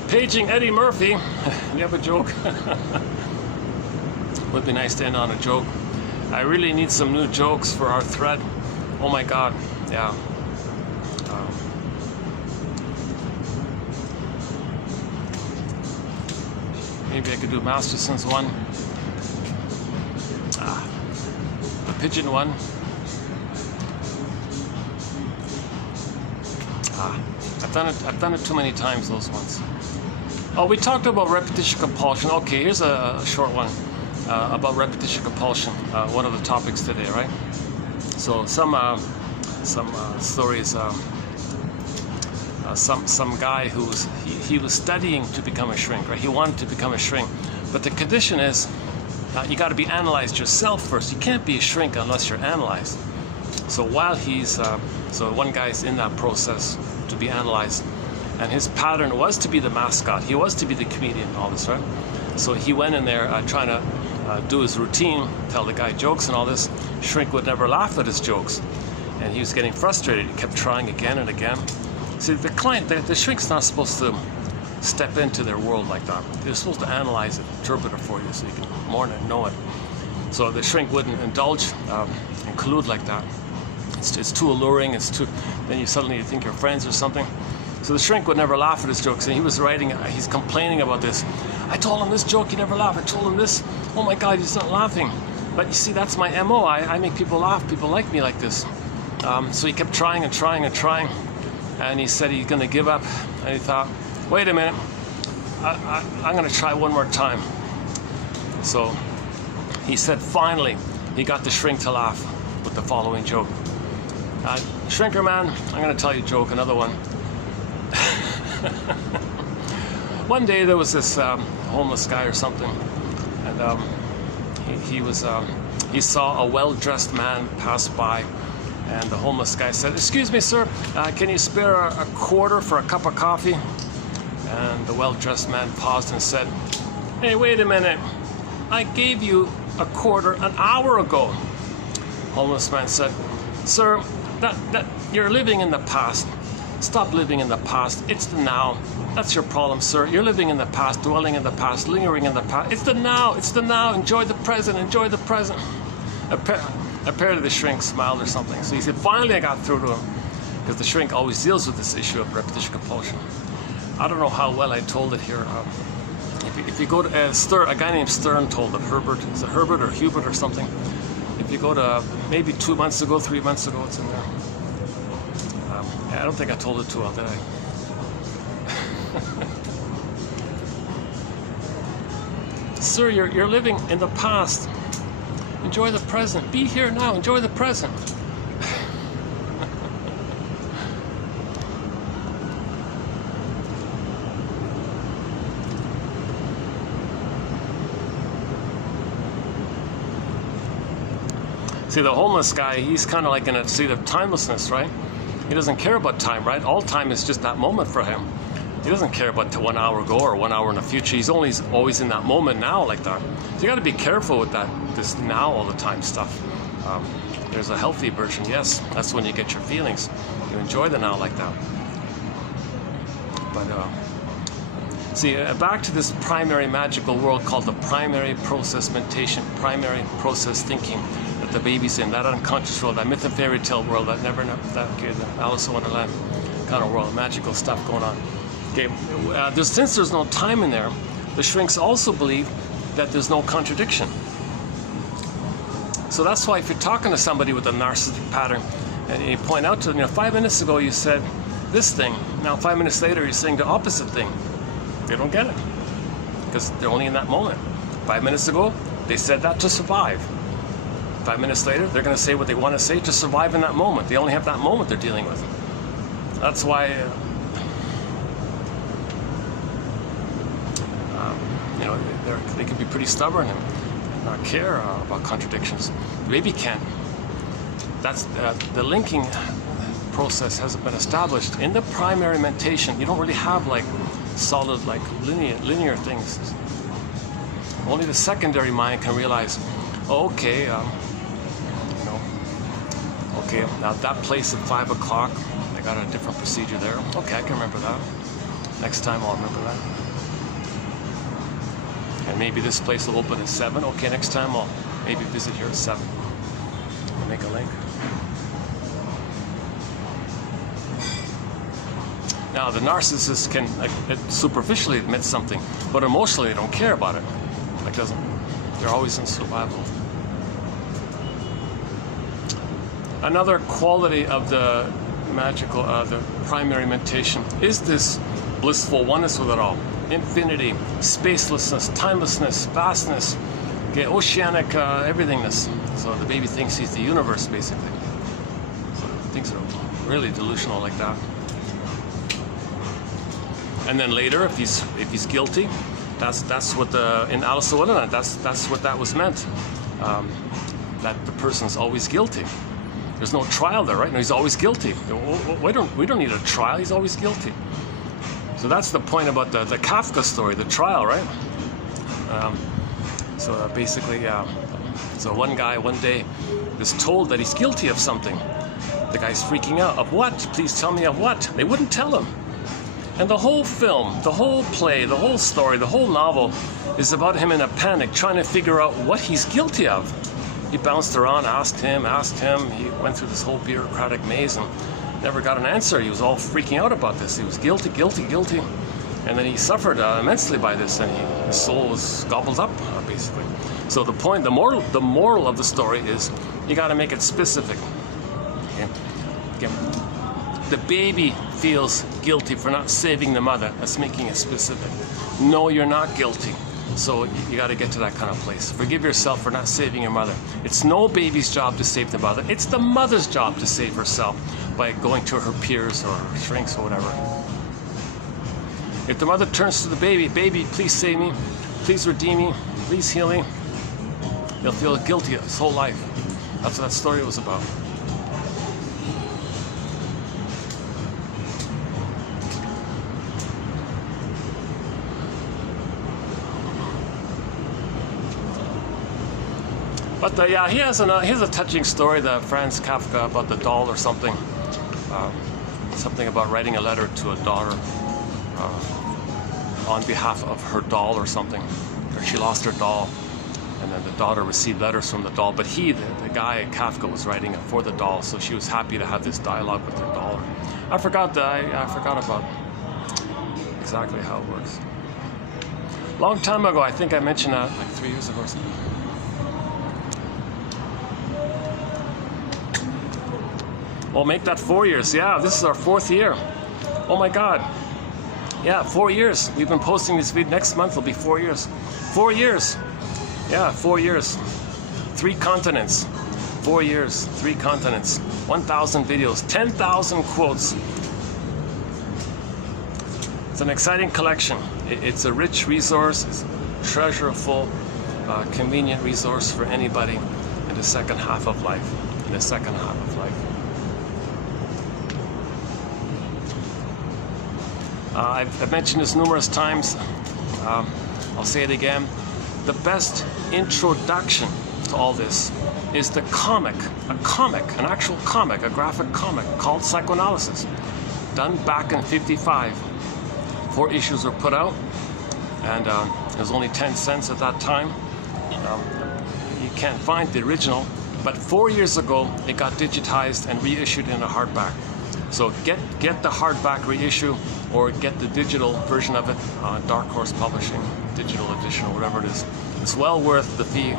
Paging Eddie Murphy. We have a joke. Would be nice to end on a joke. I really need some new jokes for our thread. Oh my God, yeah. Maybe I could do Masterson's one. The pigeon one. I've done it too many times, those ones. Oh, we talked about repetition compulsion. Okay, here's a short one about repetition compulsion. One of the topics today, right? So some stories. Some guy he was studying to become a shrink, right? He wanted to become a shrink, but the condition is you got to be analyzed yourself first. You can't be a shrink unless you're analyzed. So while so one guy's in that process to be analyzed, and his pattern was to be the mascot. He was to be the comedian and all this, right? So he went in there trying to do his routine, tell the guy jokes and all this. Shrink would never laugh at his jokes, and he was getting frustrated. He kept trying again and again. See, the client, the shrink's not supposed to step into their world like that. They're supposed to analyze it, interpret it for you, so you can mourn it, know it. So the shrink wouldn't indulge and collude like that. It's too alluring. It's too. Then you suddenly think you're friends or something. So the shrink would never laugh at his jokes, and he was writing. He's complaining about this. I told him this joke, he never laughed. I told him this. Oh my God, he's not laughing. But you see, that's my MO. I make people laugh. People like me like this. So he kept trying and trying and trying, and he said he's going to give up. And he thought, wait a minute, I'm going to try one more time. So he said, finally, he got the shrink to laugh with the following joke. Shrinker man, I'm going to tell you a joke, another one. One day there was this homeless guy or something, and he saw a well-dressed man pass by, and the homeless guy said, "Excuse me, sir, can you spare a quarter for a cup of coffee?" And the well-dressed man paused and said, "Hey, wait a minute. I gave you a quarter an hour ago." Homeless man said, "Sir, that you're living in the past. Stop living in the past. It's the now. That's your problem, sir. You're living in the past, dwelling in the past, lingering in the past. It's the now. It's the now. Enjoy the present. Enjoy the present." Apparently the shrink smiled or something. So he said, "Finally I got through to him." Because the shrink always deals with this issue of repetition compulsion. I don't know how well I told it here. If you go to a guy named Stern told it, Herbert, is it Herbert or Hubert or something? If you go to maybe 2 months ago, 3 months ago, it's in there. I don't think I told it too well, did I? Sir, you're living in the past. Enjoy the present. Be here now. Enjoy the present. See, the homeless guy, he's kind of like in a state of timelessness, right? He doesn't care about time, right? All time is just that moment for him. He doesn't care about 1 hour ago or 1 hour in the future. He's always in that moment now like that. So you got to be careful with this now all the time stuff. There's a healthy version, yes. That's when you get your feelings. You enjoy the now like that. But see, back to this primary magical world called the primary process mentation, primary process thinking that the baby's in, that unconscious world, that myth and fairy tale world, that the Alice in Wonderland kind of world, magical stuff going on. Okay, since there's no time in there, the shrinks also believe that there's no contradiction. So that's why if you're talking to somebody with a narcissistic pattern and you point out to them, 5 minutes ago you said this thing, now 5 minutes later you're saying the opposite thing. They don't get it because they're only in that moment. 5 minutes ago they said that to survive. 5 minutes later they're going to say what they want to say to survive in that moment. They only have that moment they're dealing with. That's why they can be pretty stubborn and not care about contradictions. The baby can't. That's the linking process hasn't been established in the primary mentation. You don't really have like solid, like linear things. Only the secondary mind can realize, oh, okay, okay, now that place at 5 o'clock, I got a different procedure there. Okay, I can remember that. Next time I'll remember that. And maybe this place will open at 7. Okay, next time I'll maybe visit here at 7. I'll make a link. Now, the narcissist can superficially admit something, but emotionally they don't care about it. They're always in survival. Another quality of the magical, the primary mentation is this blissful oneness with it all. Infinity, spacelessness, timelessness, vastness, okay, oceanic everythingness. So the baby thinks he's the universe, basically. So things are really delusional like that. And then later, if he's guilty, that's what in Alice in Wonderland, that's what that was meant. That the person's always guilty. There's no trial there, right? No, he's always guilty. We don't need a trial. He's always guilty. So that's the point about the Kafka story, the trial, right? Basically, so one guy one day is told that he's guilty of something. The guy's freaking out. Of what? Please tell me of what? They wouldn't tell him. And the whole film, the whole play, the whole story, the whole novel is about him in a panic, trying to figure out what he's guilty of. He bounced around, asked him. He went through this whole bureaucratic maze and never got an answer. He was all freaking out about this. He was guilty. And then he suffered immensely by this, and his soul was gobbled up, basically. So the moral of the story is you got to make it specific. Okay. The baby feels guilty for not saving the mother. That's making it specific. No, you're not guilty. So you got to get to that kind of place. Forgive yourself for not saving your mother. It's no baby's job to save the mother. It's the mother's job to save herself by going to her peers or shrinks or whatever. If the mother turns to the baby, "Baby, please save me. Please redeem me. Please heal me," he'll feel guilty his whole life. That's what that story was about. But yeah, he has a touching story, the Franz Kafka, about the doll or something. Something about writing a letter to a daughter on behalf of her doll or something. Or she lost her doll, and then the daughter received letters from the doll. But he, the guy, Kafka, was writing it for the doll, so she was happy to have this dialogue with her doll. I forgot about exactly how it works. Long time ago, I think I mentioned that like 3 years ago or something. Well, make that 4 years. Yeah, this is our 4th year. Oh my God. Yeah, 4 years. We've been posting this video. Next month will be 4 years. 4 years. Yeah, 4 years. 3 continents. 4 years, 3 continents. 1,000 videos, 10,000 quotes. It's an exciting collection. It's a rich resource. It's a treasureful, convenient resource for anybody in the second half of life. In the second half of life. I've mentioned this numerous times. I'll say it again. The best introduction to all this is the comic, an actual comic, a graphic comic called Psychoanalysis, done back in '55. 4 issues were put out, and it was only 10 cents at that time. You can't find the original, but 4 years ago it got digitized and reissued in a hardback. So get the hardback reissue, or get the digital version of it on Dark Horse Publishing, digital edition or whatever it is. It's well worth the fee.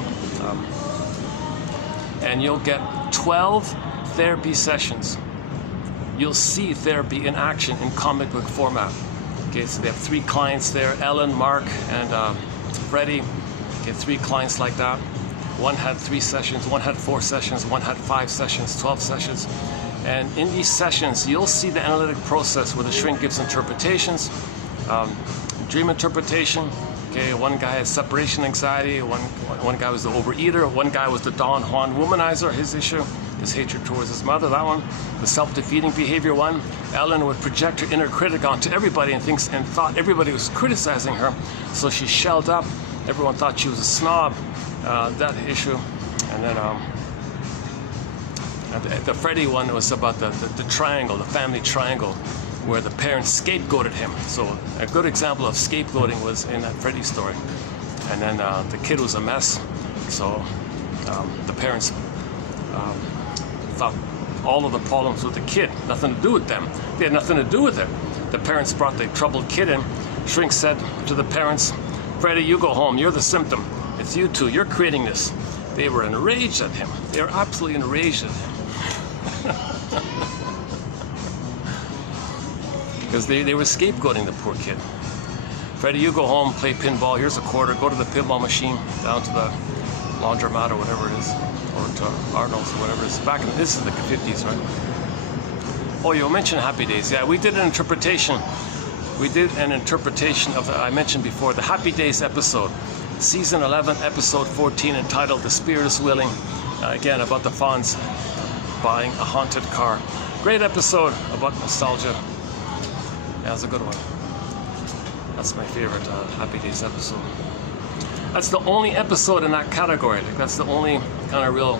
And you'll get 12 therapy sessions. You'll see therapy in action in comic book format. Okay, so they have 3 clients there, Ellen, Mark, and Freddie. Get 3 clients like that. One had 3 sessions, one had 4 sessions, one had 5 sessions, 12 sessions. And in these sessions, you'll see the analytic process where the shrink gives interpretations, dream interpretation. Okay, one guy had separation anxiety, one guy was the overeater, one guy was the Don Juan womanizer, his issue, his hatred towards his mother, that one. The self-defeating behavior one, Ellen would project her inner critic onto everybody and thought everybody was criticizing her, so she shelled up. Everyone thought she was a snob, that issue. And then the Freddie one was about the triangle, the family triangle, where the parents scapegoated him. So a good example of scapegoating was in that Freddie story. And then the kid was a mess, so the parents thought all of the problems with the kid, nothing to do with them. They had nothing to do with it. The parents brought the troubled kid in. Shrink said to the parents, "Freddie, you go home, you're the symptom. It's you two, you're creating this." They were enraged at him. They were absolutely enraged at him. Because they were scapegoating the poor kid. "Freddie, you go home, play pinball, here's a quarter, go to the pinball machine, down to the laundromat or whatever it is, or to Arnold's or whatever it is." This is the 50s, right? Oh, you mentioned Happy Days. Yeah, we did an interpretation. We did an interpretation of, I mentioned before, the Happy Days episode. Season 11, episode 14, entitled "The Spirit is Willing." Again, about the Fonz buying a haunted car. Great episode about nostalgia. Yeah, it's a good one. That's my favorite Happy Days episode. That's the only episode in that category. I think that's the only kind of real...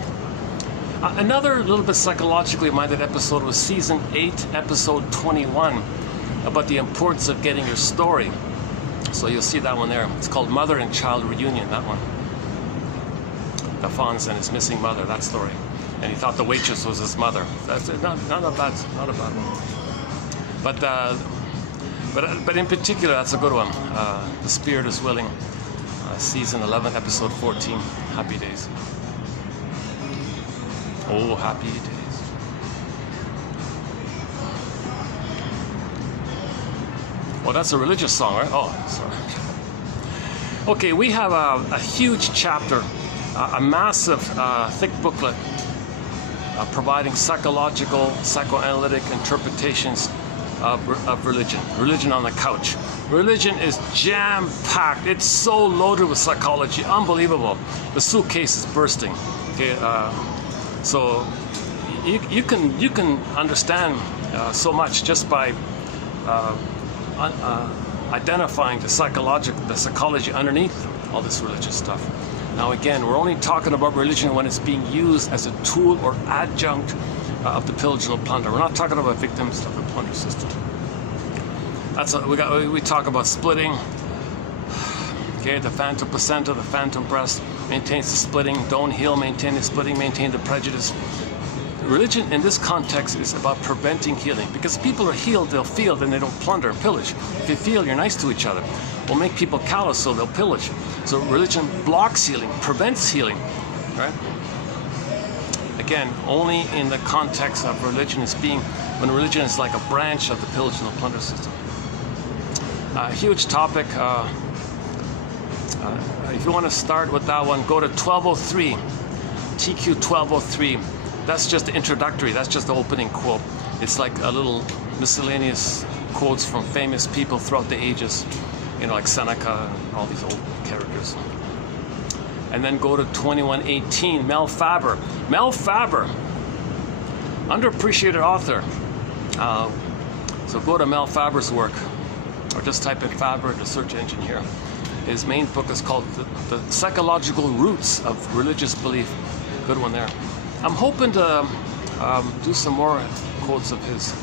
another little bit psychologically minded episode was Season 8, episode 21, about the importance of getting your story. So you'll see that one there. It's called Mother and Child Reunion, that one. The Fonz and his missing mother, that story. And he thought the waitress was his mother. That's not a bad one. But in particular, that's a good one. The Spirit is Willing. Season 11, episode 14. Happy Days. Oh, happy days. Well, that's a religious song, right? Oh, sorry. Okay, we have a huge chapter, a massive, thick booklet providing psychological, psychoanalytic interpretations of religion. Religion on the couch. Religion is jam-packed. It's so loaded with psychology. Unbelievable. The suitcase is bursting. Okay, so you can understand so much just by identifying the psychology underneath all this religious stuff. Now again, we're only talking about religion when it's being used as a tool or adjunct of the pillage and the plunder. We're not talking about victims of the plunder system. That's what we talk about splitting. Okay, the phantom placenta, the phantom breast maintains the splitting. Don't heal, maintain the splitting, maintain the prejudice. Religion in this context is about preventing healing, because if people are healed, they'll feel, then they don't plunder and pillage. If you feel, you're nice to each other. Will make people callous, so they'll pillage. So religion blocks healing, prevents healing, right? Again, only in the context of religion is being, when religion is like a branch of the pillage and the plunder system. Huge topic. If you want to start with that one, go to 1203, TQ 1203. That's just the introductory, that's just the opening quote. It's like a little miscellaneous quotes from famous people throughout the ages, you know, like Seneca and all these old characters. And then go to 2118, Mel Faber. Mel Faber, underappreciated author. So go to Mel Faber's work, or just type in Faber in the search engine here. His main book is called The Psychological Roots of Religious Belief. Good one there. I'm hoping to do some more quotes of his.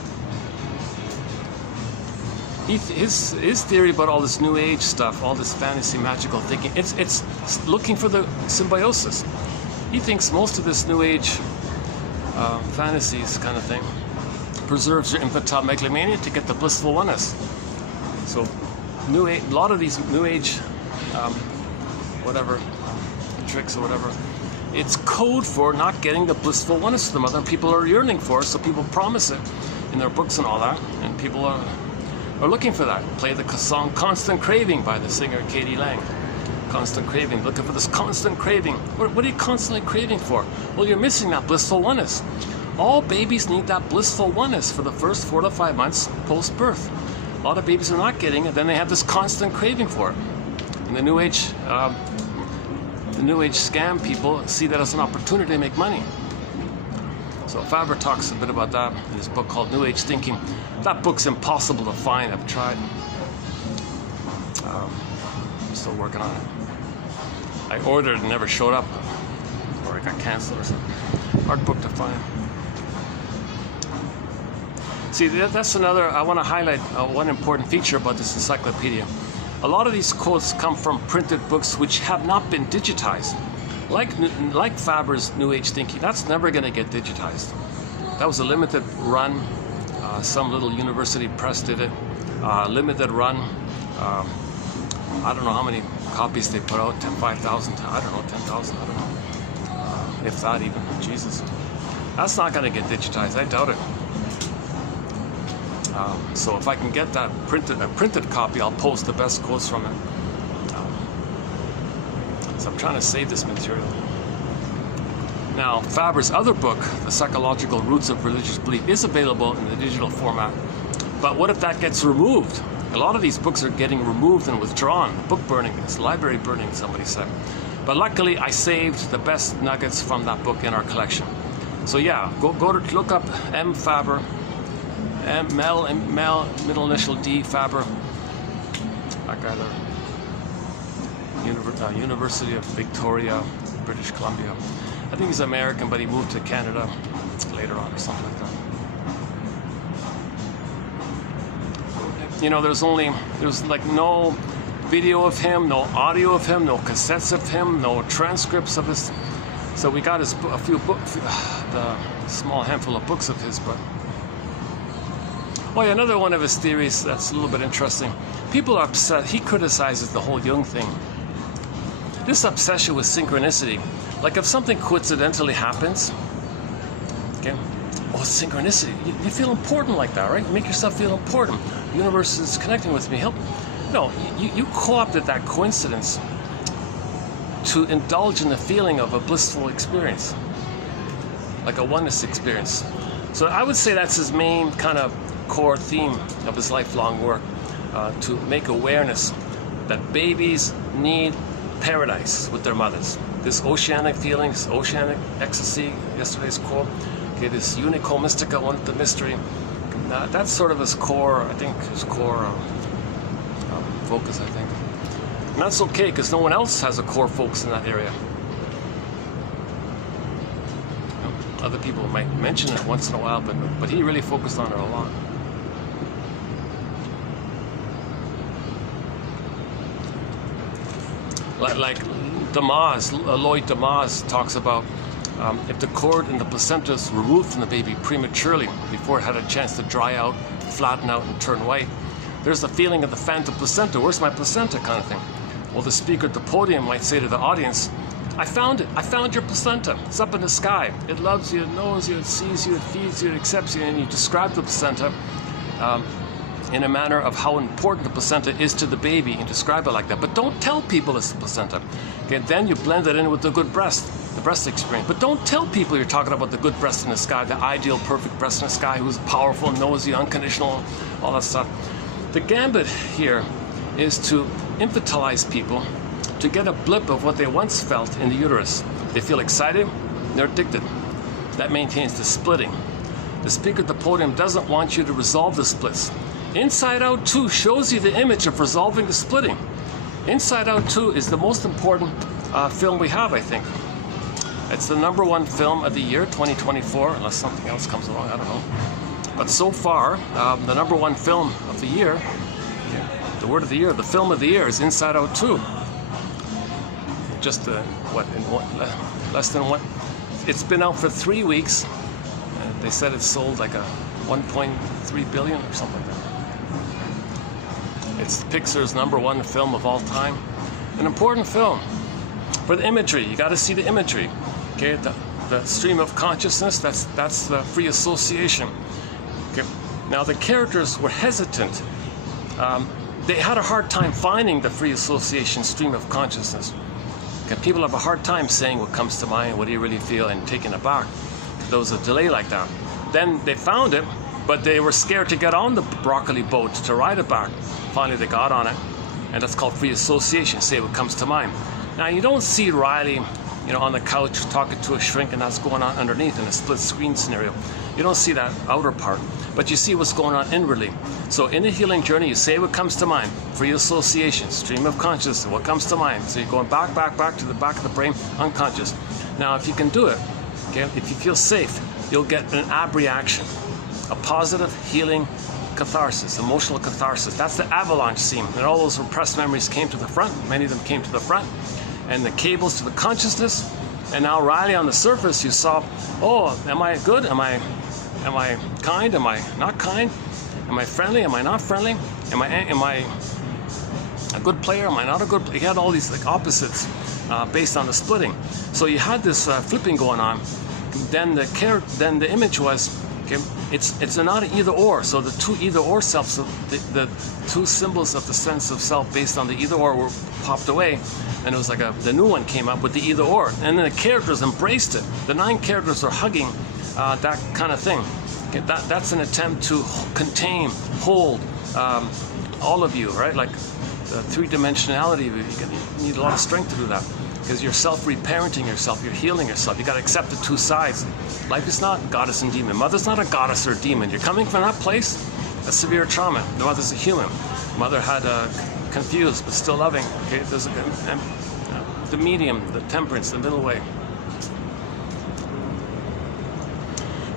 His theory about all this New Age stuff, all this fantasy magical thinking, it's looking for the symbiosis. He thinks most of this New Age fantasies kind of thing preserves your infantile megalomania to get the blissful oneness. So New Age, a lot of these New Age whatever tricks or whatever, it's code for not getting the blissful oneness the mother people are yearning for. So people promise it in their books and all that, and people are looking for that. Play the song Constant Craving by the singer Katie Lang. Constant craving, looking for this constant craving. What are you constantly craving for? Well, you're missing that blissful oneness. All babies need that blissful oneness for the first 4 to 5 months post-birth. A lot of babies are not getting it, then they have this constant craving for it. And the New Age scam people see that as an opportunity to make money. So Faber talks a bit about that in his book called New Age Thinking. That book's impossible to find. I've tried. I'm still working on it. I ordered and never showed up, or it got canceled or something. Hard book to find. See, that's another, I want to highlight one important feature about this encyclopedia. A lot of these quotes come from printed books which have not been digitized. Like Faber's New Age Thinking, that's never going to get digitized. That was a limited run. Some little university press did it. Limited run. I don't know how many copies they put out, 5,000, I don't know, 10,000, I don't know. If that even, Jesus. That's not going to get digitized, I doubt it. So if I can get that printed copy, I'll post the best quotes from it. So I'm trying to save this material. Now, Faber's other book, The Psychological Roots of Religious Belief, is available in the digital format. But what if that gets removed? A lot of these books are getting removed and withdrawn. Book burning, it's library burning, somebody said. But luckily, I saved the best nuggets from that book in our collection. So yeah, go to look up M. Faber, Mel, middle initial D, Faber. That guy there. University of Victoria, British Columbia. I think he's American, but he moved to Canada later on or something like that. You know, there's like no video of him, no audio of him, no cassettes of him, no transcripts of his. So we got a few books, the small handful of books of his, but. Oh yeah, another one of his theories that's a little bit interesting. People are upset, he criticizes the whole Jung thing. This obsession with synchronicity, like if something coincidentally happens, okay, oh, synchronicity, you feel important like that, right? You make yourself feel important. The universe is connecting with me, help. No, you co-opted that coincidence to indulge in the feeling of a blissful experience, like a oneness experience. So I would say that's his main kind of core theme of his lifelong work, to make awareness that babies need paradise with their mothers. This oceanic feelings, oceanic ecstasy, yesterday's quote, okay, this unico mystica, one the mystery, that's sort of his core, I think, his core focus, I think. And that's okay, because no one else has a core focus in that area. Other people might mention it once in a while, but he really focused on it a lot. Like Lloyd Damas talks about if the cord and the placenta is removed from the baby prematurely before it had a chance to dry out, flatten out, and turn white, there's the feeling of the phantom placenta. Where's my placenta, kind of thing. Well, the speaker at the podium might say to the audience, I found it. I found your placenta. It's up in the sky. It loves you, it knows you, it sees you, it feeds you, it accepts you. And you describe the placenta in a manner of how important the placenta is to the baby, and describe it like that. But don't tell people it's the placenta. Okay, then you blend it in with the good breast, the breast experience. But don't tell people you're talking about the good breast in the sky, the ideal, perfect breast in the sky, who's powerful, knows you, unconditional, all that stuff. The gambit here is to infantilize people, to get a blip of what they once felt in the uterus. They feel excited, they're addicted. That maintains the splitting. The speaker at the podium doesn't want you to resolve the splits. Inside Out 2 shows you the image of resolving the splitting. Inside Out 2 is the most important film we have, I think. It's the #1 film of the year, 2024, unless something else comes along, I don't know. But so far, the #1 film of the year, the word of the year, the film of the year is Inside Out 2. Just less than one. It's been out for 3 weeks. They said it sold like a 1.3 billion or something like that. It's Pixar's #1 film of all time. An important film. For the imagery, you got to see the imagery. Okay, the stream of consciousness. That's the free association. Okay. Now the characters were hesitant. They had a hard time finding the free association stream of consciousness. Okay, people have a hard time saying what comes to mind, what do you really feel, and taking it back. There was a delay like that. Then they found it, but they were scared to get on the broccoli boat to ride it back. Finally, they got on it, and that's called free association. Say what comes to mind. Now, you don't see Riley, on the couch talking to a shrink, and that's going on underneath in a split screen scenario. You don't see that outer part, but you see what's going on inwardly. So in the healing journey, you say what comes to mind. Free association, stream of consciousness, what comes to mind. So you're going back to the back of the brain, unconscious. Now, if you can do it, okay, if you feel safe, you'll get an ab reaction, a positive healing catharsis, emotional catharsis. That's the avalanche scene. And all those repressed memories came to the front. Many of them came to the front. And the cables to the consciousness. And now Riley, on the surface, you saw, oh, am I good? Am I kind? Am I not kind? Am I friendly? Am I not friendly? Am I a good player? Am I not a good player? He had all these opposites based on the splitting. So you had this flipping going on. Then the image was, okay, it's not an either or. So the two either or selves, the two symbols of the sense of self based on the either or were popped away, and it was like the new one came up with the either or, and then the characters embraced it. The 9 characters are hugging that kind of thing. Okay, that's an attempt to contain, hold all of you, right? Like the 3-dimensionality, you need a lot of strength to do that. Because you're self-reparenting yourself, you're healing yourself. You got to accept the 2 sides. Life is not goddess and demon. Mother's not a goddess or a demon. You're coming from that place, a severe trauma. The mother's a human. Mother had confused but still loving. Okay, there's the medium, the temperance, the middle way.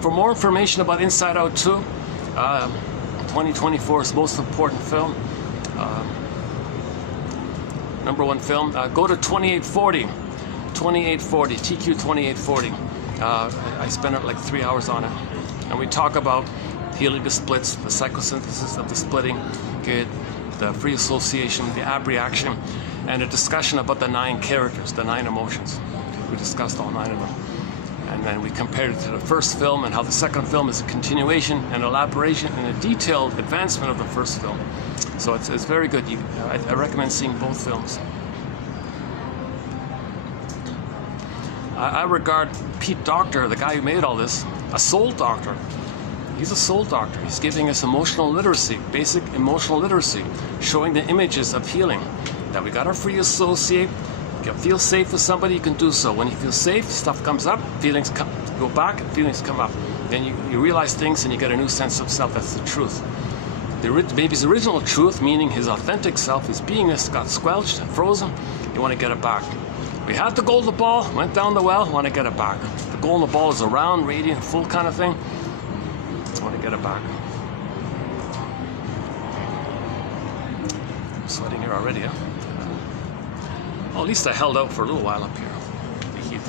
For more information about Inside Out 2, 2024's most important film. #1 film. Go to 2840, TQ 2840. I spent like 3 hours on it, and we talk about healing the splits, the psychosynthesis of the splitting, okay, the free association, the ab reaction, and a discussion about the 9 characters, the 9 emotions. We discussed all 9 of them, and then we compared it to the first film and how the second film is a continuation, an elaboration, and a detailed advancement of the first film. So it's very good. I recommend seeing both films. I regard Pete Docter, the guy who made all this, a soul doctor. He's a soul doctor. He's giving us emotional literacy, basic emotional literacy, showing the images of healing. That we got to free associate. You can feel safe with somebody, you can do so. When you feel safe, stuff comes up, feelings go back, and feelings come up. Then you realize things and you get a new sense of self. That's the truth. maybe his original truth, meaning his authentic self, his beingness, got squelched and frozen. You want to get it back. We had the golden ball, went down the well, want to get it back. The golden ball is a round, radiant, full kind of thing. Want to get it back. I'm sweating here already, huh? Well, at least I held out for a little while up here. The heat.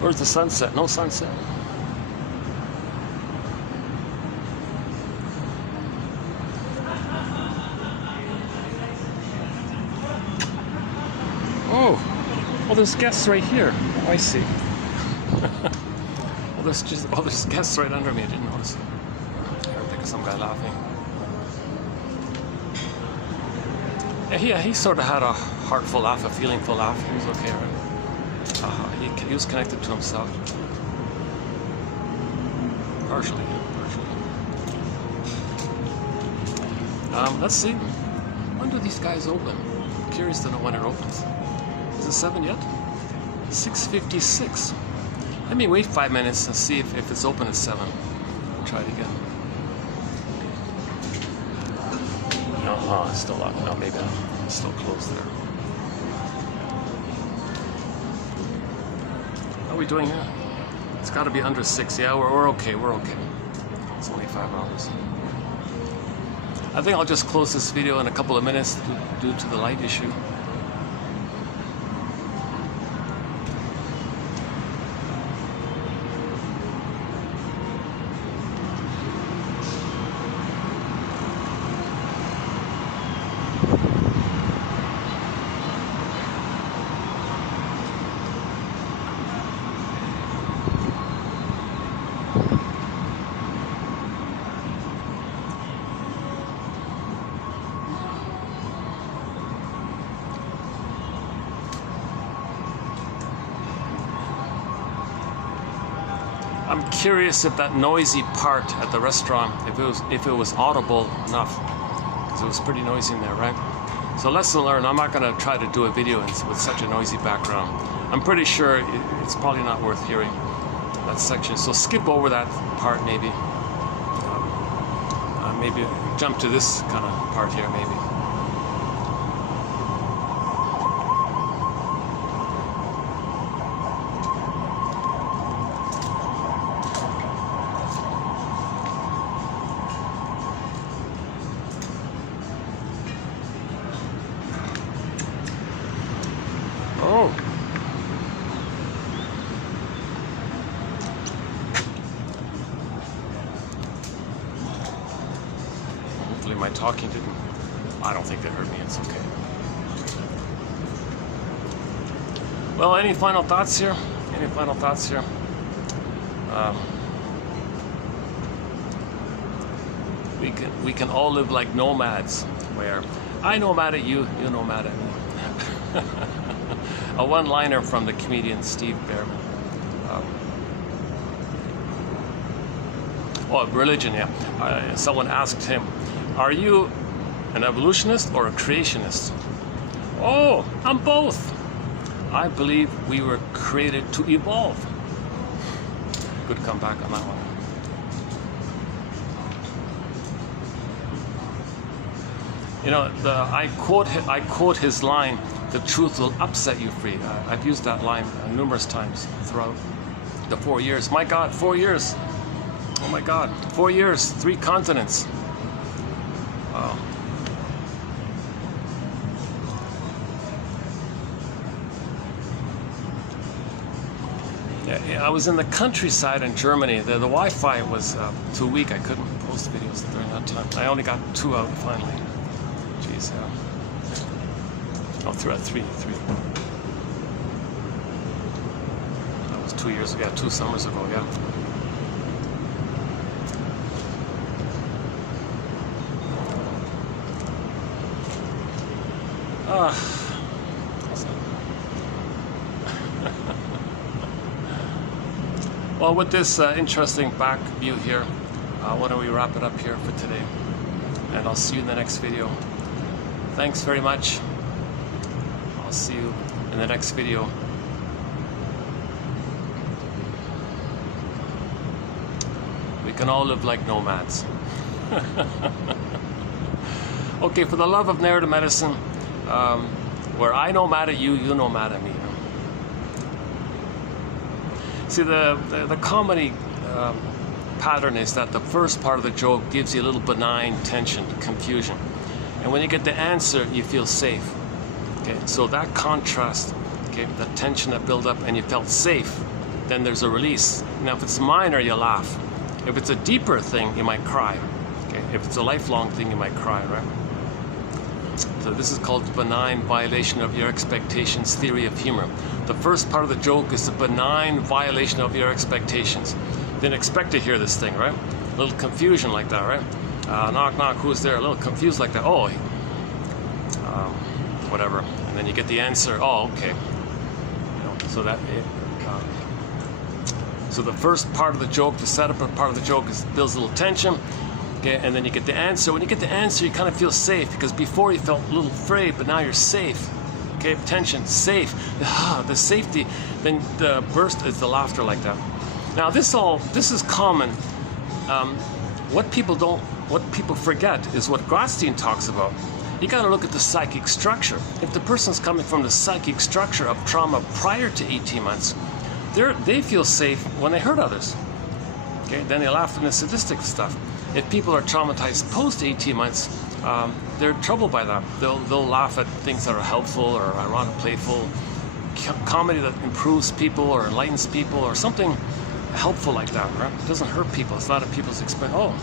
Where's the sunset? No sunset. Oh, well, there's guests right here. Oh, I see. Well, there's guests right under me. I didn't notice. I think some guy laughing. Yeah, he sort of had a heartful laugh, a feelingful laugh. He was okay, right? He was connected to himself. Partially. Let's see. When do these guys open? I'm curious to know when it opens. Is it 7 yet? 6:56. Let me wait 5 minutes and see if it's open at 7. I'll try it again. No, it's still locked. No, maybe it's still closed there. How are we doing here? It's got to be under 6. Yeah, we're okay. We're okay. It's only 5 hours. I think I'll just close this video in a couple of minutes due to the light issue. I'm curious if that noisy part at the restaurant, if it was audible enough, because it was pretty noisy in there, right? So lesson learned. I'm not going to try to do a video with such a noisy background. I'm pretty sure it's probably not worth hearing that section. So skip over that part maybe. Maybe jump to this kind of part here maybe. Oh. Hopefully my talking didn't... I don't think they heard me. It's okay. Well, any final thoughts here? Any final thoughts here? We can all live like nomads, where I nomad at you, you nomad at me. A one-liner from the comedian Steve Behrman. Religion, yeah. Someone asked him, are you an evolutionist or a creationist? Oh, I'm both. I believe we were created to evolve. Good comeback on that one. You know, I quote his line, "The truth will upset you free." I've used that line numerous times throughout the 4 years. My God, 4 years. Oh my God, 4 years, 3 continents. Wow. Yeah, I was in the countryside in Germany. The Wi-Fi was too weak. I couldn't post videos during that time. I only got 2 out finally. Jeez, yeah. Oh, 3. That was 2 years ago. Yeah, 2 summers ago. Yeah. Well, with this interesting back view here, why don't we wrap it up here for today? And I'll see you in the next video. Thanks very much. I'll see you in the next video. can all live like nomads. Okay, for the love of narrative medicine, where I nomad at you, you nomad at me. See, the comedy pattern is that the first part of the joke gives you a little benign tension, confusion. And when you get the answer, you feel safe. Okay, so that contrast, okay, the tension that built up and you felt safe, then there's a release. Now, if it's minor, you laugh. If it's a deeper thing, you might cry. Okay, if it's a lifelong thing, you might cry, right? So this is called the benign violation of your expectations theory of humor. The first part of the joke is the benign violation of your expectations. Didn't expect to hear this thing, right? A little confusion like that, right? Knock, knock, who's there? A little confused like that. Oh, whatever. And then you get the answer. Oh, okay. You know, so that. So the first part of the joke, the setup part of the joke, builds a little tension. Okay, and then you get the answer. When you get the answer, you kind of feel safe, because before you felt a little afraid, but now you're safe. Okay, tension, safe. The safety. Then the burst is the laughter like that. Now this is common. What people forget is what Gottstein talks about. You got to look at the psychic structure. If the person's coming from the psychic structure of trauma prior to 18 months, they feel safe when they hurt others. Okay, then they laugh in the sadistic stuff. If people are traumatized post 18 months, they're troubled by that. They'll laugh at things that are helpful or ironic, playful, comedy that improves people or enlightens people or something helpful like that, right? It doesn't hurt people. It's a lot of people's experience. Oh,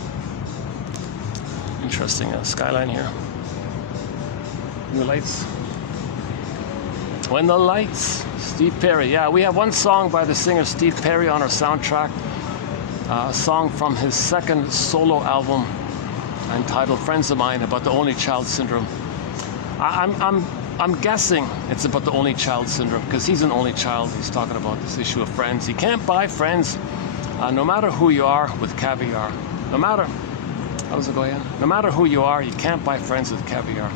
interesting skyline here. New lights. When the lights. Steve Perry. Yeah, we have one song by the singer Steve Perry on our soundtrack. A song from his second solo album entitled Friends of Mine, about the only child syndrome. I'm guessing it's about the only child syndrome, because he's an only child. He's talking about this issue of friends. You can't buy friends, no matter who you are, with caviar. No matter, how does it go again? No matter who you are, you can't buy friends with caviar.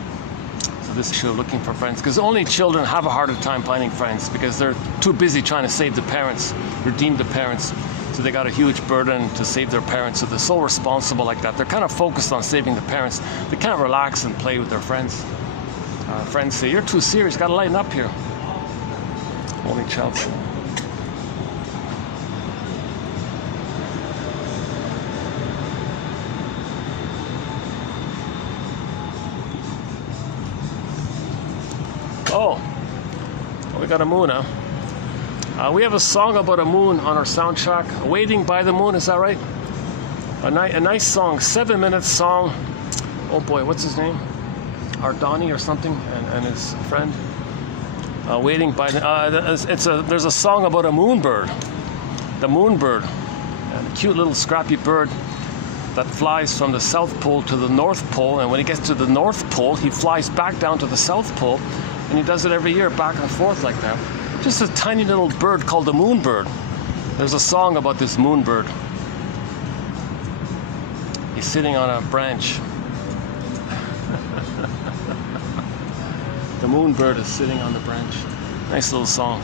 So this issue of looking for friends, because only children have a harder time finding friends, because they're too busy trying to save the parents, redeem the parents. So they got a huge burden to save their parents. So they're so responsible like that. They're kind of focused on saving the parents. They can't relax and play with their friends. Friends say, "You're too serious. Got to lighten up here." Only child. Oh, we got a moon, huh? We have a song about a moon on our soundtrack, Waiting by the Moon, is that right? A nice song, 7-minute song. Oh boy, what's his name? Ardani or something, and his friend. Waiting by the, there's a song about a moonbird. The moonbird, a cute little scrappy bird that flies from the South Pole to the North Pole, and when he gets to the North Pole, he flies back down to the South Pole, and he does it every year, back and forth like that. Just a tiny little bird called the moonbird. There's a song about this moonbird. He's sitting on a branch. The moonbird is sitting on the branch. Nice little song.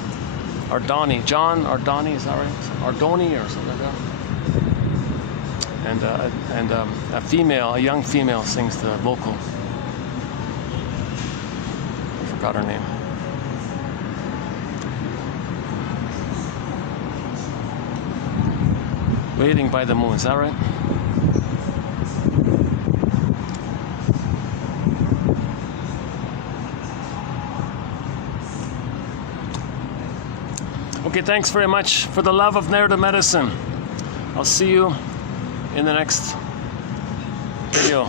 Ardani, John Ardani, is that right? Ardoni or something like that. And a young female sings the vocal. I forgot her name. Waiting by the Moon, is that right? Okay, thanks very much. For the love of narrative medicine, I'll see you in the next video.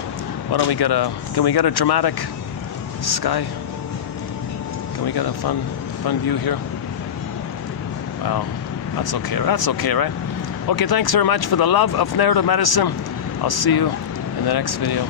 Why don't we get can we get a dramatic sky? Can we get a fun view here? Wow, that's okay, right? Okay, thanks very much. For the love of narrative medicine, I'll see you in the next video.